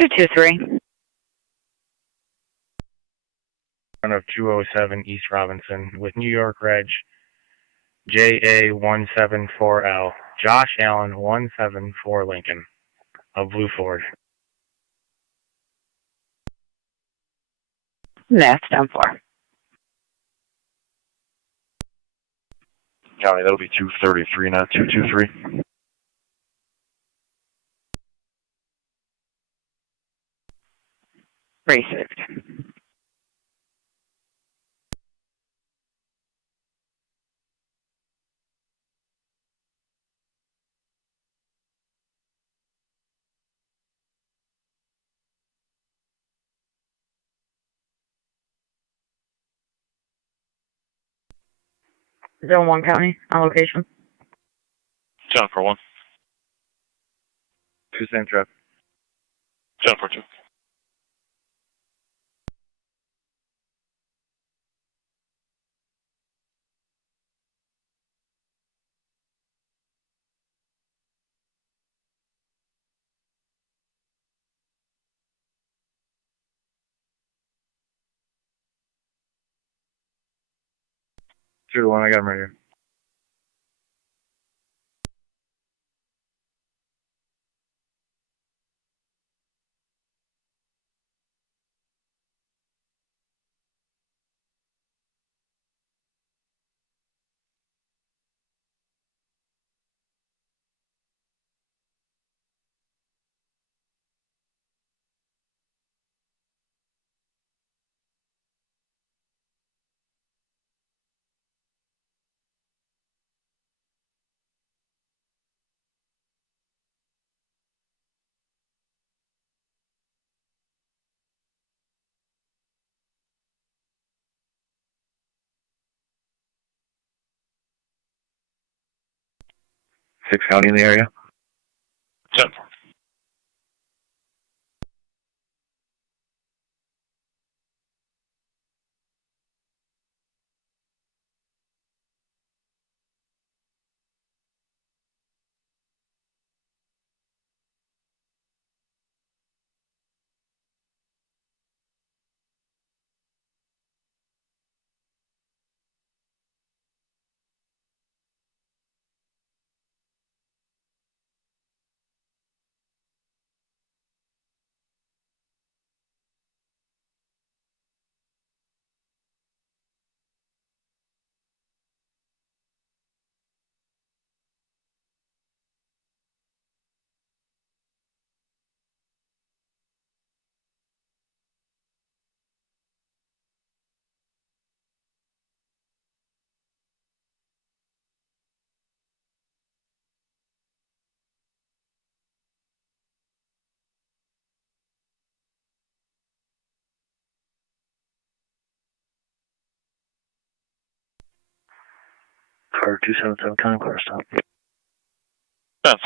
223. Front of 207 East Robinson with New York Reg JA174L. Josh Allen 174 Lincoln. A blue Ford. That's 10-4. County, that'll be 233, not 223. Received. Zone 1 County, on location. 10-4-1. 2 same trip. 10-4-2. Two to one, I got him right here. Six County in the area. 10-4. Car 277 County Car Stop. 10-4.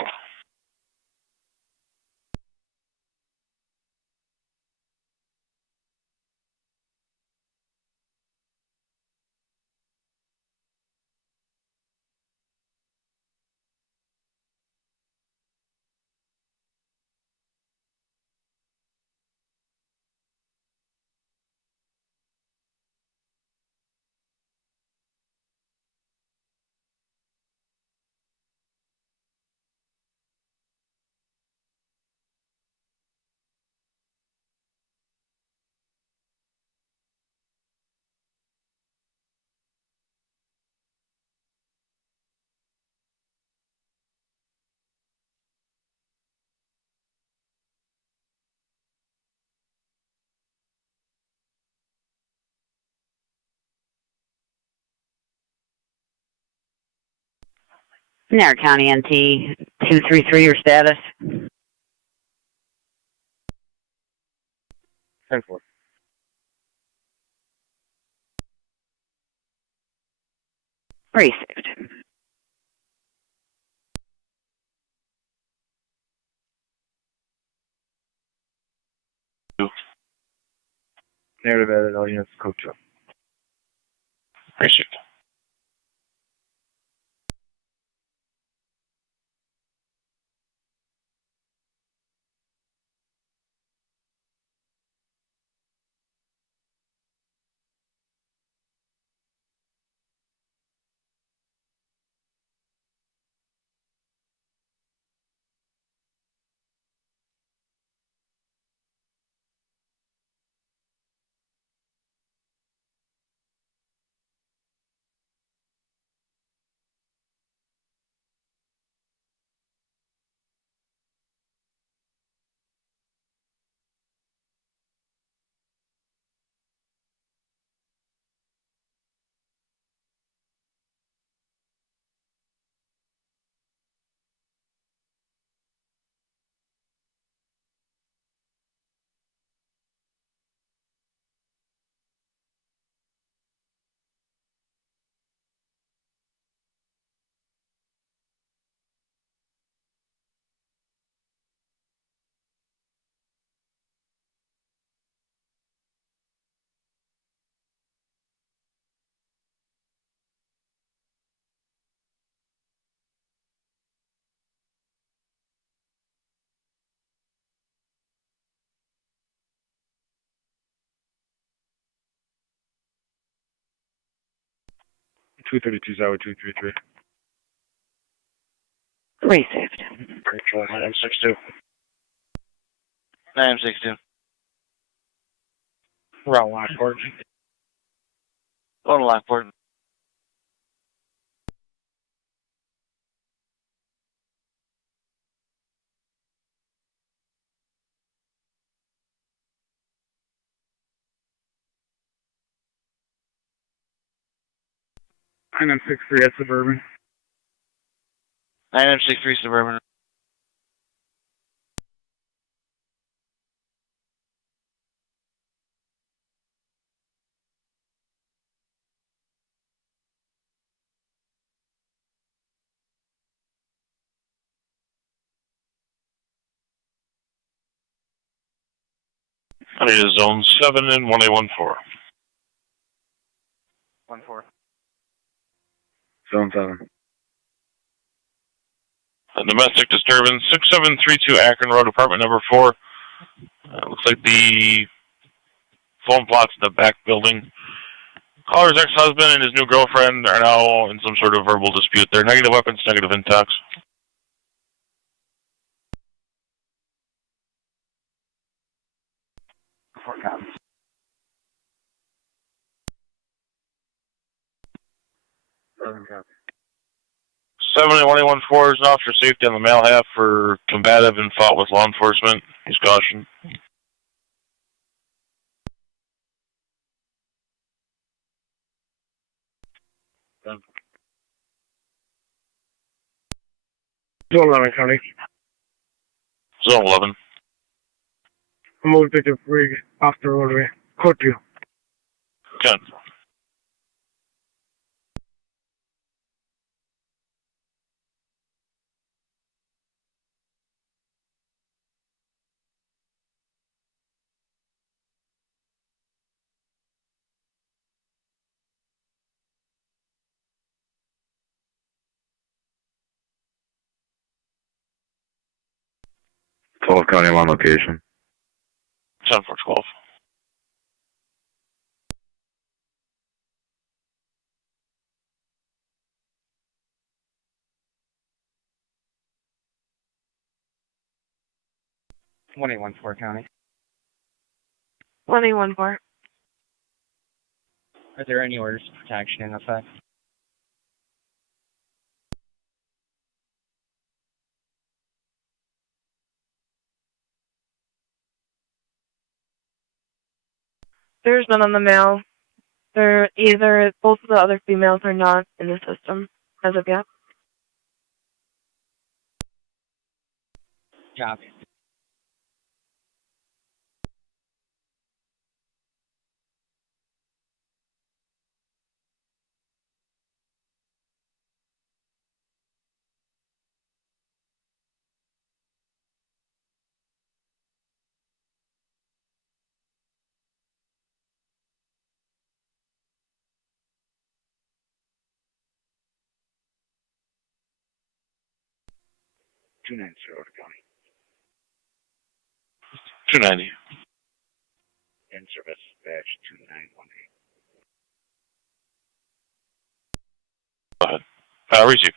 Niagara County NT 233, your status. 10-4. Received. Narrative edit, all units, code 2. Appreciate it. Two 233. Received. Control 9M62. 9M62. Route Lockport. Going to Lockport. NM63 at Suburban. 9M63 Suburban. I need a zone 7 and 1A14. 1-4. Zone 7. A domestic disturbance, 6732 Akron Road, apartment number 4. Looks like the phone plots in the back building. Caller's ex-husband and his new girlfriend are now in some sort of verbal dispute. They're negative weapons, negative intox. Four copies. 7 copies. 7 and 1A14 is an officer safety on the male half for combative and fought with law enforcement. He's cautioned. Zone 11 County. Zone 11. I'm moving to the rig off the roadway. Code you. Okay. County on location. 10-4-12. One 1-4 County. 1A14. Are there any orders of protection in effect? There's none on the male. They're either both of the other females are not in the system as of yet. Copy. 290 to County. 290. In service, badge 2918. Go ahead. Receive.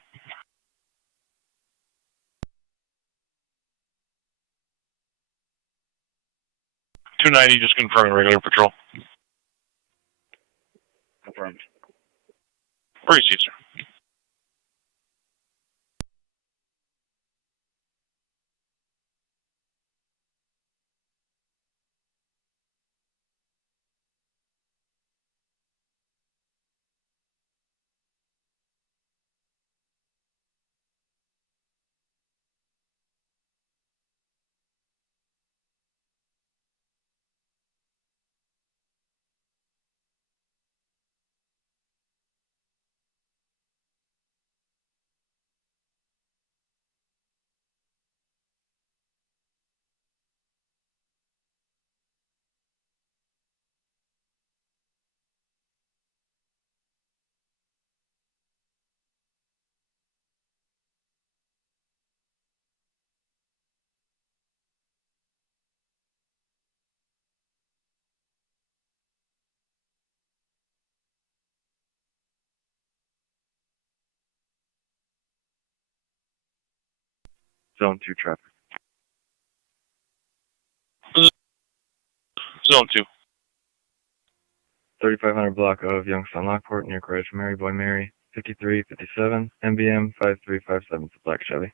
$290, just confirming regular patrol. Confirmed. Receive, sir. Zone 2 traffic. Zone 2. 3500 block of Youngstown Lockport, near garage Mary Boy Mary, 5357, MBM 5357 for Black Chevy.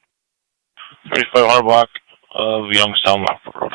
3500 block of Youngstown Lockport Road.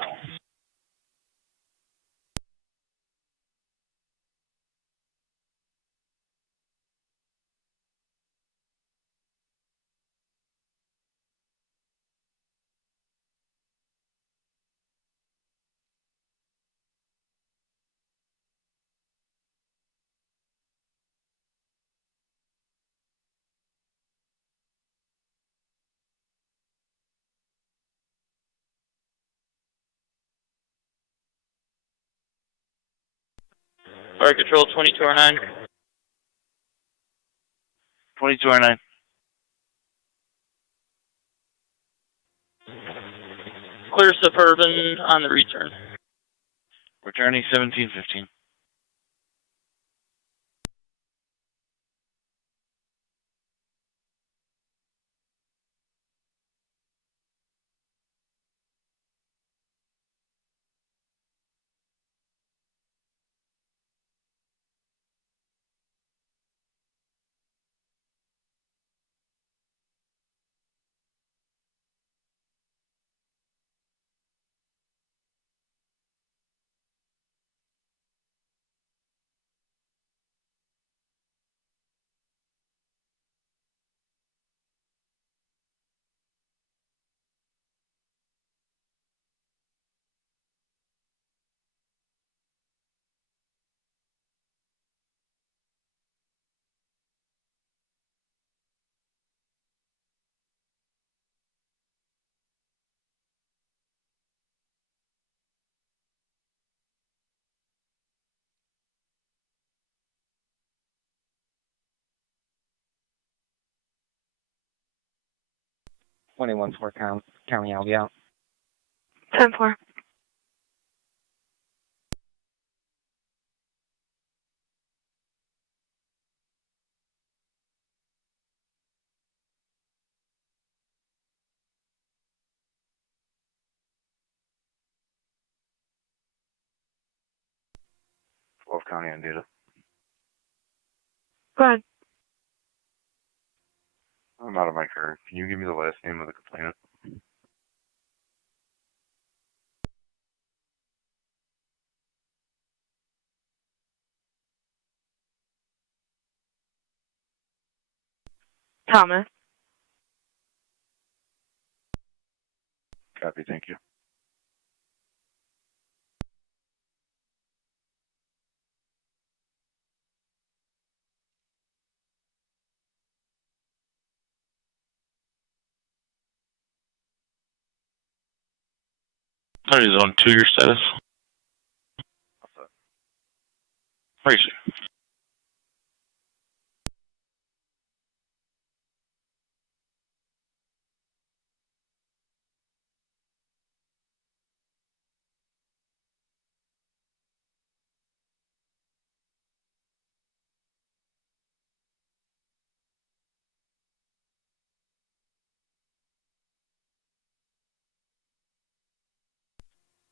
Fire Control 2209. 2209. Clear Suburban on the return. Returning 1715. County, I'll be out. 10-4. County on data. Go ahead. I'm out of my car. Can you give me the last name of the complainant? Thomas. Copy, thank you. Zone 2, your status. Receive.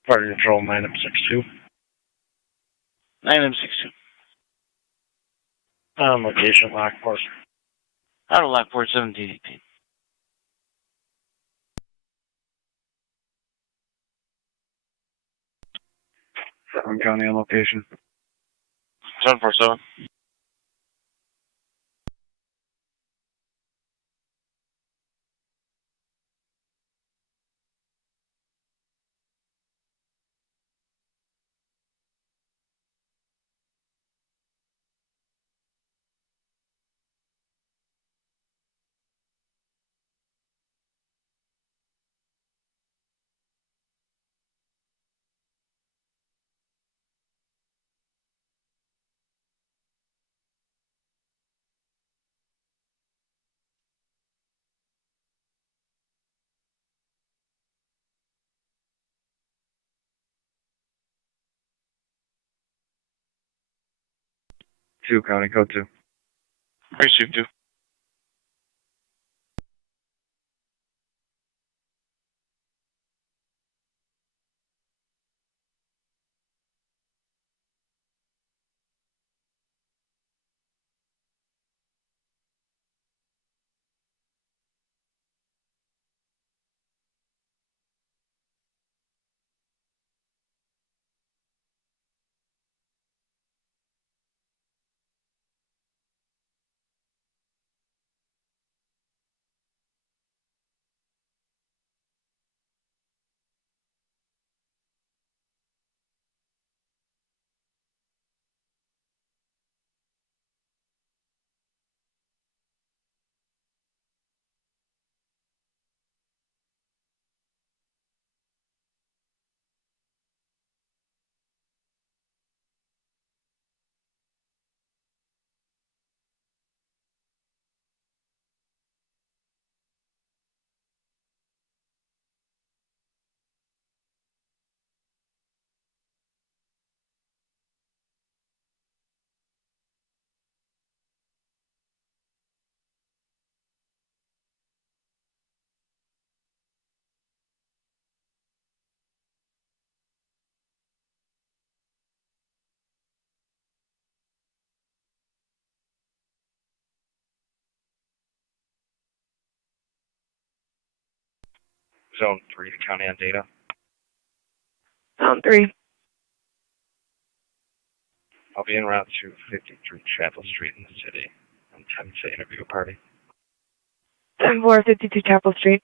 Party Control 9M62. 9M62. Location Lockport. Out of Lockport 1718. County on location. 747. County code 2. Received 2. Zone 3 to County on data. Zone 3. I'll be en route to 53 Chapel Street in the city. I'm time to interview a party. 7452 Chapel Street.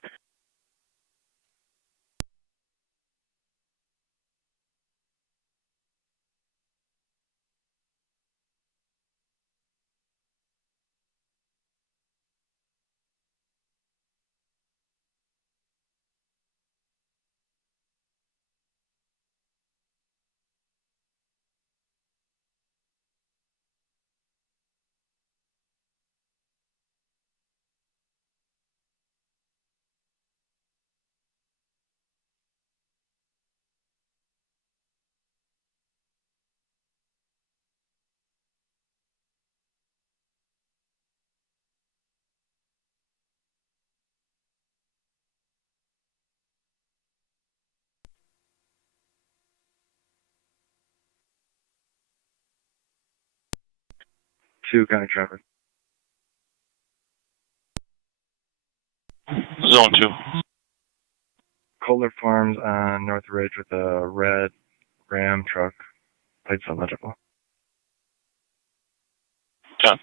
County traffic. Zone 2. Kohler Farms on North Ridge with a red Ram truck. Plates illegible. 10.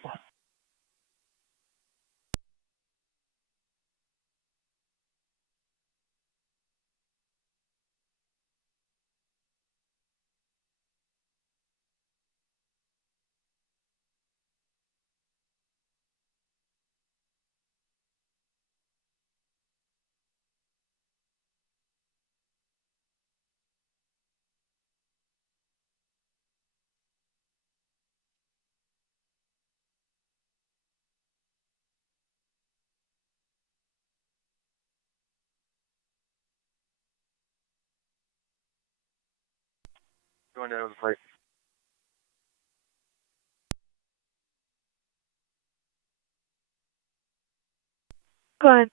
Going down with the plate. Go ahead.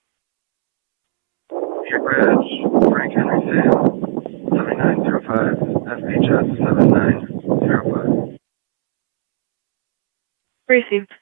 Your bridge, Frank Henry Sale, 7905. 5, FHS 7905. Received.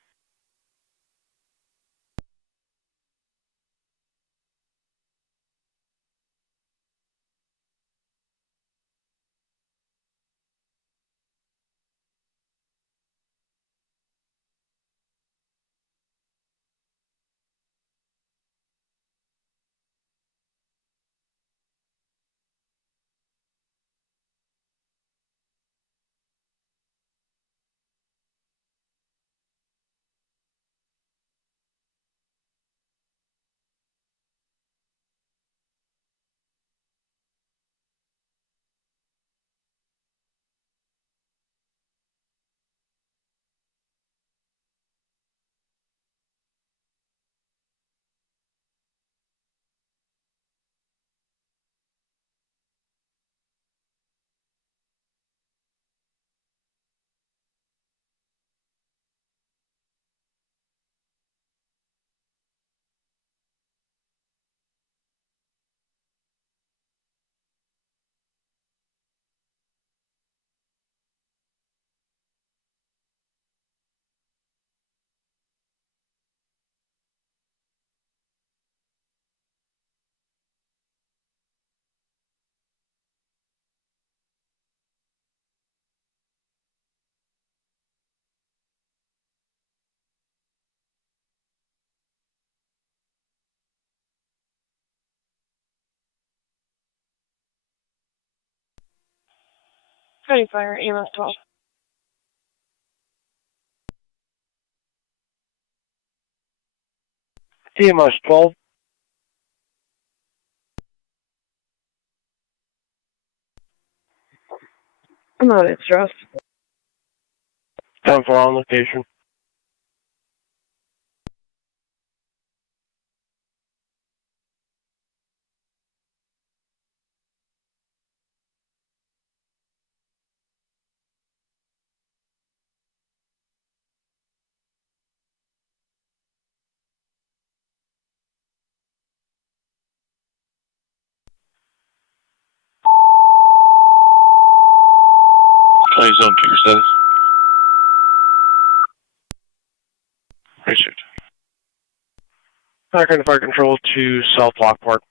County Fire, EMS 12. EMS 12. I'm not at stress. 10-4 on location. County Zone 2, your status. Received. County Fire Control to South Lockport.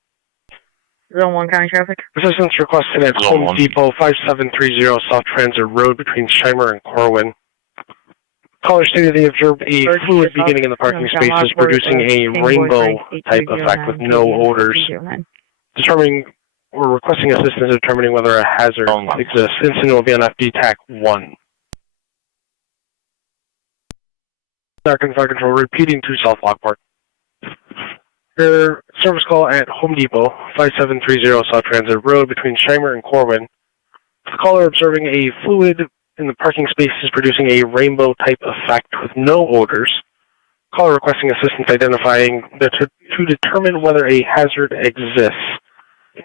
Zone 1 county traffic. Assistance requested at Zone Home 1. Depot 5730 South Transit Road between Shimer and Corwin. Caller stated they observed a fluid beginning in the parking spaces producing a rainbow type effect with no odors. Determining or requesting assistance determining whether a hazard exists. Incident will be on FD TAC 1. American Fire Control repeating to South Lockport. Your service call at Home Depot 5730 South Transit Road between Shimer and Corwin. The caller observing a fluid in the parking spaces producing a rainbow type effect with no odors. Caller requesting assistance identifying to determine whether a hazard exists.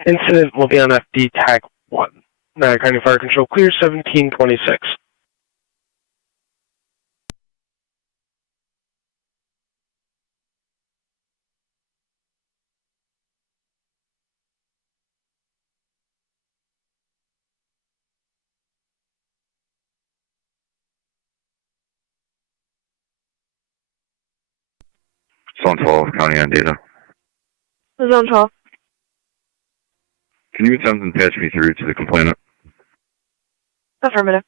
Incident will be on FD TAG 1. Niagara County Fire Control clear 1726. Zone 12, county on data. Zone 12. Can you attempt and patch me through to the complainant? Affirmative.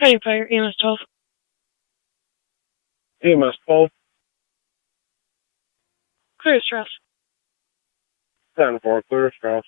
County Fire, EMS 12. EMS 12. Clear as Strauss. 10-4, clear Strauss.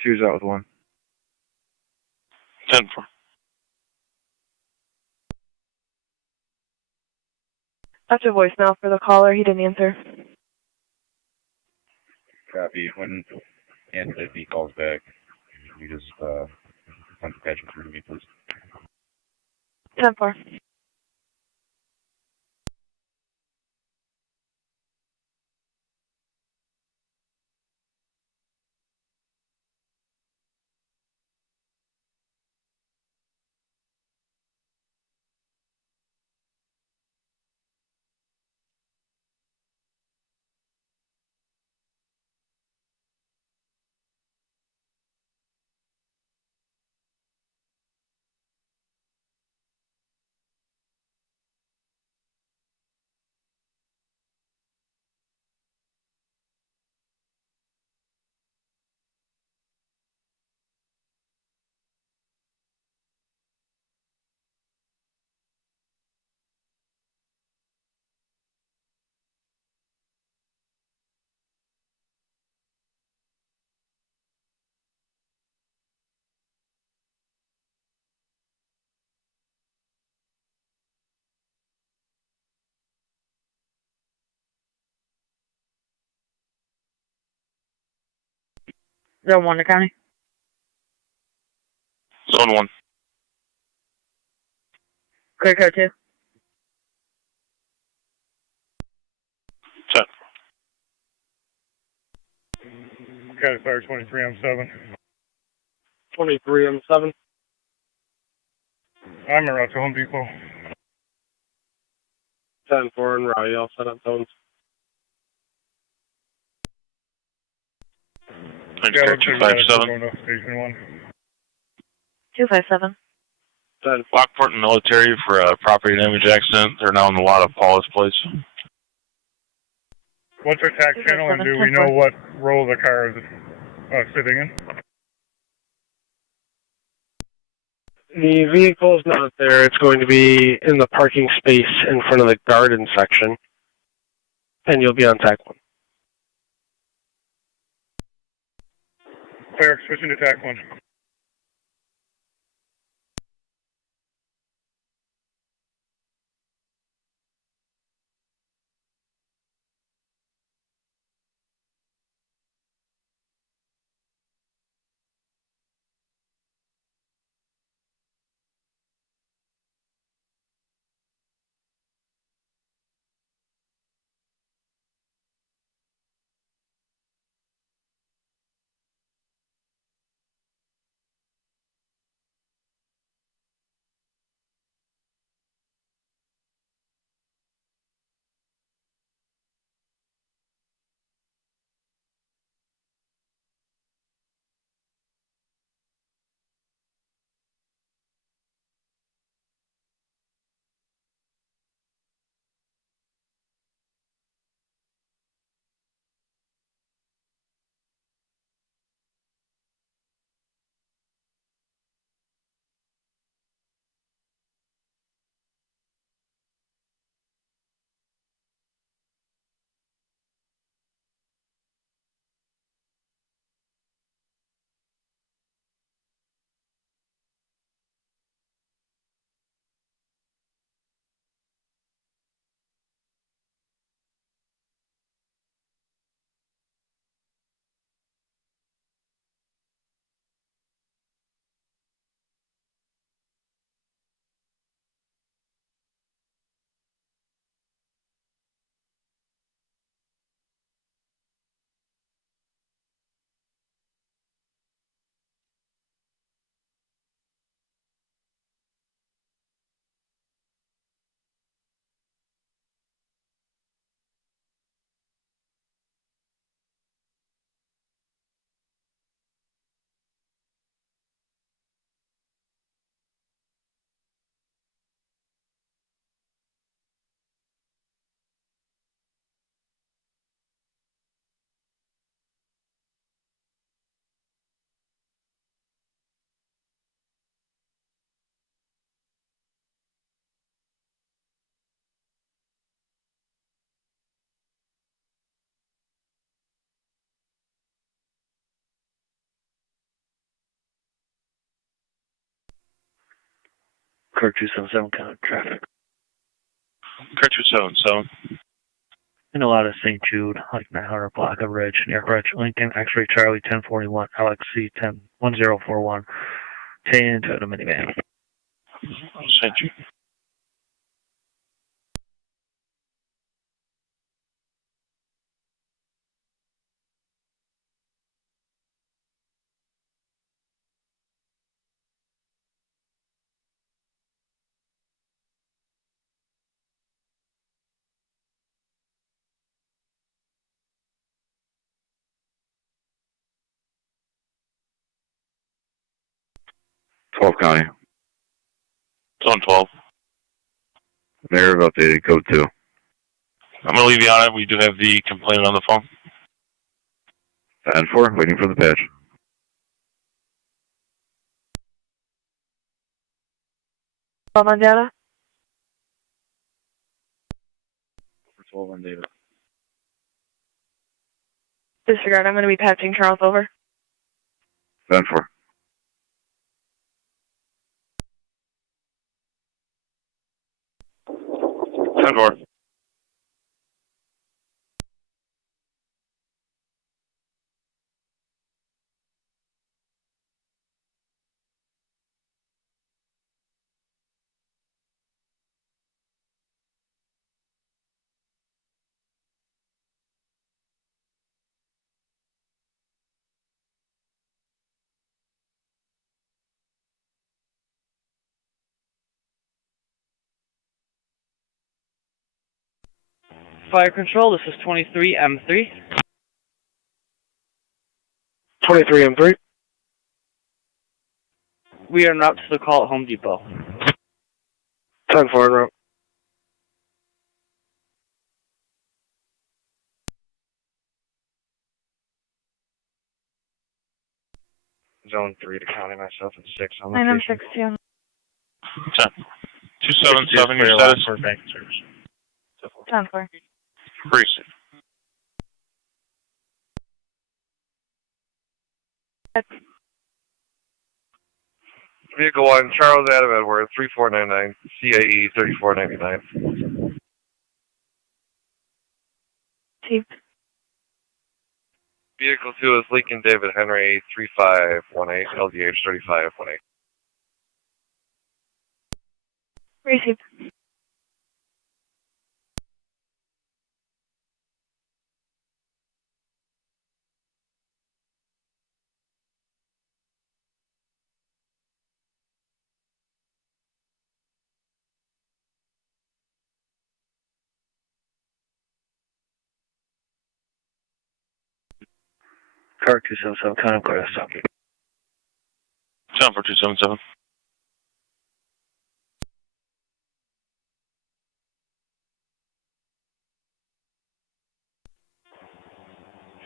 Choose out with 1. 10-4. Left a voicemail for the caller. He didn't answer. Copy. When and if he calls back, you just want to patch him through to me, please. 10-4. Zone 1 to County. Zone 1. Clear code 2. 10. County Fire 23, I'm 7. 23, I'm 7. I'm en route to Home Depot. 10-4 and Rowdy, all set up zones. Niagara 257. Going to Station 1. 257. Lockport and military for a property damage accident. They're now in the lot of Paula's place. What's our TAC channel, and do we know what row the car is sitting in? The vehicle is not there. It's going to be in the parking space in front of the garden section. And you'll be on TAC 1. Clear, switching to TAC 1. Car 277 counter traffic. Car 277. In a lot of St. Jude, like 900 block of Ridge, New York Ridge, Lincoln, X-ray Charlie 1041, LXC 1041, Toyota minivan. St. Jude. County. Zone 12. Mayor of updated code 2. I'm going to leave you on it. We do have the complainant on the phone. 10-4, waiting for the patch. On data. 12 on data. Disregard. I'm going to be patching Charles over. 10-4. Fire control, this is 23M3. 23M3. We are en route to the call at Home Depot. 10-4 en route. Zone 3 to county, myself at 6 on I'm location. 6-2. 10. 277, your status? For bank service. 10-4. Precinct. Vehicle 1, Charles Adam Edward, 3499, CAE 3499. Chief. Vehicle 2 is Lincoln David Henry, 3518, LDH 3518. Receive. Car 277, counter clear, stop. 10 for 277.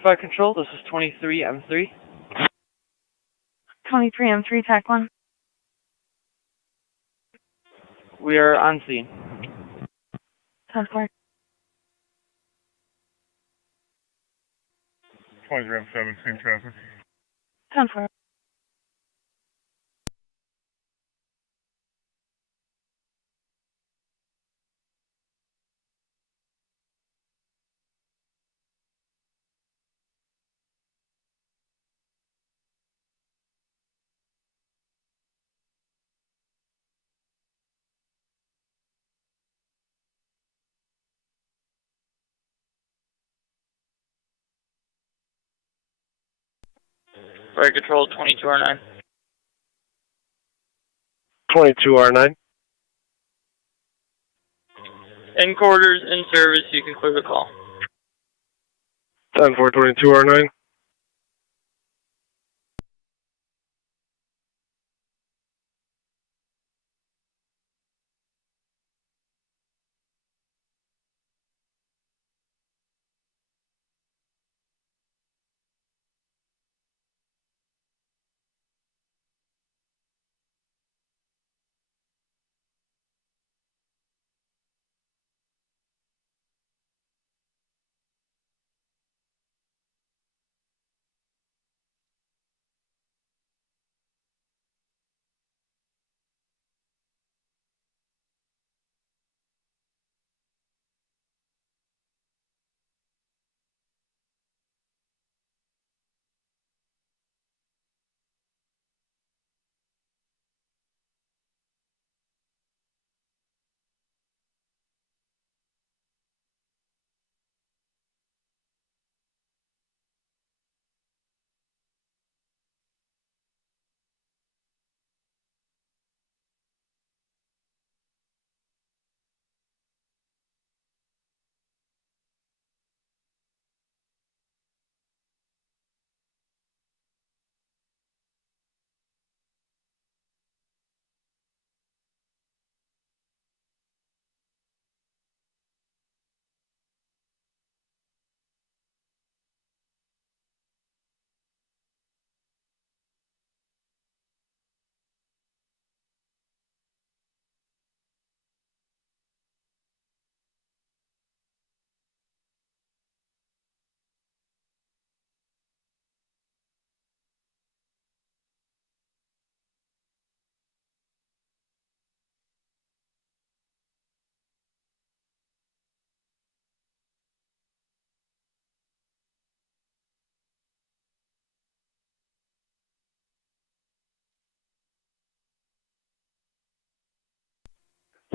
Fire control, this is 23M3. 23M3, TAC 1. We are on scene. 10-4. 23M7, same traffic. 10-4. Fire control 22R9. 22R9. In quarters, in service, you can clear the call. 10-4, 22R9.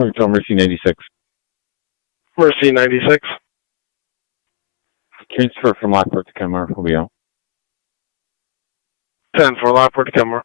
Control Mercy 96. Mercy 96. Transfer from Lockport to Kenmore will be out. 10 for Lockport to Kenmore.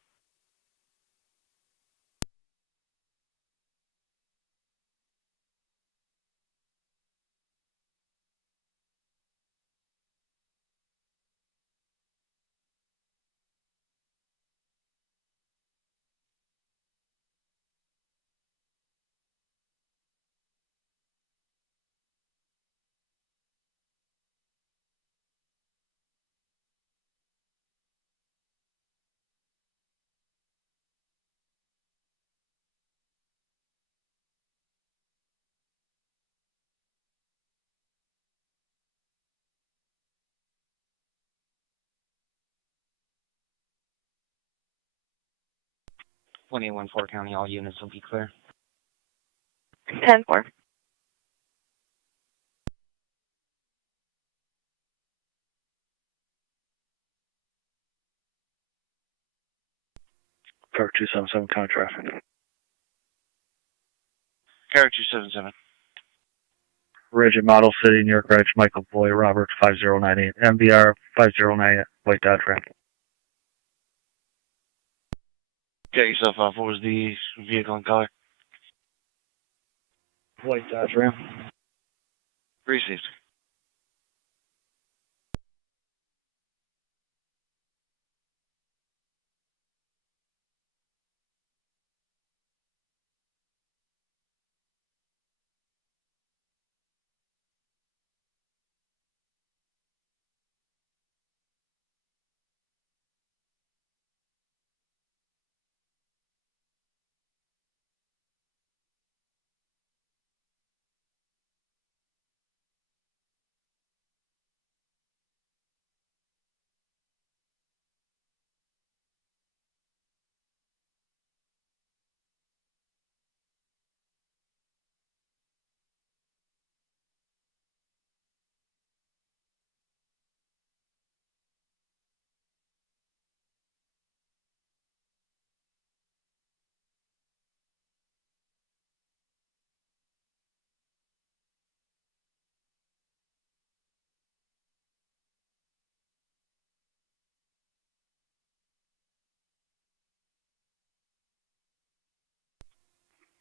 Fort County, all units will be clear. 10-4. Park 277 county traffic. Carrier 277. Ridge and Model City, New York Ridge, Michael Boy, Roberts 5098, MBR 509, White Dodge Ram. Get yourself off. What was the vehicle and color? White Dodge Ram. Received.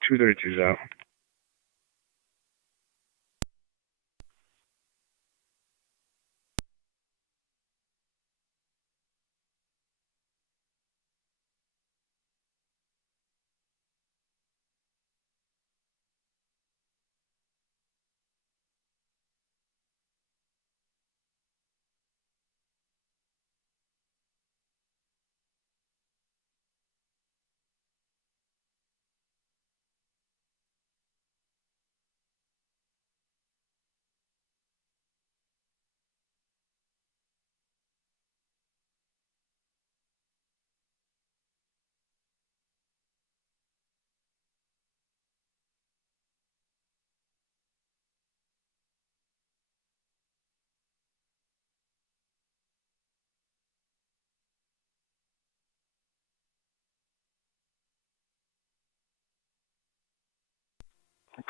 Two 32's out.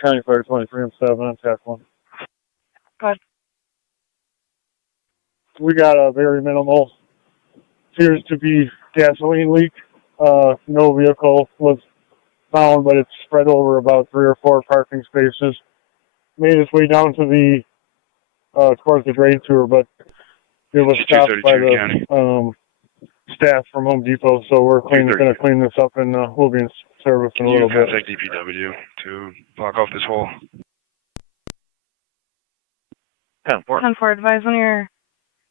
County Fire 23, I'm 7 on TAC 1. Go ahead. We got a very minimal, appears to be gasoline leak. No vehicle was found, but it's spread over about 3 or 4 parking spaces. Made its way down to the, towards the drain sewer, but it was stopped by the staff from Home Depot, so we're going to clean this up and we'll be in service in a little bit. Contact DPW to block off this hole. 10-4. 10-4, advise when you're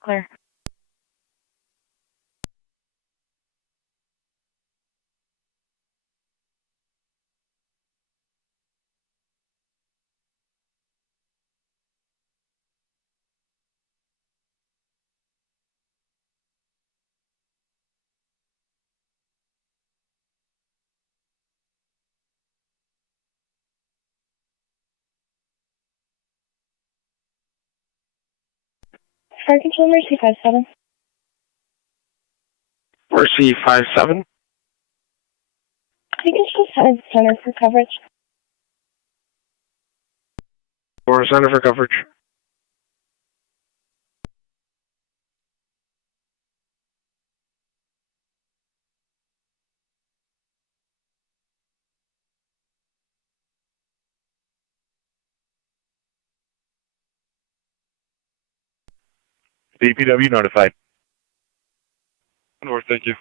clear. Fire Control Mercy 57. Mercy 57. I think it's just head center for coverage. Or center for coverage. DPW notified. North, thank you.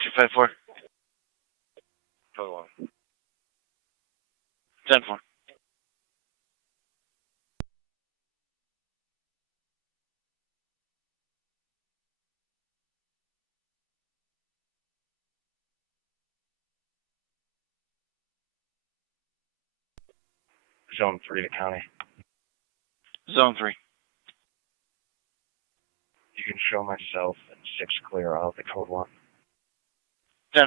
Two five four. Total one. 10-4. Zone 3 to county. Zone 3. You can show myself and 6 clear out of the code 1. 10-4.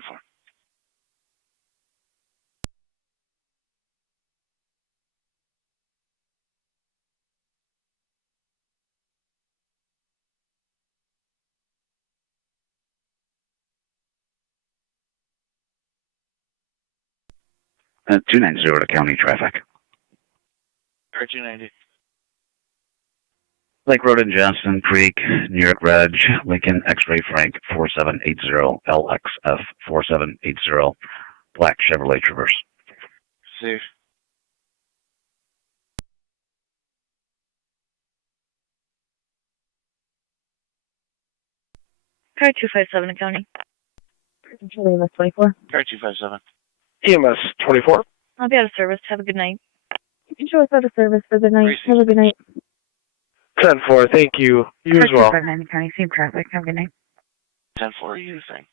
And 290 to county traffic. Car 290. Lake Road in Johnston Creek, New York Reg, Lincoln X-Ray Frank 4780, LXF 4780, black Chevrolet Traverse. Safe. Car 257 to county. EMS 24. Car 257. EMS 24. I'll be out of service. Have a good night. Enjoy out of service for the night. Have a good night. 10-4, thank you. You as well. 259 county, same traffic. Have a good night. 10-4, you think?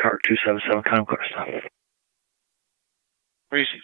Car 277, County Court stop. Received.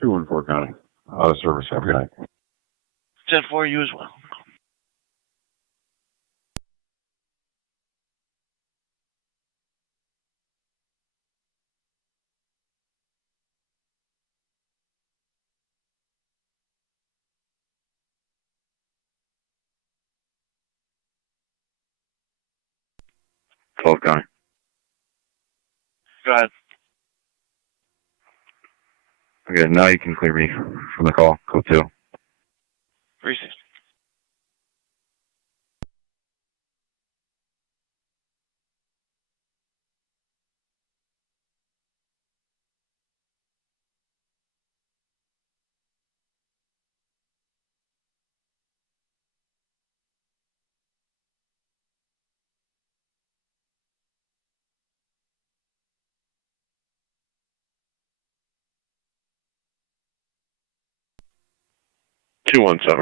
Two one four county. Out of service. Have a good night. 10-4, you as well. 12 County. Go ahead. Okay, now you can clear me from the call. Code 2. Received.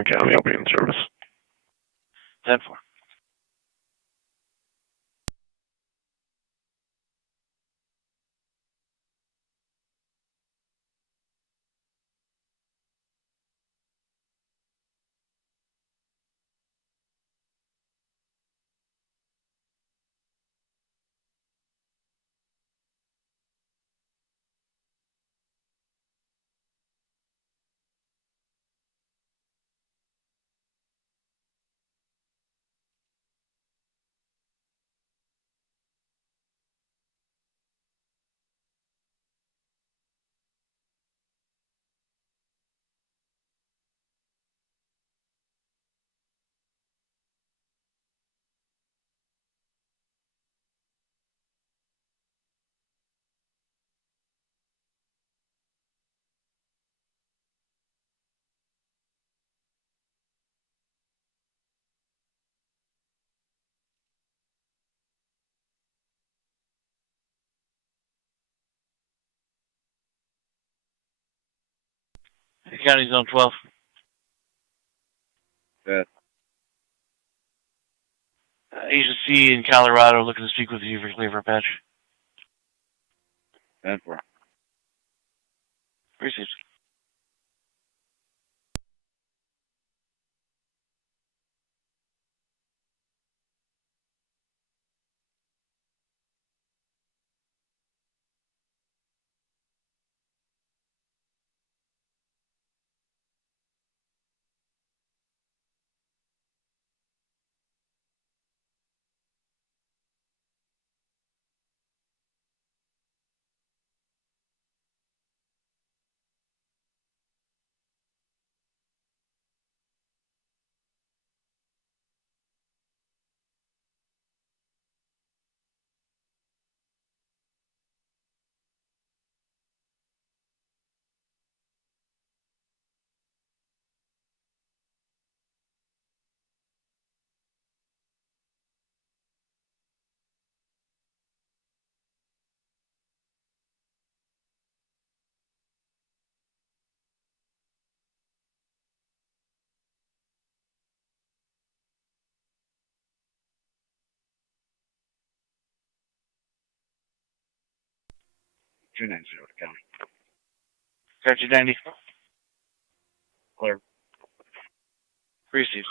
County, opening service. 10-4. County Zone 12. Good. Agency in Colorado looking to speak with you for clear for patch. 10-4. Received. Two nine zero to County. Country 90. Clear. Received.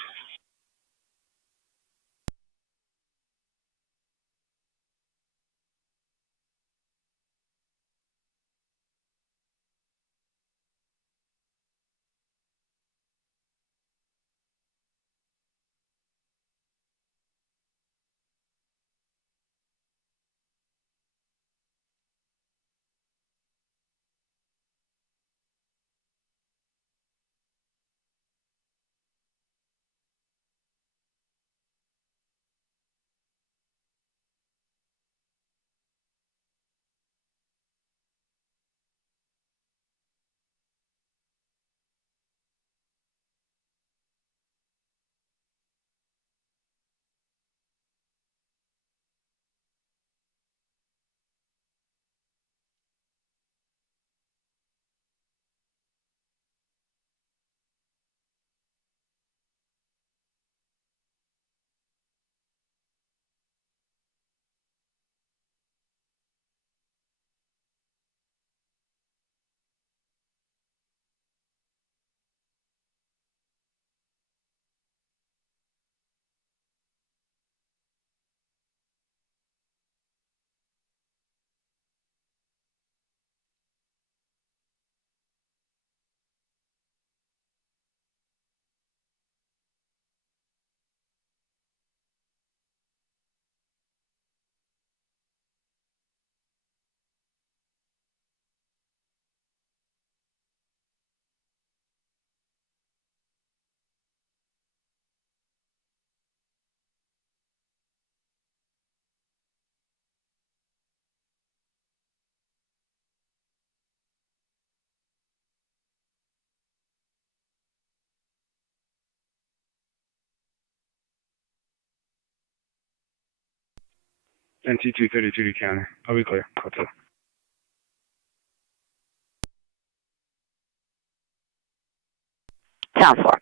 NT 232 to county. I'll be clear. That's it. Sound 4.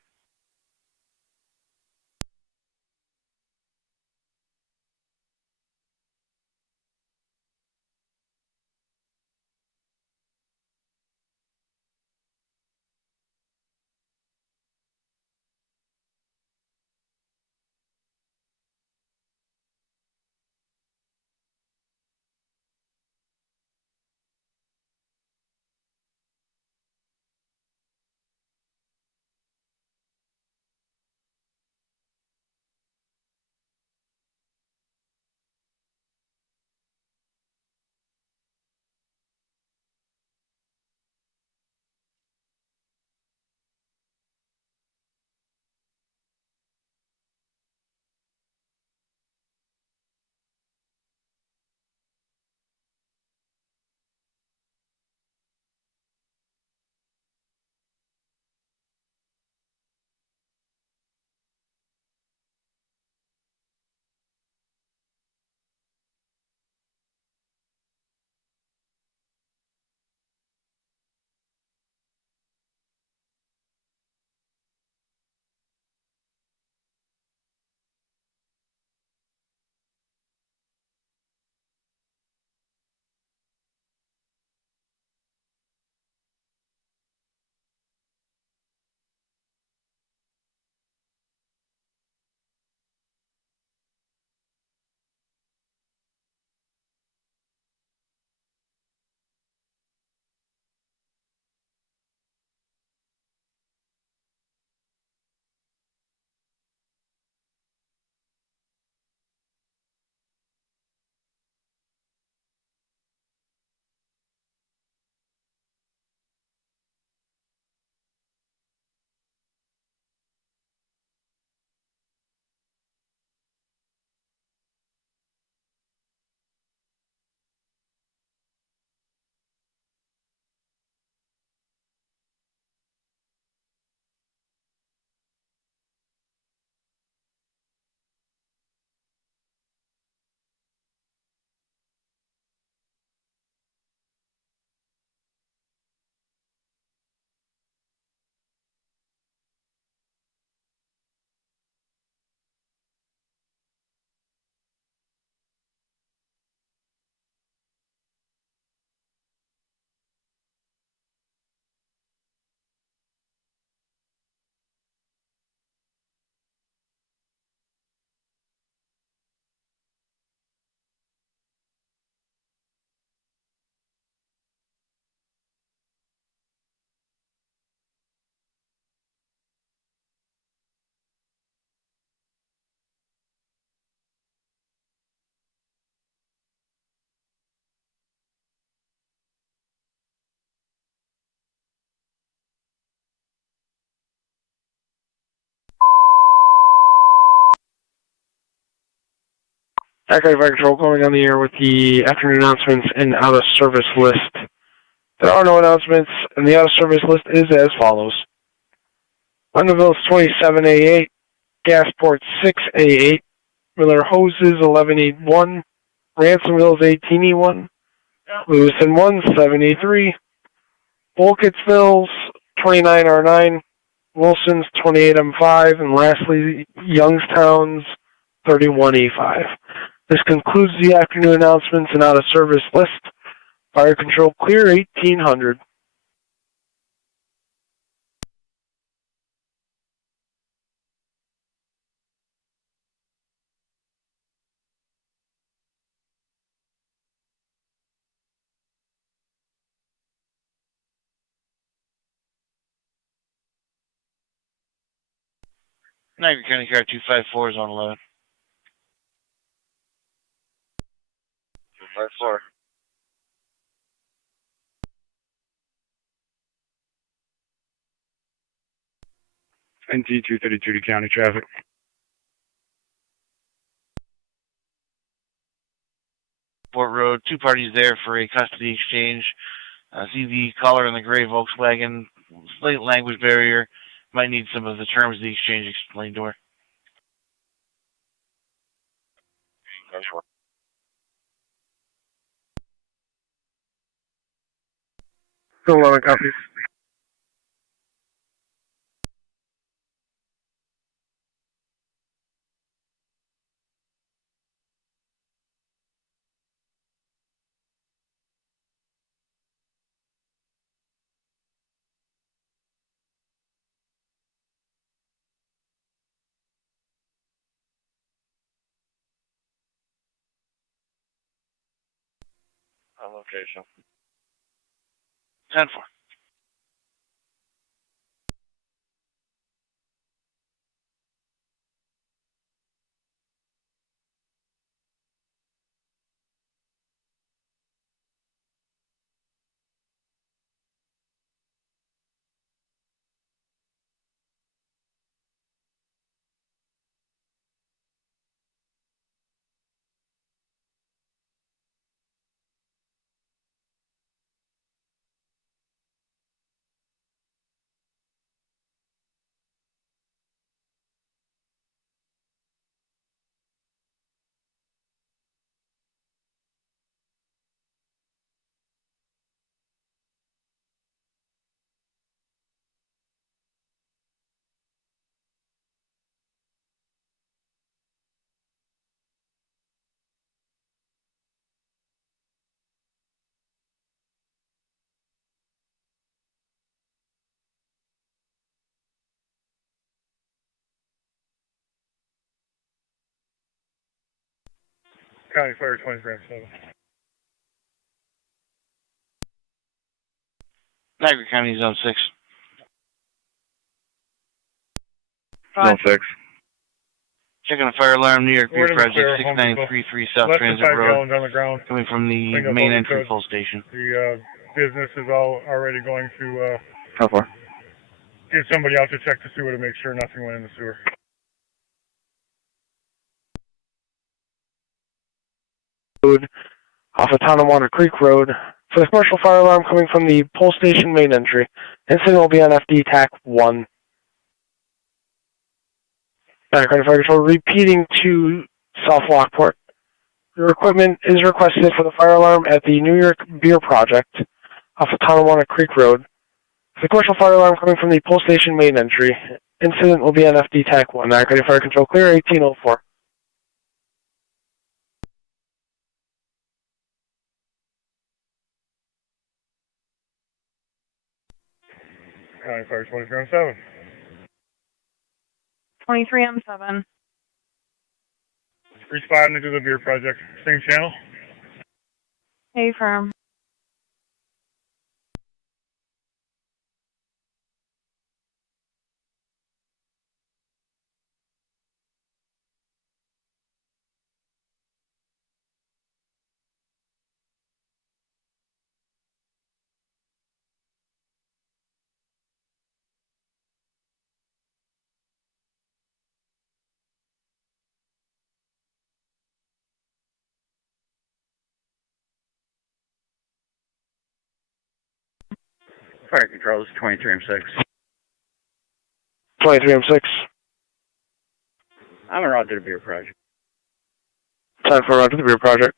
TAC Control going on the air with the afternoon announcements and out-of-service list. There are no announcements, and the out-of-service list is as follows. Underville's 27A8, Gasport 6A8, Miller Hoses 11E1, Ransomville's 18E1, Lewiston 173, Bulkettsville's 29R9, Wilson's 28M5, and lastly, Youngstown's 31E5. This concludes the afternoon announcements and out-of-service list. Fire control clear 1800. Niagara County Car 254 is on load. 254. NT 232 to county traffic. Port Road, two parties there for a custody exchange. See the caller in the gray Volkswagen, slight language barrier. Might need some of the terms of the exchange explained to her. Still 11 copies. On location. 10-4. County Fire 23M7. Niagara County Zone 6. Zone 6. Checking a fire alarm, New York Beer Word of the Project, clear, 6933 South less than Transit 5 Road, gallons on the ground. coming from the Clean up main all the entry codes. full station. The business is already going to How far? get somebody out to check the sewer to make sure nothing went in the sewer. Road off of Tonawanda Creek Road for the commercial fire alarm coming from the pole station main entry. Incident will be on FD TAC 1. Background Fire Control repeating to South Lockport. Your equipment is requested for the fire alarm at the New York Beer Project off of Tonawanda Creek Road. The commercial fire alarm coming from the pole station main entry. Incident will be on FD TAC 1. Background Fire Control clear 1804. County Fire 23M7. 23M7. Responding to the beer project. Same channel. Hey, firm. Fire Control is 23M6. 23M6. I'm en route to the beer project. Time for a run to the beer project.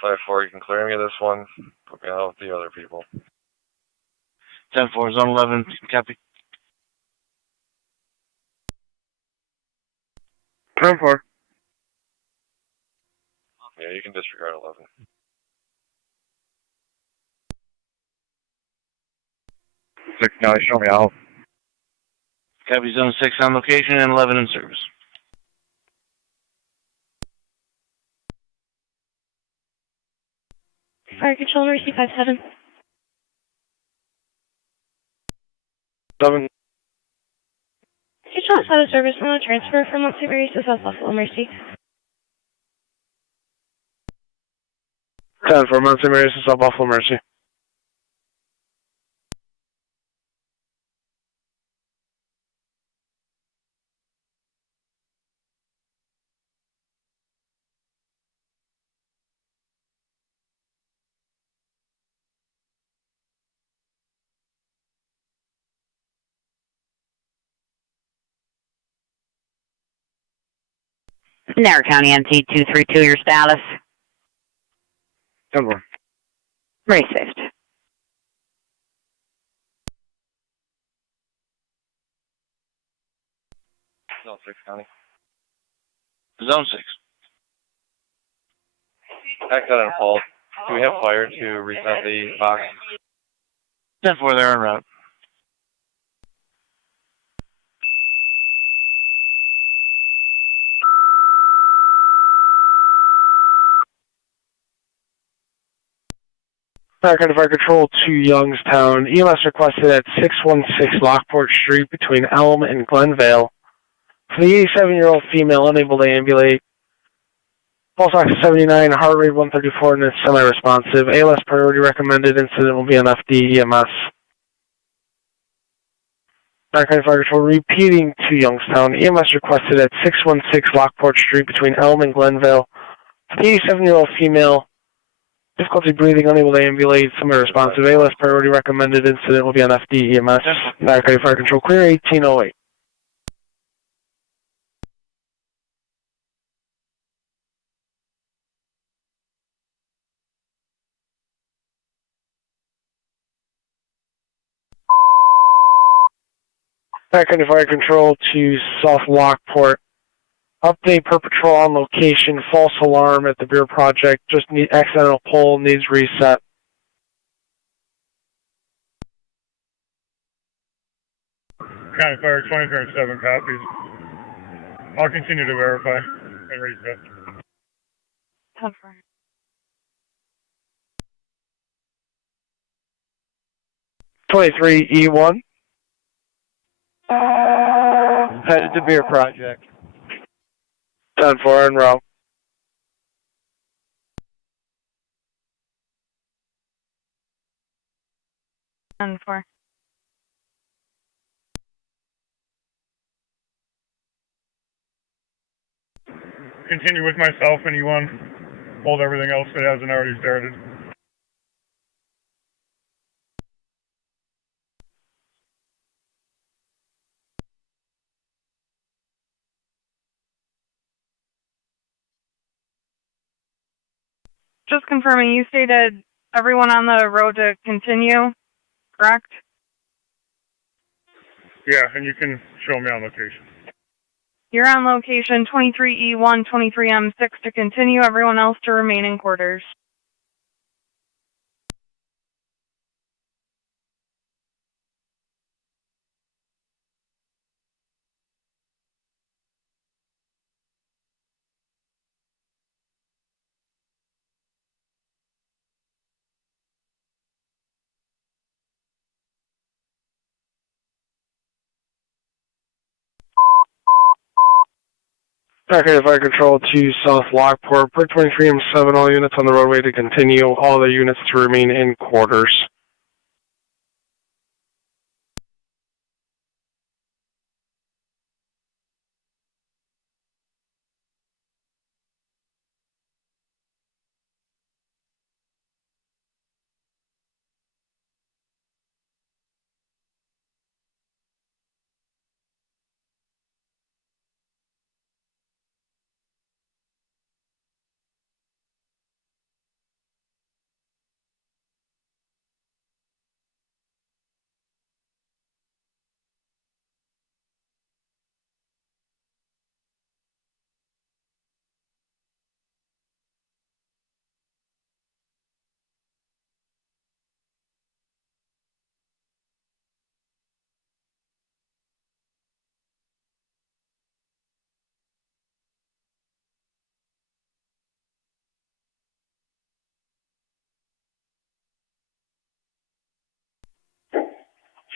Fire 4, you can clear me of this one. Put me out with the other people. 10-4, Zone 11, copy. 10-4. Yeah, you can disregard 11. Six, now show me out. Copy Zone 6 on location and 11 in service. Fire Control, receive 5-7. 217. Just outside of service on a transfer from St. Mary's to South Buffalo Mercy. 10 for St. Mary's to South Buffalo Mercy. Niagara County NT 232, your status? 10 for. Racist. Zone 6 County. Zone 6. Accident and fault. Do we have fire to reset the box? 10-4, they're en route. Niagara Fire Control to Youngstown. EMS requested at 616 Lockport Street between Elm and Glenvale. For the 87-year-old female unable to ambulate. Pulse ox 79, heart rate 134, and is semi-responsive. ALS priority recommended. Incident will be on FD EMS. Niagara Fire Control repeating to Youngstown. EMS requested at 616 Lockport Street between Elm and Glenvale. For the 87-year-old female, difficulty breathing, unable to ambulate, semi-responsive. ALS priority recommended. Incident will be on FD EMS. Niagara Fire Control clear 1808. Niagara Fire Control to South Lockport. Update per patrol on location. False alarm at the beer project. Just need accidental pole, needs reset. County Fire 2037 copies. I'll continue to verify and reset. 10-4. E1. Headed to beer project. 10-4 en route. And 4. Continue with myself and E1. Hold everything else that hasn't already started. Just confirming, you stated everyone on the road to continue, correct? Yeah, and you can show me on location. You're on location 23E1, 23M6 to continue, everyone else to remain in quarters. Niagara Fire Control to South Lockport. Per 23M7, all units on the roadway to continue. All other units to remain in quarters.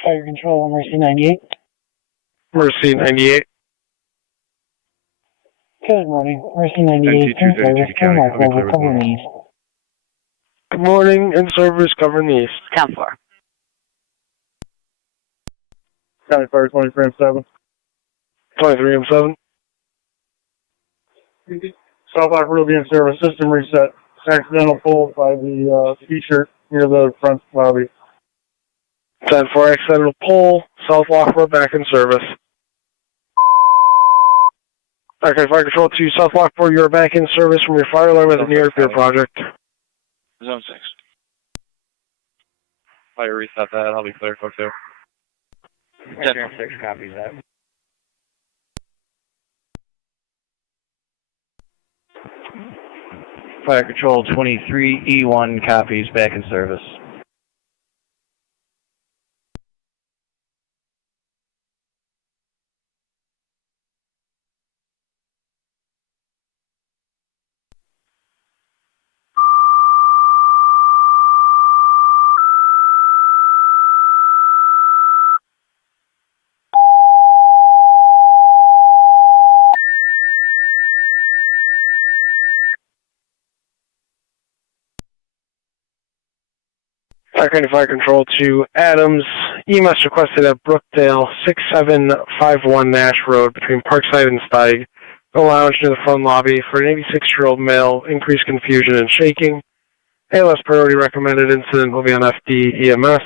Fire Control, Mercy 98. Mercy 98. Good morning. Mercy 98 in service. Remarkable recovery needs. Good morning, in service, covering the east. 10-4. County Fire 23M7. 23M7. South Lockport will be in service. System reset. Accidental pull by the t-shirt near the front lobby. 10-4, accidental pull. South Lockport back in service. Okay, Fire Control to South Lockport, you are back in service from your fire alarm at the New York Pier project. Zone 6. Fire reset that. I'll be clear for 2. 6 copies that. Fire Control 23E1 copies, back in service. Fire County Fire Control to Adams. EMS requested at Brookdale, 6751 Nash Road between Parkside and Steig. The lounge near the front lobby for an 86-year-old male. Increased confusion and shaking. ALS priority recommended incident will be on FD EMS.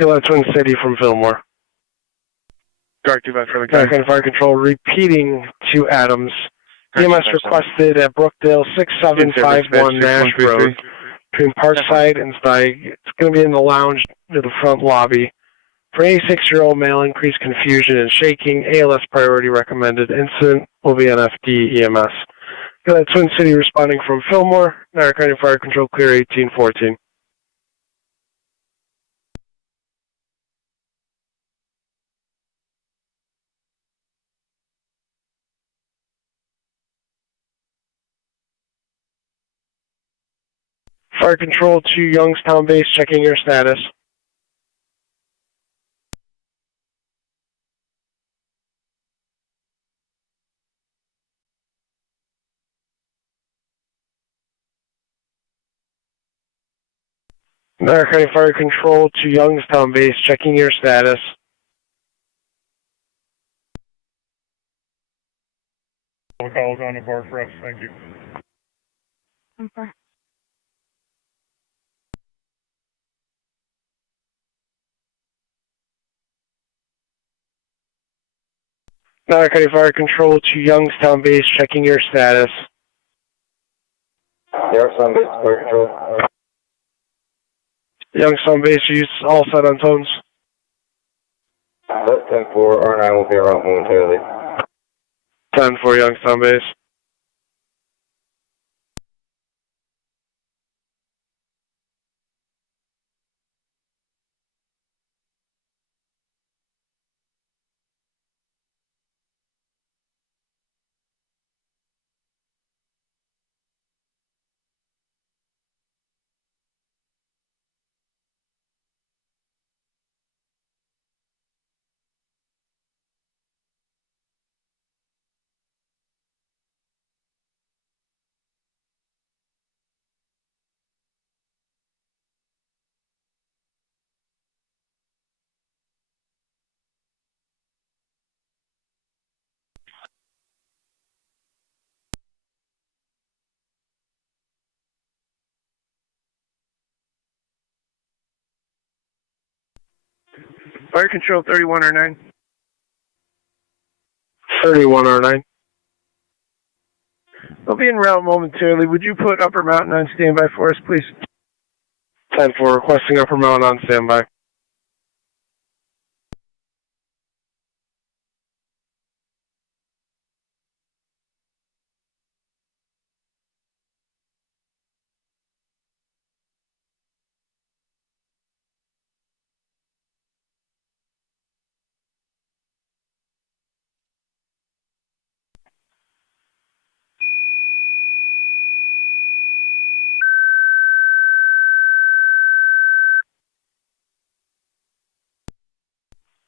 ALS Twin City from Fillmore. Fire County Fire Control repeating to Adams. EMS requested at Brookdale, 6751 Nash Road. Between Parkside and Steig. It's going to be in the lounge near the front lobby. For an 86-year-old male, increased confusion and shaking. ALS priority recommended. Incident will be on FD EMS. Got that Twin City responding from Fillmore. Niagara County Fire Control clear 1814. Fire Control to Youngstown Base, checking your status. Niagara County Fire Control to Youngstown Base, checking your status. All calls on the board for us. Thank you. Okay. Niagara County Fire Control to Youngstown Base, checking your status. Youngstown Base, Fire Control. Youngstown Base, are you all set on tones? 10-4, R9 will be around momentarily. 10-4, Youngstown Base. Fire Control 31R9. 31R9. They'll be en route momentarily. Would you put Upper Mountain on standby for us, please? 10-4, requesting Upper Mountain on standby.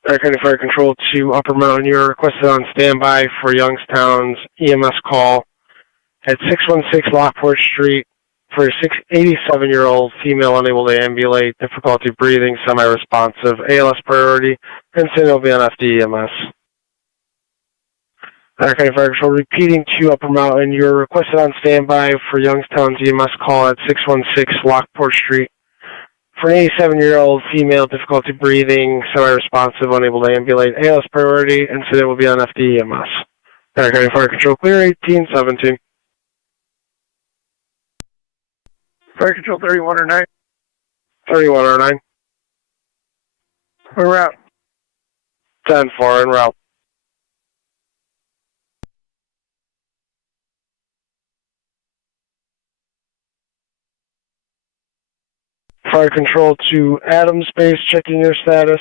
County Fire Control to Upper Mountain. You're requested on standby for Youngstown's EMS call at 616 Lockport Street for a 87-year-old female unable to ambulate, difficulty breathing, semi-responsive, ALS priority, and soon will be on FDEMS. County Fire Control repeating to Upper Mountain. You're requested on standby for Youngstown's EMS call at 616 Lockport Street for an 87-year-old female, difficulty breathing, semi-responsive, unable to ambulate, ALS priority, and so they will be on FDEMS. County Fire Control clear 1817. Fire Control 3109. 3109. We're out. 10-4 en route. Fire Control to Adams Base, checking your status.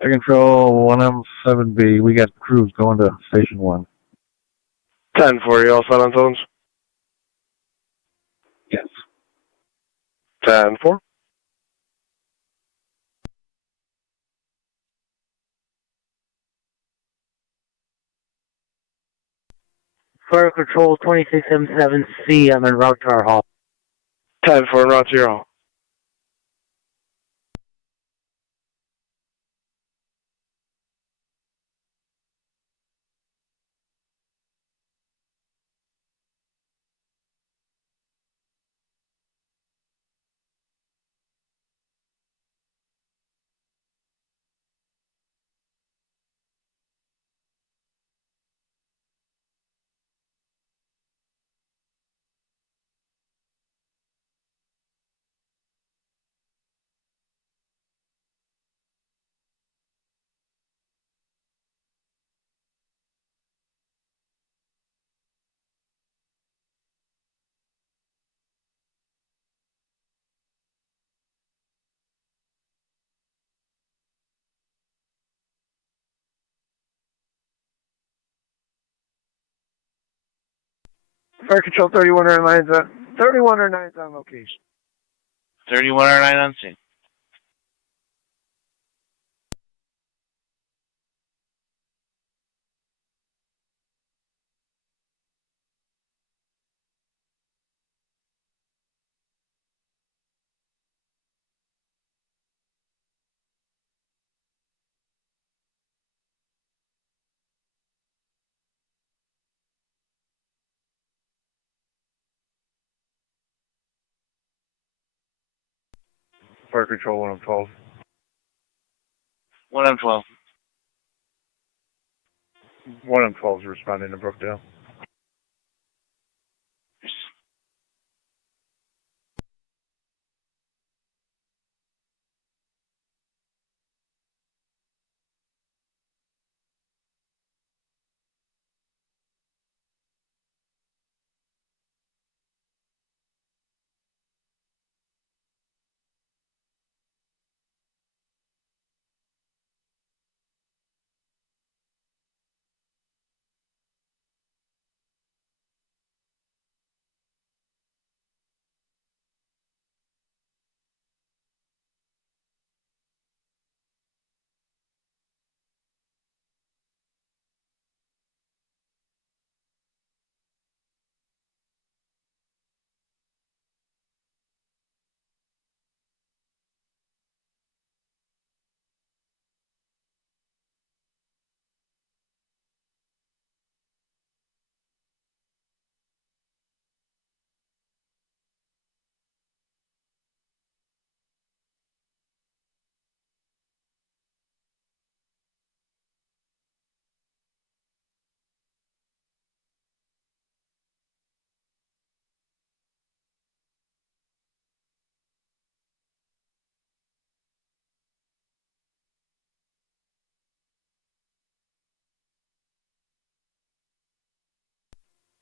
Fire Control 1M7B, we got crews going to Station 1. 10-4, you all set on zones? Yes. 10-4. Fire Control 26M7C, I'm en route to our hall. 10-4 en route to your hall. Fire Control 3109's on location. 3109 on scene. Fire Control 1M12. 1M12. 1M12 is responding to Brookdale.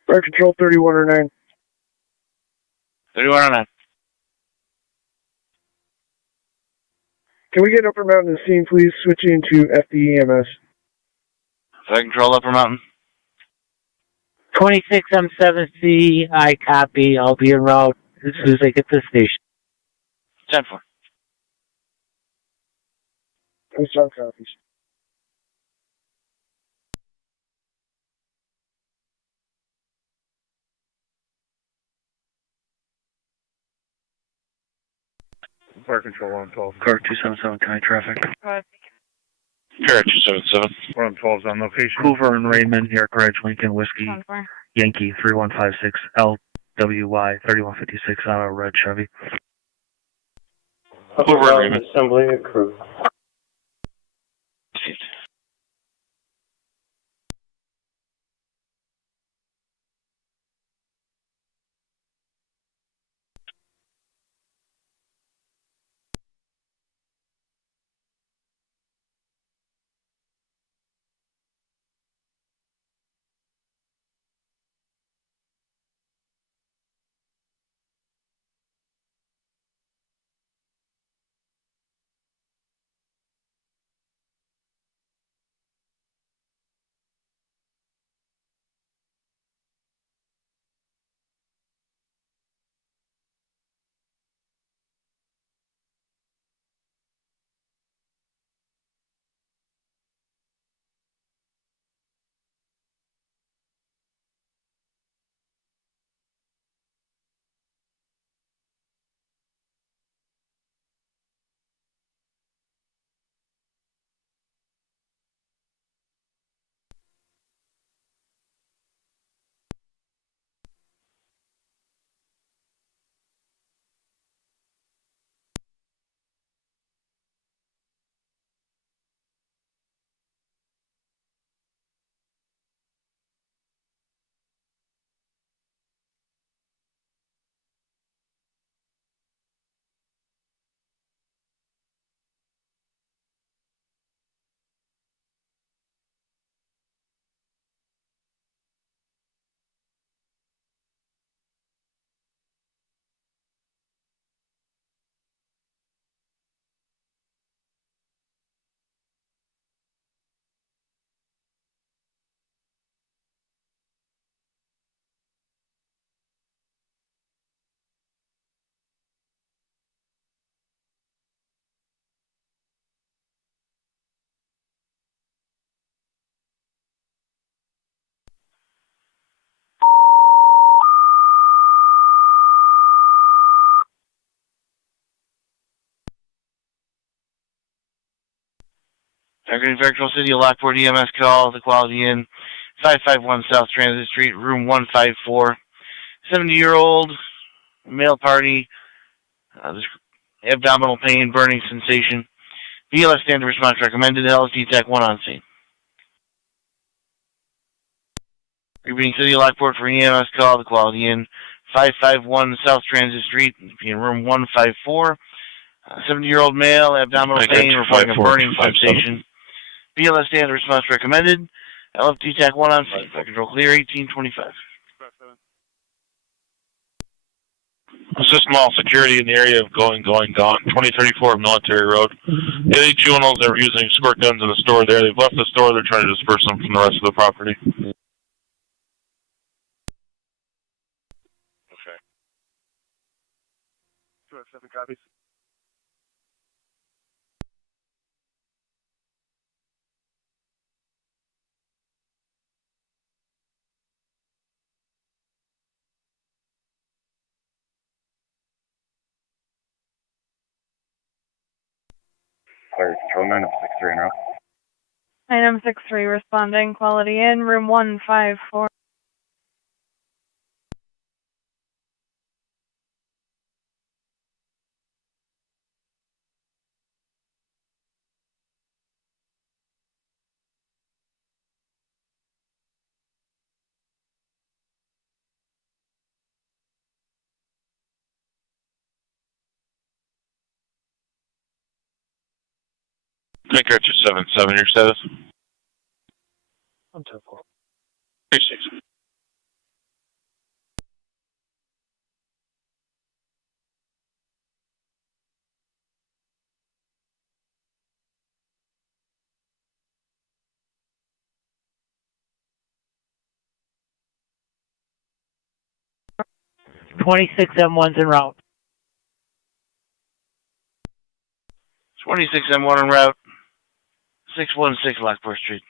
Fire Control 3109. 3109. Can we get Upper Mountain to scene, please? Switching to FDEMS. Fire Control Upper Mountain. 26M7C, I copy. I'll be en route as soon as I get to the station. 10-4. Please start copies. Fire control 112. Car 277 County Traffic. Car 277. 112's on location. Hoover and Raymond, New York Ridge, Lincoln, Whiskey, Yankee 3156, LWY 3156 on a red Chevy. Hoover and Raymond. Assembly and crew. Green Virtual City, Lockport EMS call, the Quality Inn, 551 South Transit Street, room 154. 70-year-old, male party, abdominal pain, burning sensation. BLS standard response recommended, LSD TAC 1 on scene. Green City, Lockport for EMS call, the Quality Inn, 551 South Transit Street, in room 154. 70-year-old male, abdominal pain, reporting a burning sensation. BLS standard response recommended. LFT TAC 1 on scene. Flight control clear, 1825. Assist all security in the area of gone. 2034 Military Road. 8 juveniles that were using squirt guns in the store there. They've left the store. They're trying to disperse them from the rest of the property. Okay. 207 copies. Fire control 963 en route. Item 63 responding, Quality Inn, room 154. Take care, 277. Your status? I'm 10-4. 36. M1's en route. 26 M1 en route. 616 Lockport Street.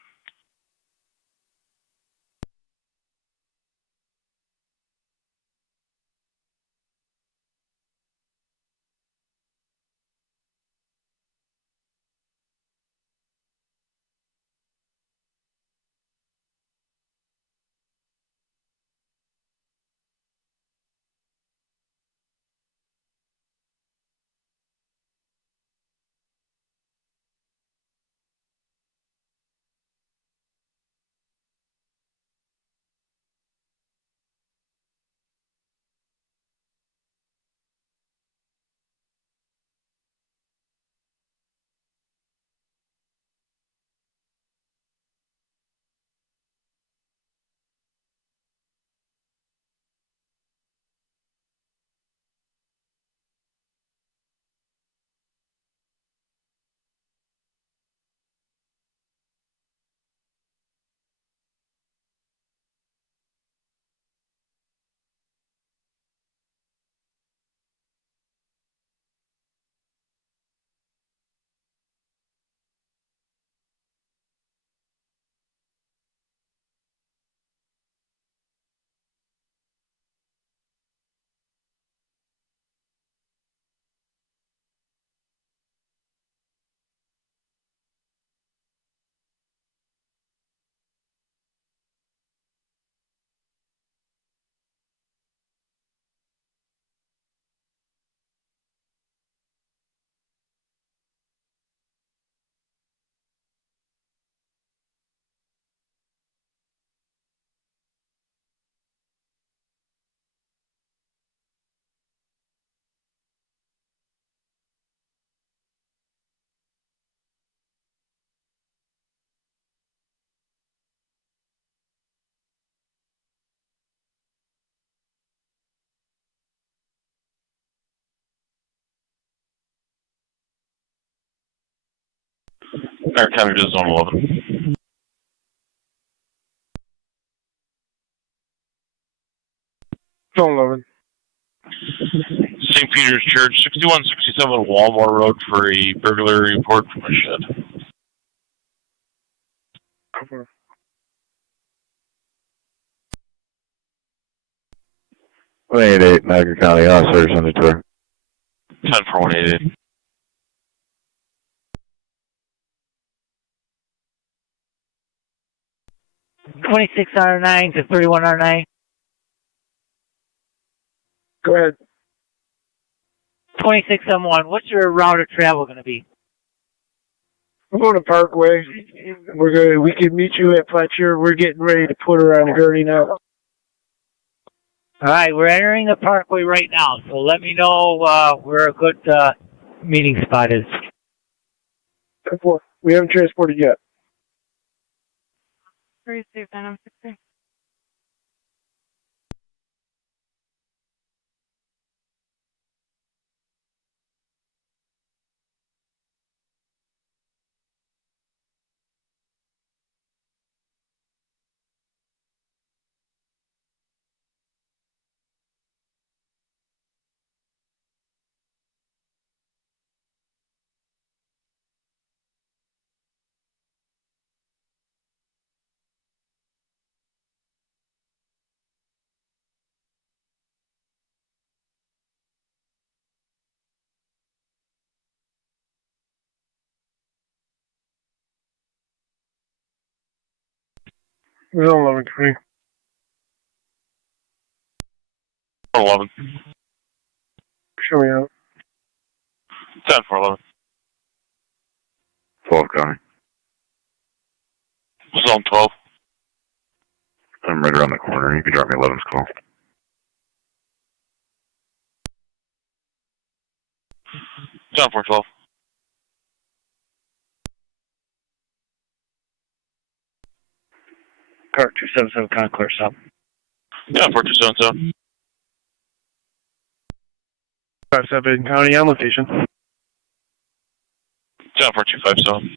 Niagara County to Zone 11. Zone 11. St. Peter's Church, 6167 Walmart Road for a burglary report from a shed. Over. 188 Niagara County officers on the tour. 10 for 188. R9 to 31R9. Go ahead. 26M1. What's your route of travel going to be? We're going to Parkway. We can meet you at Fletcher. We're getting ready to put her on a gurney now. All right, we're entering the Parkway right now, so let me know where a good meeting spot is. We haven't transported yet. 32963. Zone 11, County. 11. Show me out. 10 for 11. 12 County. Zone 12. I'm right around the corner. You can drop me 11's call. John 412. Cart 277 Concourse up. Yeah, 4277. 57 County on location. John 4257.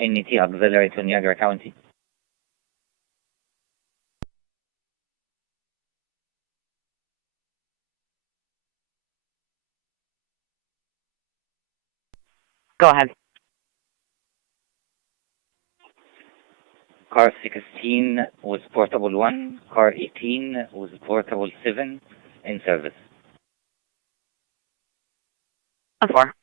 NET auxiliary to Niagara County. Go ahead. Car 16 was portable 1, car 18 was portable 7 in service. 4.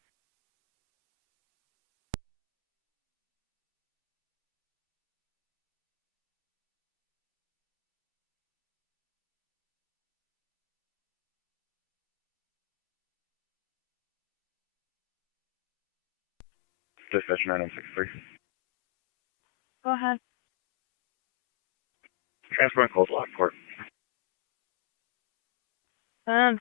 Dispatch 9163. Go ahead. Transport called Lockport. Um,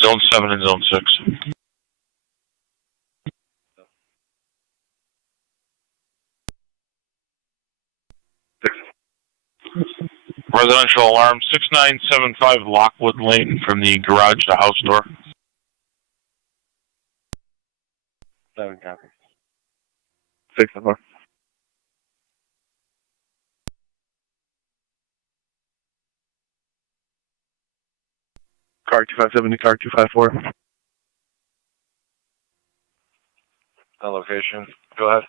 Zone 7 and Zone 6. Residential alarm 6975 Lockwood Lane from the garage to house door. 7 copies. 6 and 4. Car 257 to car 254. On location. Go ahead.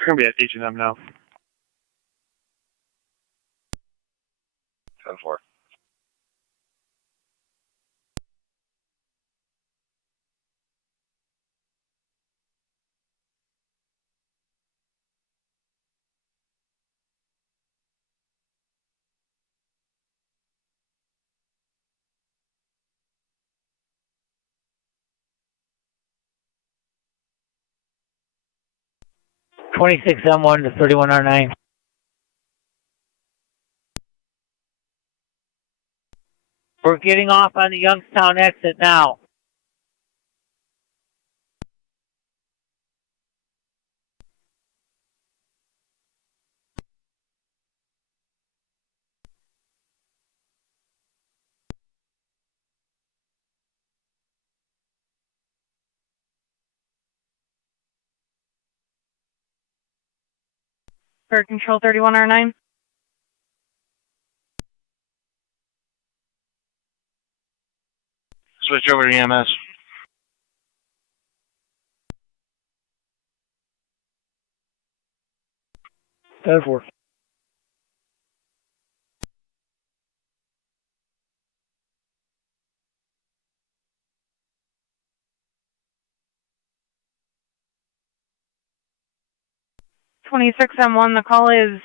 We're going to be at H&M now. 10-4. M1 to 3109. We're getting off on the Youngstown exit now. for control 3109. Switch over to EMS. Therefore. M1, the call is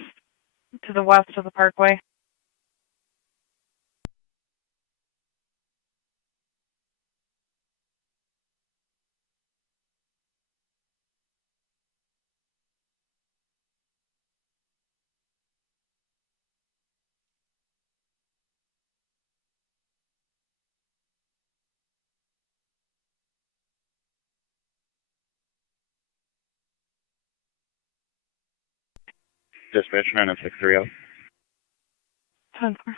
to the west of the parkway. Dispatch 90630. 10-4.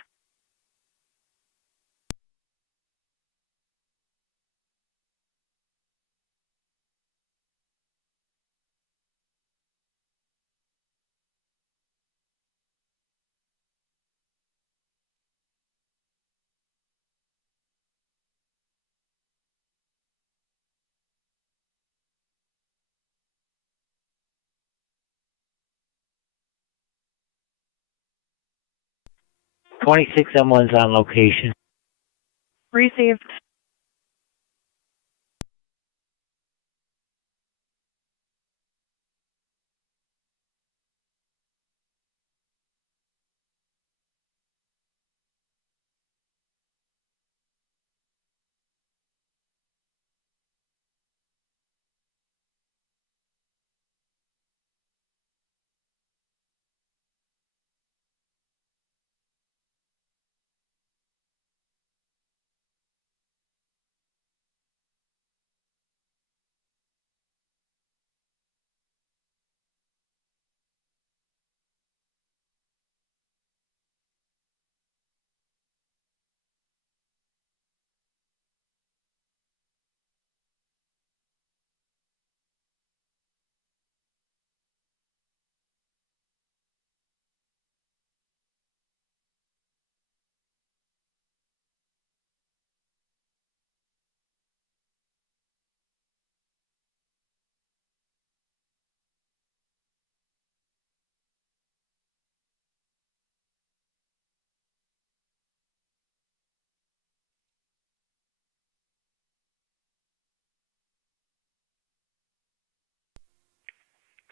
M1's on location. Received.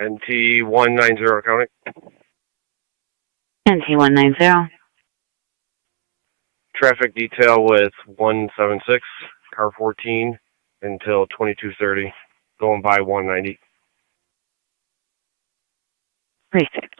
NT 190 county. NT190. Traffic detail with 176, car 14 until 2230, going by 190. Received.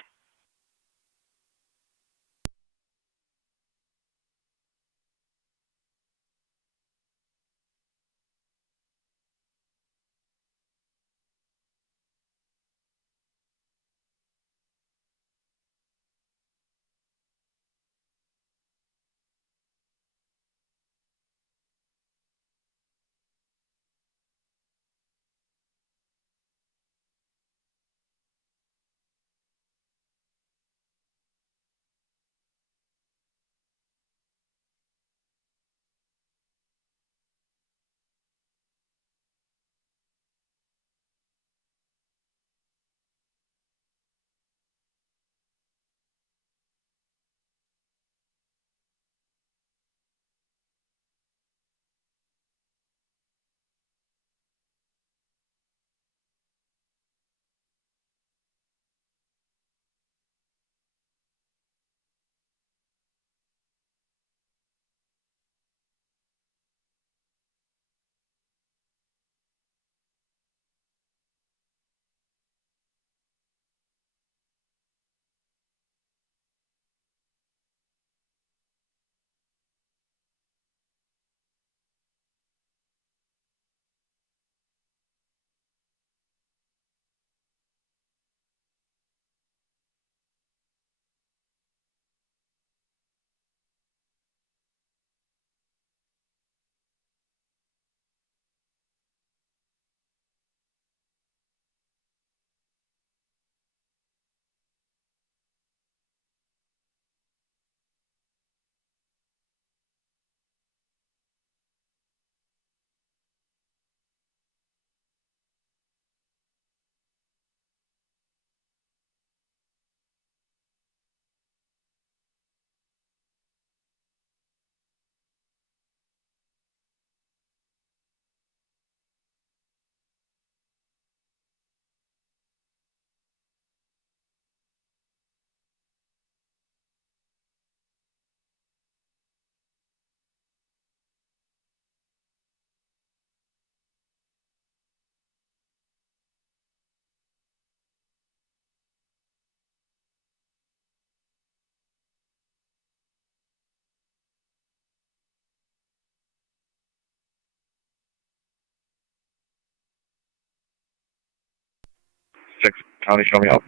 County, show me up.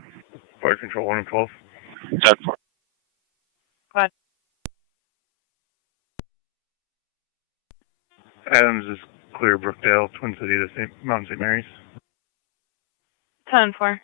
Fire control 1 and 12. 10-4. Go ahead. Adams is clear, Brookdale, Twin City to Mount St. Mary's. 10-4.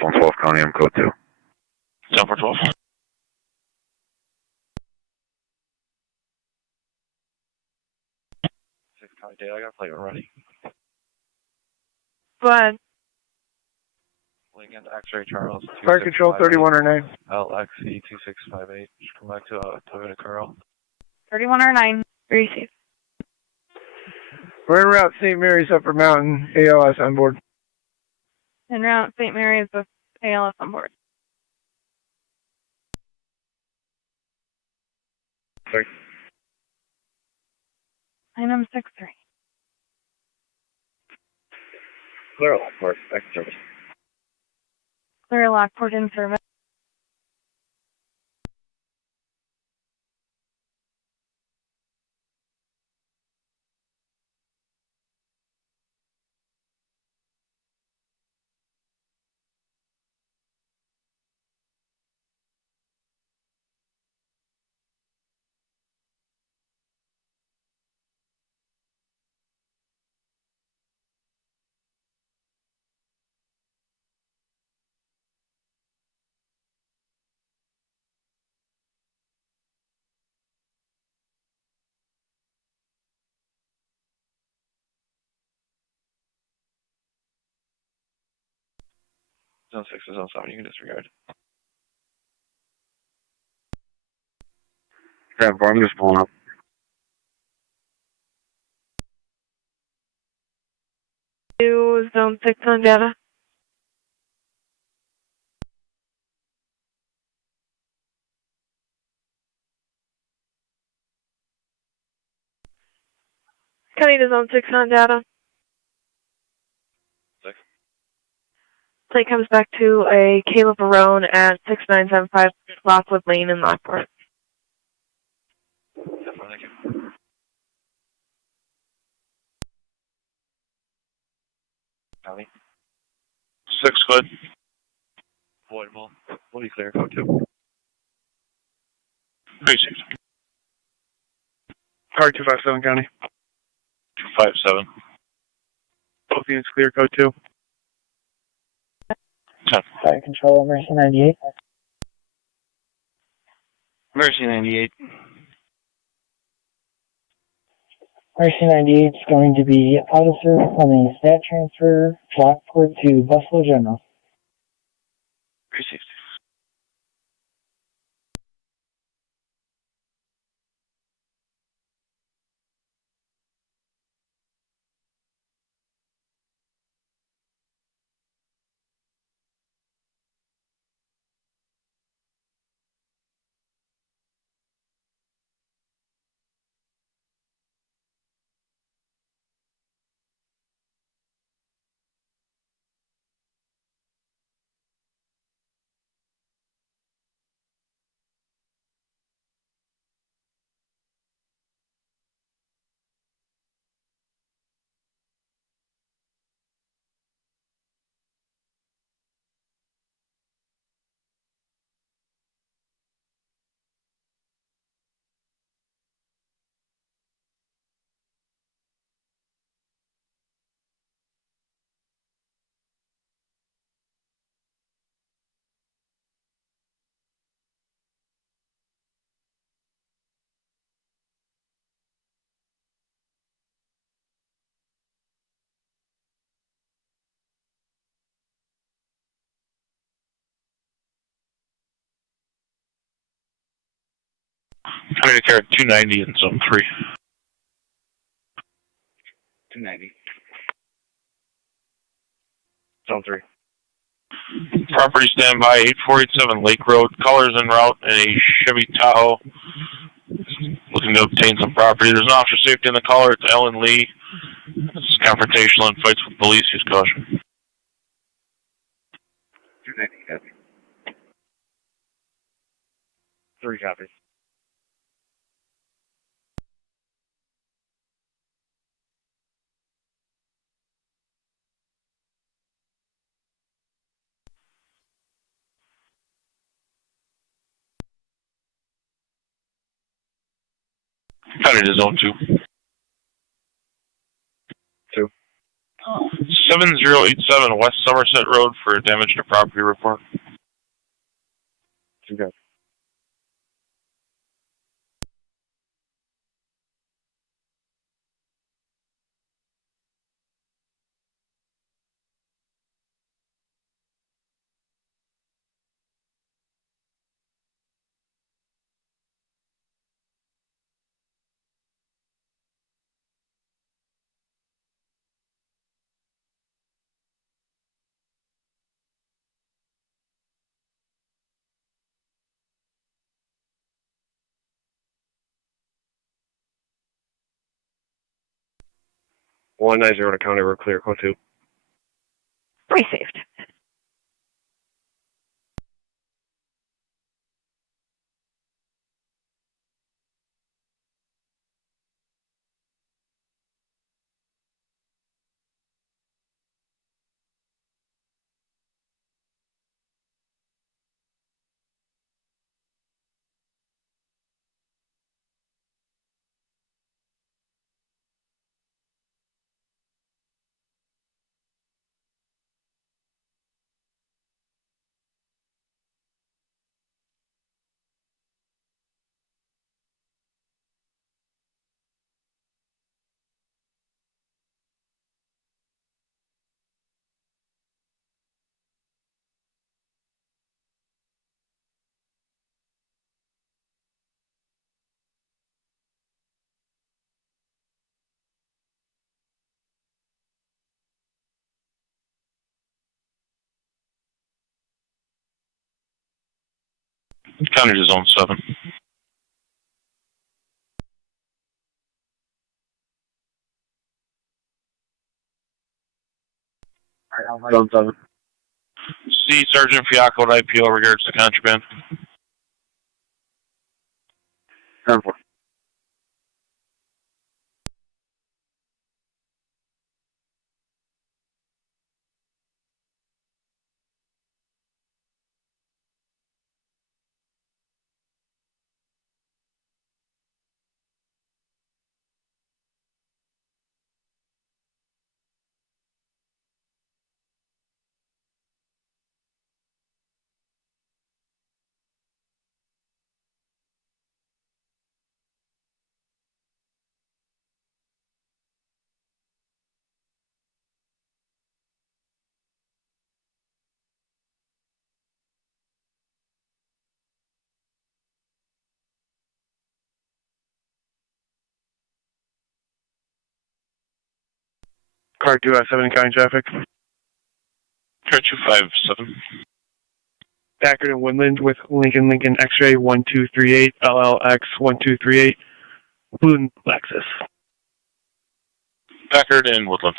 Phone 12 County, I'm code 2. 10-4-12. County Dale, I got a plate ready. Go ahead. Lincoln X-ray Charles. Fire control 3109. LXE 2658. Just come back to Toyota Carl. 3109. Receive. We're en route St. Mary's Upper Mountain, ALS on board. En route St. Mary's with ALS on board. Sorry. Item 63. Clear Lockport, back to service. Clear Lockport in service. Zone 6 to Zone 7, you can disregard. Yeah, bro, I'm just pulling up. To Zone 6 on data. County to Zone 6 on data. 6. Plate comes back to a Caleb Barone at 6975 Lockwood Lane in Lockport. Thank you. County. 6 good. Avoidable. What do you clear code 2? Basic. Car 257 County. 257. Both units clear code 2. 10. Fire control, Mercy 98. Mercy 98. Mercy 98 is going to be out of service on the stat transfer Lockport to Buffalo General. Received. County to carry 290 in Zone 3. 290. Zone 3. Property standby, 8487 Lake Road. Colors en route in a Chevy Tahoe. Looking to obtain some property. There's an officer safety in the caller. It's Ellen Lee. It's confrontational and fights with police. Use caution. 290, copy. 3 copies. County to Zone 2. 2. 7087 West Somerset Road for damage to property report. 2 copies. One 90 to County, we're clear code 2. Received. County to zone 7. Zone 7. See Sergeant Fiacco at IPO regards to contraband. 10-4. Car 257 county traffic. Car 257. Packard and Woodland with Lincoln X-ray 1238 LLX 1238. Blue Lexus. Packard and Woodland.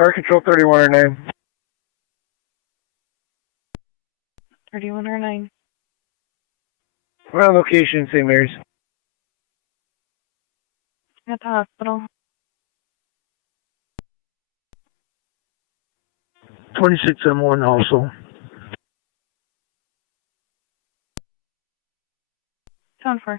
Fire Control 3109. 3109. We're on location, St. Mary's. At the hospital. 26M1 also. Zone 4.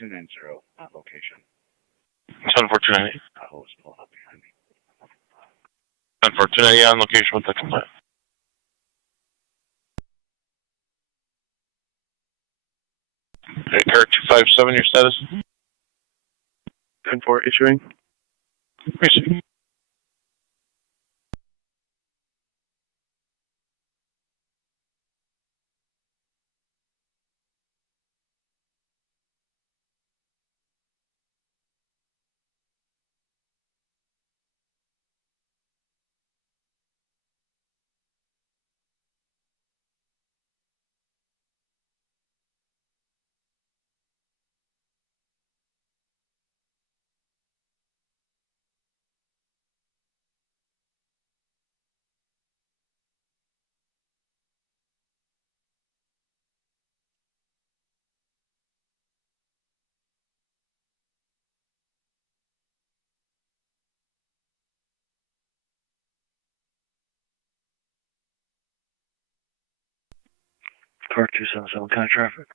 Two nine zero location. 10429. Tahoe's pulling up behind me. 10429 on location with the complaint. Okay, car 257, your status? 10-4 issuing. Receive. Car 277, kind of traffic.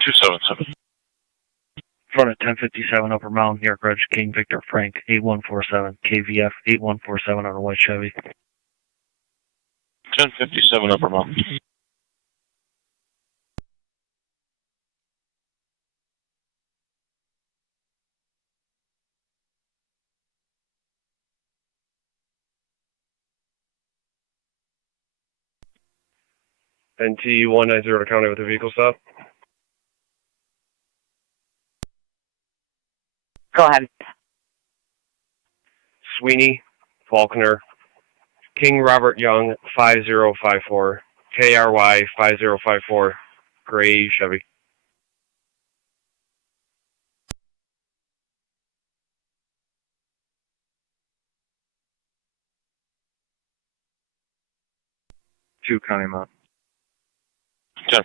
277. Front of 1057 Upper Mountain, New York Reg, King Victor Frank, 8147, KVF 8147 on a white Chevy. 1057 Upper Mountain. NT 190 to county with a vehicle stop. Go ahead. Sweeney, Faulkner, King Robert Young, 5054, KRY 5054, gray Chevy. Two County Mount. 10-4-2.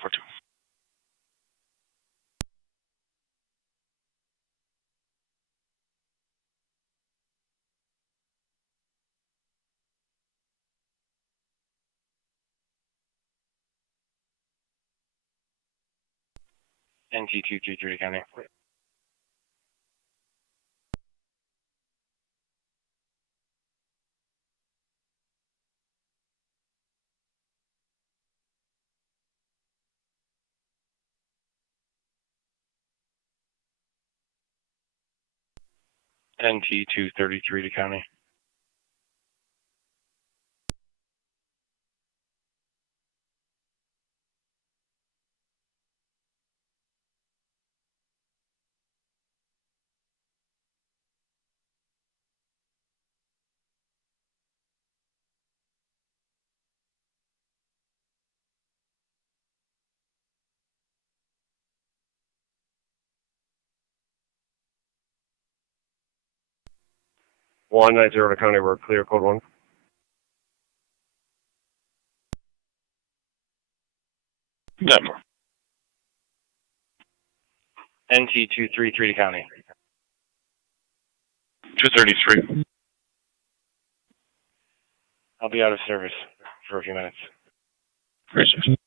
NT233 County. NT233 to County. One 90 to County, we're clear, code 1. Denver. NT233 to County. 233. I'll be out of service for a few minutes. Appreciate it.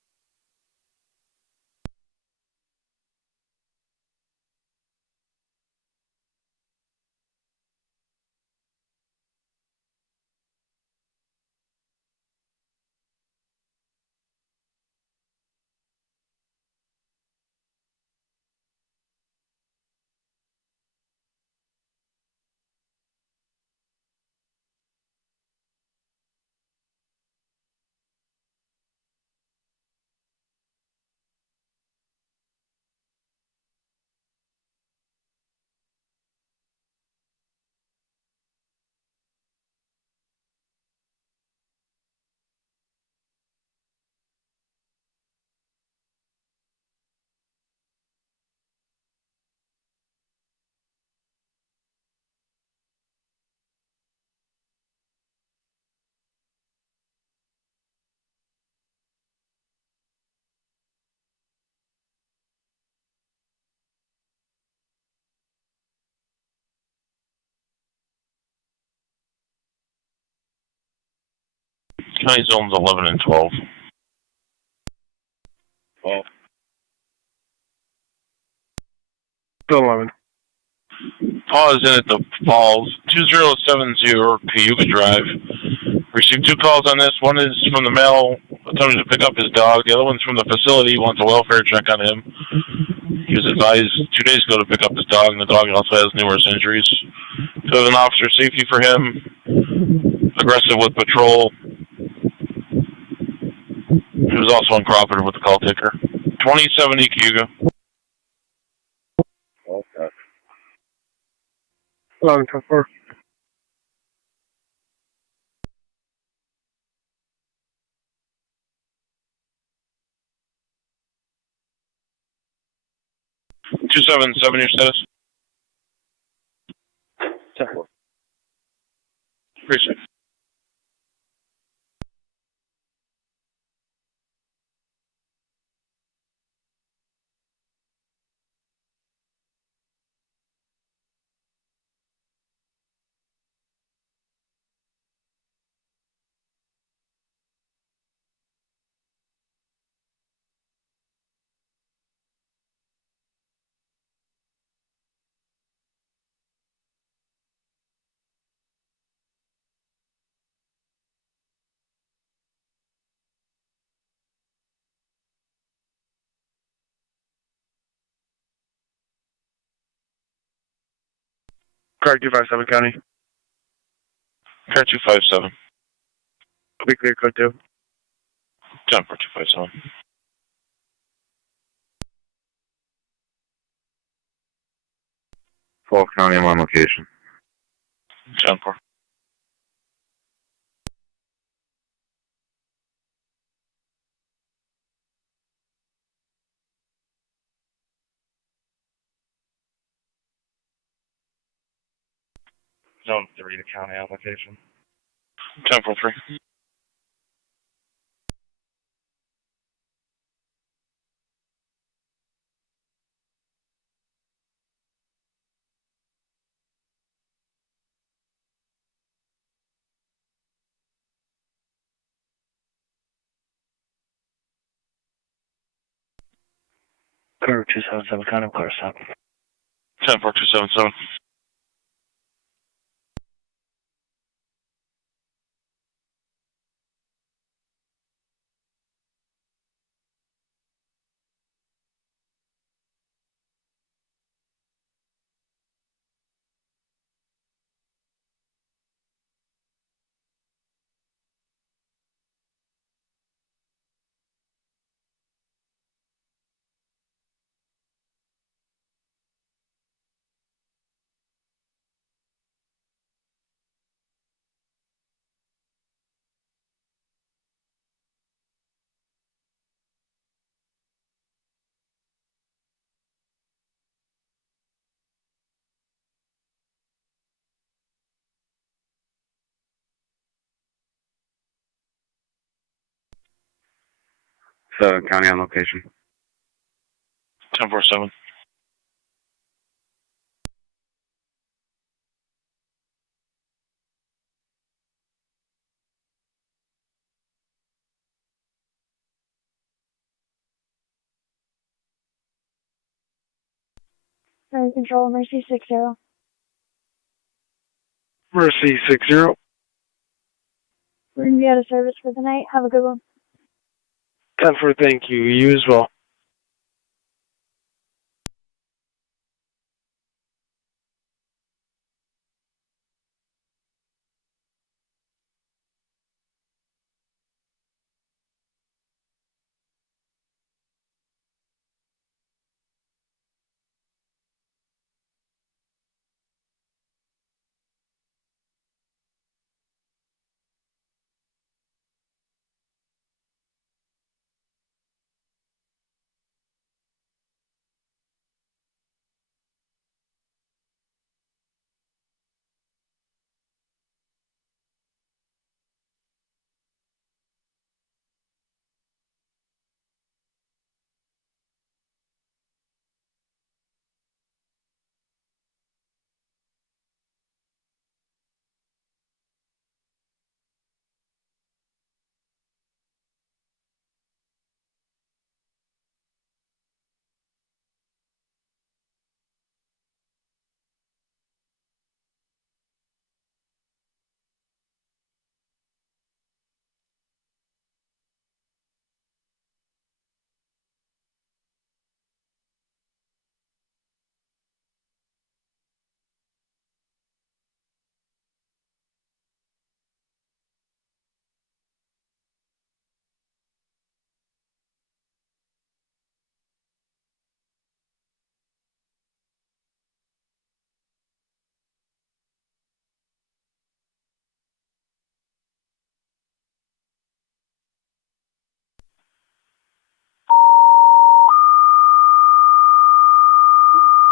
County zones 11 and 12. 12. Still 11. Pause in at the Falls, 2070 Cayuga Drive. Received 2 calls on this. One is from the male attempting to pick up his dog. The other one's from the facility. He wants a welfare check on him. He was advised 2 days ago to pick up his dog, and the dog also has numerous injuries. So there's an officer safety for him. Aggressive with patrol. He was also uncooperative with the call taker. 2070 Cayuga. Okay. 11 to 4. Two 277 your status. 10-4. Appreciate it. Car 257 County. Car 257. I'll be clear, code 2. Jump for 257. Falls County, I'm on location. Jump for. Zone 3 to county application. 10-4-3. Car 277, kind of car stop. 10-4-277. So, county on location. 10-4-7. Control, Mercy 60. Mercy 60. We're going to be out of service for the night. Have a good one. 10-4, thank you. You as well.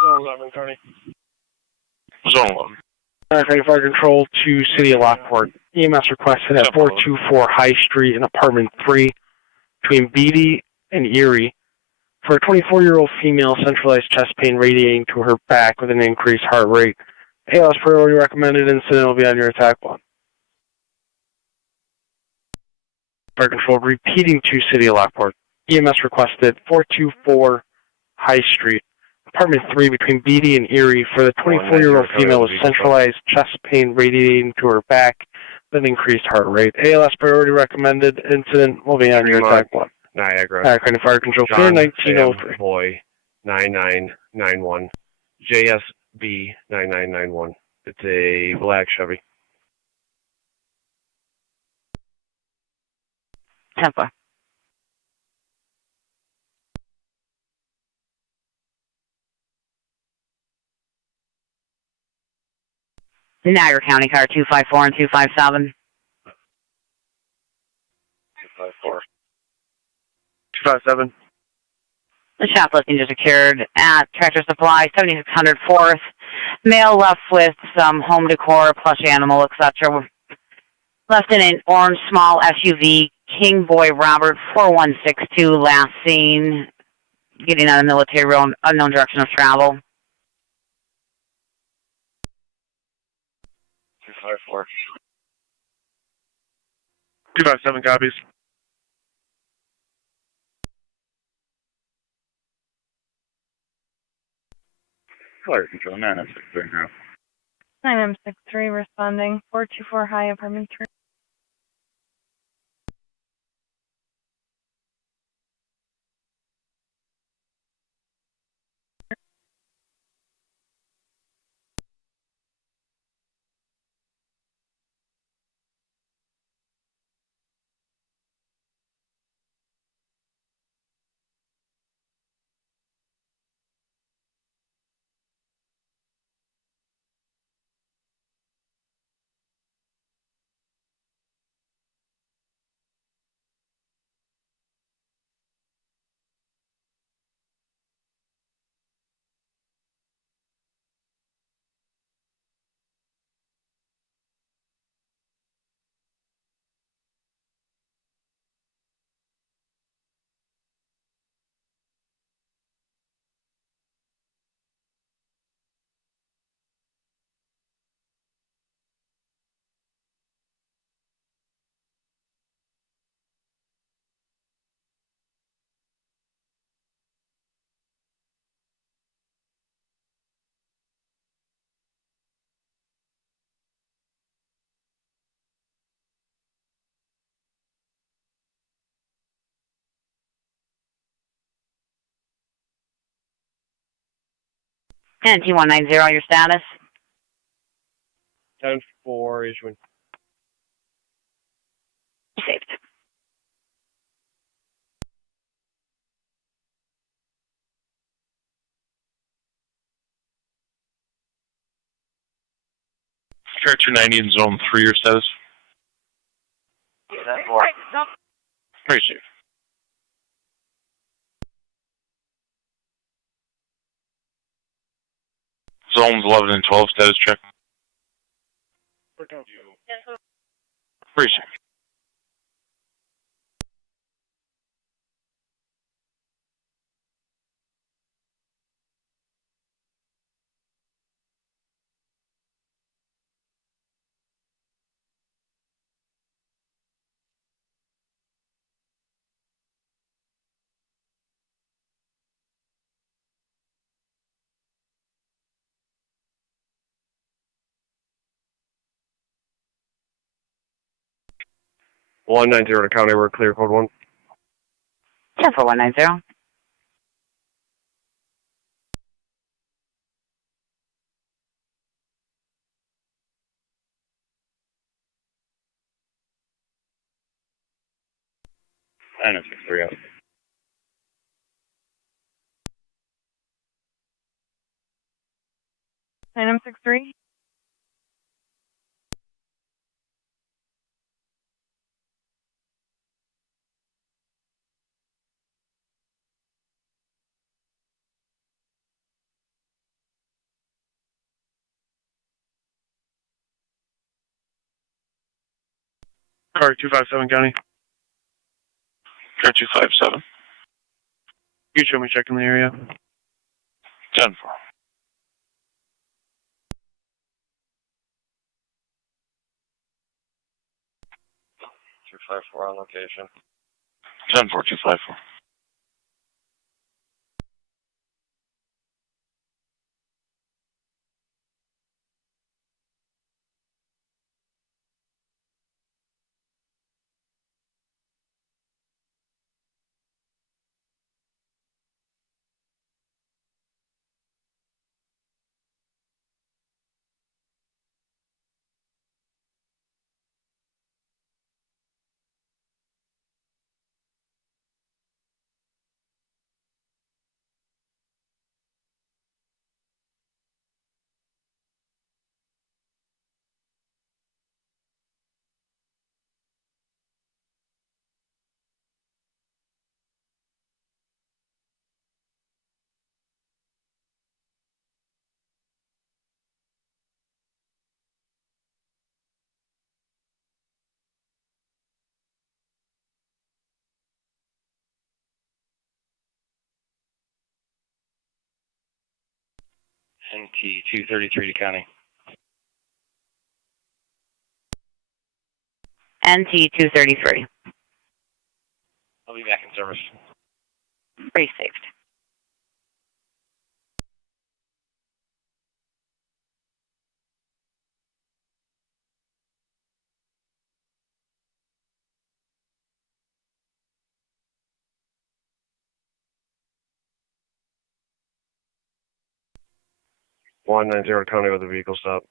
Zone 11, Tony. Zone 11. Niagara Fire Control to City of Lockport. EMS requested at 424 High Street in Apartment 3 between Beatty and Erie for a 24-year-old female, centralized chest pain radiating to her back with an increased heart rate. ALS priority recommended. Incident will be on your attack one. Fire Control repeating to City of Lockport. EMS requested 424 High Street, Apartment 3 between Beatty and Erie for the 24-year-old female with centralized chest pain radiating to her back with an increased heart rate. ALS priority recommended. Incident will be on your attack one. Niagara. Niagara Fire Control, clear 1903. Boy, 9991. JSB 9991. It's a black Chevy. 10-4. Niagara County car 254 and 257. 254. 257. The shoplifting just occurred at Tractor Supply, 7600 4th Male left with some home decor, plush animal, etc. Left in an orange small SUV. King Boy Robert 4162, last seen getting on a military road, unknown direction of travel. 254. 257 copies. Fire control 906 now. 9M63 responding. 424 high apartment 3. And T190, your status? 10-4 issuing. Saved. Car 290 in zone 3, your status? That 4. Very safe. Zones 11 and 12, status check. Very safe. One 190 to county, we're clear code 1. 10190. And it's 3 out. 9M63. Car 257 county. Car 257. You show me checking the area. 10-4. Two 254 on location. 10-4, 254. NT 233 to county. NT 233. I'll be back in service. Received. One 190 county with a vehicle stop.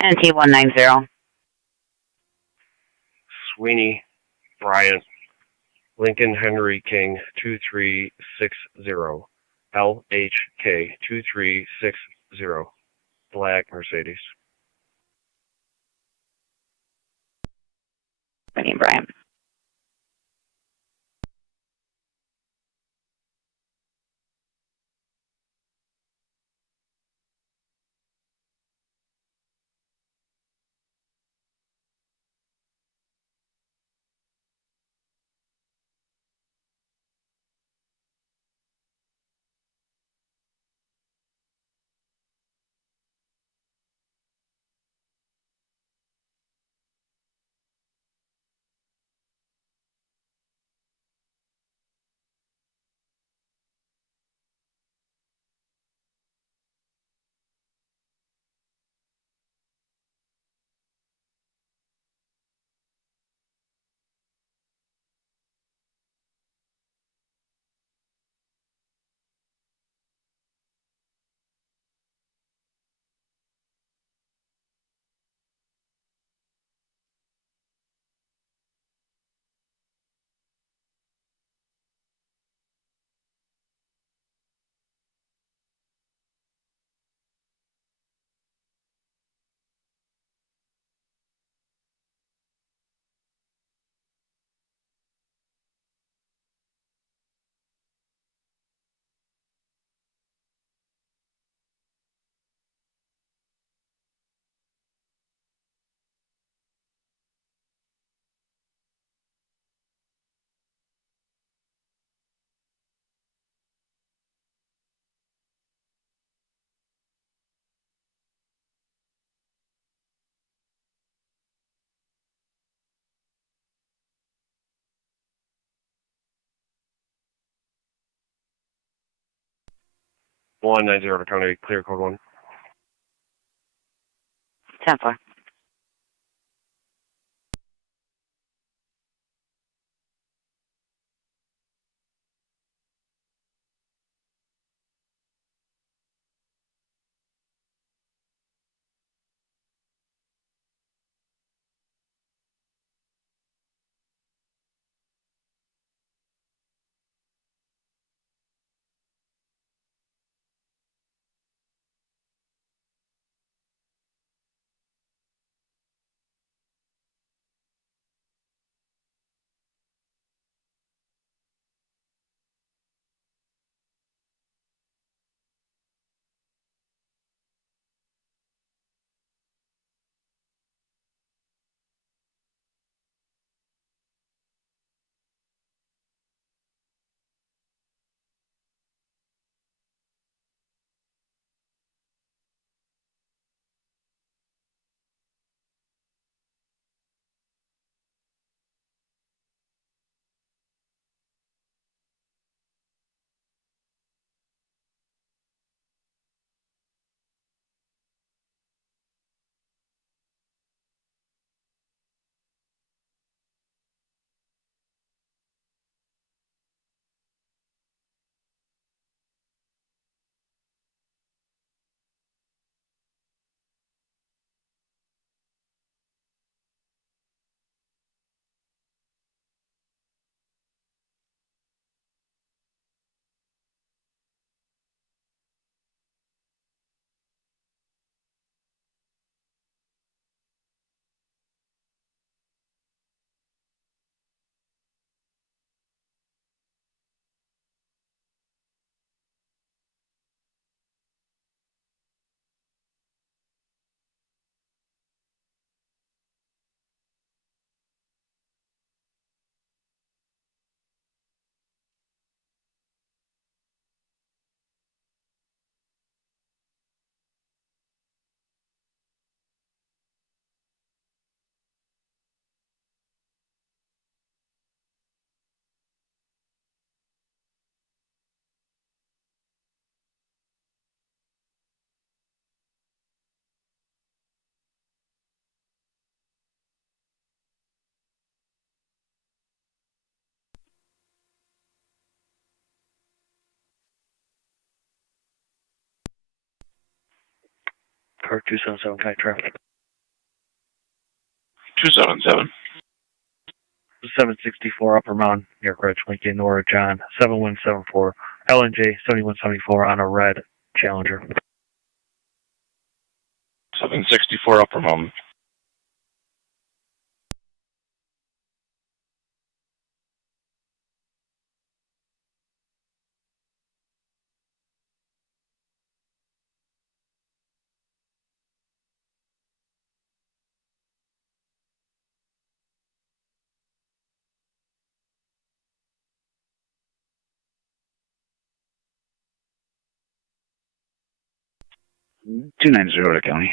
NT 190. Sweeney Bryant, Lincoln Henry King 2360, LHK 2360, black Mercedes. Winnie Bryant. One 190 county, clear code 1. 10-4. car 277 County traffic. 277. 764 Upper Mountain, New York Ridge, Lincoln, Nora John, 7174, LNJ 7174 on a red Challenger. 764 Upper Mountain. Mm-hmm. 290 to county.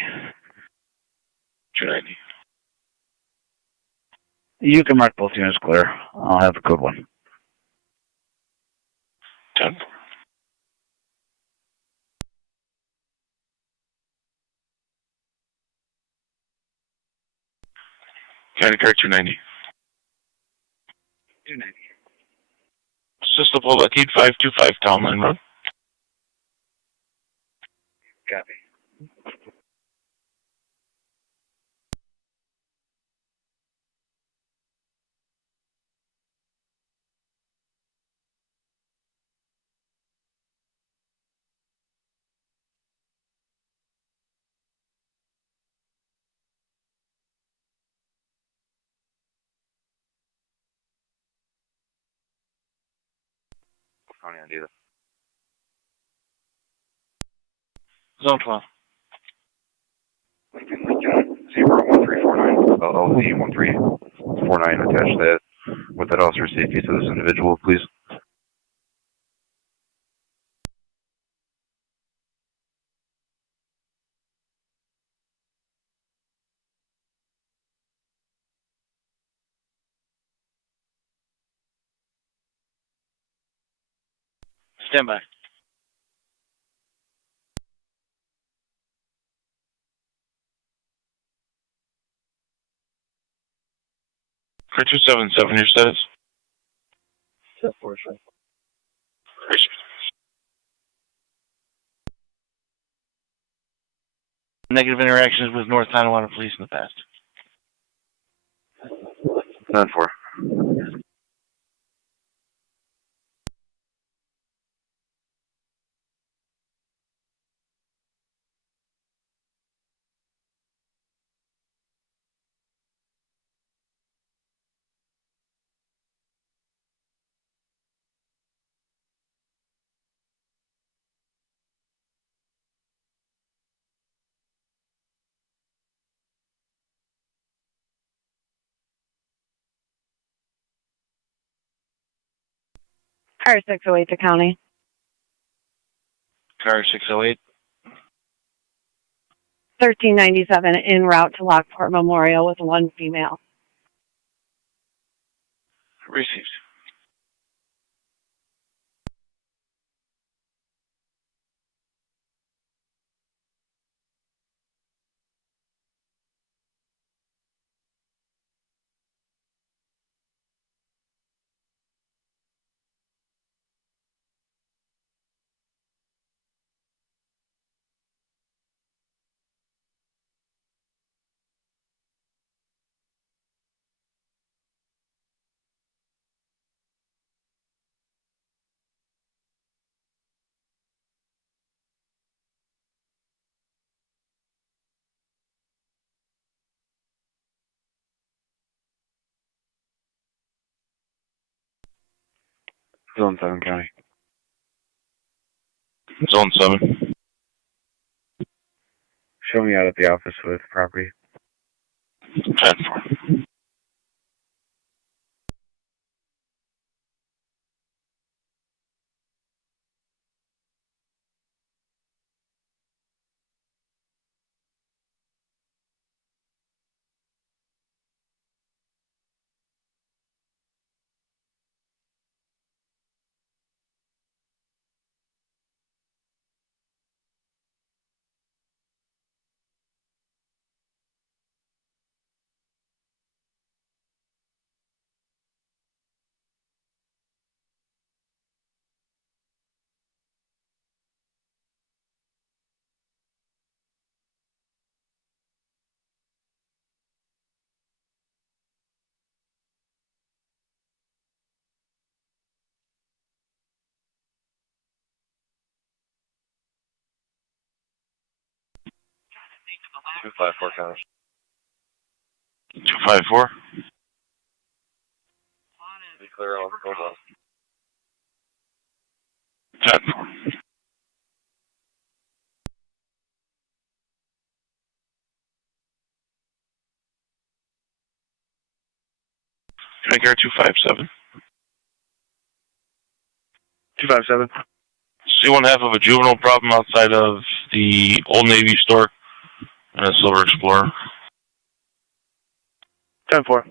290. You can mark both units clear. I'll have a code 1. 10. County car 290. 290. System pullback 8525 Town Line Road. Copy. County on either. Zone 12. Lincoln 01349. LLC 1349. Attach that with that officer safety to this individual, please. Stand by. Car 277, your status? Set for sure. Negative interactions with North Tonawanda Police in the past. 10-4. Car 608 to county. Car 608. 1397 en route to Lockport Memorial with one female. Received. Zone 7 county. Zone 7. Show me out at the office with property. 10-4. 254 county. 254. Be clear on code 1. 10. Niagara 257. 257. See one half of a juvenile problem outside of the Old Navy store and a Silver Explorer. 10-4.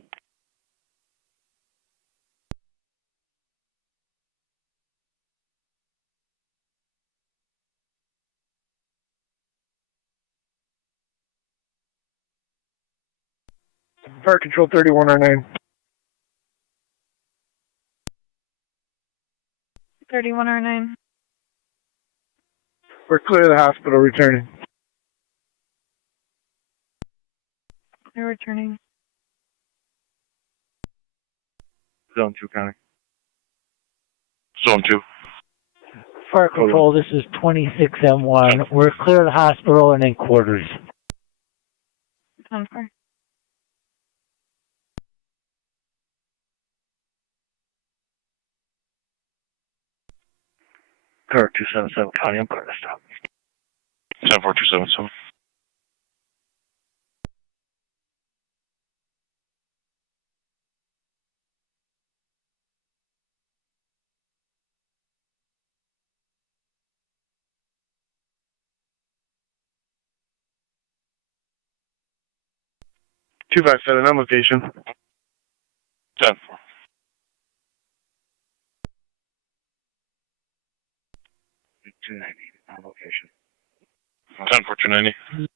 Park control 3109. 3109. We're clear of the hospital returning. They're returning. Zone 2 county. Zone 2. Fire control, this is 26M1. We're clear of the hospital and in quarters. 10-4. Car 277 County, I'm clear to stop. 10277. On location. 10-4. On location. 10-4, 290.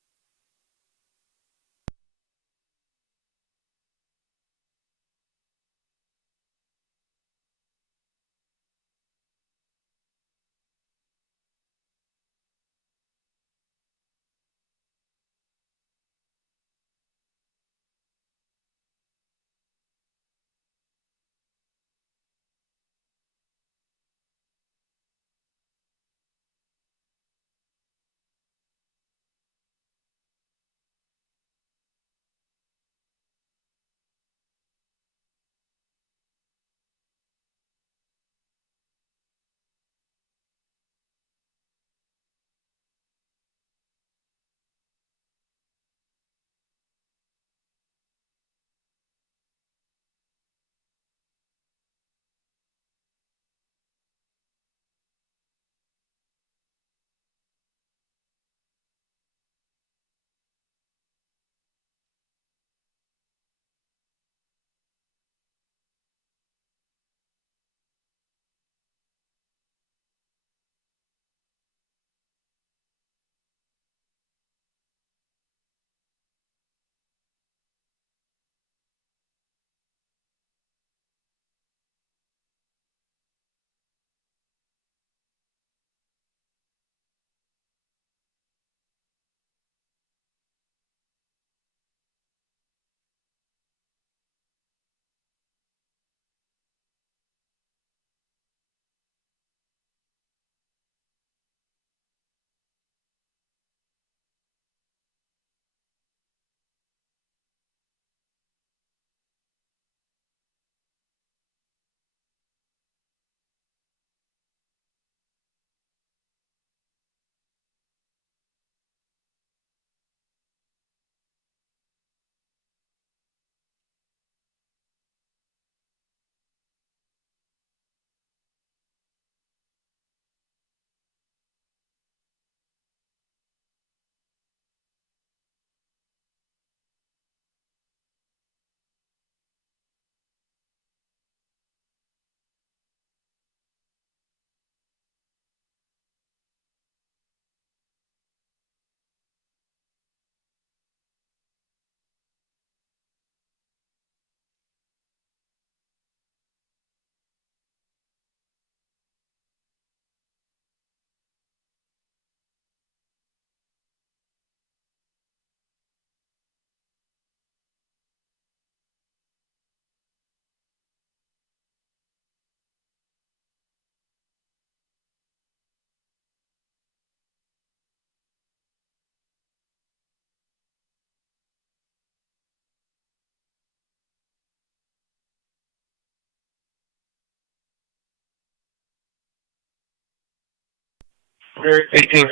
18.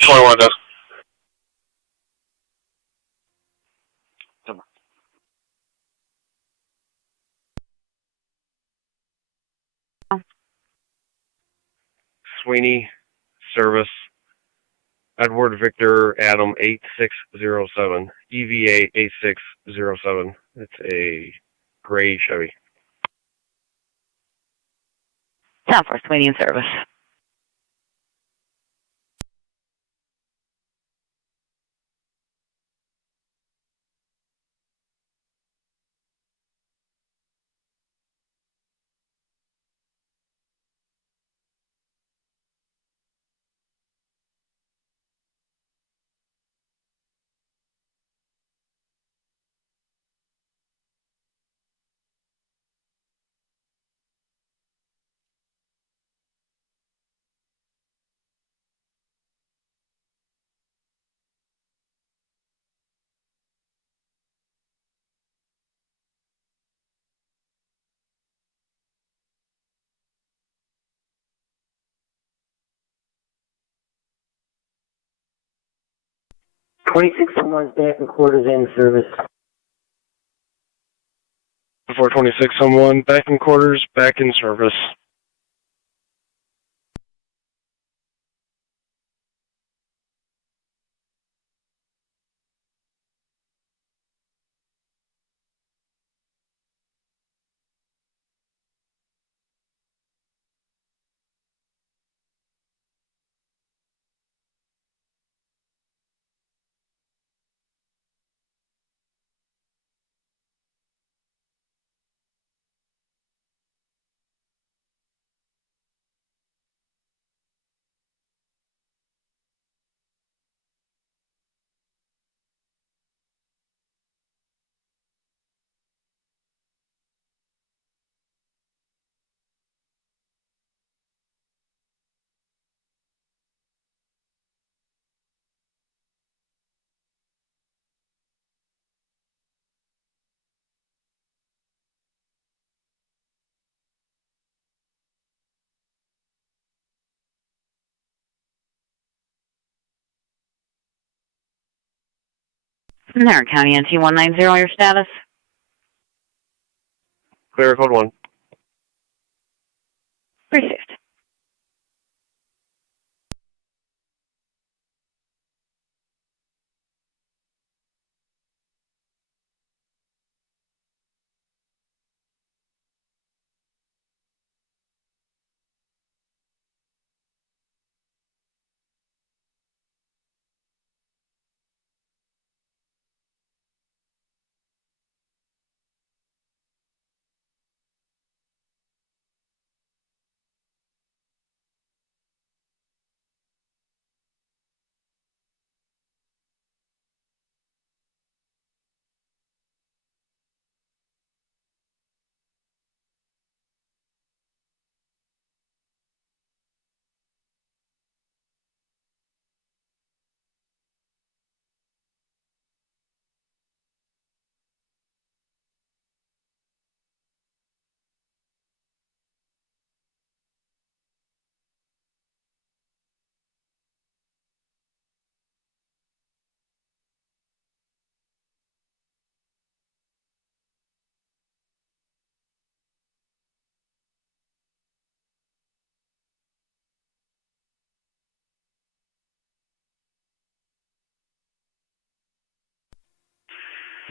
Tonawanda. Sweeney, service, Edward Victor Adam 8607, EVA 8607. It's a gray Chevy. 10-4, Sweeney in service. $26 back and quarters in service. Before 26 someone, back in quarters, back in service. Niagara County NT 190, your status? Clear code 1. Received.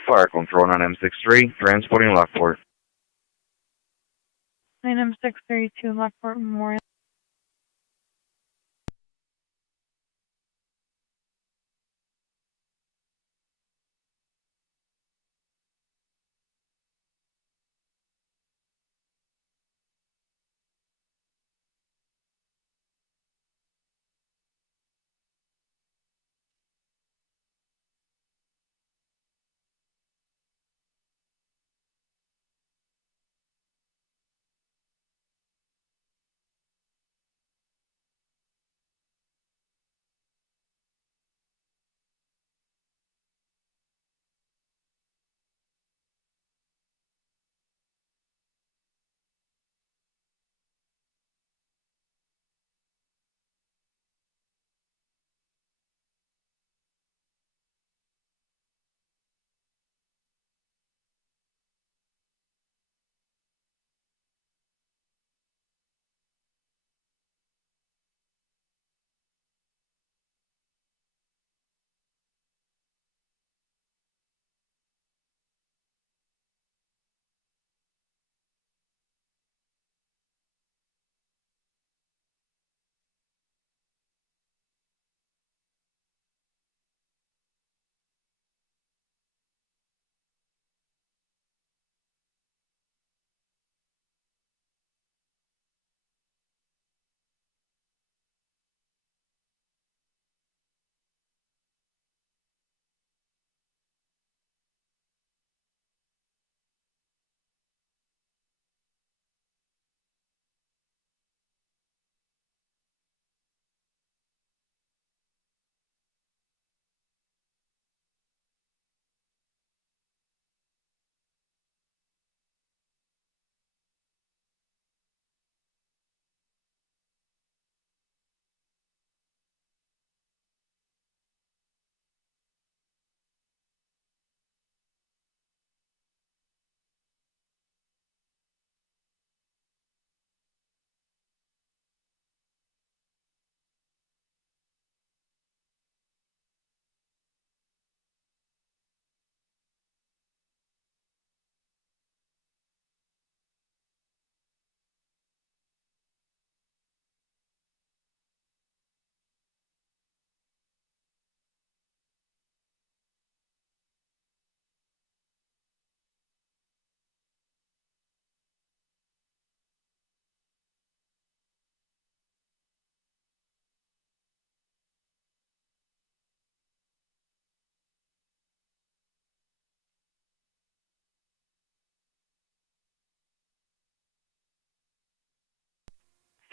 Fire control on M63, transporting Lockport. 9M632, Lockport Memorial.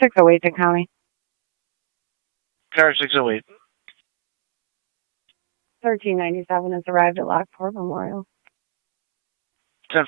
608 to County. Car 608. 1397 has arrived at Lockport Memorial. 10-4.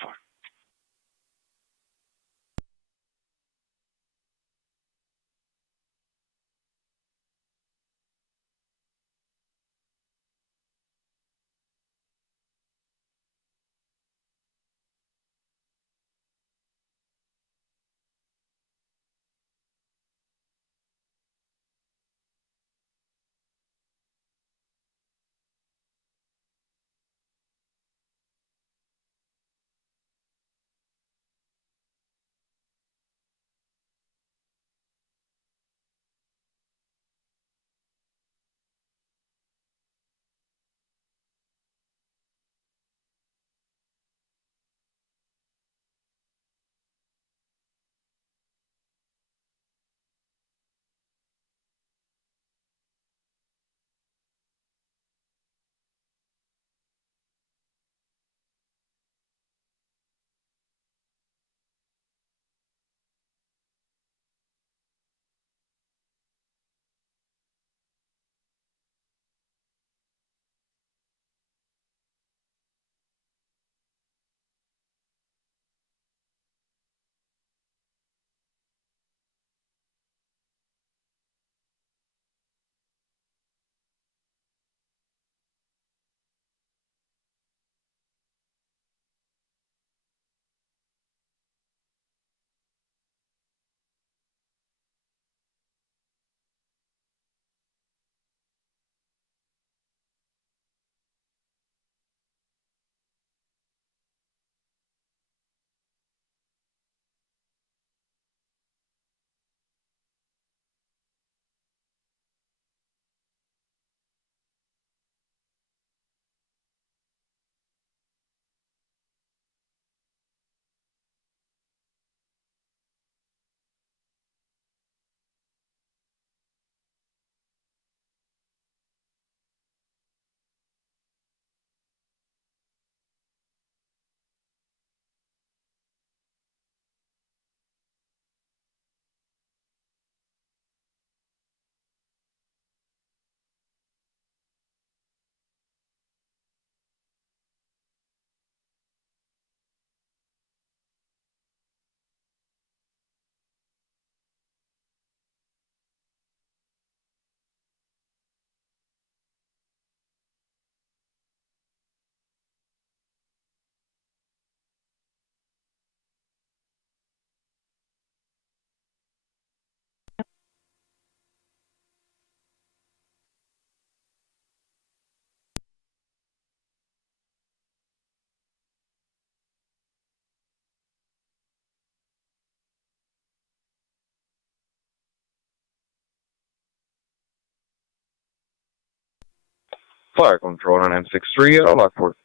Fire control on M63 at Lockport.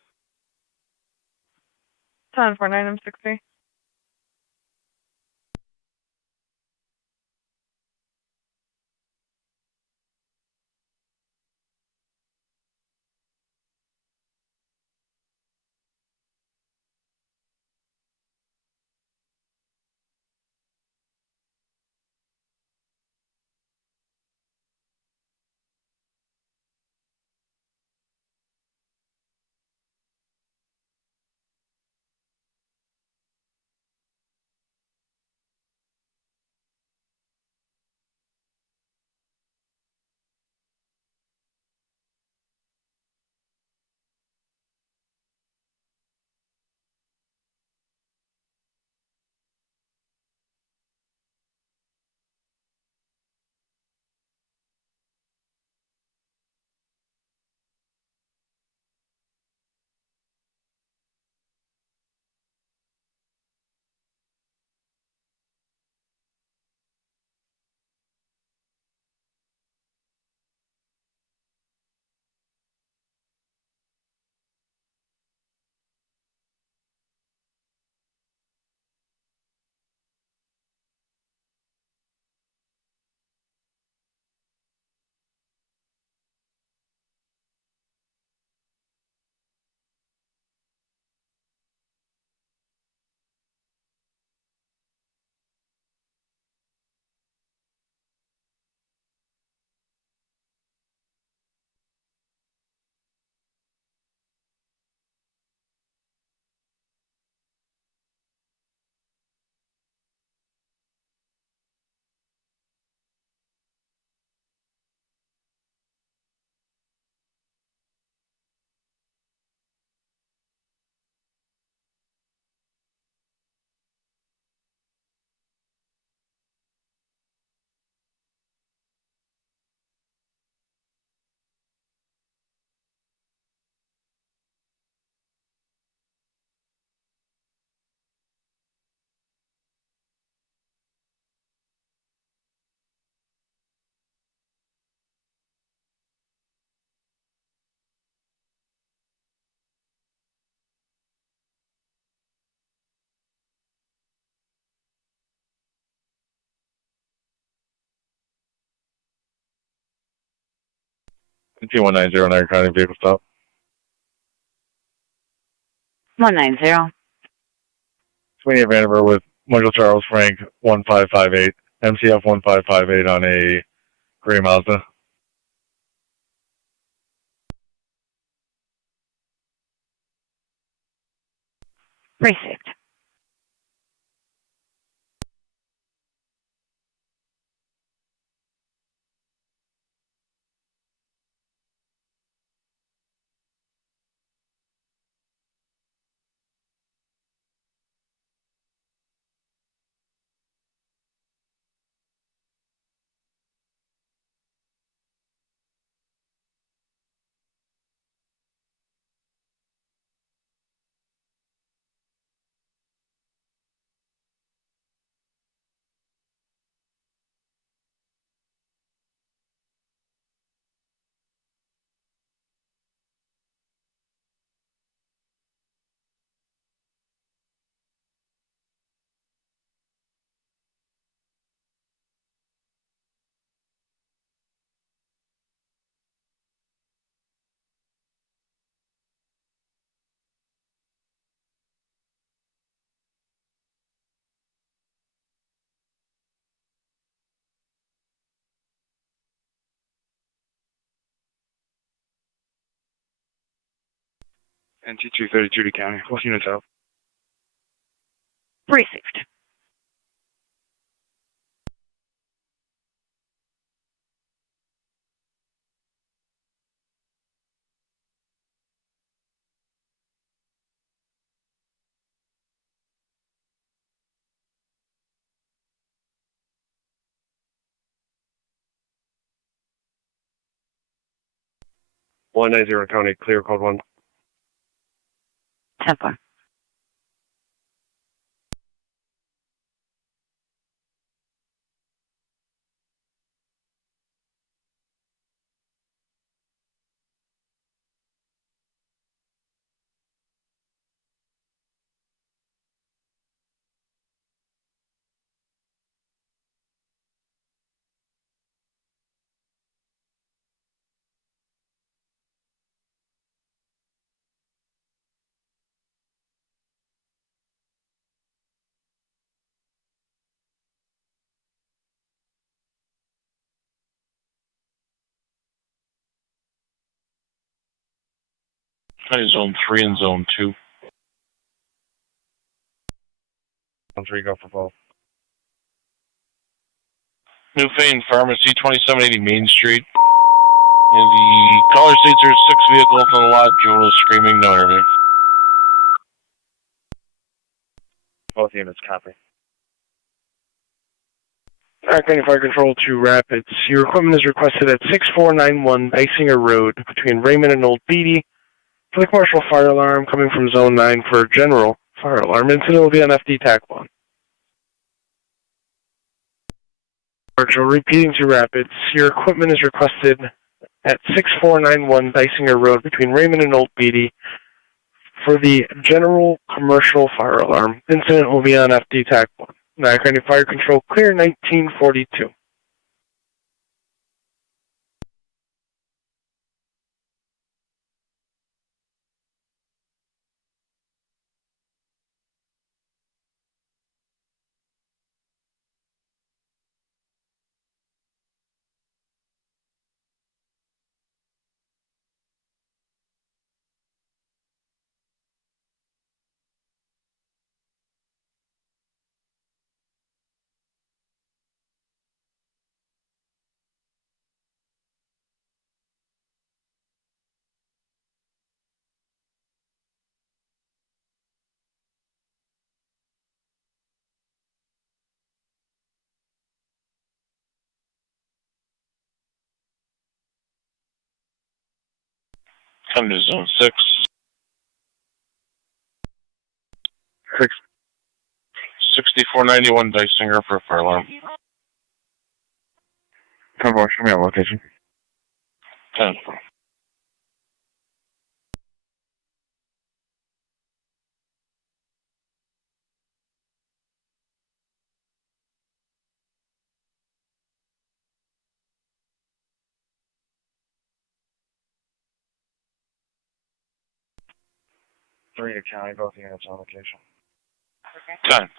1049 M60. T190 Niagara County vehicle stop. 190. Sweeney of Vanderbilt with Michael Charles Frank 1558, MCF 1558 on a gray Mazda. Received. NT230 Judy County. Both units out. Received. One 190 County, clear code 1. 10-4. County Zone 3 and Zone 2. Zone 3, go for both. Newfane Pharmacy, 2780 Main Street. And the caller states there's 6 vehicles on the lot. Jewel is screaming, no interview. Both units, copy. TAC and Fire Control to Rapids. Your equipment is requested at 6491 Dysinger Road between Raymond and Old Beatty for the commercial fire alarm coming from Zone 9 for a general fire alarm incident will be on FD TAC 1. Virtual repeating to Rapids. Your equipment is requested at 6491 Dysinger Road between Raymond and Old Beatty for the general commercial fire alarm incident will be on FD TAC 1. Niagara County Fire Control, clear 1942. Come to Zone 6. 6491 Dysinger for a fire alarm. 10-4, show me on location. 10-4. 3 to county, both units on location. 10.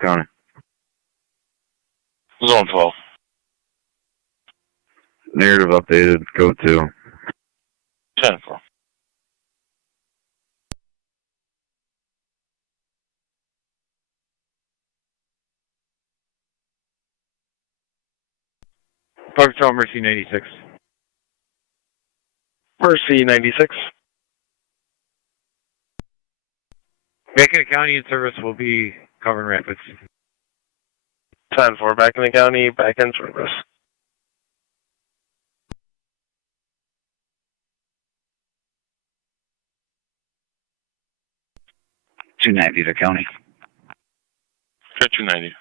County. Zone 12. Narrative updated, code 2. 10 4. Park Patrol Mercy 96. Mercy 96. Back in the county in service will be Covering Rapids. 10-4, back in the county, back in service. .290 to county. 290.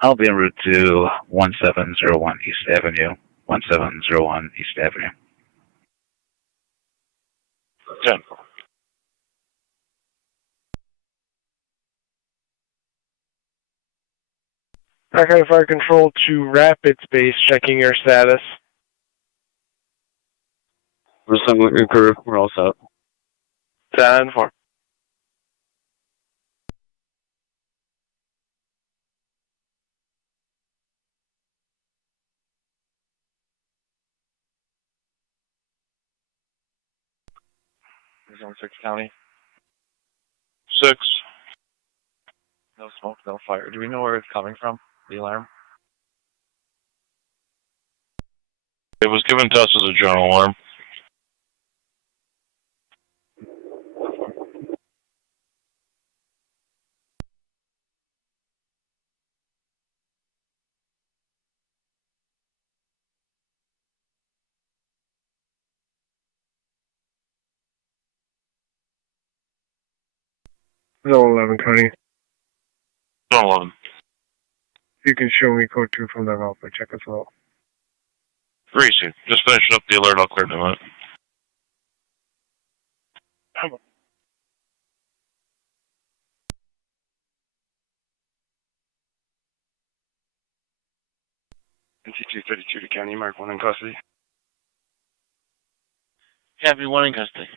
I'll be en route to 1701 East Avenue. 1701 East Avenue. 10 4. Back on fire control to Rapids base, checking your status. We're assembling your crew. We're all set. 10-4. Zone 6 County. 6. No smoke, no fire. Do we know where it's coming from? The alarm? It was given to us as a general alarm. Zone 11, County. Zone 11. You can show me code 2 from that Alpha. Check us out. Greasy. Just finishing up the alert. I'll clear them out. NC-232 to county, Mark 1 in custody. Happy 1 in custody.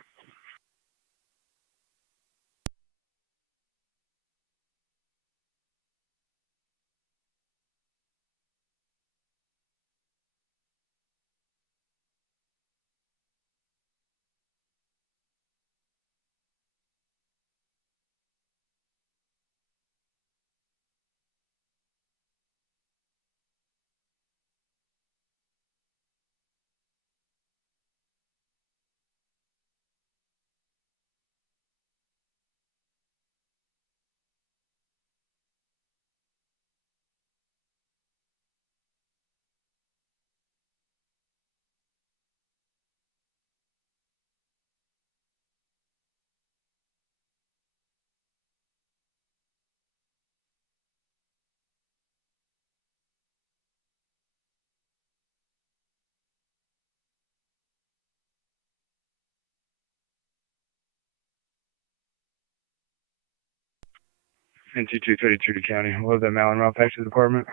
NC232 to county. We'll have that Malin route back to the department.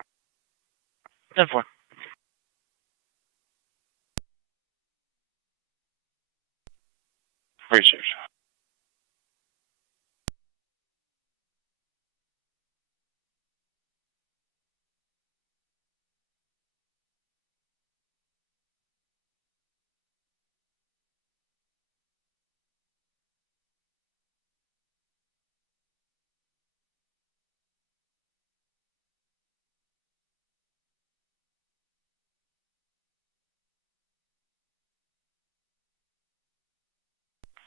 10-4. Research.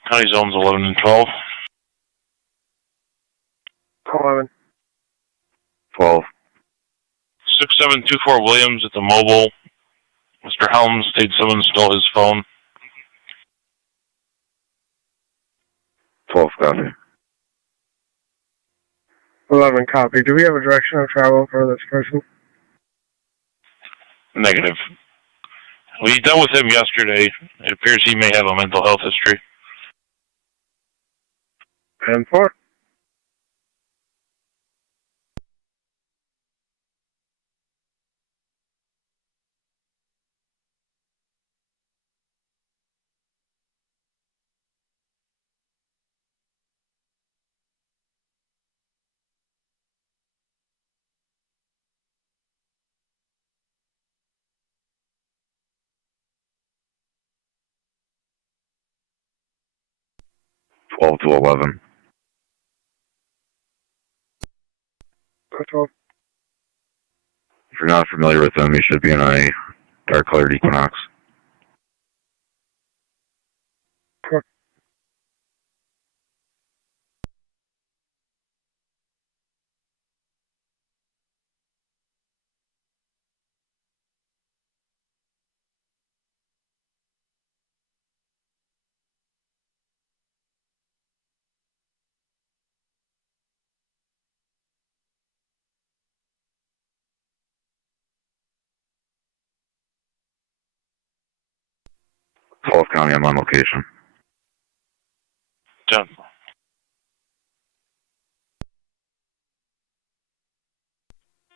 County zones 11 and 12. 11. 12. 6724 Williams at the mobile. Mr. Helms, stage 7, stole his phone. 12, copy. 11, copy. Do we have a direction of travel for this person? Negative. We dealt with him yesterday. It appears he may have a mental health history. 10-4. Twelve to 11. 12. If you're not familiar with them, you should be in a dark-colored Equinox. Sure. County, I'm on location. 10.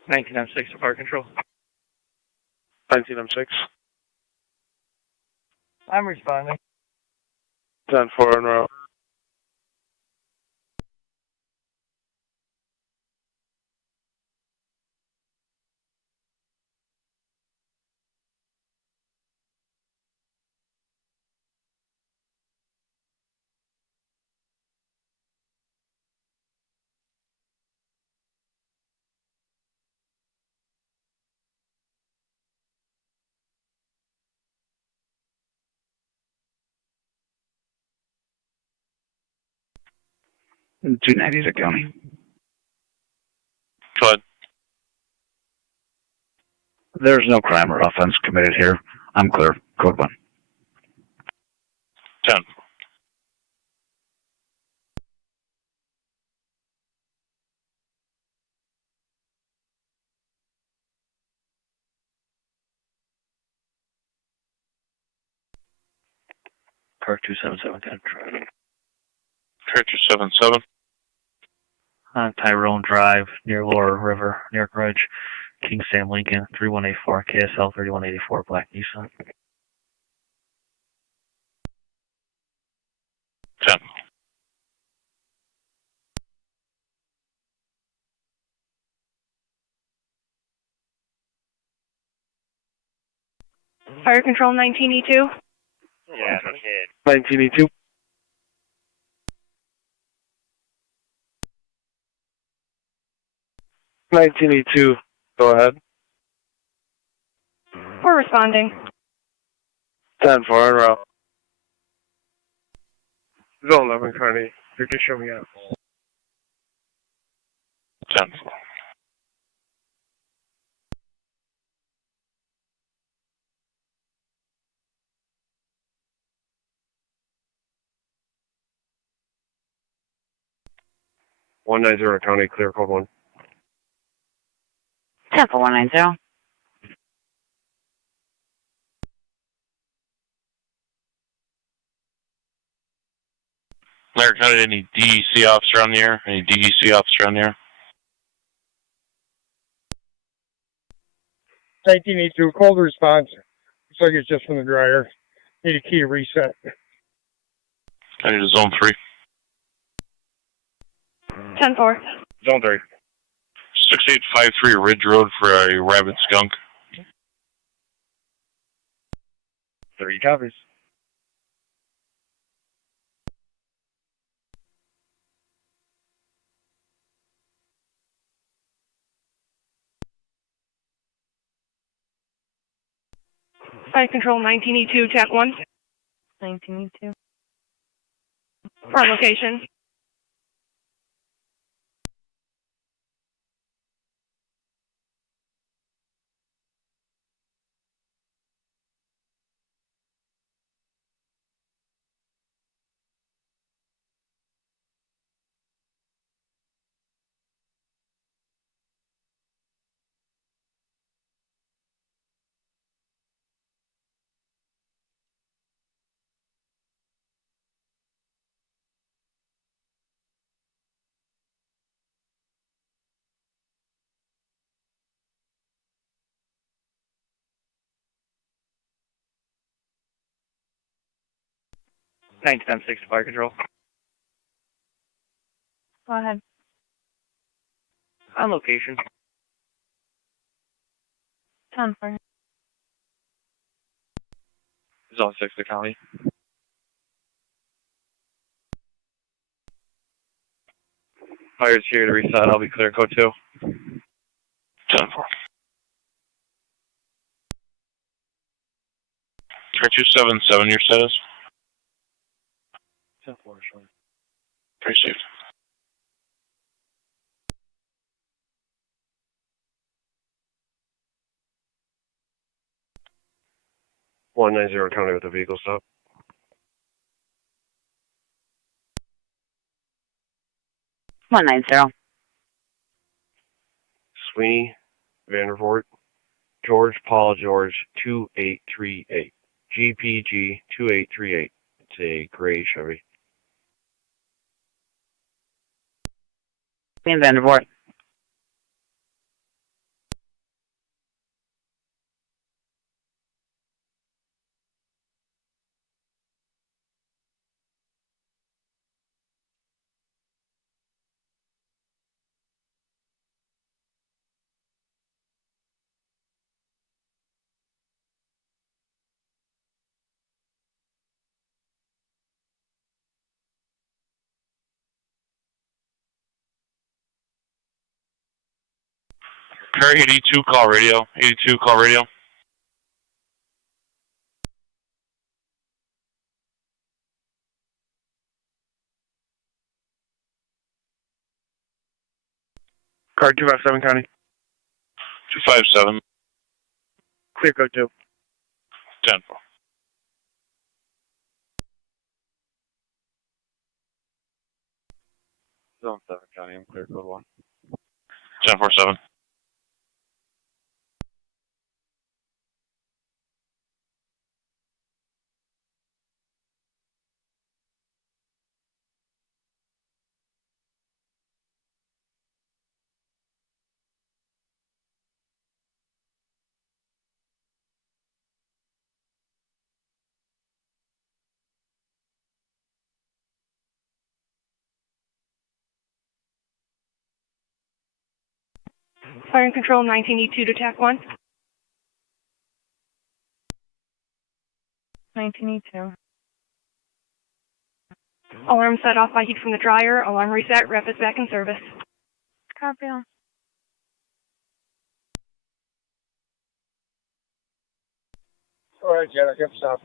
19M6 Fire Control. 19M6. I'm responding. 10-4 en route. And 290 to county. Go ahead. There's no crime or offense committed here. I'm clear. Code 1. 10. Car 277 10. Car 277. On Tyrone Drive, near Lower River, New York Ridge, King Sam Lincoln, 3184, KSL 3184, Black Nissan. 10. Fire Control 19E2. Yeah, 19E2. 19E2. Go ahead. We're responding. 10-4 en route. Zone 11, Carney. You can show me out. 10. One 190 County, clear code 1. 10 for 190. Niagara County, any DEC officer on the air? Any DDC officer on the air? 1982, cold response. Looks like it's just from the dryer. Need a key to reset. I need a zone 3. 10-4. Zone 3. 6853 Ridge Road for a rabid skunk. 3 copies. Fire Control 1982, TAC 1. 1982. Front location. Nine ten six Fire Control. Go ahead. On location. 10-4. Zone 6, the county. Fire's here to reset. I'll be clear. Code 2. 10-4. 3277, your status? 10-4, sure. Received. One 190 county with a vehicle stop. 190. Sweeney, Vandervoort, George Paul George 2838. GPG 2838. It's a gray Chevy. In Vandervoort. Pair 82, call radio. 82, call radio. Car 257 County. 257. Clear code 2. 10-4. Zone 7, county. I'm clear. Code 1. 10-4-7. Fire and Control 1982 to TAC 1. 1982. Alarm set off by heat from the dryer. Alarm reset. Rep is back in service. Copy all. All right, Jen, I got stop.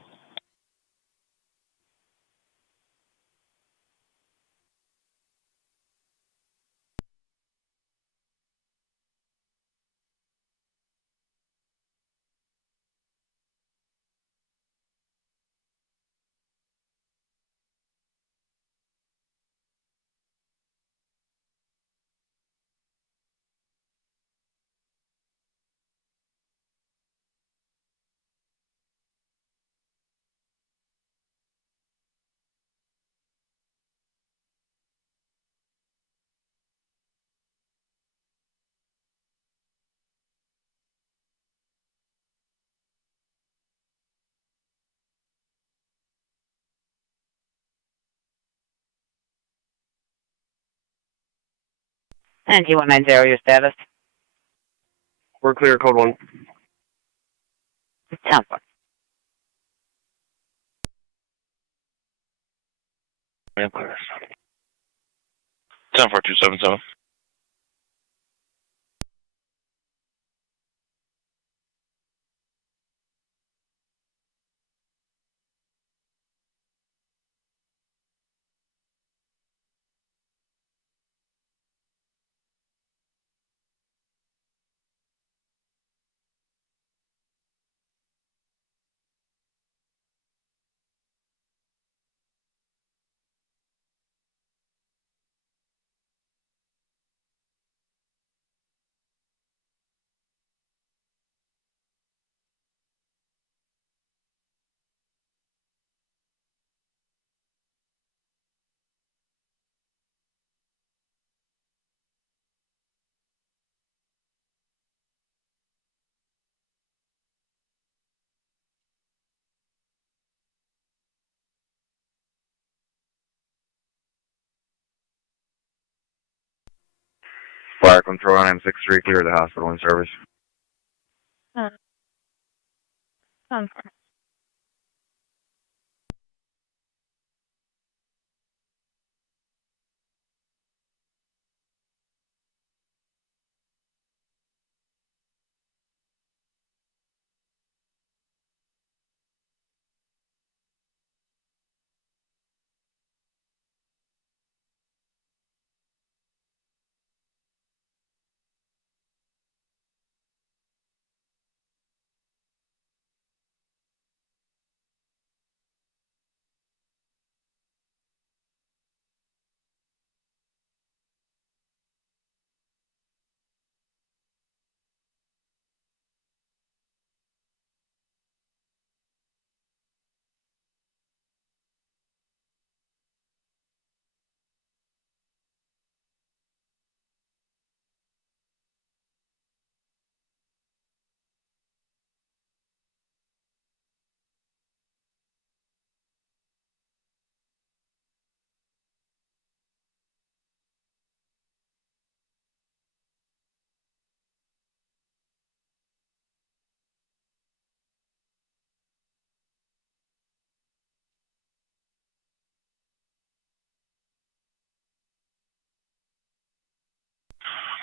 And T190, your status? We're clear, code 1. 10-4. Yeah, clear. 10-4-277. Fire control on M63, clear the hospital in service. 10-4.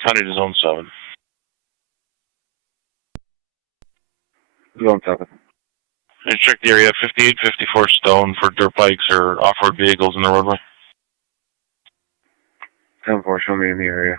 County to zone 7. Zone 7. And check the area 5854 Stone for dirt bikes or off-road vehicles in the roadway. 10-4, show me in the area.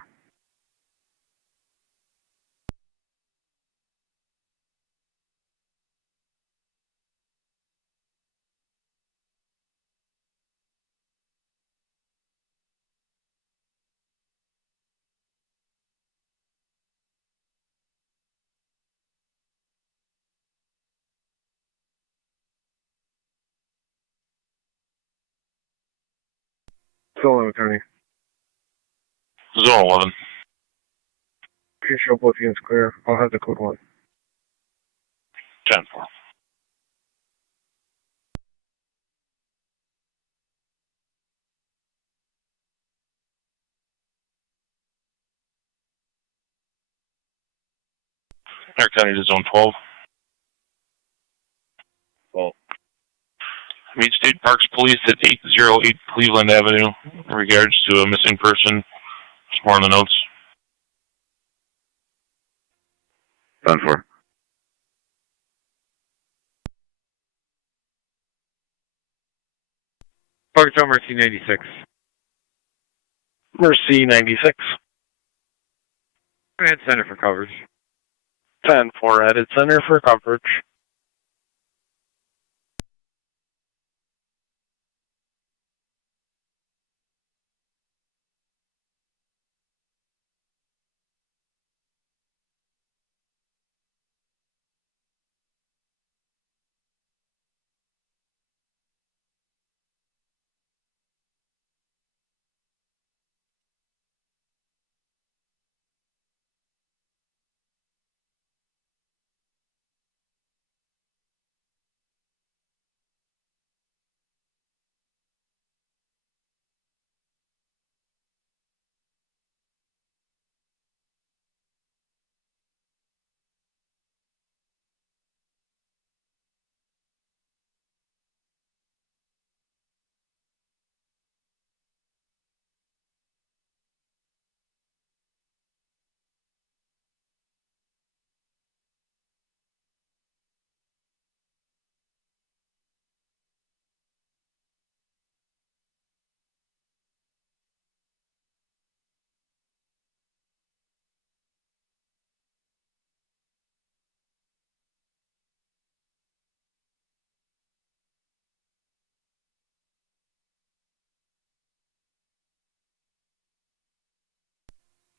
Zone 11, County. Zone 11. Okay, show both units clear. I'll have the code 1. 10-4. Niagara County to zone 12. Well, Meet State Parks Police at 808 Cleveland Avenue in regards to a missing person. It's more in the notes. 10-4. Park Hotel Mercy 96. Mercy 96. Head center for coverage. 10-4, added center for coverage.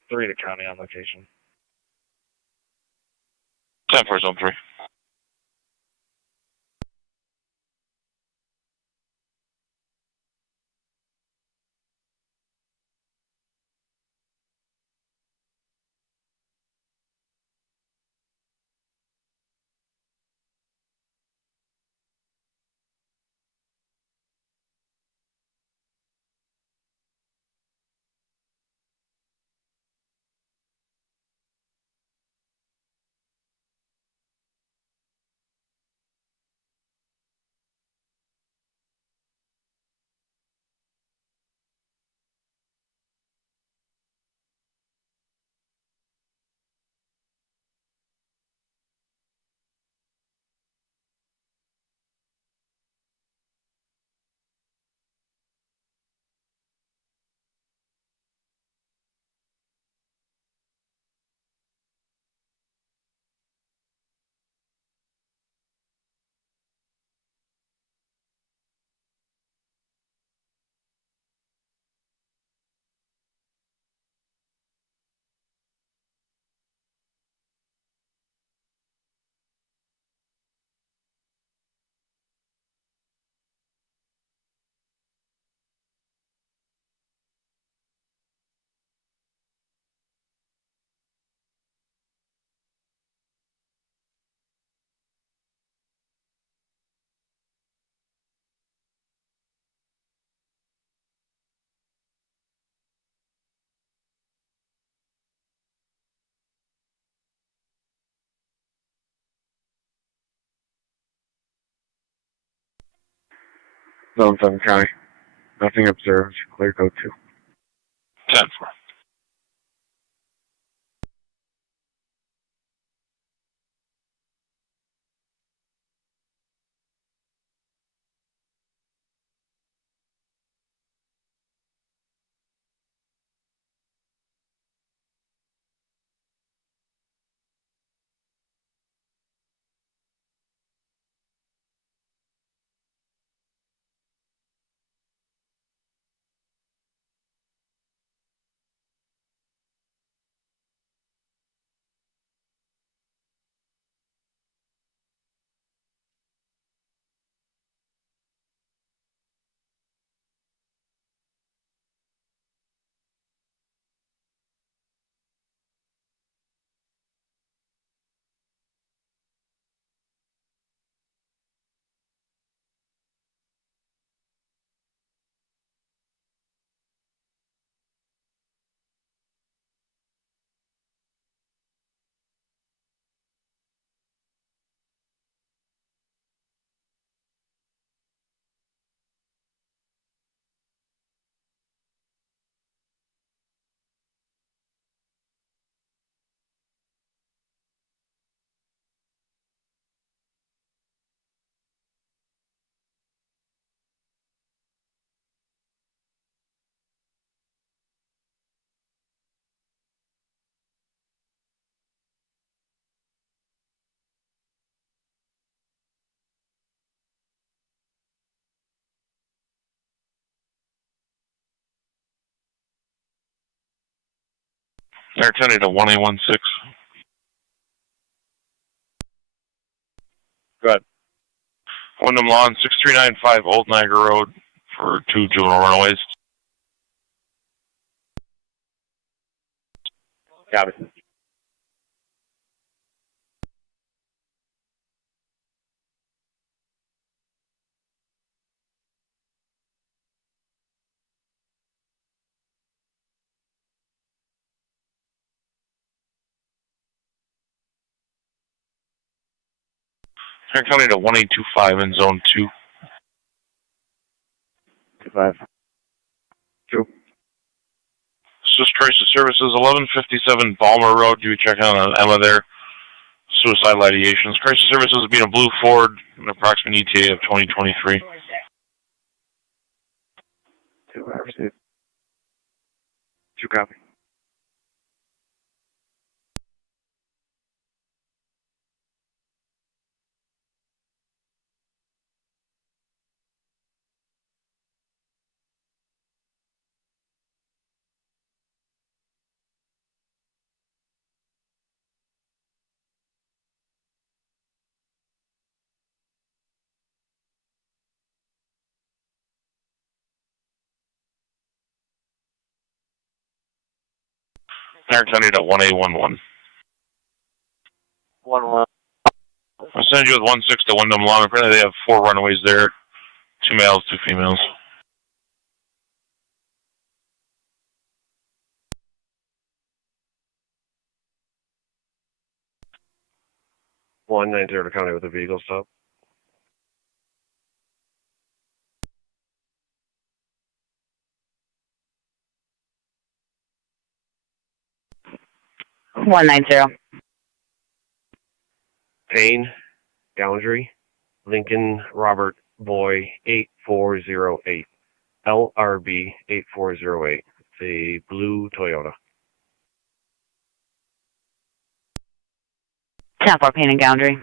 3 to county on location. 10 for zone 3. Zone 7 county. Nothing observed. Clear code 2. 10 for. Air 10 to 1816. Go ahead. Wyndham Lawn, 6395 Old Niagara Road for 2 juvenile runaways. Copy. Air County to 1825 in zone 2. 25. 2. Swiss Crisis Services, 1157 Balmer Road. You check out on Emma there. Suicidal ideations. Crisis Services being a blue Ford, an approximate ETA of 2023. 2, I received. 2 copy. Niagara County at 1A11. 1-1. I'll send you with 1-6 to Wyndham Lawn. Apparently they have 4 runaways there. 2 males, 2 females. One 90 to County with a vehicle stop. One 90. Payne, Boundary, Lincoln Robert Boy 8408. LRB 8408. It's a blue Toyota. 10-4 Payne and Boundary.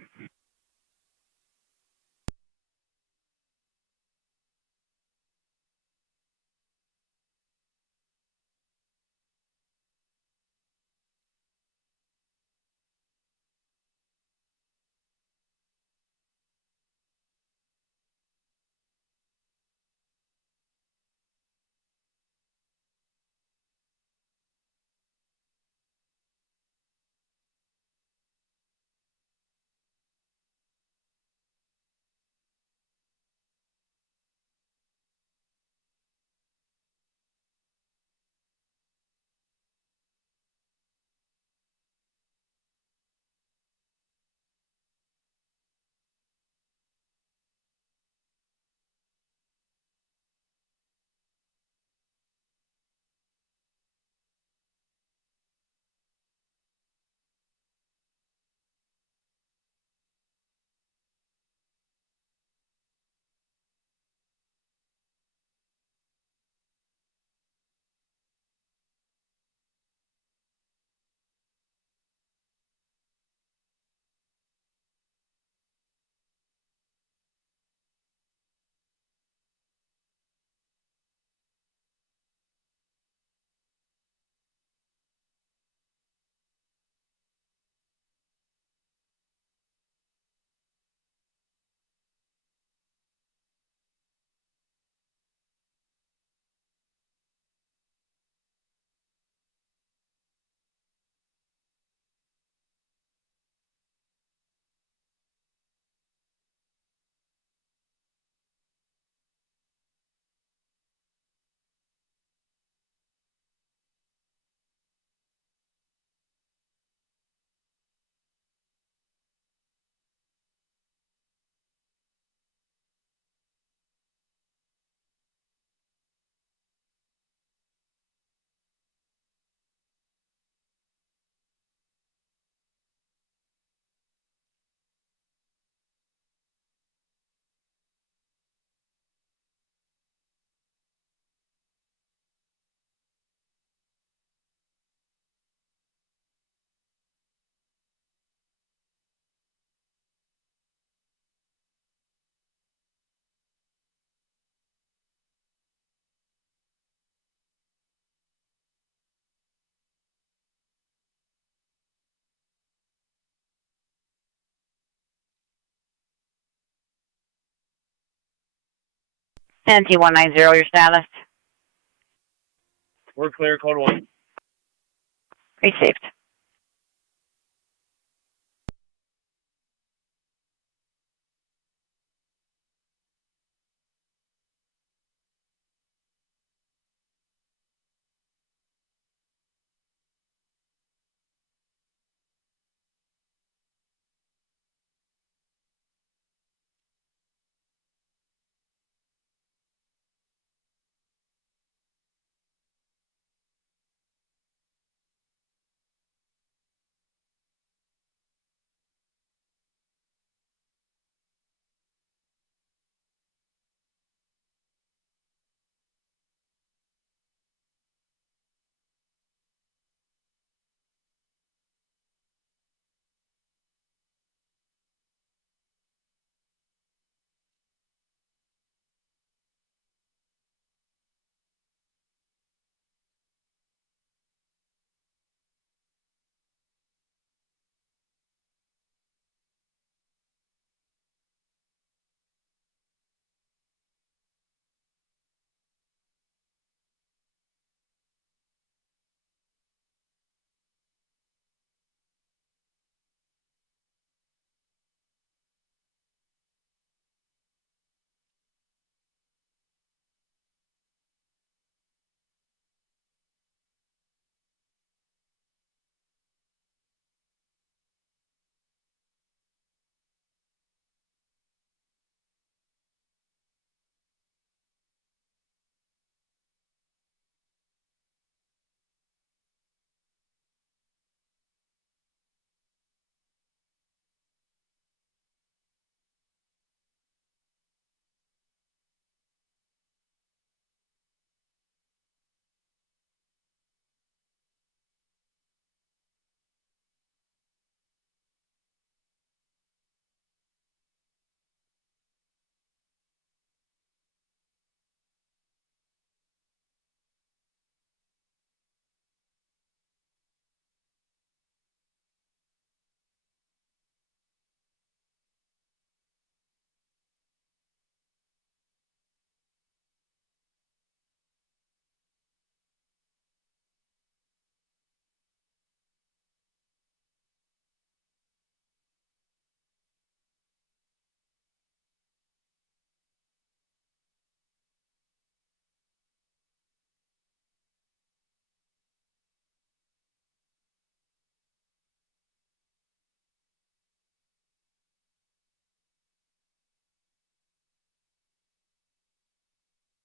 NT 190, your status. We're clear, code 1. Received.